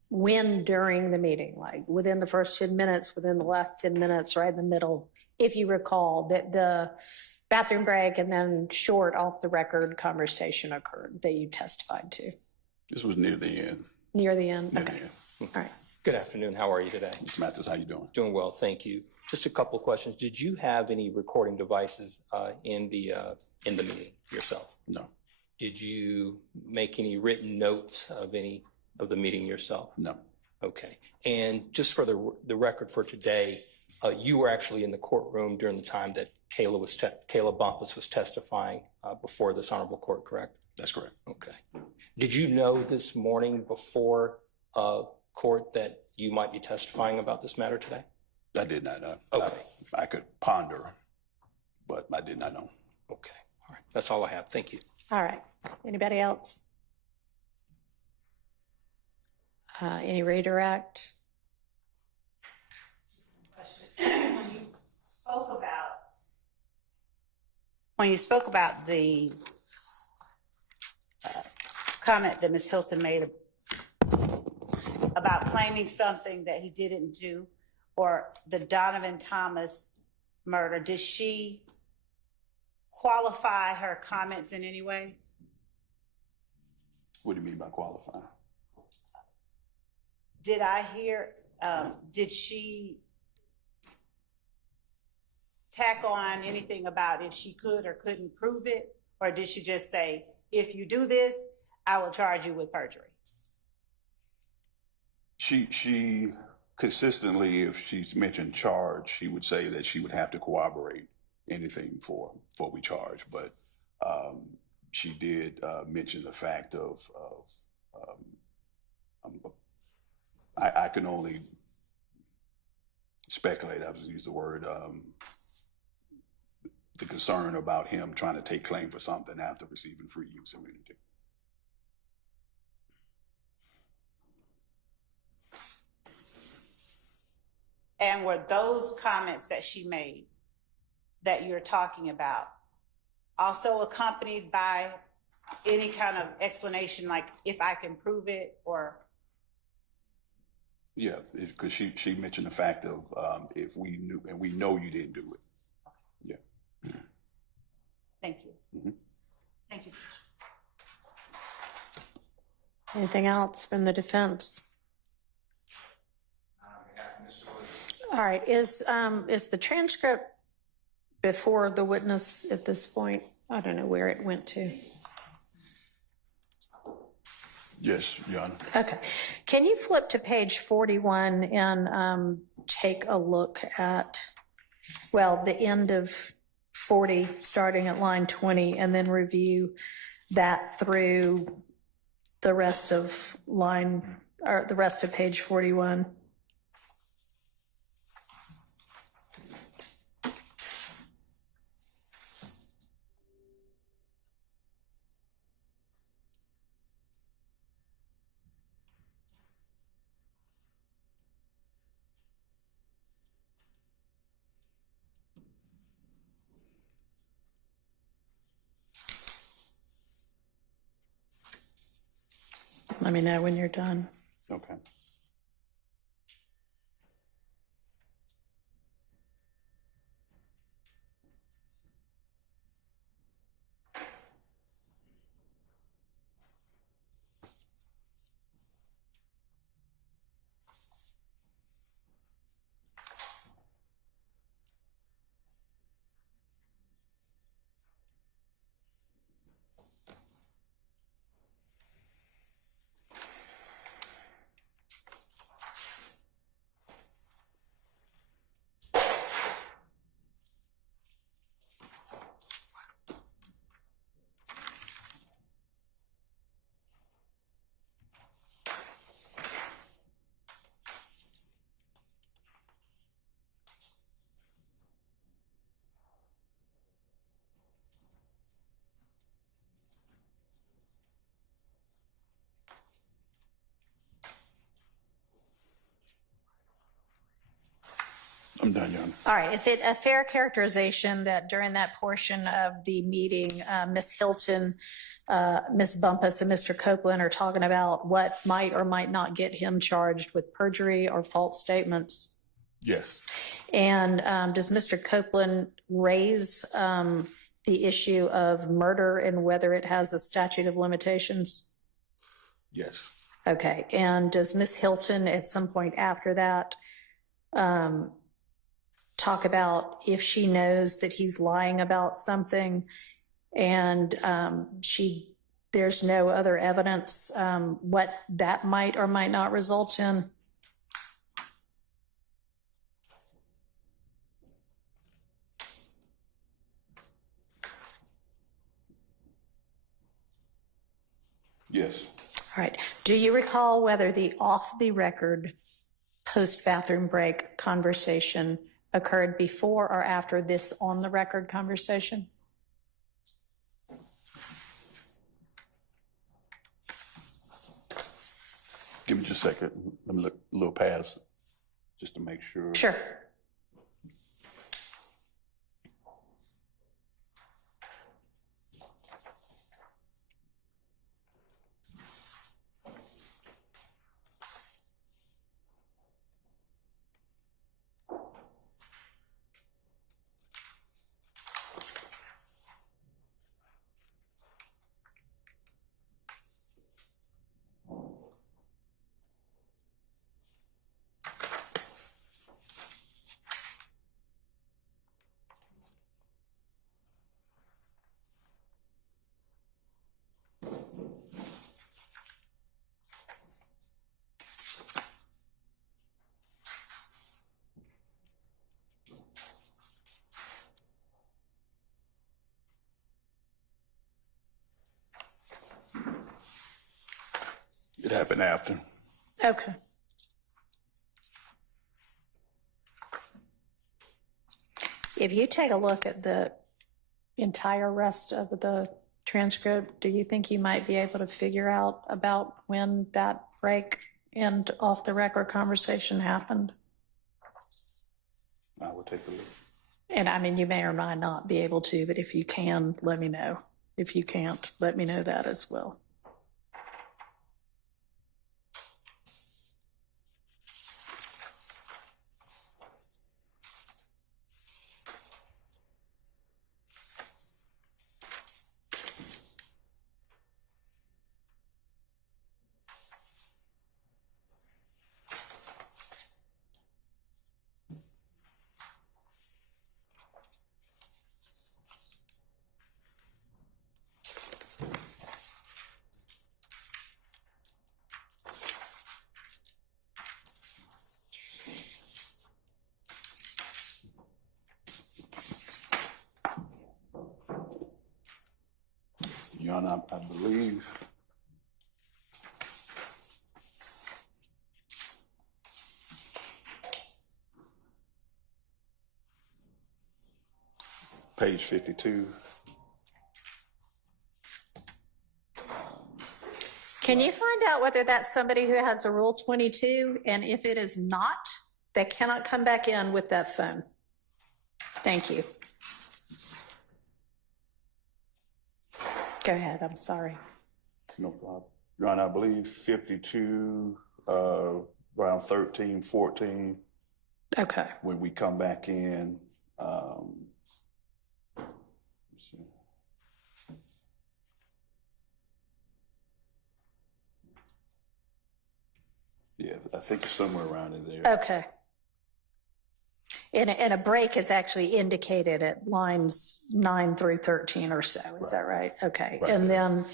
when during the meeting, like within the first 10 minutes, within the last 10 minutes, right in the middle, if you recall that the bathroom break and then short off the record conversation occurred that you testified to? This was near the end. Near the end? Near Okay. the end. All right. Good afternoon. How are you today? Mr. Mathis, how you doing? Doing well, thank you. Just a couple of questions. Did you have any recording devices in the meeting yourself? No. Did you make any written notes of any of the meeting yourself? No. Okay. And just for the record for today, you were actually in the courtroom during the time that Kayla Bumpus was testifying before this honorable court, correct? That's correct. Okay. Did you know this morning before court that you might be testifying about this matter today? I did not know. Okay. I could ponder, but I did not know. Okay. All right. That's all I have. Thank you. All right. Anybody else? Any redirect? When you spoke about the comment that Ms. Hilton made about claiming something that he didn't do, or the Donovan Thomas murder, did she qualify her comments in any way? What do you mean by qualifying? Did I hear, did she tack on anything about if she could or couldn't prove it? Or did she just say, if you do this, I will charge you with perjury? She consistently, if she's mentioned charge, she would say that she would have to corroborate anything for we charge. But she did mention the fact of I can only speculate, I was use the word, the concern about him trying to take claim for something after receiving free use immunity. And were those comments that she made that you're talking about also accompanied by any kind of explanation, like if I can prove it or? Yeah, because she mentioned the fact of if we knew, and we know you didn't do it. Yeah. Thank you. Mhm. Thank you. Anything else from the defense? All right, is the transcript before the witness at this point? I don't know where it went to. Yes, Your Honor. Okay. Can you flip to page 41 and take a look at, well, the end of 40, starting at line 20, and then review that through the rest of line, or the rest of page 41? Let me know when you're done. Okay. I'm done, Your Honor. All right. Is it a fair characterization that during that portion of the meeting, Ms. Hilton, Ms. Bumpus, and Mr. Copeland are talking about what might or might not get him charged with perjury or false statements? Yes. And does Mr. Copeland raise the issue of murder and whether it has a statute of limitations? Yes. Okay. And does Ms. Hilton at some point after that talk about if she knows that he's lying about something and there's no other evidence, what that might or might not result in? Yes. All right. Do you recall whether the off-the-record post-bathroom break conversation occurred before or after this on-the-record conversation? Give me just a second. Let me look a little past just to make sure. Sure. It happened after. Okay. If you take a look at the entire rest of the transcript, do you think you might be able to figure out about when that break and off-the-record conversation happened? I will take a look. And I mean, you may or might not be able to, but if you can, let me know. If you can't, let me know that as well. Your Honor, I believe page 52. Can you find out whether that's somebody who has a Rule 22? And if it is not, they cannot come back in with that phone. Thank you. Go ahead, I'm sorry. No problem. Your Honor, I believe 52, around 13, 14. Okay. When we come back in, let's see. Yeah, I think it's somewhere around in there. Okay. And a break is actually indicated at lines 9 through 13 or so. Is that right? Okay. Right. And then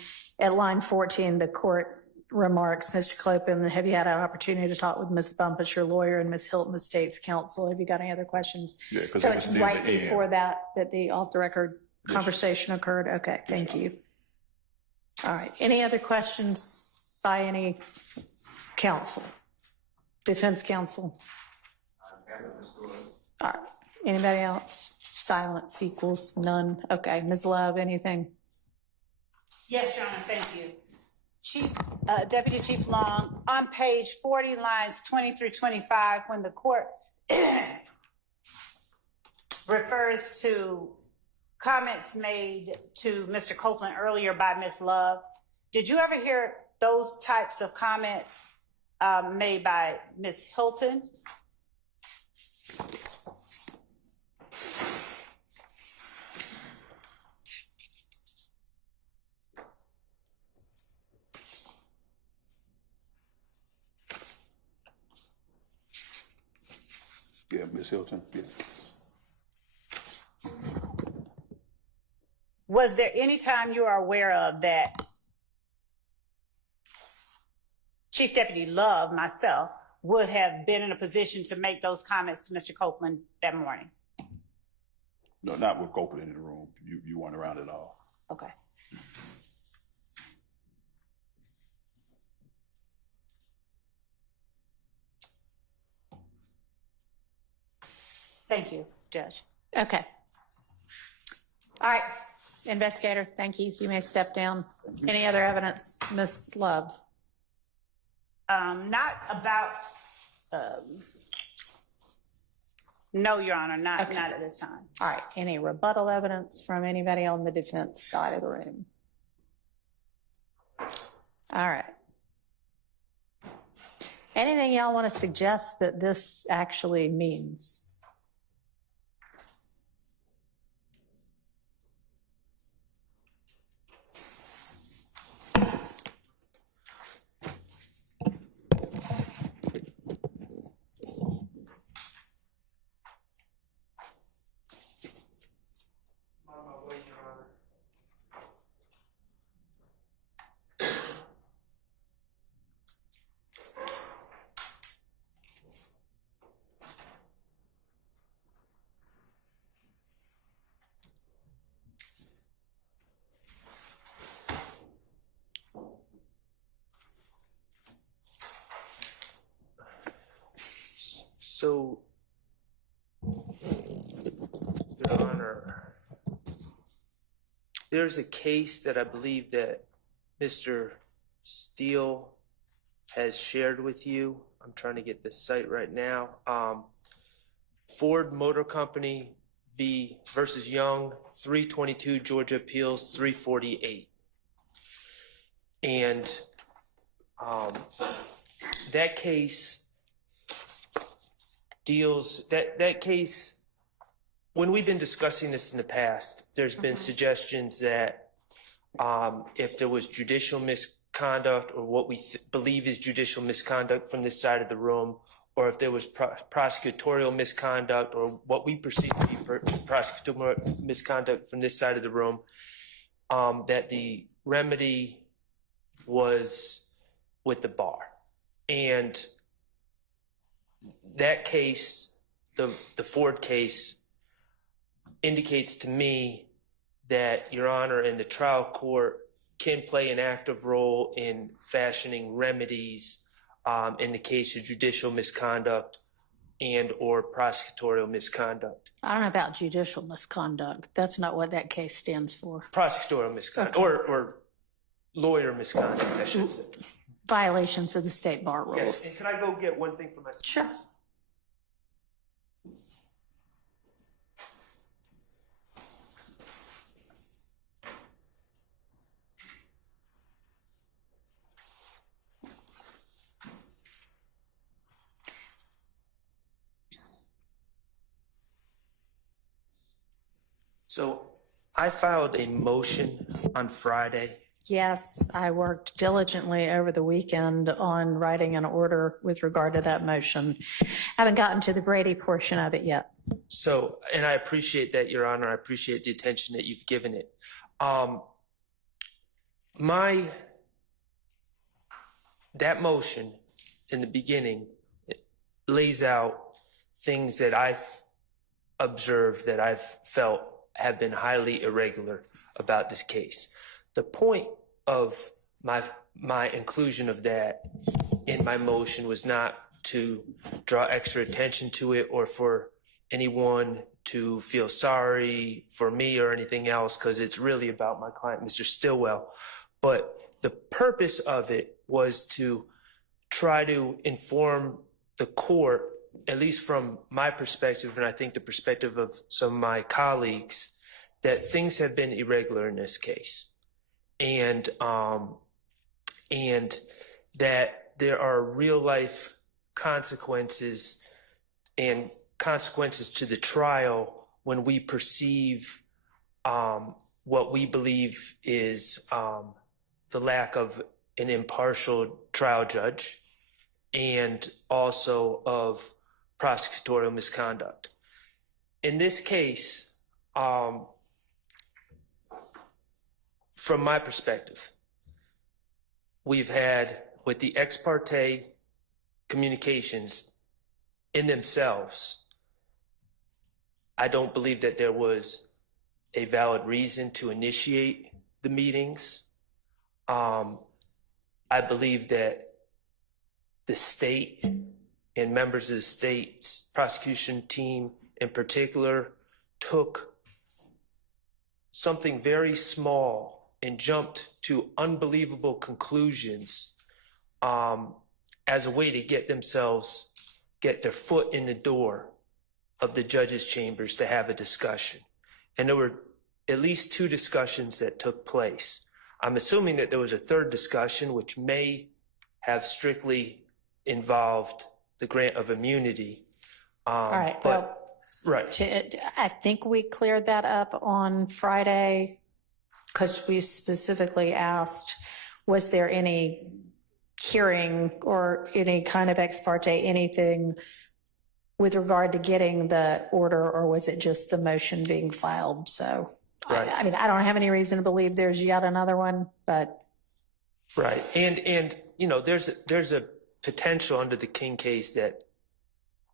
at line 14, the court remarks, Mr. Clopen, have you had an opportunity to talk with Ms. Bumpus, your lawyer, and Ms. Hilton, the state's counsel? Have you got any other questions? Yeah, because so that it's was near right the end. before that the off-the-record conversation occurred? Okay, thank you. All right. Any other questions by any counsel? Defense counsel? All right. Anybody else? Silence equals none. Okay. Ms. Love, anything? Yes, Your Honor, thank you. Deputy Chief Long, on page 40, lines 20 through 25, when the court refers to comments made to Mr. Copeland earlier by Ms. Love, did you ever hear those types of comments made by Ms. Hilton? Yeah, Ms. Hilton, yeah. Was there any time you are aware of that Chief Deputy Love, myself, would have been in a position to make those comments to Mr. Copeland that morning? No, not with Copeland in the room. You weren't around at all. Okay. Thank you, Judge. Okay. All right. Investigator, thank you. You may step down. Any other evidence? Ms. Love? Not about, no, Your Honor, not at this time. All right. Any rebuttal evidence from anybody on the defense side of the room? All right. Anything y'all want to suggest that this actually means? So, Your Honor, there's a case that I believe that Mr. Steele has shared with you. I'm trying to get this site right now. Ford Motor Company versus Young, 322 Georgia Appeals 348. And that case deals, that case, when we've been discussing this in the past, there's been suggestions that if there was judicial misconduct or what we believe is judicial misconduct from this side of the room, or if there was prosecutorial misconduct or what we perceive to be prosecutorial misconduct from this side of the room, that the remedy was with the bar. And that case, the Ford case, indicates to me that Your Honor and the trial court can play an active role in fashioning remedies in the case of judicial misconduct and or prosecutorial misconduct. I don't know about judicial misconduct. That's not what that case stands for. Prosecutorial misconduct, Okay. or lawyer misconduct, I should say. Violations of the state bar rules. Yes, and can I go get one thing for myself? Sure. So I filed a motion on Friday. Yes, I worked diligently over the weekend on writing an order with regard to that motion. Haven't gotten to the Brady portion of it yet. So, and I appreciate that, Your Honor. I appreciate the attention that you've given it. That motion in the beginning lays out things that I've observed, that I've felt have been highly irregular about this case. The point of my inclusion of that in my motion was not to draw extra attention to it or for anyone to feel sorry for me or anything else, because it's really about my client, Mr. Stillwell. But the purpose of it was to try to inform the court, at least from my perspective, and I think the perspective of some of my colleagues, that things have been irregular in this case. And that there are real life consequences and consequences to the trial when we perceive what we believe is the lack of an impartial trial judge and also of prosecutorial misconduct. In this case, from my perspective, we've had, with the ex parte communications in themselves, I don't believe that there was a valid reason to initiate the meetings. I believe that the state and members of the state's prosecution team in particular took something very small and jumped to unbelievable conclusions as a way to get their foot in the door of the judges' chambers to have a discussion. And there were at least two discussions that took place. I'm assuming that there was a third discussion, which may have strictly involved the grant of immunity. All right, well, I think we cleared that up on Friday because we specifically asked, was there any hearing or any kind of ex parte, anything with regard to getting the order, or was it just the motion being filed? So, right. I mean, I don't have any reason to believe there's yet another one, but. Right. And you know, there's a potential under the King case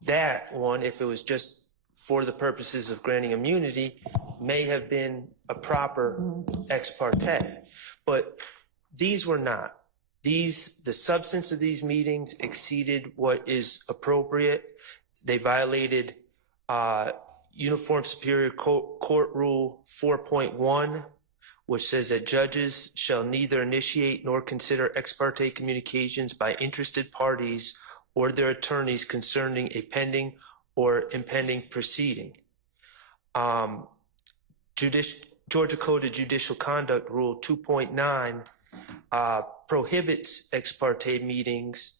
that one, if it was just for the purposes of granting immunity, may have been a proper ex parte, but these were not. The substance of these meetings exceeded what is appropriate. They violated Uniform Superior Court Rule 4.1, which says that judges shall neither initiate nor consider ex parte communications by interested parties or their attorneys concerning a pending or impending proceeding. Georgia Code of Judicial Conduct Rule 2.9 prohibits ex parte meetings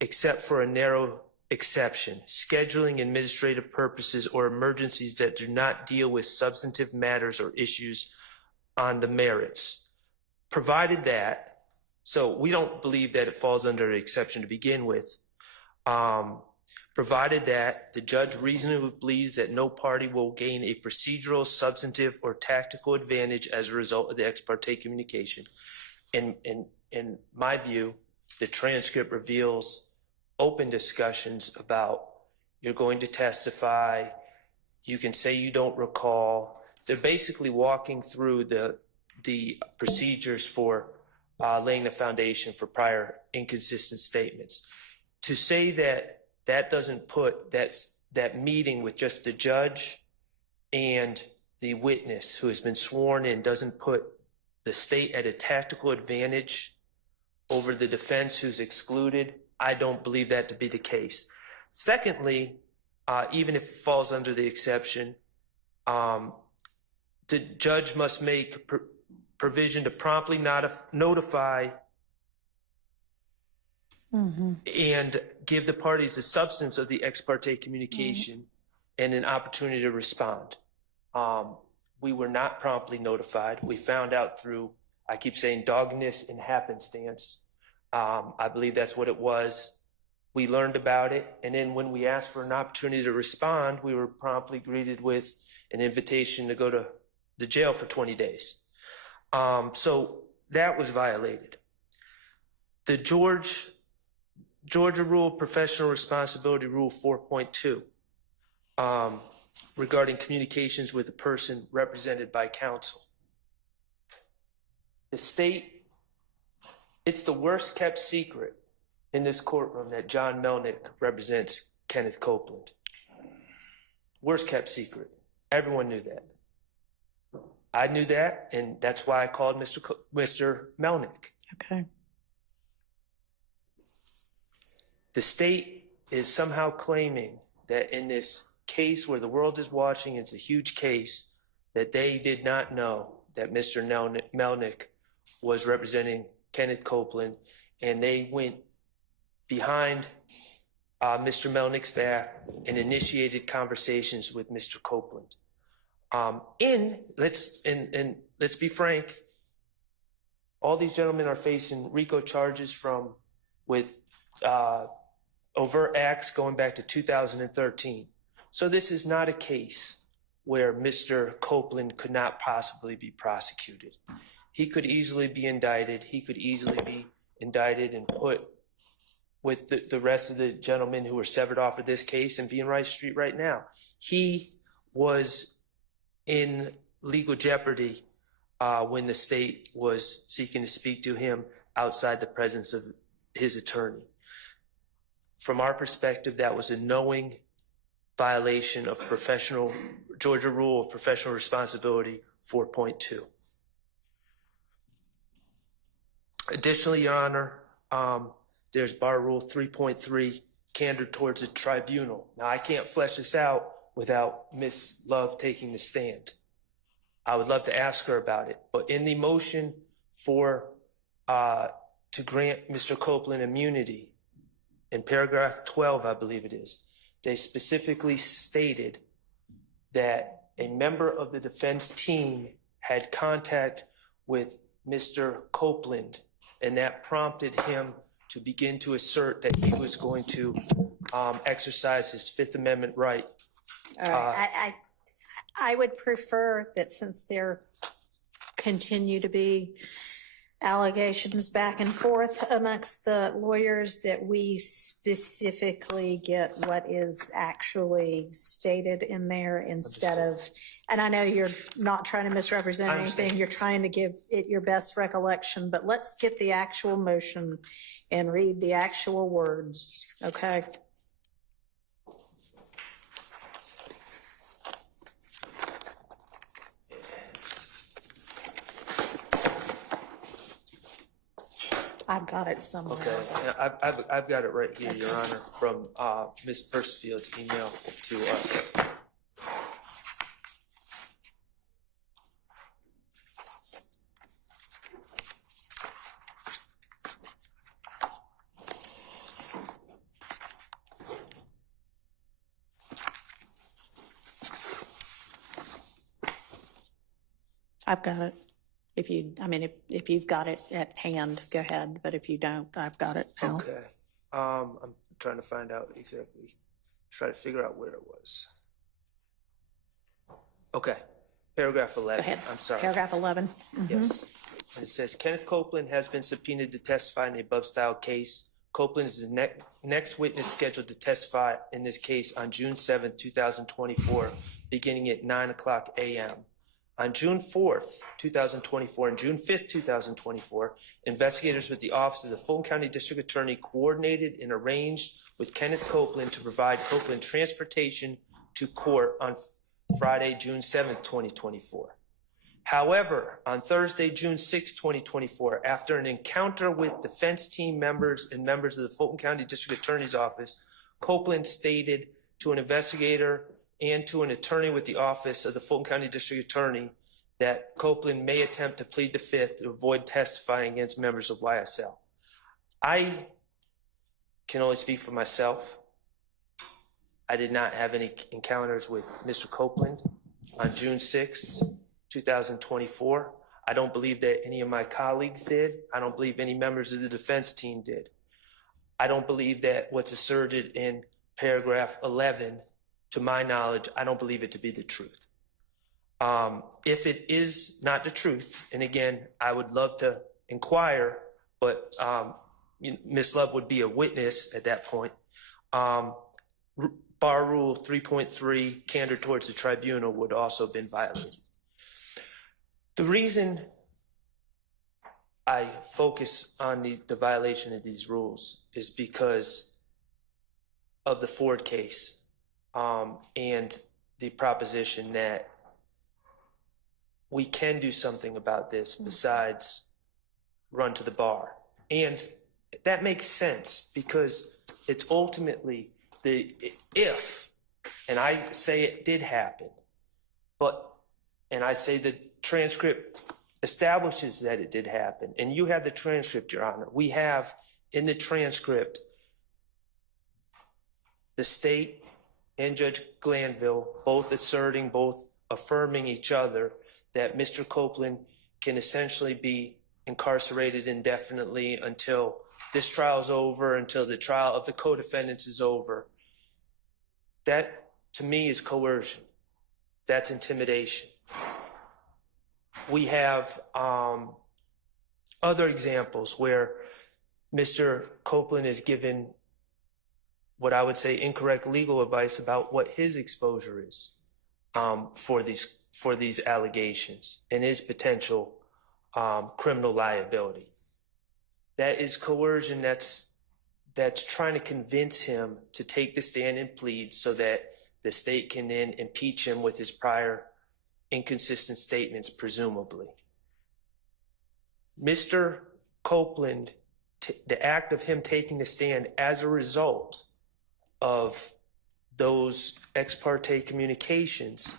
except for a narrow exception, scheduling administrative purposes or emergencies that do not deal with substantive matters or issues on the merits. Provided that, so we don't believe that it falls under an exception to begin with, provided that the judge reasonably believes that no party will gain a procedural, substantive, or tactical advantage as a result of the ex parte communication. In my view, the transcript reveals open discussions about you're going to testify, you can say you don't recall. They're basically walking through the procedures for laying the foundation for prior inconsistent statements. To say that that doesn't put that meeting with just the judge and the witness who has been sworn in doesn't put the state at a tactical advantage over the defense who's excluded, I don't believe that to be the case. Secondly, even if it falls under the exception, the judge must make provision to promptly notify and give the parties the substance of the ex parte communication and an opportunity to respond. We were not promptly notified. We found out through, I keep saying, doggedness and happenstance. I believe that's what it was. We learned about it, and then when we asked for an opportunity to respond, we were promptly greeted with an invitation to go to the jail for 20 days. So that was violated. The Georgia Rule Professional Responsibility Rule 4.2 regarding communications with a person represented by counsel. The state, it's the worst kept secret in this courtroom that John Melnick represents Kenneth Copeland. Worst kept secret. Everyone knew that. I knew that, and that's why I called Mr. Melnick. Okay. The state is somehow claiming that in this case where the world is watching, it's a huge case, that they did not know that Mr. Melnick was representing Kenneth Copeland, and they went behind Mr. Melnick's back and initiated conversations with Mr. Copeland. Let's be frank, all these gentlemen are facing RICO charges with overt acts going back to 2013. So this is not a case where Mr. Copeland could not possibly be prosecuted. He could easily be indicted. He could easily be indicted and put with the rest of the gentlemen who were severed off of this case and be in Rice Street right now. He was in legal jeopardy when the state was seeking to speak to him outside the presence of his attorney. From our perspective, that was a knowing violation of Georgia Rule of Professional Responsibility 4.2. Additionally, Your Honor, there's Bar Rule 3.3, candor towards a tribunal. Now, I can't flesh this out without Ms. Love taking the stand. I would love to ask her about it, but in the motion to grant Mr. Copeland immunity, in paragraph 12, I believe it is, they specifically stated that a member of the defense team had contact with Mr. Copeland, and that prompted him to begin to assert that he was going to exercise his Fifth Amendment right. All right. I would prefer that since there continue to be allegations back and forth amongst the lawyers, that we specifically get what is actually stated in there instead of, and I know you're not trying to misrepresent anything, you're trying to give it your best recollection, but let's get the actual motion and read the actual words, okay? I've got it somewhere. Okay, I've got it right here, Your Honor, from Ms. Persifield's email to us. I've got it. If you, I mean, if you've got it at hand, go ahead. But if you don't, I've got it now. Okay. I'm trying to find out exactly, try to figure out where it was. Okay. Paragraph 11. Go ahead. I'm sorry. Paragraph 11. Yes. And it says, Kenneth Copeland has been subpoenaed to testify in the above style case. Copeland is the next witness scheduled to testify in this case on June 7, 2024, beginning at 9:00 a.m. On June 4th, 2024, and June 5th, 2024, investigators with the Office of the Fulton County District Attorney coordinated and arranged with Kenneth Copeland to provide Copeland transportation to court on Friday, June 7th, 2024. However, on Thursday, June 6, 2024, after an encounter with defense team members and members of the Fulton County District Attorney's Office, Copeland stated to an investigator and to an attorney with the Office of the Fulton County District Attorney that Copeland may attempt to plead the Fifth to avoid testifying against members of YSL. I can only speak for myself. I did not have any encounters with Mr. Copeland on June 6th, 2024. I don't believe that any of my colleagues did. I don't believe any members of the defense team did. I don't believe that what's asserted in paragraph 11, to my knowledge, I don't believe it to be the truth. If it is not the truth, and again, I would love to inquire, but Ms. Love would be a witness at that point. Bar Rule 3.3, candor towards the tribunal, would also have been violated. The reason I focus on the violation of these rules is because of the Ford case and the proposition that we can do something about this besides run to the bar. And that makes sense because it's ultimately if, and I say it did happen, and I say the transcript establishes that it did happen, and you have the transcript, Your Honor. We have in the transcript the state and Judge Glanville both affirming each other that Mr. Copeland can essentially be incarcerated indefinitely until this trial is over, until the trial of the co-defendants is over. That, to me, is coercion. That's intimidation. We have other examples where Mr. Copeland is given what I would say incorrect legal advice about what his exposure is for these allegations and his potential criminal liability. That is coercion. That's trying to convince him to take the stand and plead so that the state can then impeach him with his prior inconsistent statements, presumably. Mr. Copeland, the act of him taking the stand as a result of those ex parte communications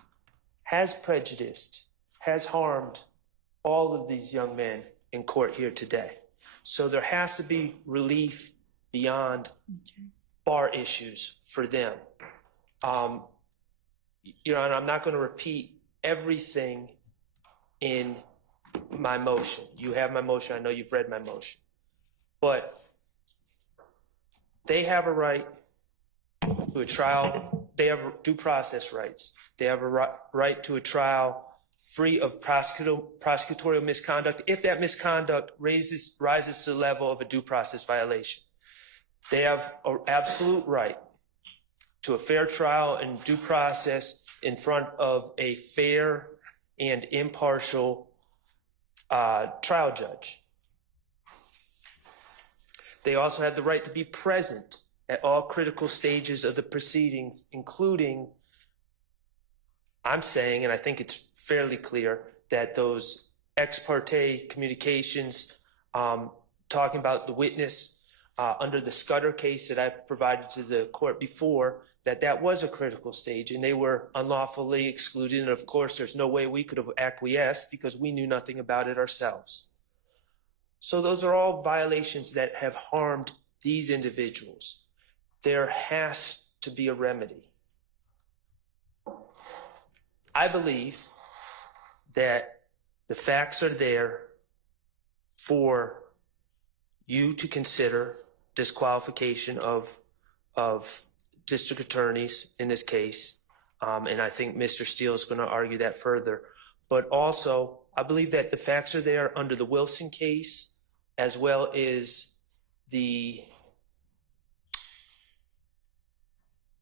has prejudiced, has harmed all of these young men in court here today. So there has to be relief beyond bar issues for them. Your Honor, I'm not going to repeat everything in my motion. You have my motion. I know you've read my motion. But they have a right to a trial. They have due process rights. They have a right to a trial free of prosecutorial misconduct if that misconduct rises to the level of a due process violation. They have an absolute right to a fair trial and due process in front of a fair and impartial trial judge. They also have the right to be present at all critical stages of the proceedings, including, I'm saying, and I think it's fairly clear, that those ex parte communications talking about the witness under the Scudder case that I provided to the court before, that was a critical stage and they were unlawfully excluded. And of course, there's no way we could have acquiesced because we knew nothing about it ourselves. So those are all violations that have harmed these individuals. There has to be a remedy. I believe that The facts are there for you to consider disqualification of district attorneys in this case. And I think Mr. Steele is going to argue that further. But also, I believe that the facts are there under the Wilson case, as well as the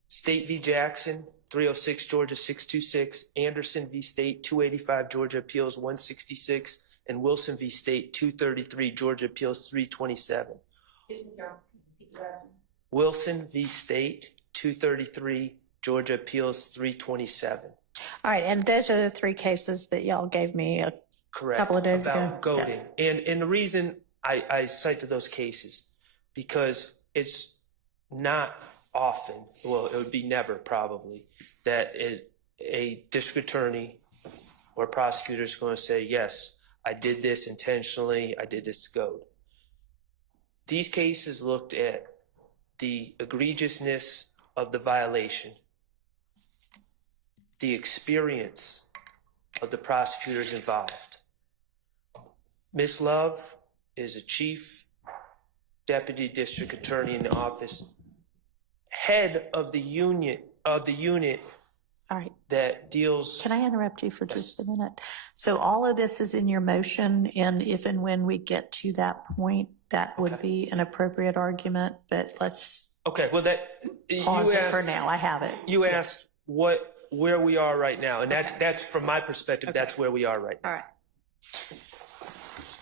State v. Jackson, 306 Georgia 626, Anderson v. State 285 Georgia Appeals 166, and Wilson v. State 233 Georgia Appeals 327. Wilson v. State 233 Georgia Appeals 327. All right, and those are the three cases that y'all gave me a couple of days ago. About goading. And the reason I cite to those cases, because it's not often, well, it would be never probably, that a district attorney or prosecutor is going to say, yes, I did this intentionally, I did this to goad. These cases looked at the egregiousness of the violation, the experience of the prosecutors involved. Ms. Love is a chief deputy district attorney in the office, head of the unit All right. that deals. Can I interrupt you for just a minute? So all of this is in your motion, and if and when we get to that point, that would be an appropriate argument, but let's Okay, well, that pause you it asked, for now. I have it. You asked where we are right now, and that's from my perspective, that's where we are right now. All right.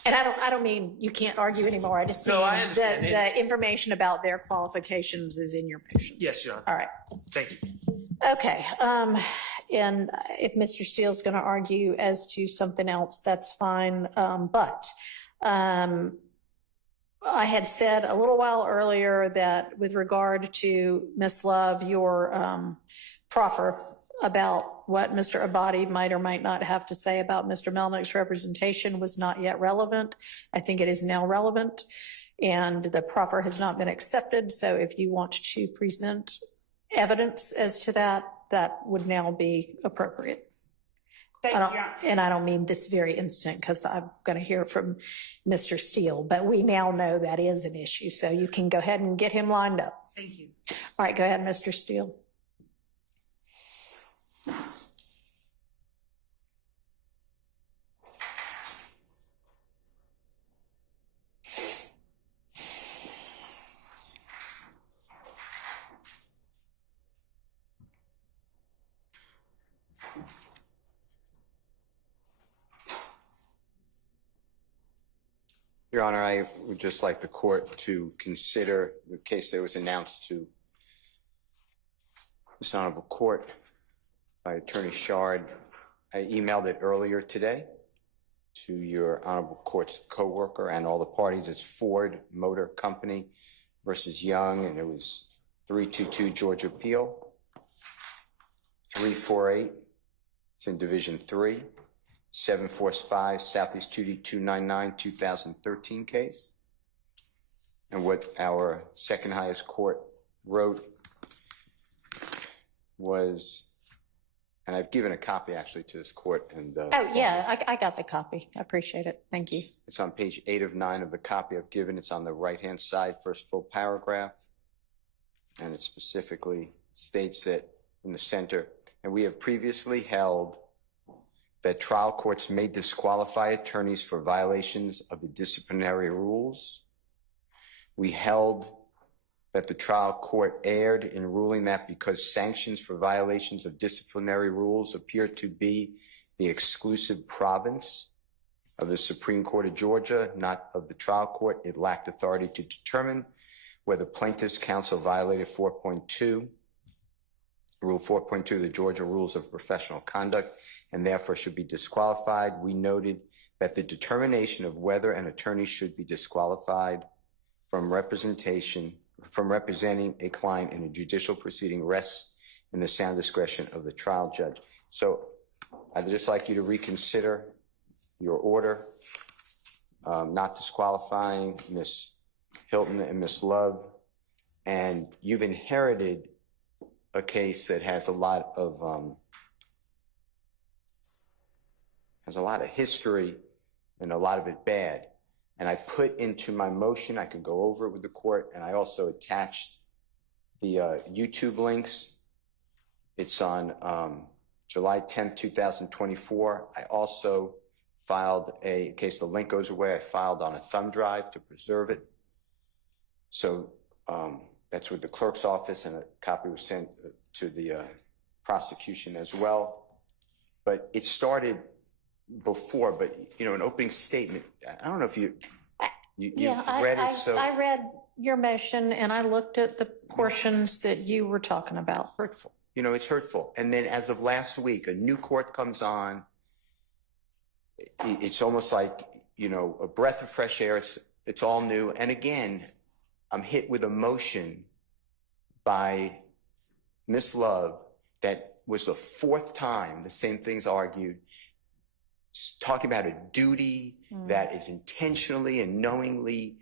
And I don't mean you can't argue anymore. I just mean No, I understand. the information about their qualifications is in your motion. Yes, Your Honor. All right. Thank you. Okay. And if Mr. Steele's going to argue as to something else, that's fine. But I had said a little while earlier that with regard to Ms. Love, your proffer about what Mr. Abadi might or might not have to say about Mr. Melnick's representation was not yet relevant. I think it is now relevant, and the proffer has not been accepted. So if you want to present evidence as to that, that would now be appropriate. Thank you. And I don't mean this very instant, because I'm going to hear from Mr. Steele, but we now know that is an issue. So you can go ahead and get him lined up. Thank you. All right, go ahead, Mr. Steele. Your Honor, I would just like the court to consider the case that was announced to this honorable court by Attorney Shard. I emailed it earlier today to your honorable court's co-worker and all the parties. It's Ford Motor Company versus Young, and it was 322 Georgia Appeal, 348. It's in Division 3. 745 Southeast 2D 299 2013 case. And what our second highest court wrote was, and I've given a copy actually to this court. And Oh, yeah, I got the copy. I appreciate it. Thank you. It's on page 8 of 9 of the copy I've given. It's on the right-hand side, first full paragraph. And it specifically states that in the center, and we have previously held that trial courts may disqualify attorneys for violations of the disciplinary rules. We held that the trial court erred in ruling that because sanctions for violations of disciplinary rules appear to be the exclusive province of the Supreme Court of Georgia, not of the trial court, it lacked authority to determine whether plaintiff's counsel violated 4.2, Rule 4.2 of the Georgia Rules of Professional Conduct, and therefore should be disqualified. We noted that the determination of whether an attorney should be disqualified from representing a client in a judicial proceeding rests in the sound discretion of the trial judge. So I'd just like you to reconsider your order, not disqualifying Ms. Hilton and Ms. Love, and you've inherited a case that has a lot of has a lot of history and a lot of it bad. And I put into my motion, I could go over it with the court, and I also attached the YouTube links. It's on July 10th, 2024. I also filed in case the link goes away, I filed on a thumb drive to preserve it. So that's with the clerk's office, and a copy was sent to the prosecution as well. But it started before, but an opening statement. I don't know if you've read it. So I read your motion and I looked at the portions that you were talking about. Hurtful. It's hurtful. And then as of last week, a new court comes on. It's almost like, a breath of fresh air. It's all new. And again, I'm hit with emotion by Miss Love. That was the fourth time the same thing's argued, talking about a duty that is intentionally and knowingly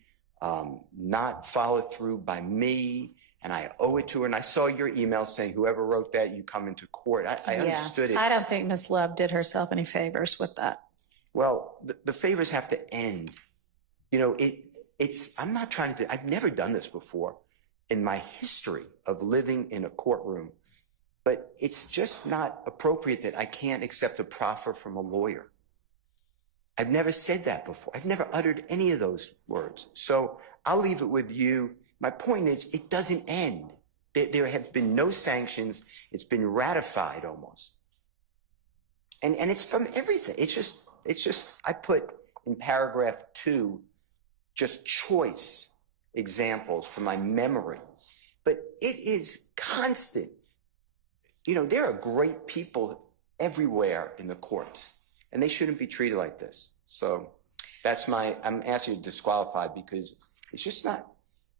not followed through by me, and I owe it to her. And I saw your email saying, whoever wrote that, you come into court. I understood it. I don't think Miss Love did herself any favors with that. Well, the favors have to end. I'm not trying to, I've never done this before in my history of living in a courtroom, but it's just not appropriate that I can't accept a proffer from a lawyer. I've never said that before. I've never uttered any of those words. So I'll leave it with you. My point is, it doesn't end. There have been no sanctions. It's been ratified almost. And it's from everything. It's just, I put in paragraph 2, just choice examples from my memory. But it is constant. There are great people everywhere in the courts, and they shouldn't be treated like this. So I'm asking you to disqualify, because it's just not,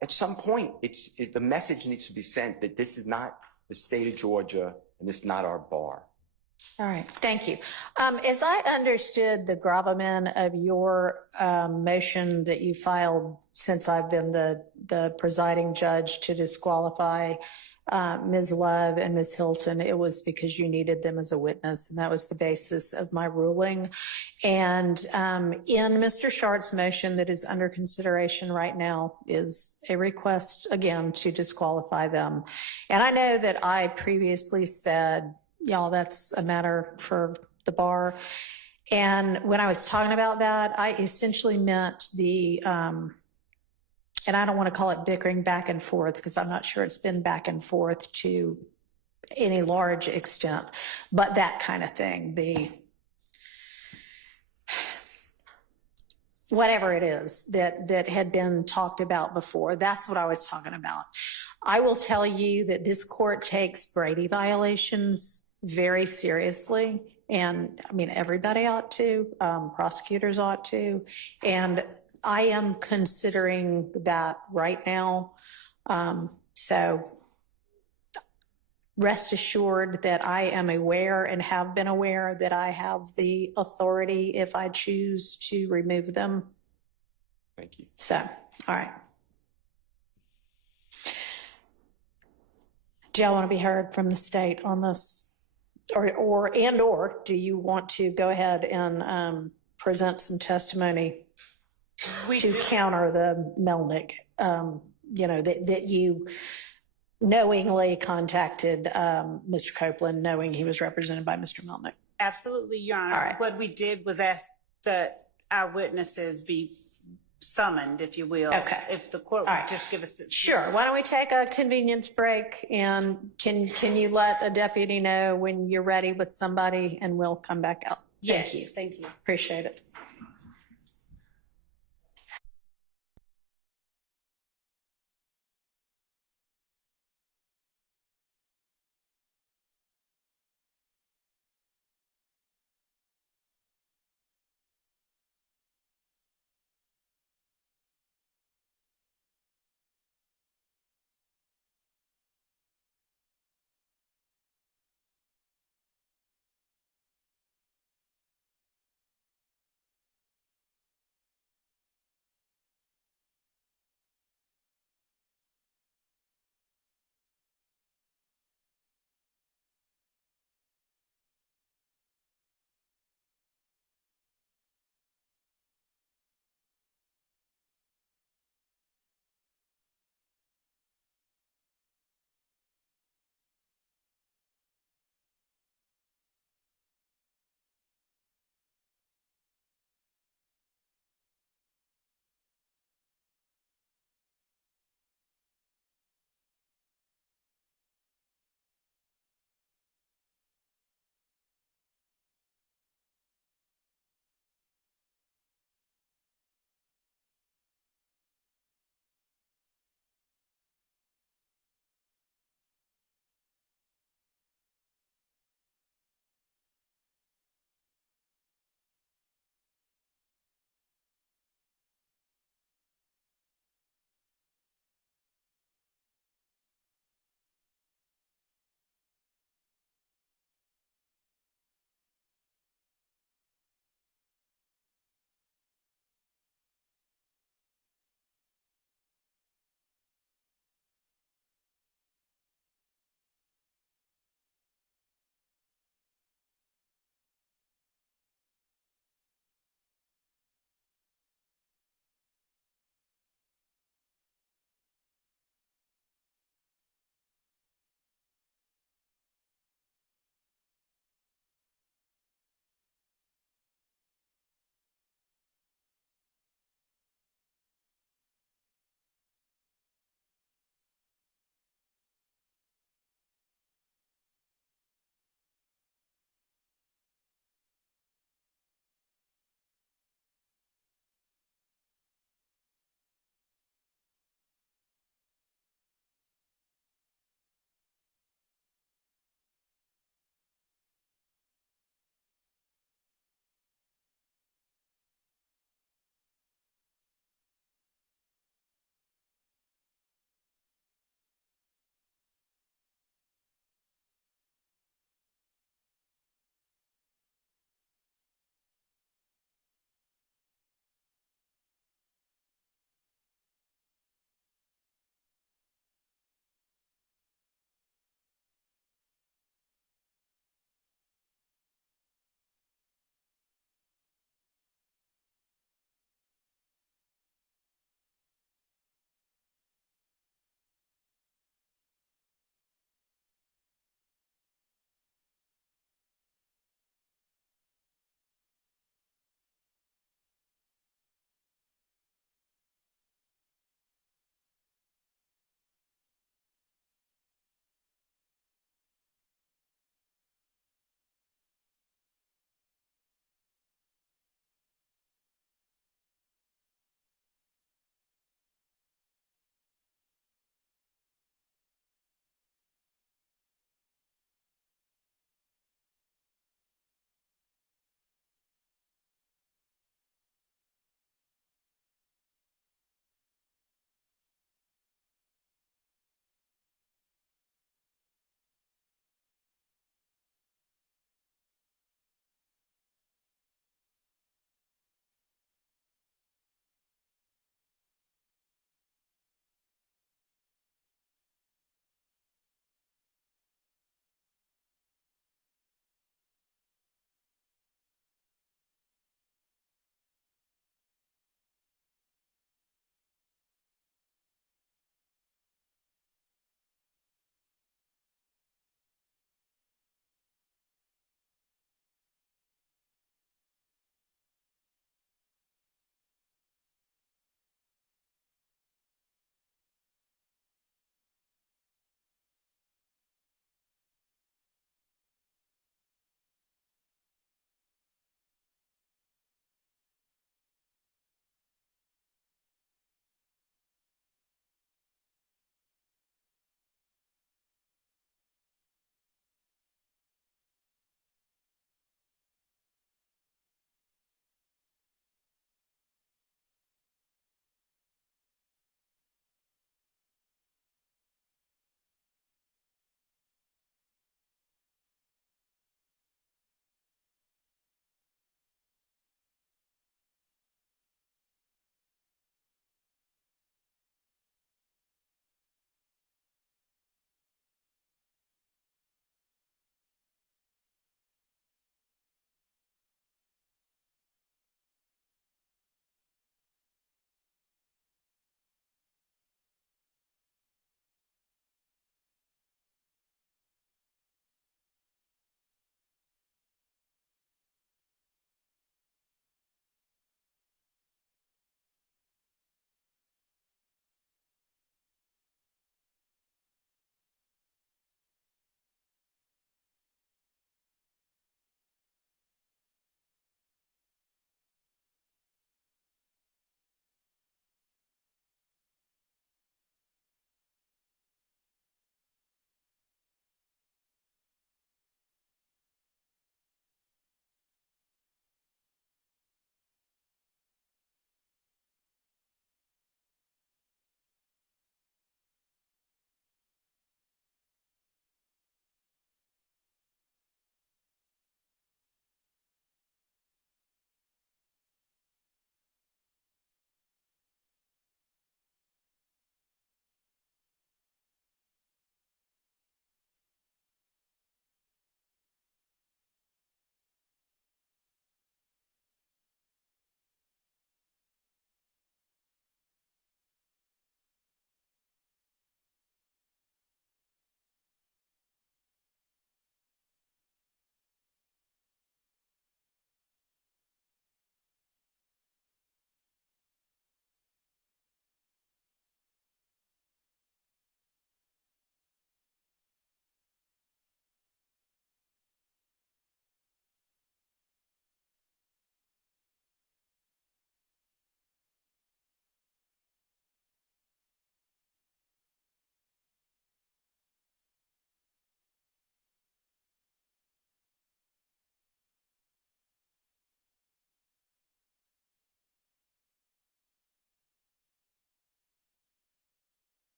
at some point, the message needs to be sent that this is not the state of Georgia and this is not our bar. All right, thank you. As I understood the gravamen of your motion that you filed since I've been the presiding judge to disqualify Ms. Love and Ms. Hilton, it was because you needed them as a witness, and that was the basis of my ruling. And in Mr. Shart's motion that is under consideration right now is a request, again, to disqualify them. And I know that I previously said, y'all, that's a matter for the bar. And when I was talking about that, I essentially meant the, and I don't want to call it bickering back and forth, because I'm not sure it's been back and forth to any large extent, but that kind of thing, the whatever it is that had been talked about before, that's what I was talking about. I will tell you that this court takes Brady violations very seriously. And I mean, everybody ought to, prosecutors ought to. And I am considering that right now. So rest assured that I am aware and have been aware that I have the authority if I choose to remove them. Thank you. So, all right. Do y'all want to be heard from the state on this? Or do you want to go ahead and present some testimony to counter the Melnick, that you knowingly contacted Mr. Copeland, knowing he was represented by Mr. Melnick? Absolutely, Your Honor. All right. What we did was ask that our witnesses be summoned, if you will. Okay. If the court would just give us Sure. Why don't we take a convenience break, and can you let a deputy know when you're ready with somebody, and we'll come back out. Thank you. Thank you. Appreciate it.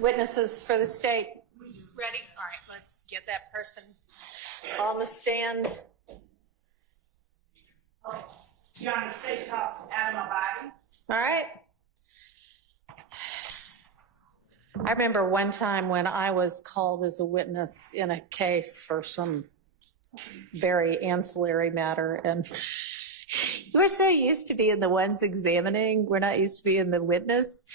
Witnesses for the state. Ready? All right, let's get that person on the stand. Your Honor, State House, Adam Abadi. All right. I remember one time when I was called as a witness in a case for some very ancillary matter, and we're so used to being the ones examining, we're not used to being the witness.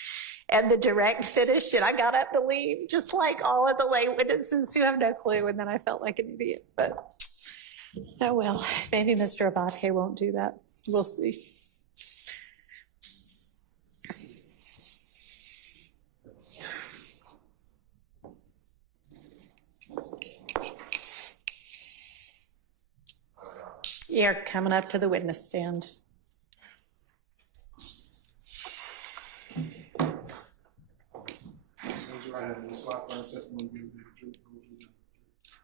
And the direct finish, and I got up to leave, just like all of the lay witnesses who have no clue, and then I felt like an idiot. But oh well, maybe Mr. Abate won't do that. We'll see. You're coming up to the witness stand.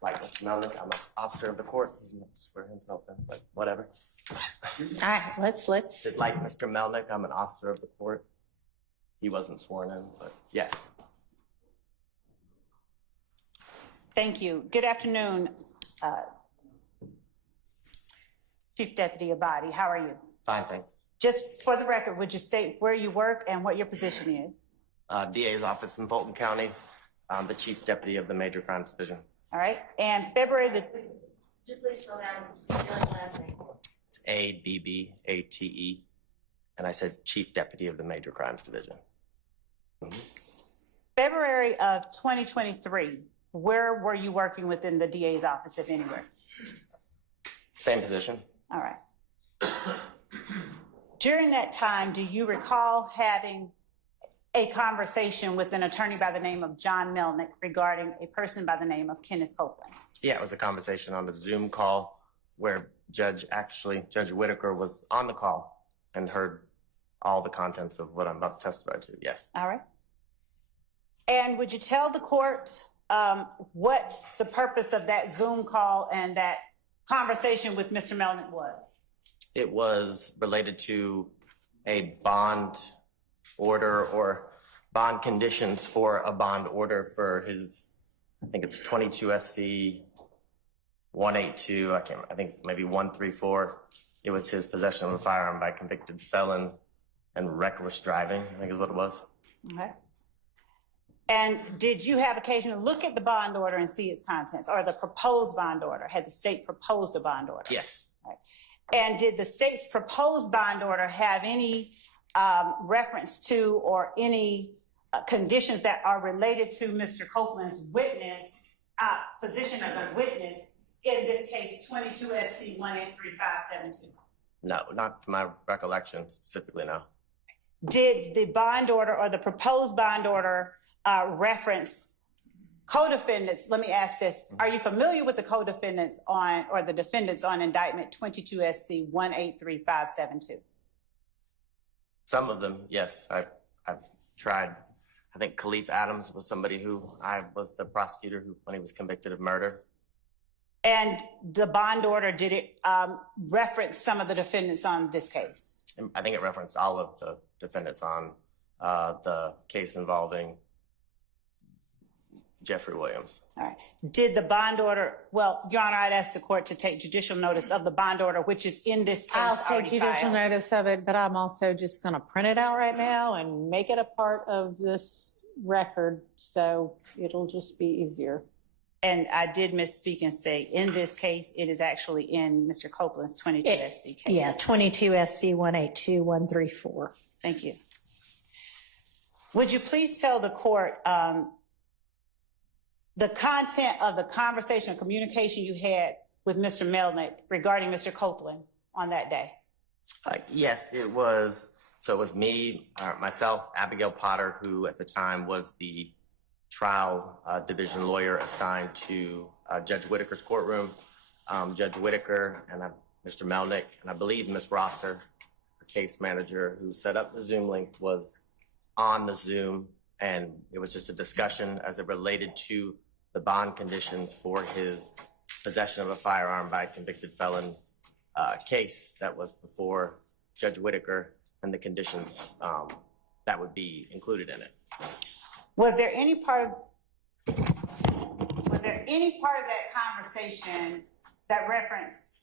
Like Mr. Melnick, I'm an officer of the court. He didn't have to swear himself in, but whatever. All right, let's. Like Mr. Melnick, I'm an officer of the court. He wasn't sworn in, but yes. Thank you. Good afternoon, Chief Deputy Abadi. How are you? Fine, thanks. Just for the record, would you state where you work and what your position is? DA's office in Fulton County. I'm the Chief Deputy of the Major Crimes Division. All right. And February the... Could you please slow down? Spell your last name. It's A-B-B-A-T-E. And I said Chief Deputy of the Major Crimes Division. February of 2023, where were you working within the DA's office, if anywhere? Same position. All right. During that time, do you recall having a conversation with an attorney by the name of John Melnick regarding a person by the name of Kenneth Copeland? Yeah, it was a conversation on a Zoom call where Judge Whitaker was on the call and heard all the contents of what I'm about to testify to, yes. All right. And would you tell the court what the purpose of that Zoom call and that conversation with Mr. Melnick was? It was related to a bond order or bond conditions for a bond order for his, I think it's 22 SC 182, I think maybe 134. It was his possession of a firearm by a convicted felon and reckless driving, I think is what it was. Okay. And did you have occasion to look at the bond order and see its contents, or the proposed bond order? Had the state proposed a bond order? Yes. Right. And did the state's proposed bond order have any reference to or any conditions that are related to Mr. Copeland's witness, position as a witness, in this case, 22 SC 183-572? No, not from my recollection specifically, no. Did the bond order or the proposed bond order reference co-defendants? Let me ask this. Are you familiar with the co-defendants on, or the defendants on indictment 22 SC 183-572? Some of them, yes. I've tried. I think Khalif Adams was somebody who I was the prosecutor who, when he was convicted of murder. And the bond order, did it reference some of the defendants on this case? I think it referenced all of the defendants on the case involving Jeffery Williams. All right. Did the bond order, well, Your Honor, I'd ask the court to take judicial notice of the bond order, which is in this case I'll take already judicial filed. notice of it, but I'm also just going to print it out right now and make it a part of this record, so it'll just be easier. And I did misspeak and say, in this case, it is actually in Mr. Copeland's 22 SC case. Yeah, 22 SC 182 134. Thank you. Would you please tell the court the content of the conversation or communication you had with Mr. Melnick regarding Mr. Copeland on that day? Yes, it was. So it was me, myself, Abigail Potter, who at the time was the trial division lawyer assigned to Judge Whitaker's courtroom. Judge Whitaker and Mr. Melnick, and I believe Ms. Rosser, the case manager who set up the Zoom link, was on the Zoom, and it was just a discussion as it related to the bond conditions for his possession of a firearm by a convicted felon case that was before Judge Whitaker, and the conditions that would be included in it. Was there any part of that conversation that referenced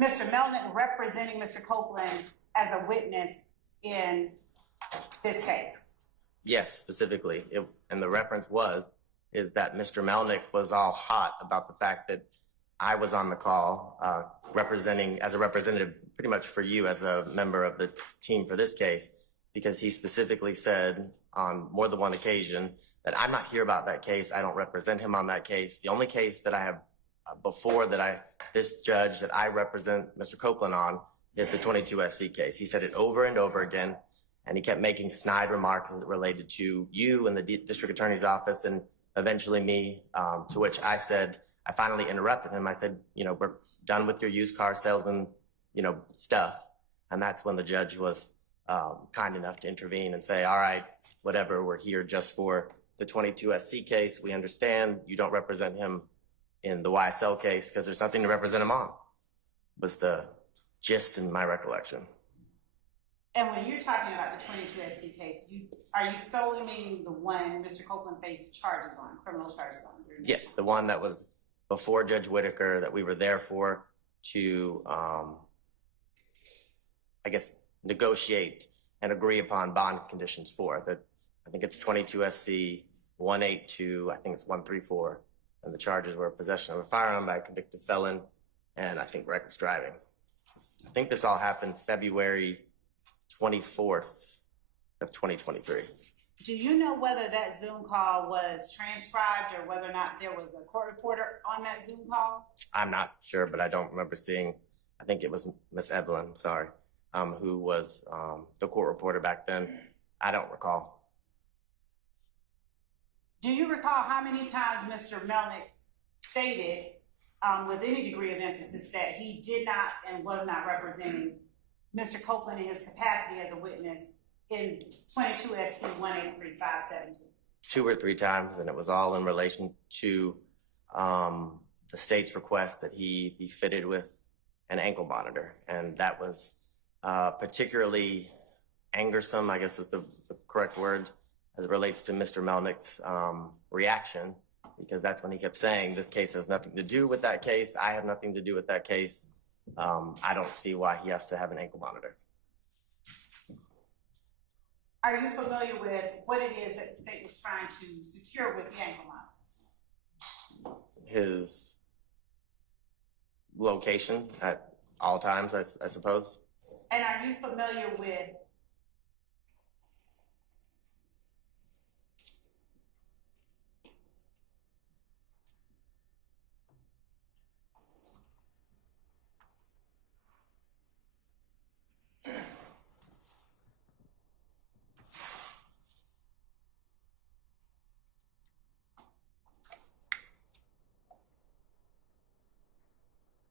Mr. Melnick representing Mr. Copeland as a witness in this case? Yes, specifically. And the reference is that Mr. Melnick was all hot about the fact that I was on the call representing as a representative pretty much for you as a member of the team for this case, because he specifically said on more than one occasion that I'm not here about that case. I don't represent him on that case. The only case that I have this judge that I represent Mr. Copeland on is the 22 SC case. He said it over and over again, and he kept making snide remarks as it related to you and the district attorney's office and eventually me, to which I said, I finally interrupted him. I said, we're done with your used car salesman, stuff. And that's when the judge was kind enough to intervene and say, all right, whatever, we're here just for the 22 SC case. We understand you don't represent him in the YSL case because there's nothing to represent him on, was the gist in my recollection. And when you're talking about the 22 SC case, are you solely meaning the one Mr. Copeland faced charges on, criminal charges on? Yes, the one that was before Judge Whitaker that we were there for to, negotiate and agree upon bond conditions for. I think it's 22 SC 182, I think it's 134, and the charges were possession of a firearm by a convicted felon and I think reckless driving. I think this all happened February 24th of 2023. Do you know whether that Zoom call was transcribed or whether or not there was a court reporter on that Zoom call? I'm not sure, but I don't remember seeing, I think it was Miss Evelyn, who was the court reporter back then. I don't recall. Do you recall how many times Mr. Melnick stated with any degree of emphasis that he did not and was not representing Mr. Copeland in his capacity as a witness in 22 SC 183572? 2 or 3 times, and it was all in relation to the state's request that he be fitted with an ankle monitor. And that was particularly angersome, I guess is the correct word, as it relates to Mr. Melnick's reaction, because that's when he kept saying, this case has nothing to do with that case. I have nothing to do with that case. I don't see why he has to have an ankle monitor. Are you familiar with what it is that the state was trying to secure with the ankle monitor? His location at all times, I suppose. And are you familiar with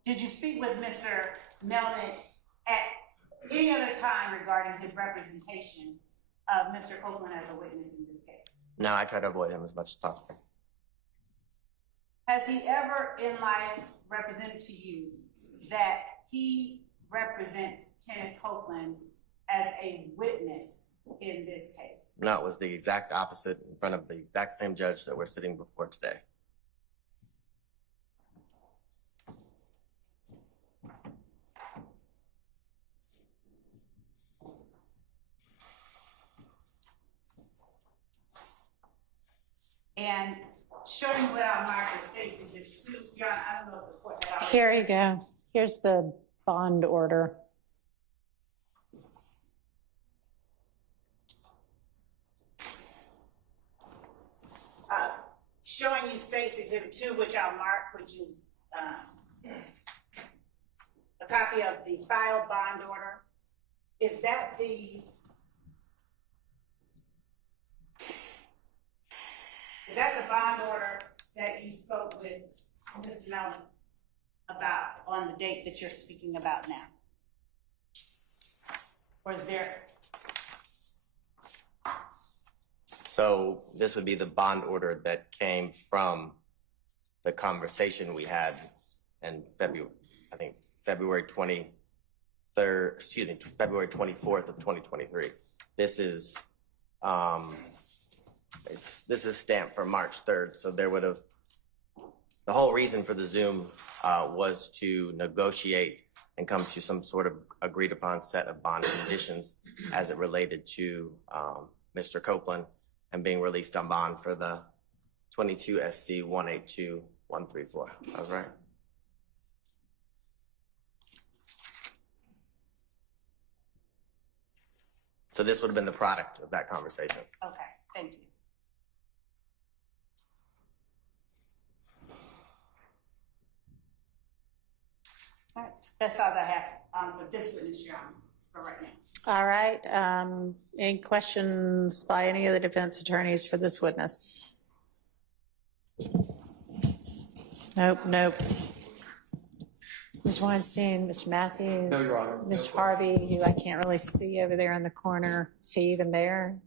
Did you speak with Mr. Melnick at any other time regarding his representation of Mr. Copeland as a witness in this case? No, I try to avoid him as much as possible. Has he ever in life represented to you that he represents Kenneth Copeland as a witness in this case? No, it was the exact opposite in front of the exact same judge that we're sitting before today. And showing what our market states is it too, John, I don't know if the court had already. Here you go. Here's the bond order. Showing you States Exhibit 2, which I'll mark, which is a copy of the filed bond order. Is that the bond order that you spoke with Mr. Melnick about on the date that you're speaking about now? Or is there? So this would be the bond order that came from the conversation we had in February, I think February 24th of 2023. This is This is stamped for March 3rd, so there would have, the whole reason for the Zoom was to negotiate and come to some sort of agreed upon set of bond conditions as it related to Mr. Copeland and being released on bond for the 22 SC 182134. Sounds right. So this would have been the product of that conversation. Okay, thank you. All right, that's all that I have with this witness, Your Honor, for right now. All right. Any questions by any of the defense attorneys for this witness? Nope. Ms. Weinstein, Mr. Matthews? No, Your Honor. Mr. Harvey, who I can't really see over there in the corner. Is he even there?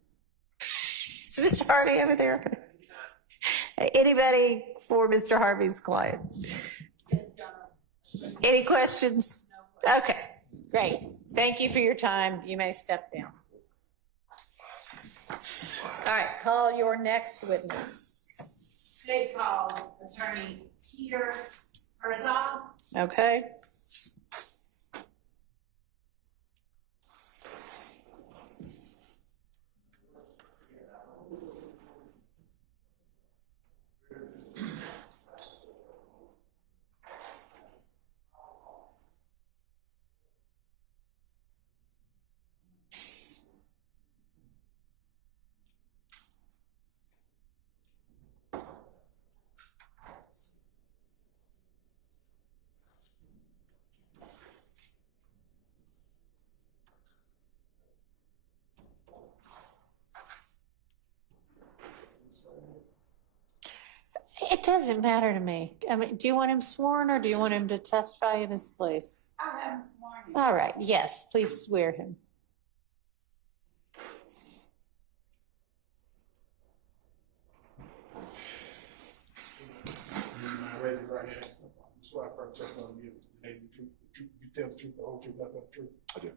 Is Mr. Harvey over there? Anybody for Mr. Harvey's client? Any questions? Okay, great. Thank you for your time. You may step down. All right, call your next witness. State calls Attorney Peter Herzog. Okay. It doesn't matter to me. I mean, do you want him sworn or do you want him to testify in his place? I'll have him sworn in. All right, yes, please swear him. Raise your right hand. Swear firm testimony you give the truth, you tell the truth, the whole truth, nothing but the truth. I do.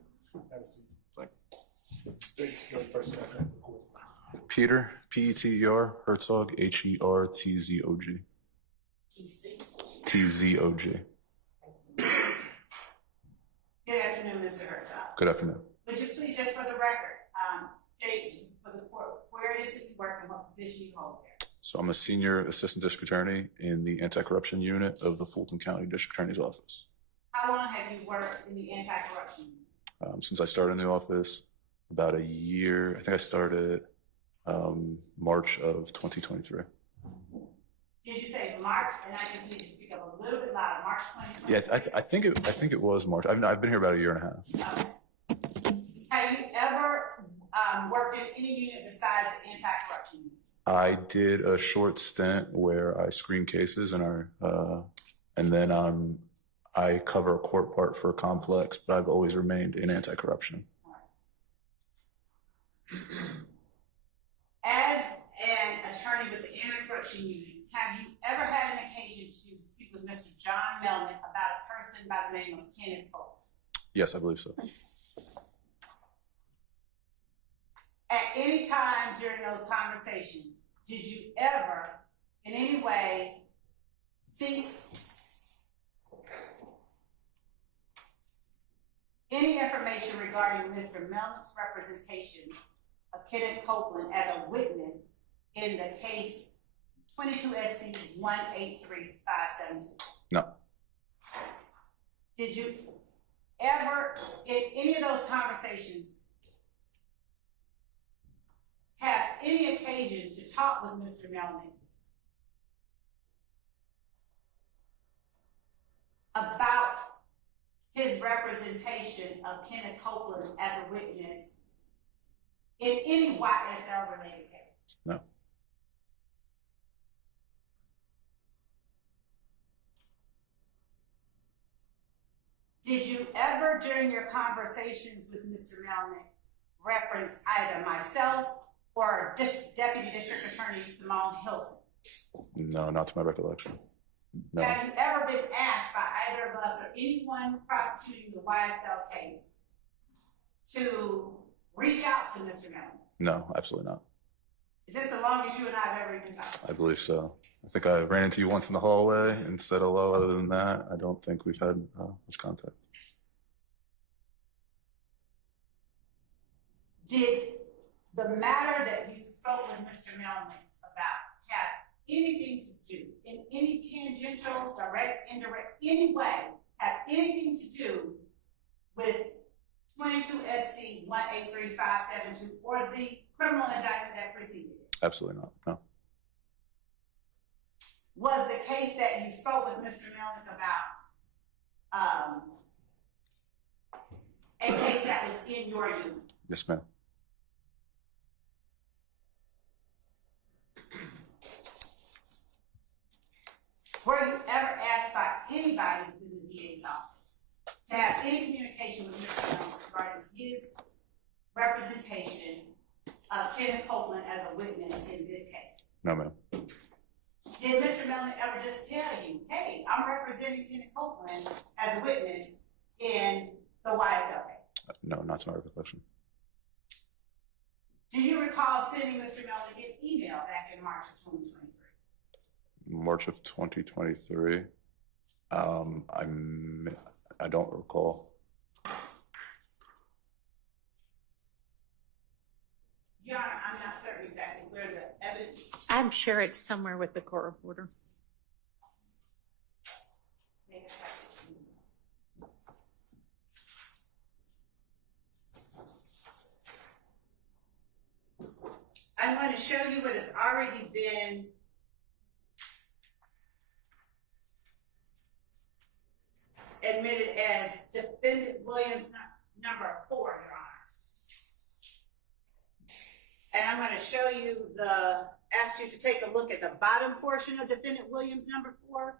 Have a seat. Thank you. State your first and last name, of course. Peter, Peter, Herzog, Hertzog. TZOG. Good afternoon, Mr. Herzog. Good afternoon. Would you please, just for the record, state for the court where it is that you work and what position you hold there? So I'm a senior assistant district attorney in the anti-corruption unit of the Fulton County District Attorney's Office. How long have you worked in the anti-corruption unit? Since I started in the office, about a year. I think I started March of 2023. Did you say March? And I just need to speak up a little bit louder. March 2023? Yeah, I think it was March. I've been here about a year and a half. Okay. Have you ever worked in any unit besides the anti-corruption unit? I did a short stint where I screen cases and then I cover a court part for a complex, but I've always remained in anti-corruption. As an attorney with the anti-corruption unit, have you ever had an occasion to speak with Mr. John Melnick about a person by the name of Kenneth Pope? Yes, I believe so. At any time during those conversations, did you ever, in any way, seek any information regarding Mr. Melnick's representation of Kenneth Copeland as a witness in the case 22 SC 183572? No. Did you ever, in any of those conversations, have any occasion to talk with Mr. Melnick about his representation of Kenneth Copeland as a witness in any YSL related case? No. Did you ever, during your conversations with Mr. Melnick, reference either myself or Deputy District Attorney Simone Hilton? No, not to my recollection. No. Have you ever been asked by either of us or anyone prosecuting the YSL case to reach out to Mr. Melnick? No, absolutely not. Is this the longest you and I have ever even talked? I believe so. I think I ran into you once in the hallway and said hello. Other than that, I don't think we've had much contact. Did the matter that you spoke with Mr. Melnick about have anything to do, in any tangential, direct, indirect, any way, have anything to do with 22 SC 183572 or the criminal indictment that preceded it? Absolutely not. No. Was the case that you spoke with Mr. Melnick about a case that was in your unit? Yes, ma'am. Were you ever asked by anybody within the DA's office to have any communication with Mr. Melnick regarding his representation of Kenneth Copeland as a witness in this case? No, ma'am. Did Mr. Melnick ever just tell you, hey, I'm representing Kenneth Copeland as a witness in the YSL case? No, not to my recollection. Do you recall sending Mr. Melnick an email back in March of 2023? March of 2023. I don't recall. Your Honor, I'm not certain exactly where the evidence. I'm sure it's somewhere with the court reporter. I'm going to show you what has already been admitted as defendant Williams number 4, Your Honor. And I'm going to show you ask you to take a look at the bottom portion of defendant Williams number 4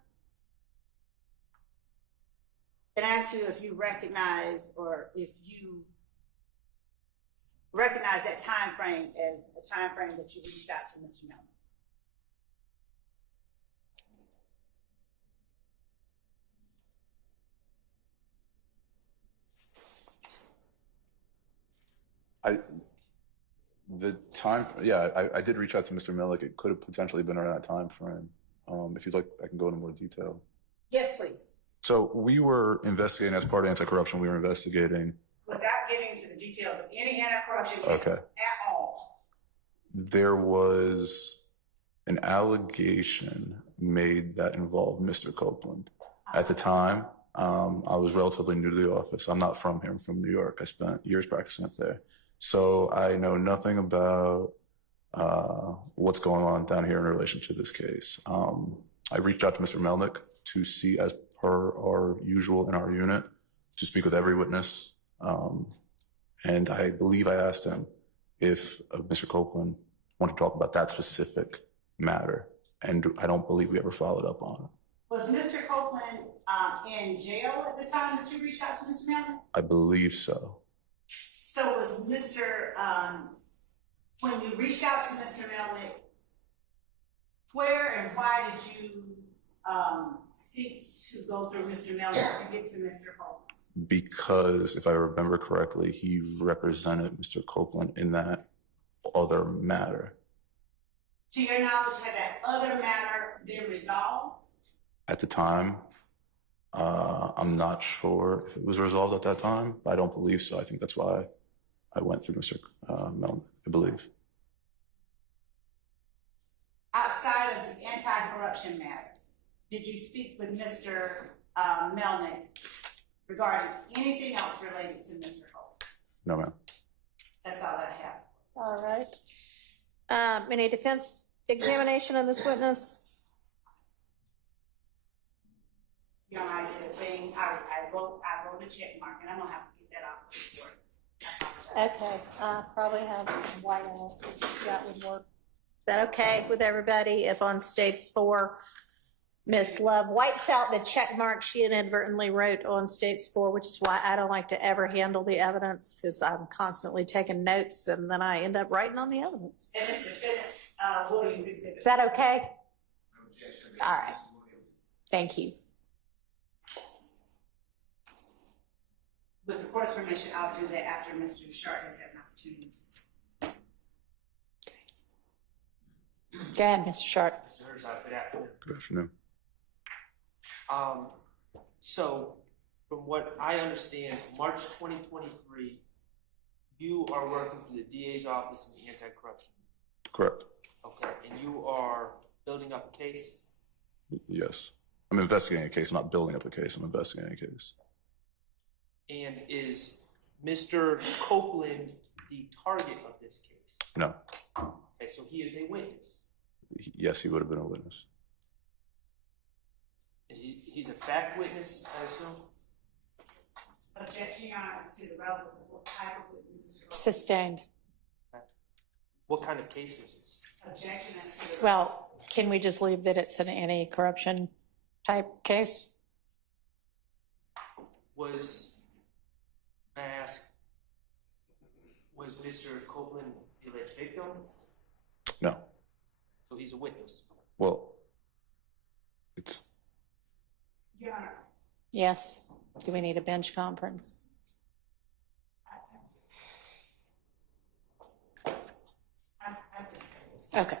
and ask you if you recognize or if you recognize that time frame as a time frame that you reached out to Mr. Melnick. I did reach out to Mr. Melnick. It could have potentially been around that time frame. If you'd like, I can go into more detail. Yes, please. So we were investigating, as part of anti-corruption, we were investigating. Without getting into the details of any anti-corruption case Okay. at all. There was an allegation made that involved Mr. Copeland. At the time, I was relatively new to the office. I'm not from here. I'm from New York. I spent years practicing up there. So I know nothing about what's going on down here in relation to this case. I reached out to Mr. Melnick to see, as per our usual in our unit, to speak with every witness. And I believe I asked him if Mr. Copeland wanted to talk about that specific matter. And I don't believe we ever followed up on it. Was Mr. Copeland in jail at the time that you reached out to Mr. Melnick? I believe so. So was when you reached out to Mr. Melnick, where and why did you seek to go through Mr. Melnick to get to Mr. Copeland? Because, if I remember correctly, he represented Mr. Copeland in that other matter. To your knowledge, had that other matter been resolved? At the time, I'm not sure if it was resolved at that time. I don't believe so. I think that's why I went through Mr. Melnick, I believe. Outside of the anti-corruption matter, did you speak with Mr. Melnick regarding anything else related to Mr. Copeland? No, ma'am. That's all I have. All right. Any defense examination of this witness? You know, I did a thing, I wrote a check mark, and I'm gonna have to get that off the board. Okay, probably have some white on it. That would work. Is that okay with everybody if on states 4, Ms. Love White felt the check mark she inadvertently wrote on states 4, which is why I don't like to ever handle the evidence, because I'm constantly taking notes and then I end up writing on the evidence. And it's defendant Williams exhibit. Is that okay? All right. Thank you. With the court's permission, I'll do that after Mr. Sharp has had an opportunity. Go ahead, Mr. Sharp. Mr. Herzog, good afternoon. Good afternoon. So from what I understand, March 2023, you are working for the DA's office in the anti-corruption. Correct. Okay, and you are building up a case? Yes. I'm investigating a case. I'm not building up a case. I'm investigating a case. And is Mr. Copeland the target of this case? No. Okay, so he is a witness. Yes, he would have been a witness. And he's a fact witness, I assume? Objection, Your Honor, to the relevance of what type of witnesses. Sustained. What kind of case was this? Objection as to the. Well, can we just leave that it's an anti-corruption type case? Was, I ask, was Mr. Copeland the alleged victim? No. So he's a witness. Well, it's Your Honor. Yes. Do we need a bench conference? Okay.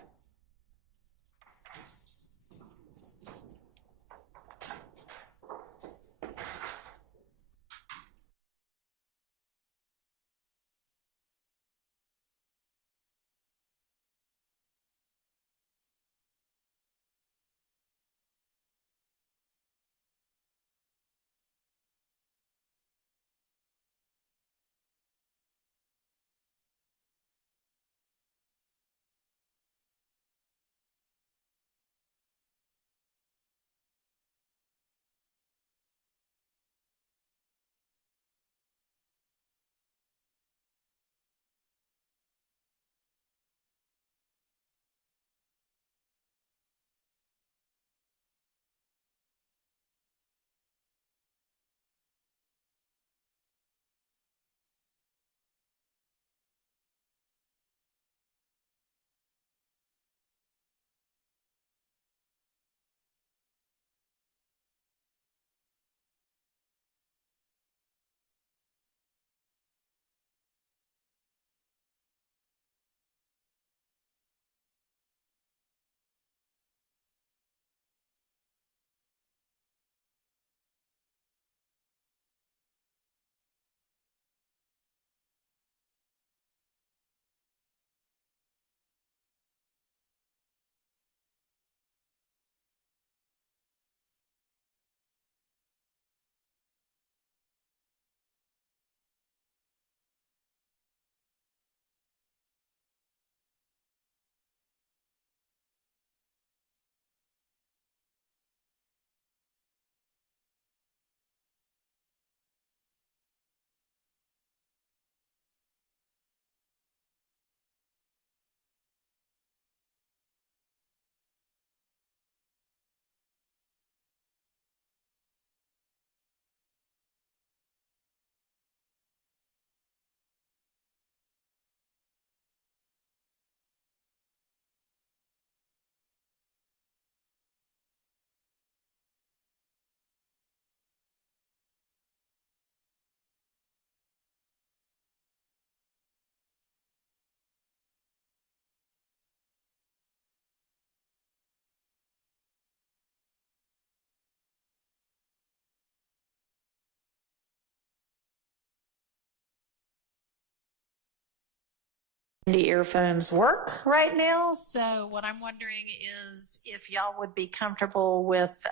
The earphones work right now. So what I'm wondering is if y'all would be comfortable with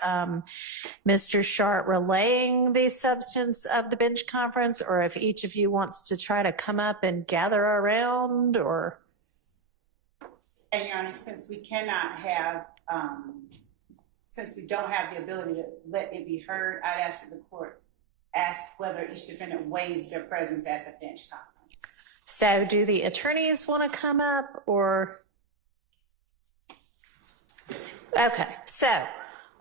Mr. Sharp relaying the substance of the bench conference, or if each of you wants to try to come up and gather around, or. And Your Honor, since we cannot have, since we don't have the ability to let it be heard, I'd ask that the court ask whether each defendant waives their presence at the bench conference. So do the attorneys want to come up, or? Okay, so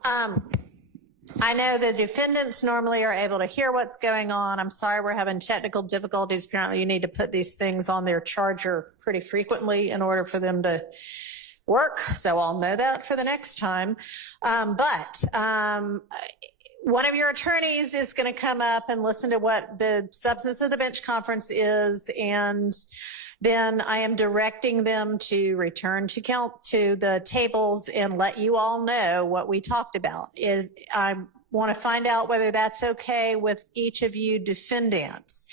I know the defendants normally are able to hear what's going on. I'm sorry we're having technical difficulties. Apparently you need to put these things on their charger pretty frequently in order for them to work. So I'll know that for the next time. But one of your attorneys is going to come up and listen to what the substance of the bench conference is, and then I am directing them to return to the tables and let you all know what we talked about. I want to find out whether that's okay with each of you defendants.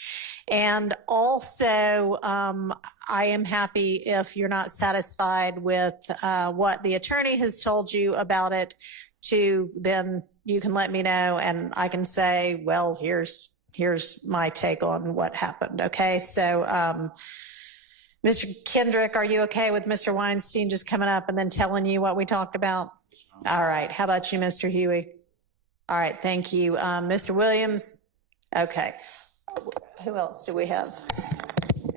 And also, I am happy if you're not satisfied with what the attorney has told you about it, then you can let me know and I can say, well, here's my take on what happened. Okay. So, Mr. Kendrick, are you okay with Mr. Weinstein just coming up and then telling you what we talked about? All right. How about you, Mr. Huey? All right. Thank you. Mr. Williams? Okay. Who else do we have?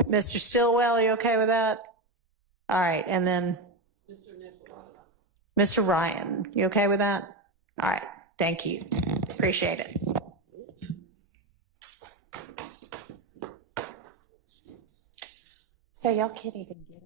Mr. Stillwell, are you okay with that? All right. And then Mr. Ryan, you okay with that? All right. Thank you. Appreciate it. So y'all can't even get it.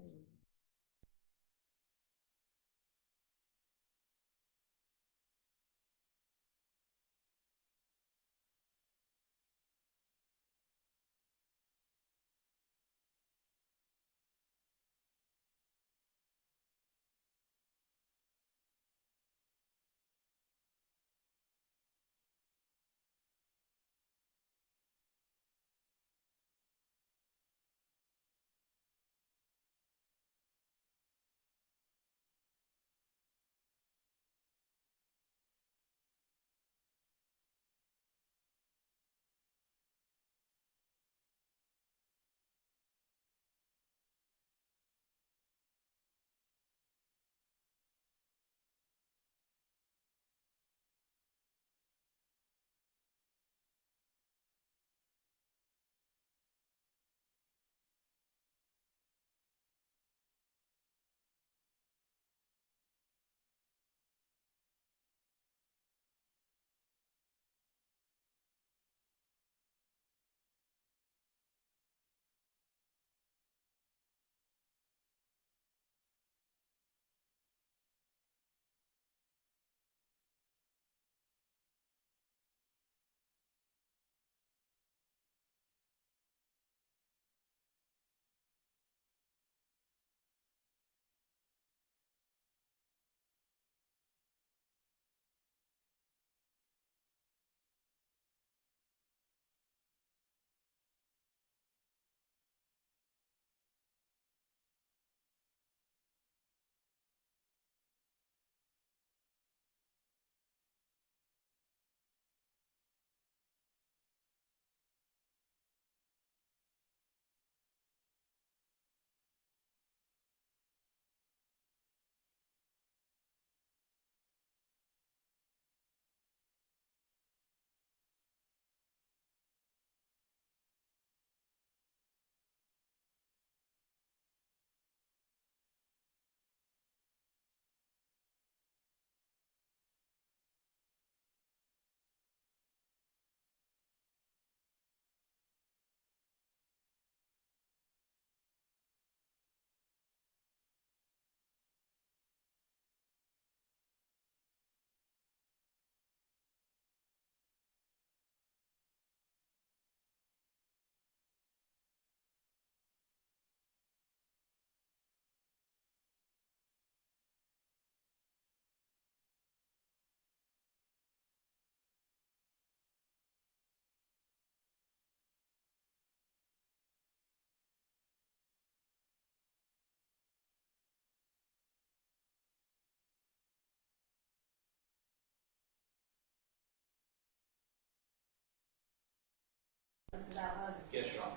Yes, Your Honor.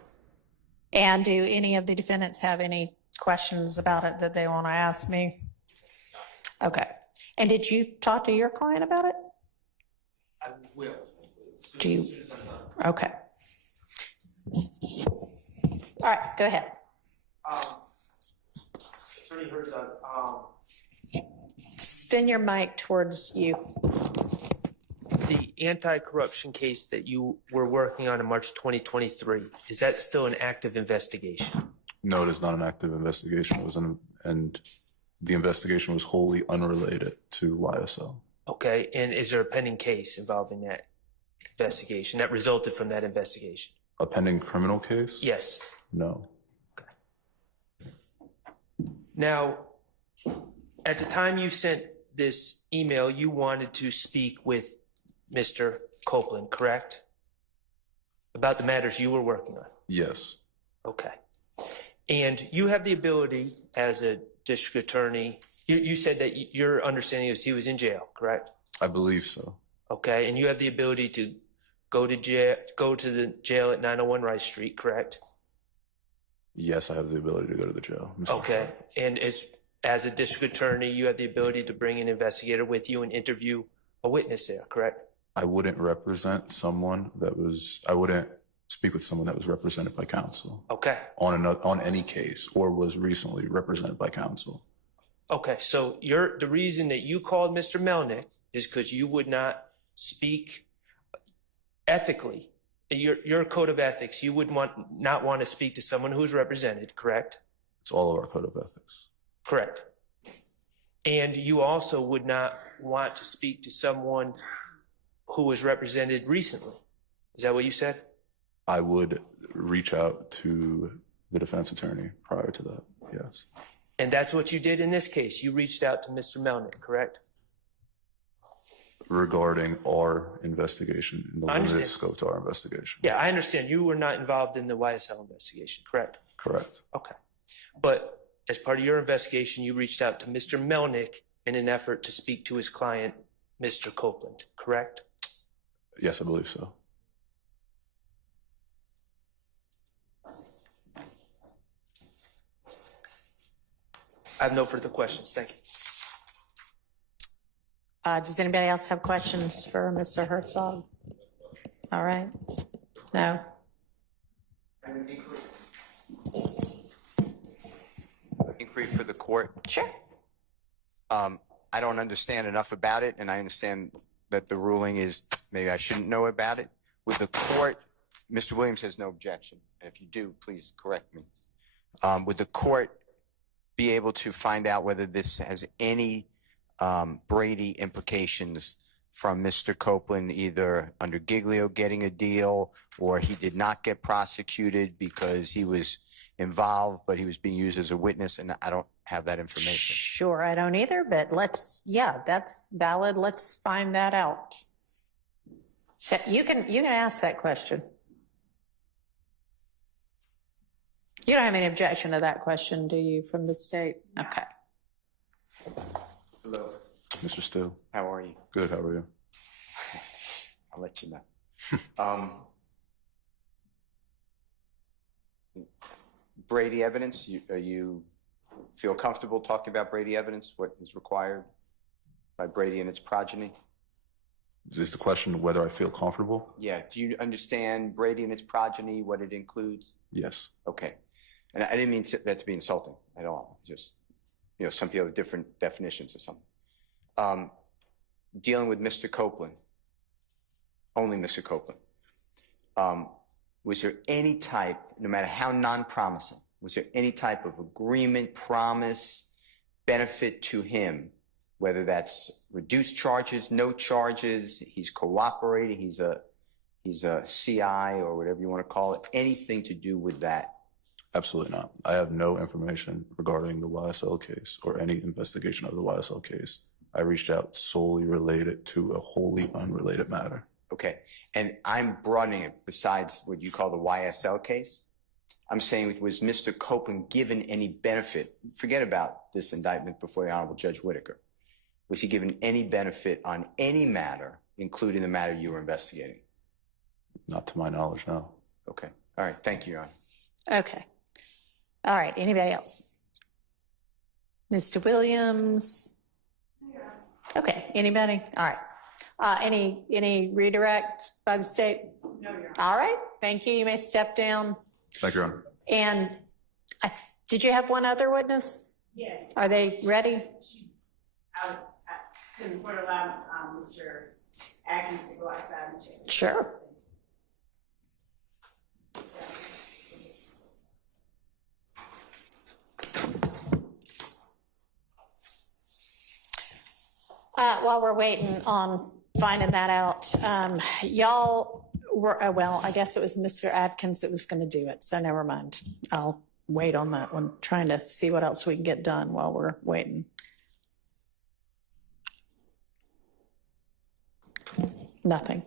And do any of the defendants have any questions about it that they want to ask me? Okay. And did you talk to your client about it? I will. Do you? As soon as I'm done. Okay. All right, go ahead. Attorney Herzog, Spin your mic towards you. The anti-corruption case that you were working on in March 2023, is that still an active investigation? No, it is not an active investigation. It was and the investigation was wholly unrelated to YSL. Okay, and is there a pending case involving that investigation that resulted from that investigation? A pending criminal case? Yes. No. Now, at the time you sent this email, you wanted to speak with Mr. Copeland, correct? About the matters you were working on? Yes. Okay. And you have the ability as a district attorney, you said that your understanding is he was in jail, correct? I believe so. Okay, and you have the ability to go to the jail at 901 Rice Street, correct? Yes, I have the ability to go to the jail. Okay, and as a district attorney, you have the ability to bring an investigator with you and interview a witness there, correct? I wouldn't represent someone I wouldn't speak with someone that was represented by counsel. Okay. On any case or was recently represented by counsel. Okay, so the reason that you called Mr. Melnick is because you would not speak ethically. Your code of ethics, you would not want to speak to someone who's represented, correct? It's all of our code of ethics. Correct. And you also would not want to speak to someone who was represented recently. Is that what you said? I would reach out to the defense attorney prior to that, yes. And that's what you did in this case. You reached out to Mr. Melnick, correct? Regarding our investigation, in the I understand. limited scope to our investigation. Yeah, I understand. You were not involved in the YSL investigation, correct? Correct. Okay. But as part of your investigation, you reached out to Mr. Melnick in an effort to speak to his client, Mr. Copeland, correct? Yes, I believe so. I have no further questions. Thank you. Does anybody else have questions for Mr. Herzog? All right. No? Inquiry for the court. Sure. I don't understand enough about it, and I understand that the ruling is maybe I shouldn't know about it. With the court, Mr. Williams has no objection. And if you do, please correct me. Would the court be able to find out whether this has any Brady implications from Mr. Copeland, either under Giglio getting a deal or he did not get prosecuted because he was involved, but he was being used as a witness, and I don't have that information. Sure, I don't either, but yeah, that's valid. Let's find that out. So you can ask that question. You don't have any objection to that question, do you, from the state? Okay. Hello. Mr. Steele. How are you? Good, how are you? I'll let you know. Brady evidence, you feel comfortable talking about Brady evidence, what is required by Brady and its progeny? Is the question whether I feel comfortable? Yeah. Do you understand Brady and its progeny, what it includes? Yes. Okay. And I didn't mean that to be insulting at all. Just, some people have different definitions or something. Dealing with Mr. Copeland, only Mr. Copeland, was there any type, no matter how non-promising, was there any type of agreement, promise, benefit to him, whether that's reduced charges, no charges, he's cooperating, he's a CI or whatever you want to call it, anything to do with that? Absolutely not. I have no information regarding the YSL case or any investigation of the YSL case. I reached out solely related to a wholly unrelated matter. Okay. And I'm broadening it besides what you call the YSL case. I'm saying, was Mr. Copeland given any benefit? Forget about this indictment before the Honorable Judge Whitaker. Was he given any benefit on any matter, including the matter you were investigating? Not to my knowledge, no. Okay. All right. Thank you, Your Honor. Okay. All right. Anybody else? Mr. Williams? Okay. Anybody? All right. Any redirect by the state? No, Your Honor. All right. Thank you. You may step down. Thank you, Your Honor. And did you have one other witness? Yes. Are they ready? Can the court allow Mr. Atkins to go outside and check? Sure. While we're waiting on finding that out, y'all were, well, I guess it was Mr. Atkins that was going to do it, so never mind. I'll wait on that one, trying to see what else we can get done while we're waiting. Nothing.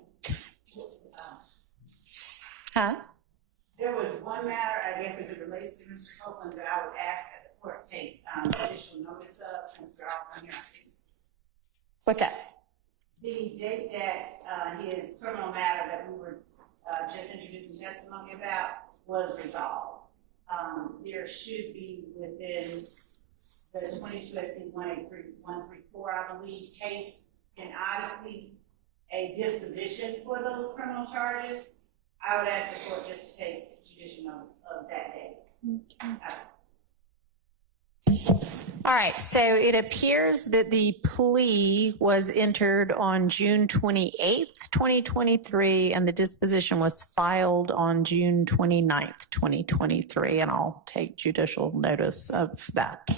Huh? There was one matter, I guess, as it relates to Mr. Copeland, that I would ask that the court take additional notice of, since we're all on here. What's that? The date that his criminal matter that we were just introducing testimony about was resolved. There should be within the 22 SC 183-134, I believe, case in Odyssey, a disposition for those criminal charges. I would ask the court just to take judicial notice of that date. All right, so it appears that the plea was entered on June 28th, 2023, and the disposition was filed on June 29th, 2023, and I'll take judicial notice of that.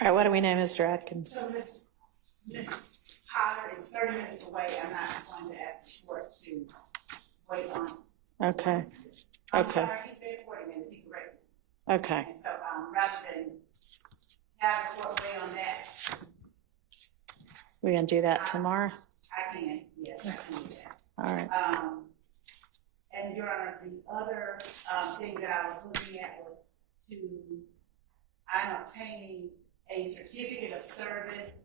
All right, what do we know, Mr. Atkins? So Ms. Potter is 30 minutes away. I'm not going to ask the court to wait on. Okay. I'm Okay. sorry, he said 40 minutes, he corrected. Okay. And so rather than have the court wait on that, We're going to do that tomorrow? I can, yes, I can do that. All right. And Your Honor, the other thing that I was looking at was I'm obtaining a certificate of service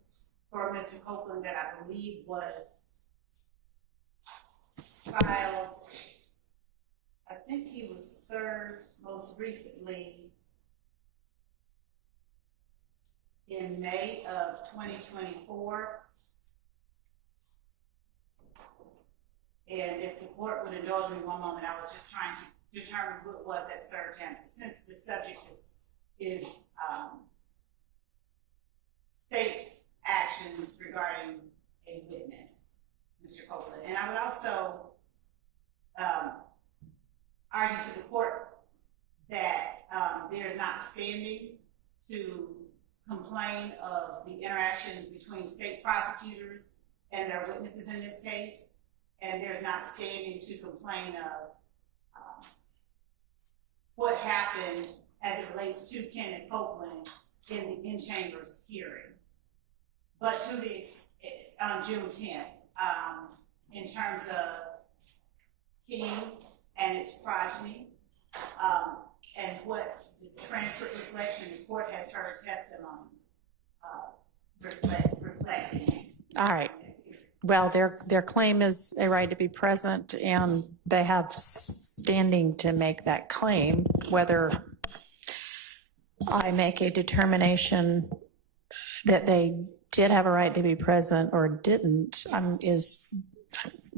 for Mr. Copeland that I believe was filed. I think he was served most recently in May of 2024. And if the court would indulge me one moment, I was just trying to determine who it was that served him, since the subject is state's actions regarding a witness, Mr. Copeland. And I would also argue to the court that there is not standing to complain of the interactions between state prosecutors and their witnesses in this case. And there's not standing to complain of what happened as it relates to Kenneth Copeland in the in-chambers hearing. But to the, on June 10th, in terms of King and its progeny, and what the transcript reflects, and the court has heard testimony reflecting. All right. Well, their claim is a right to be present, and they have standing to make that claim. Whether I make a determination that they did have a right to be present or didn't is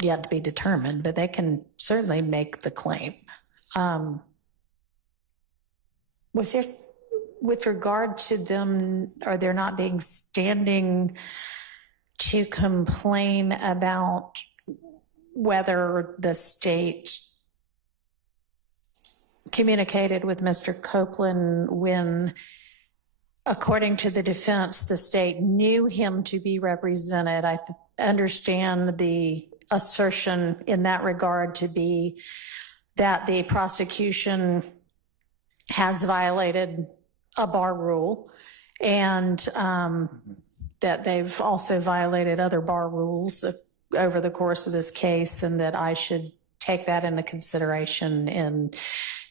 yet to be determined, but they can certainly make the claim. Was there, with regard to them, are there not being standing to complain about whether the state communicated with Mr. Copeland when, according to the defense, the state knew him to be represented? I understand the assertion in that regard to be that the prosecution has violated a bar rule, and that they've also violated other bar rules over the course of this case, and that I should take that into consideration in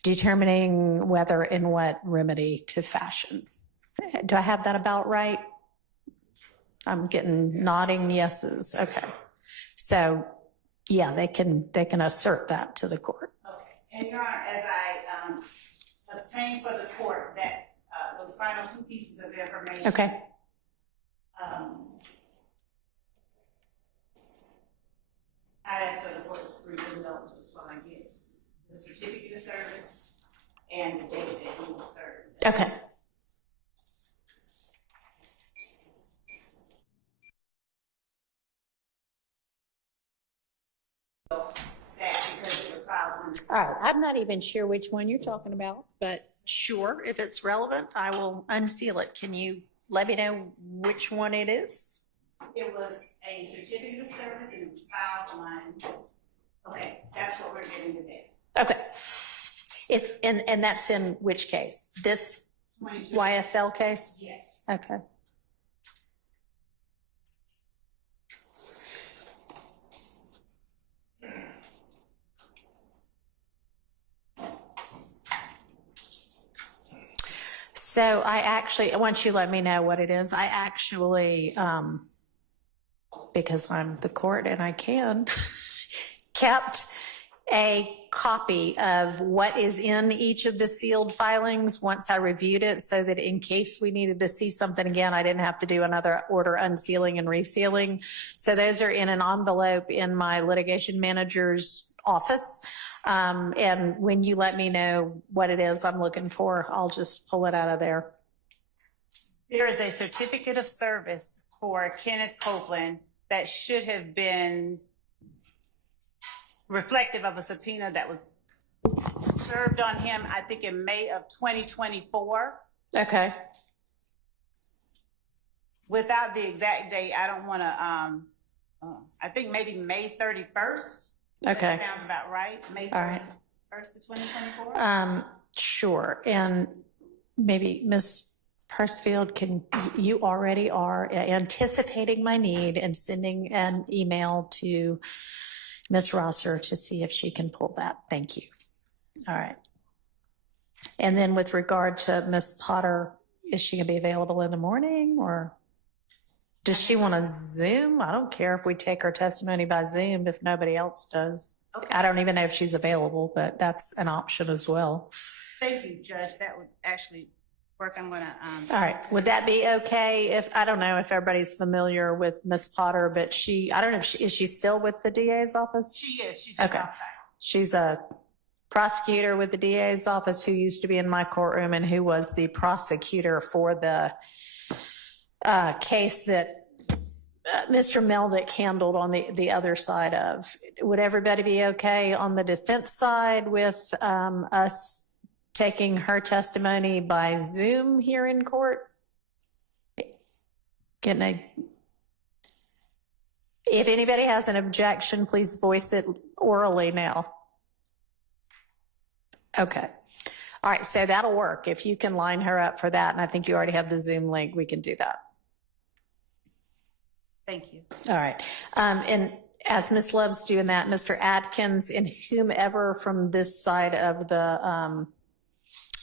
determining whether and what remedy to fashion. Do I have that about right? I'm getting nodding yeses. Okay. So yeah, they can assert that to the court. Okay. And Your Honor, as I obtained for the court that those final two pieces of information. Okay. I'd ask for the court's brief indulgence while I give the certificate of service and the date that he was served. Okay. Because it was filed on. All right, I'm not even sure which one you're talking about, but sure, if it's relevant, I will unseal it. Can you let me know which one it is? It was a certificate of service and it was filed on, okay, that's what we're getting today. Okay. It's, and that's in which case? This 22. YSL case? Yes. Okay. So I actually, once you let me know what it is, I actually, because I'm the court and I can, kept a copy of what is in each of the sealed filings once I reviewed it, so that in case we needed to see something again, I didn't have to do another order unsealing and resealing. So those are in an envelope in my litigation manager's office. And when you let me know what it is I'm looking for, I'll just pull it out of there. There is a certificate of service for Kenneth Copeland that should have been reflective of a subpoena that was served on him, I think in May of 2024. Okay. Without the exact date, I don't want to, I think maybe May 31st. Okay. That sounds about right. May 31st All right. of 2024. Sure. And maybe Ms. Persfield, you already are anticipating my need and sending an email to Ms. Rosser to see if she can pull that. Thank you. All right. And then with regard to Ms. Potter, is she going to be available in the morning, or does she want to Zoom? I don't care if we take her testimony by Zoom if nobody else does. Okay. I don't even know if she's available, but that's an option as well. Thank you, Judge. That would actually work. I'm going to. All right. Would that be okay if, I don't know if everybody's familiar with Ms. Potter, but I don't know if is she still with the DA's office? She is. She's Okay. outside. She's a prosecutor with the DA's office who used to be in my courtroom and who was the prosecutor for the case that Mr. Meldick handled on the other side of. Would everybody be okay on the defense side with us taking her testimony by Zoom here in court? If anybody has an objection, please voice it orally now. Okay. All right, so that'll work. If you can line her up for that, and I think you already have the Zoom link, we can do that. Thank you. All right. And as Ms. Love's doing that, Mr. Adkins and whomever from this side of the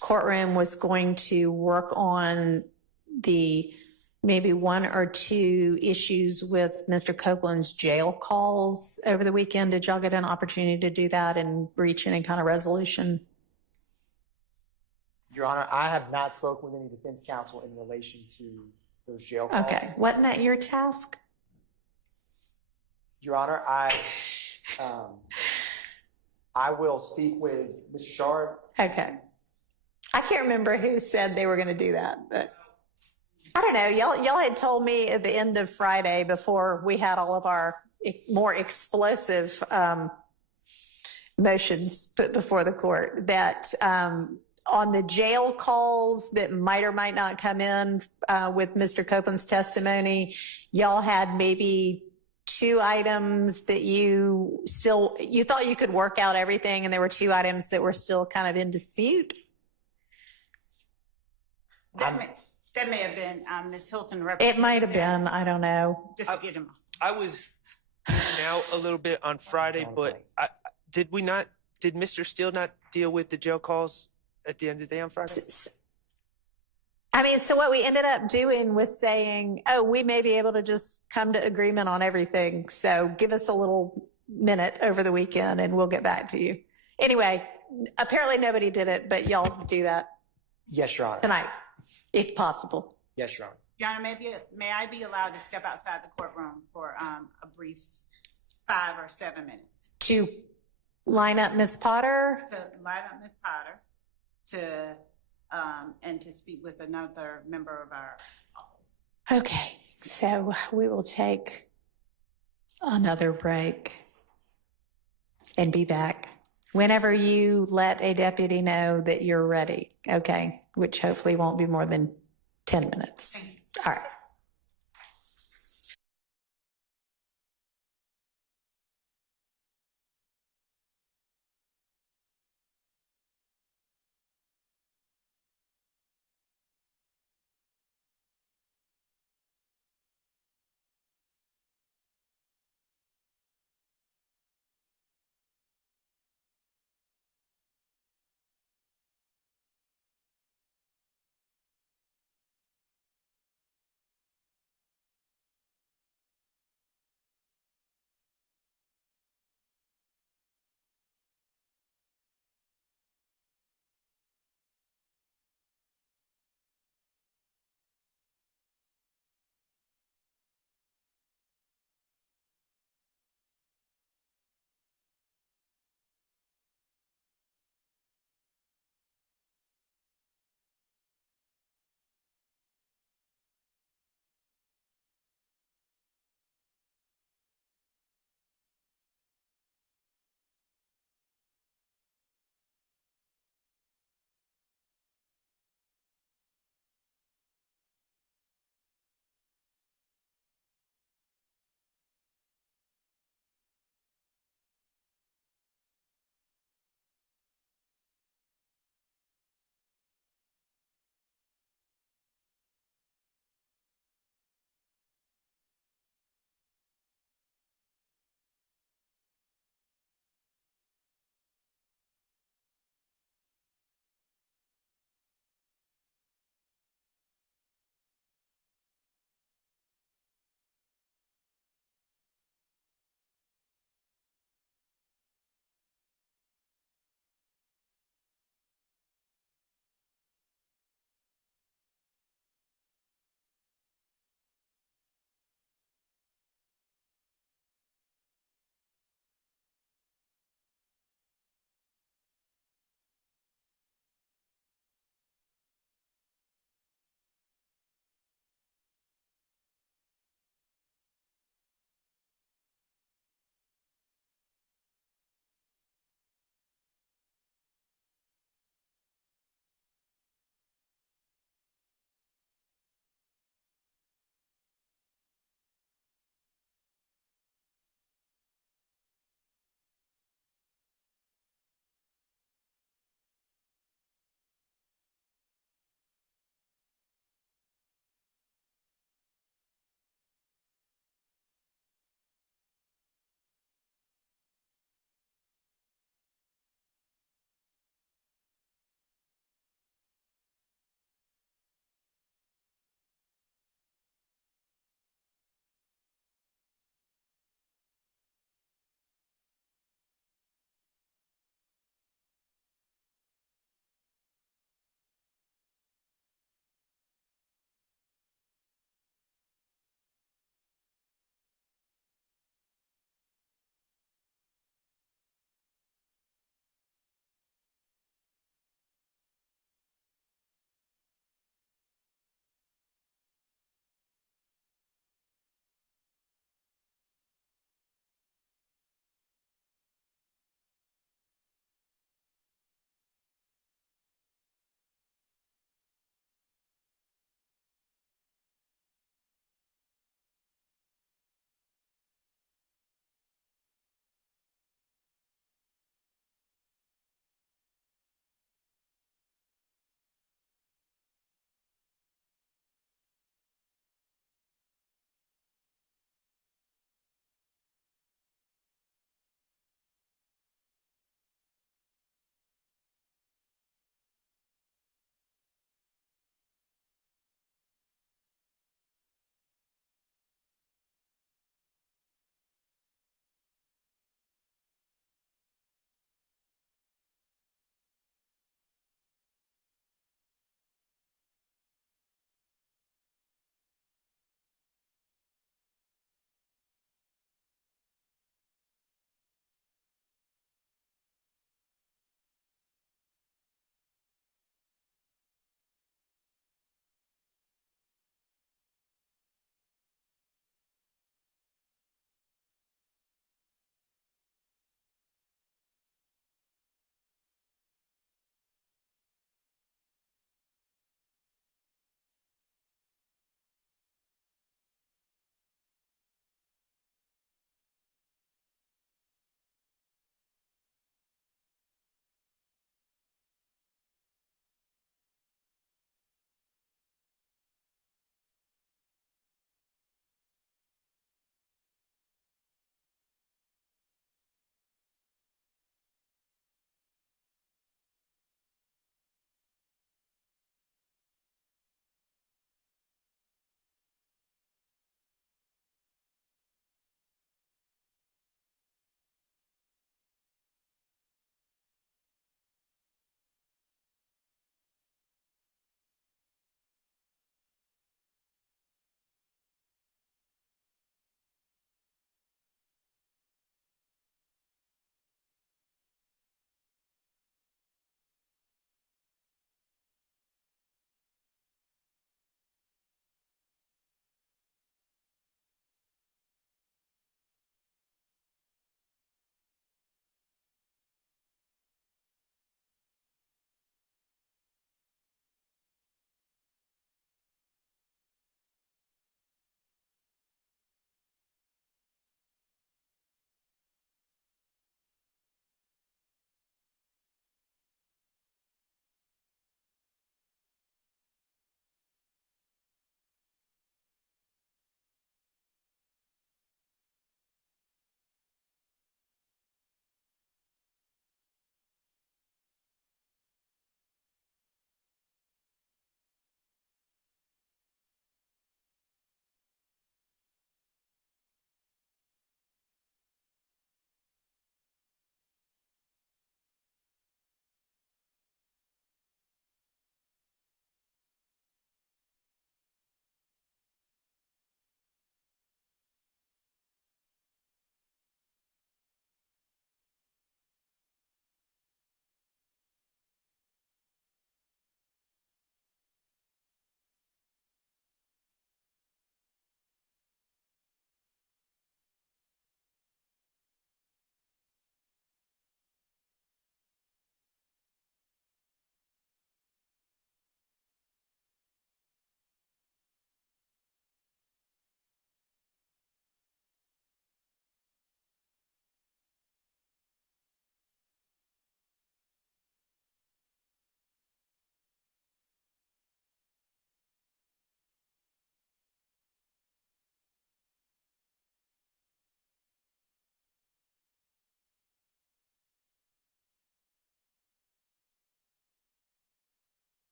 courtroom was going to work on the maybe one or two issues with Mr. Copeland's jail calls over the weekend. Did y'all get an opportunity to do that and reach any kind of resolution? Your Honor, I have not spoken with any defense counsel in relation to those jail calls. Okay. Wasn't that your task? Your Honor, I will speak with Mr. Shard. Okay. I can't remember who said they were going to do that, but I don't know. Y'all had told me at the end of Friday, before we had all of our more explosive motions put before the court, that on the jail calls that might or might not come in with Mr. Copeland's testimony, y'all had maybe two items that you thought you could work out everything, and there were two items that were still kind of in dispute. That may have been Ms. Hilton. It might have been. I don't know. Just to get him. I was out a little bit on Friday, but did Mr. Steele not deal with the jail calls at the end of the day on Friday? I mean, so what we ended up doing was saying, oh, we may be able to just come to agreement on everything. So give us a little minute over the weekend and we'll get back to you. Anyway, apparently nobody did it, but y'all do that. Yes, Your Honor. Tonight, if possible. Yes, Your Honor. Your Honor, may I be allowed to step outside the courtroom for a brief 5 or 7 minutes? To line up Ms. Potter? To line up Ms. Potter, and to speak with another member of our office. Okay, so we will take another break and be back whenever you let a deputy know that you're ready, okay? Which hopefully won't be more than 10 minutes. All right.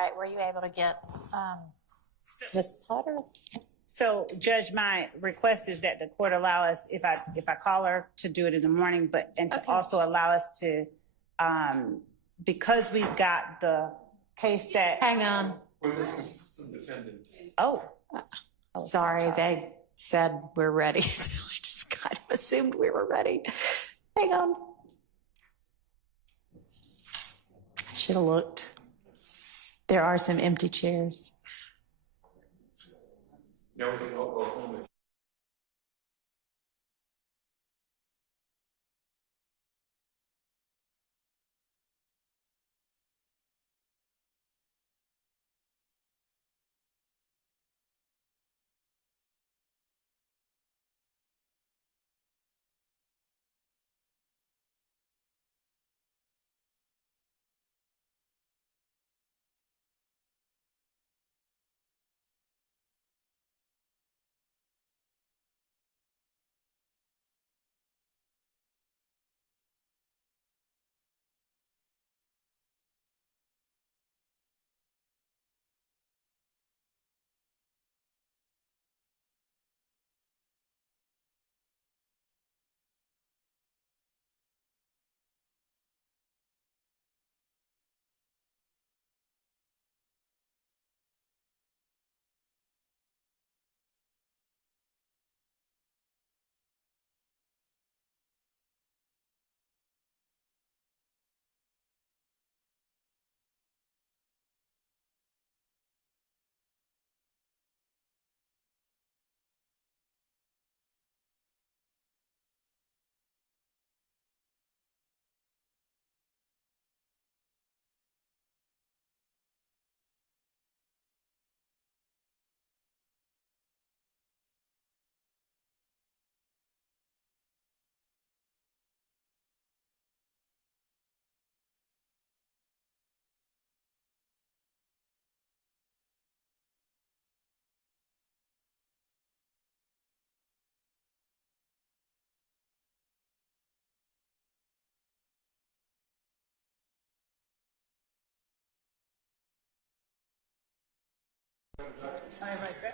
right, were you able to get Ms. Potter? So Judge, my request is that the court allow us, if I call her, to do it in the morning, and to also allow us to, because we've got the case that. Hang on. We're missing some defendants. Oh. Sorry, they said we're ready, so I just kind of assumed we were ready. Hang on. I should have looked. There are some empty chairs. No, we can all go home with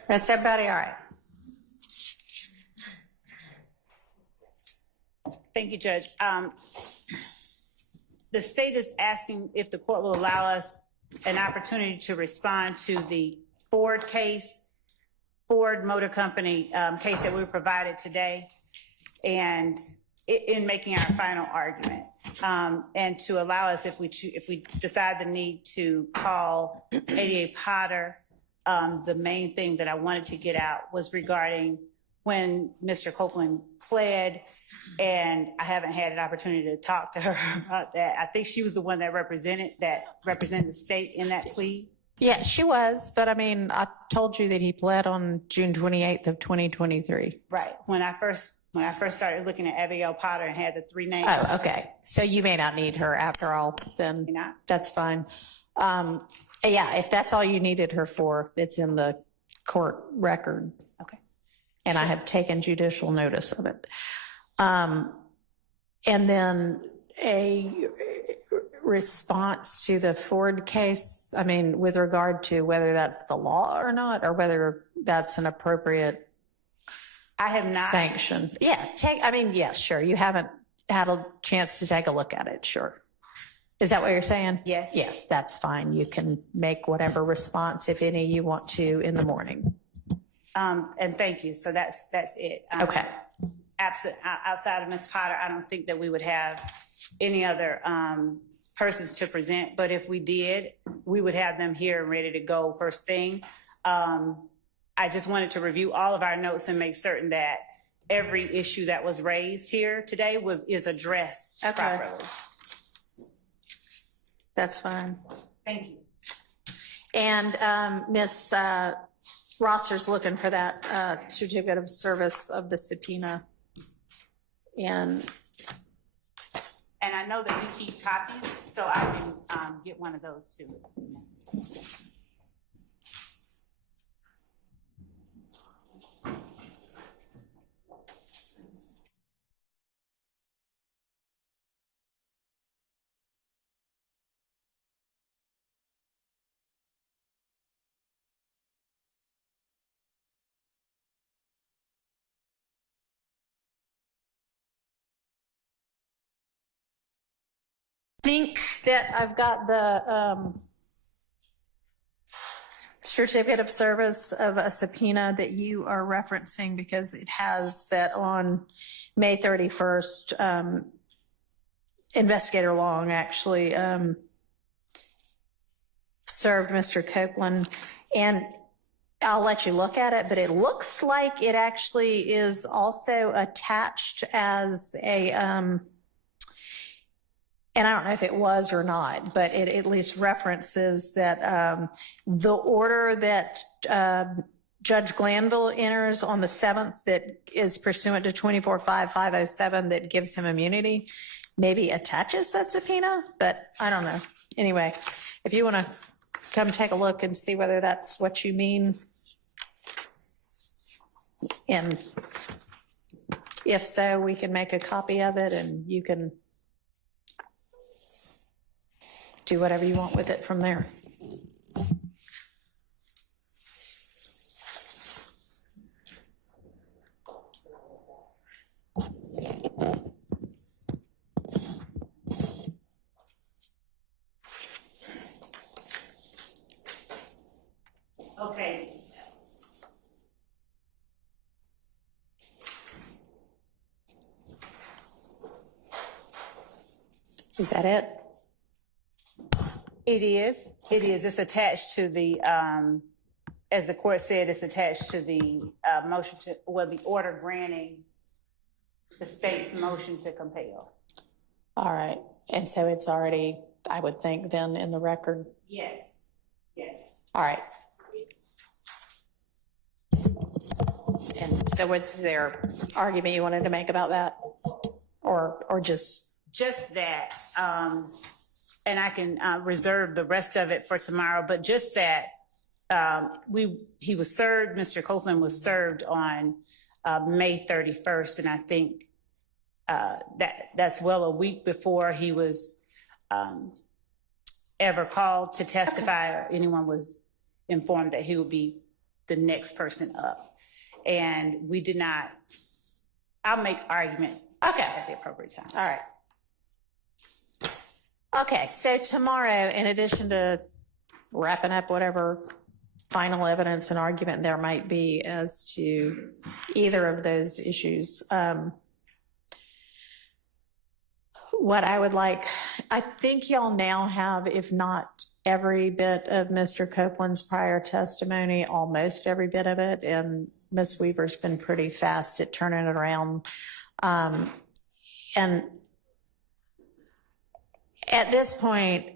That's everybody all right? Thank you, Judge. The state is asking if the court will allow us an opportunity to respond to the Ford Motor Company case that we were provided today, and in making our final argument, and to allow us, if we decide the need to call ADA Potter. The main thing that I wanted to get out was regarding when Mr. Copeland pled, and I haven't had an opportunity to talk to her about that. I think she was the one that represented the state in that plea. Yeah, she was, but I mean, I told you that he pled on June 28th of 2023. Right. When I first started looking at Abigail Potter and had the three names. Oh, okay. So you may not need her after all, then May not? that's fine. Yeah, if that's all you needed her for, it's in the court record. Okay. And I have taken judicial notice of it. And then a response to the Ford case, I mean, with regard to whether that's the law or not, or whether that's an appropriate I have not sanction. Yeah, yeah, sure. You haven't had a chance to take a look at it, sure. Is that what you're saying? Yes. Yes, that's fine. You can make whatever response, if any, you want to in the morning. And thank you. So that's it. Okay. Outside of Ms. Potter, I don't think that we would have any other persons to present, but if we did, we would have them here and ready to go first thing. I just wanted to review all of our notes and make certain that every issue that was raised here today is addressed properly. That's fine. Thank you. And Ms. Rosser's looking for that certificate of service of the subpoena. And I know that we keep copies, so I can get one of those too. think that I've got the certificate of service of a subpoena that you are referencing, because it has that on May 31st, Investigator Long actually served Mr. Copeland, and I'll let you look at it, but it looks like it actually is also attached as a, and I don't know if it was or not, but it at least references that the order that Judge Glanville enters on the 7th that is pursuant to 24.5.507 that gives him immunity maybe attaches that subpoena, but I don't know. Anyway, if you want to come take a look and see whether that's what you mean. And if so, we can make a copy of it and you can do whatever you want with it from there. Okay. Is that it? It is. It is. It's attached to the, as the court said, it's attached to the motion to, well, the order granting the state's motion to compel. All right. And so it's already, I would think, then in the record. Yes. Yes. All right. And so what's their argument you wanted to make about that? Or just? Just that, and I can reserve the rest of it for tomorrow, but just that he was served, Mr. Copeland was served on May 31st, and I think that's well a week before he was ever called to testify or anyone was informed that he would be the next person up. And we did not, I'll make argument at the appropriate time. All right. Okay, so tomorrow, in addition to wrapping up whatever final evidence and argument there might be as to either of those issues, what I would like, I think y'all now have, if not every bit of Mr. Copeland's prior testimony, almost every bit of it, and Ms. Weaver's been pretty fast at turning it around. And at this point,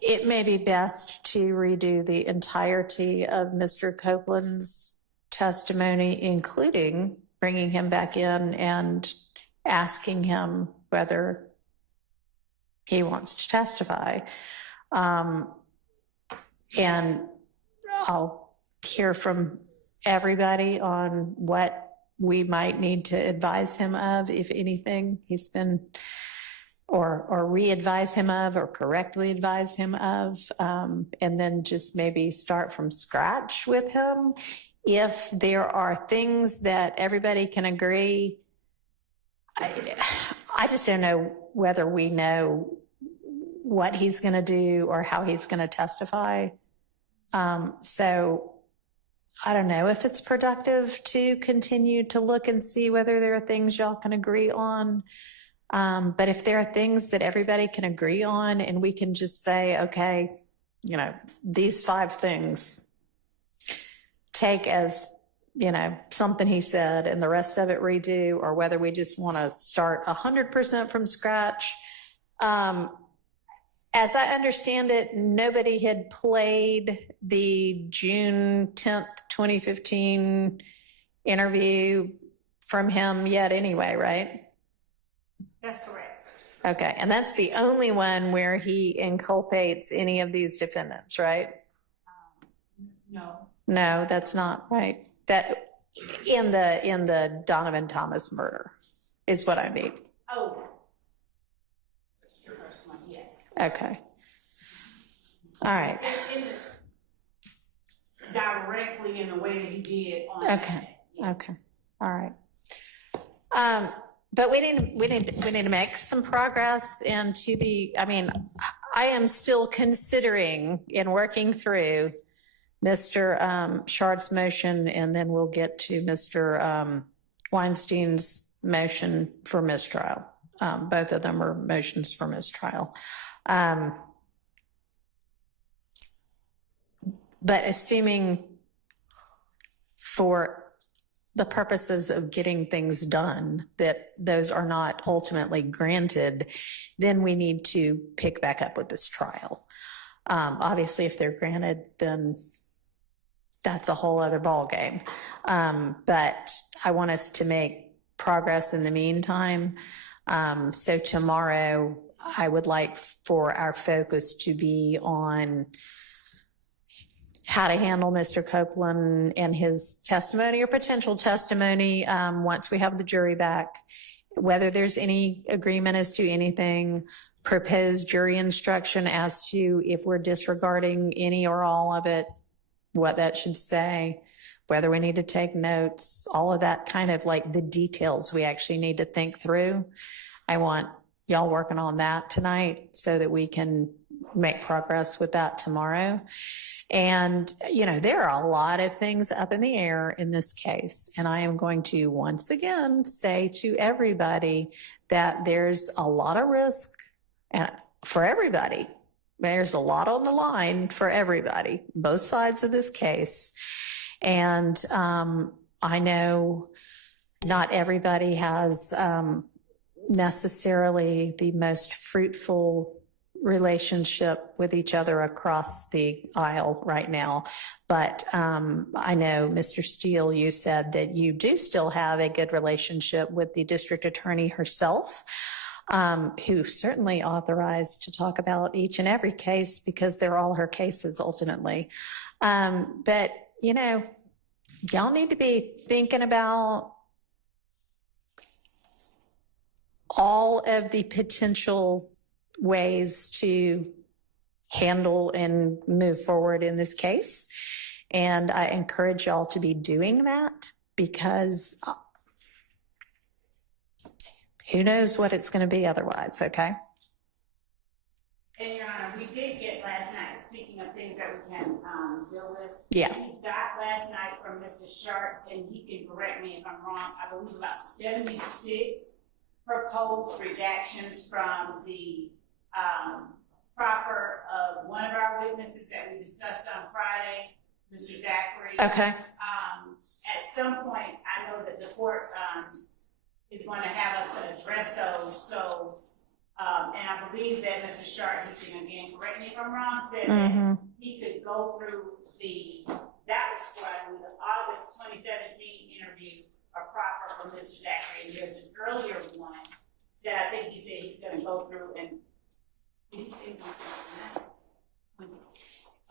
it may be best to redo the entirety of Mr. Copeland's testimony, including bringing him back in and asking him whether he wants to testify. And I'll hear from everybody on what we might need to advise him of, if anything he's been, or re-advise him of, or correctly advise him of, and then just maybe start from scratch with him. If there are things that everybody can agree, I just don't know whether we know what he's going to do or how he's going to testify. So I don't know if it's productive to continue to look and see whether there are things y'all can agree on. But if there are things that everybody can agree on and we can just say, okay, you know, these 5 things take as, you know, something he said and the rest of it redo, or whether we just want to start 100% from scratch. As I understand it, nobody had played the June 10th, 2015 interview from him yet anyway, right? That's correct. Okay, and that's the only one where he inculpates any of these defendants, right? No. No, that's not right. That in the Donovan Thomas murder is what I mean. Oh. That's the first one, yeah. Okay. All right. It's directly in the way that he did on Okay. that. Yes. Okay. All right. but we need to make some progress into I am still considering and working through Mr. Shard's motion, and then we'll get to Mr. Weinstein's motion for mistrial. Both of them are motions for mistrial. But assuming for the purposes of getting things done, that those are not ultimately granted, then we need to pick back up with this trial. Obviously, if they're granted, then that's a whole other ballgame. But I want us to make progress in the meantime. So tomorrow, I would like for our focus to be on how to handle Mr. Copeland and his testimony or potential testimony once we have the jury back, whether there's any agreement as to anything, proposed jury instruction as to if we're disregarding any or all of it, what that should say, whether we need to take notes, all of that kind of like the details we actually need to think through. I want y'all working on that tonight so that we can make progress with that tomorrow. And, you know, there are a lot of things up in the air in this case. And I am going to once again say to everybody that there's a lot of risk for everybody. There's a lot on the line for everybody, both sides of this case. And I know not everybody has necessarily the most fruitful relationship with each other across the aisle right now. But I know, Mr. Steele, you said that you do still have a good relationship with the district attorney herself, who certainly authorized to talk about each and every case because they're all her cases ultimately. But, you know, y'all need to be thinking about all of the potential ways to handle and move forward in this case. And I encourage y'all to be doing that because who knows what it's going to be otherwise, okay? And Your Honor, we did get last night, speaking of things that we can deal with. Yeah. We got last night from Mr. Sharp, and he can correct me if I'm wrong, I believe about 76 proposed redactions from the proffer of one of our witnesses that we discussed on Friday, Mr. Zachary. Okay. At some point, I know that the court is going to have us to address those. So, and I believe that Mr. Sharp, he can again correct me if I'm wrong, said that he could go through that was from the August 2017 interview, a proffer from Mr. Zachary. And there's an earlier one that I think he said he's going to go through and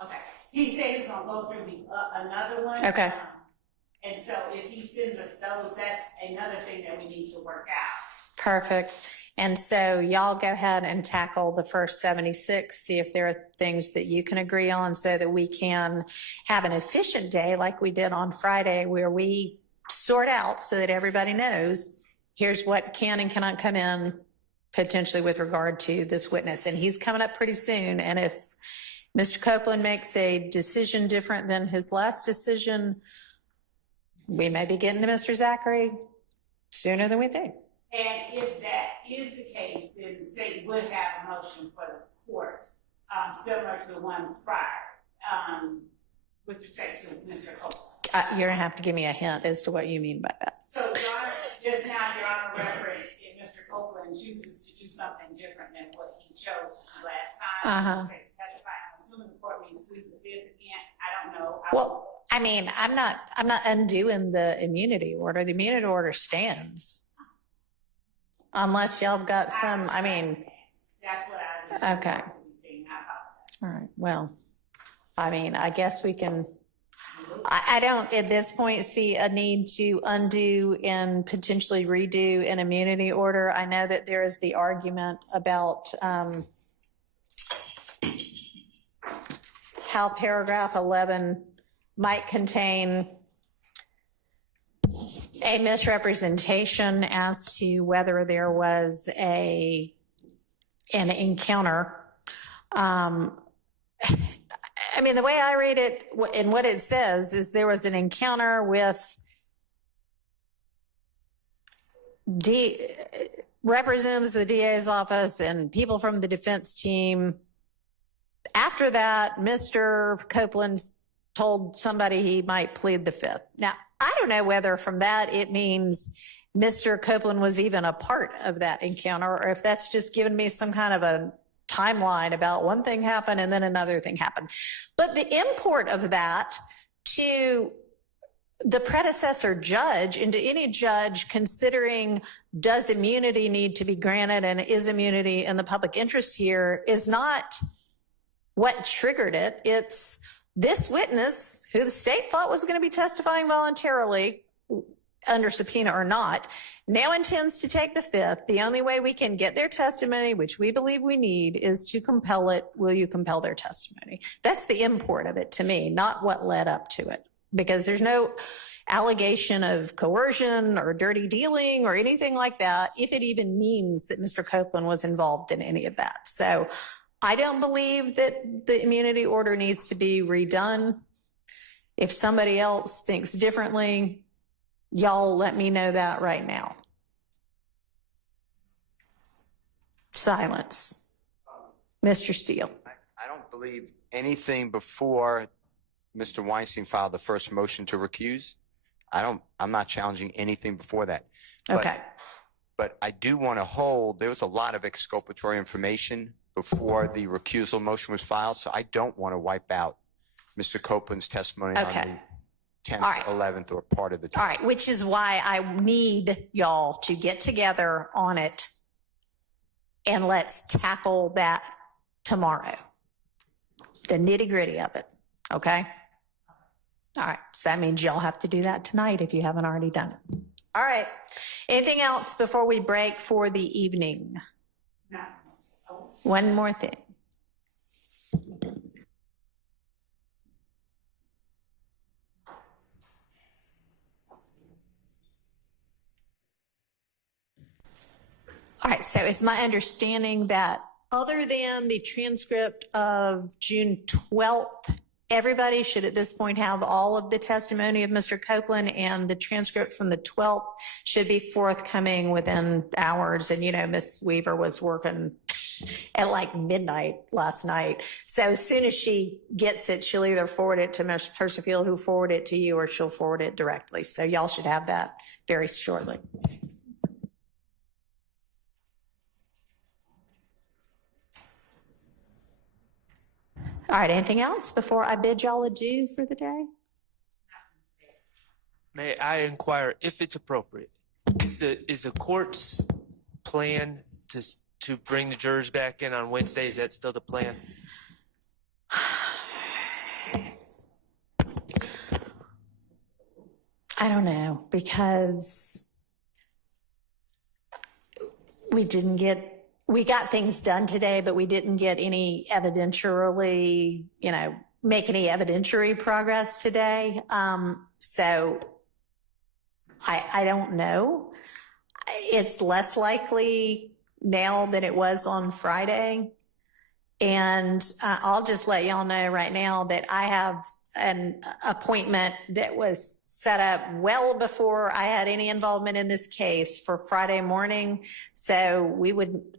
okay. He said he's gonna go through another one. Okay. And so if he sends us those, that's another thing that we need to work out. Perfect. And so y'all go ahead and tackle the first 76, see if there are things that you can agree on so that we can have an efficient day like we did on Friday where we sort out so that everybody knows here's what can and cannot come in potentially with regard to this witness. And he's coming up pretty soon. And if Mr. Copeland makes a decision different than his last decision, we may be getting to Mr. Zachary sooner than we think. And if that is the case, then the state would have a motion for the court, similar to the one prior, with respect to Mr. Copeland. You're gonna have to give me a hint as to what you mean by that. So, Your Honor, just now, Your Honor referenced if Mr. Copeland chooses to do something different than what he chose to do last time, with respect to testifying. I'm assuming the court means plead the fifth again. I don't know. Well, I mean, I'm not undoing the immunity order. The immunity order stands. Unless y'all got some, I mean. That's what I understand. Okay. All right. Well, I mean, I guess we can. I don't at this point see a need to undo and potentially redo an immunity order. I know that there is the argument about how paragraph 11 might contain a misrepresentation as to whether there was an encounter. I mean, the way I read it and what it says is there was an encounter with representatives of the DA's office and people from the defense team. After that, Mr. Copeland told somebody he might plead the fifth. Now, I don't know whether from that it means Mr. Copeland was even a part of that encounter, or if that's just given me some kind of a timeline about one thing happened and then another thing happened. But the import of that to the predecessor judge and to any judge considering does immunity need to be granted and is immunity in the public interest here is not what triggered it. It's this witness who the state thought was going to be testifying voluntarily under subpoena or not, now intends to take the fifth. The only way we can get their testimony, which we believe we need, is to compel it. Will you compel their testimony? That's the import of it to me, not what led up to it, because there's no allegation of coercion or dirty dealing or anything like that, if it even means that Mr. Copeland was involved in any of that. So I don't believe that the immunity order needs to be redone. If somebody else thinks differently, y'all let me know that right now. Silence. Mr. Steele. I don't believe anything before Mr. Weinstein filed the first motion to recuse. I'm not challenging anything before that. Okay. But I do want to hold, there was a lot of exculpatory information before the recusal motion was filed, so I don't want to wipe out Mr. Copeland's testimony on the 10th, right. 11th, or part of the 12th. All right, which is why I need y'all to get together on it and let's tackle that tomorrow. The nitty gritty of it, okay? All right, so that means y'all have to do that tonight if you haven't already done it. All right, anything else before we break for the evening? No. One more thing. All right, so it's my understanding that other than the transcript of June 12th, everybody should at this point have all of the testimony of Mr. Copeland, and the transcript from the 12th should be forthcoming within hours. And, you know, Miss Weaver was working at like midnight last night. So as soon as she gets it, she'll either forward it to Ms. Percifield, who forward it to you, or she'll forward it directly. So y'all should have that very shortly. All right, anything else before I bid y'all adieu for the day? May I inquire if it's appropriate? Is the court's plan to bring the jurors back in on Wednesday? Is that still the plan? I don't know, because we got things done today, but we didn't get any evidentiary, make any evidentiary progress today. So I don't know. It's less likely now than it was on Friday. And I'll just let y'all know right now that I have an appointment that was set up well before I had any involvement in this case for Friday morning. So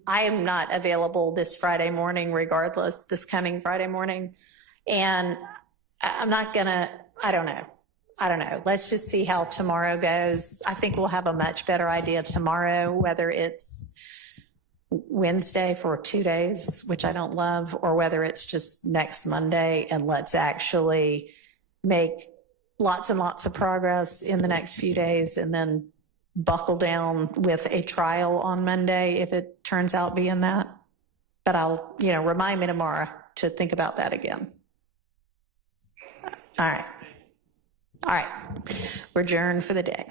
I am not available this Friday morning, regardless, this coming Friday morning. And I'm not gonna, I don't know. Let's just see how tomorrow goes. I think we'll have a much better idea tomorrow, whether it's Wednesday for 2 days, which I don't love, or whether it's just next Monday, and let's actually make lots and lots of progress in the next few days and then buckle down with a trial on Monday if it turns out being that. But I'll, remind me tomorrow to think about that again. All right. We're adjourned for the day.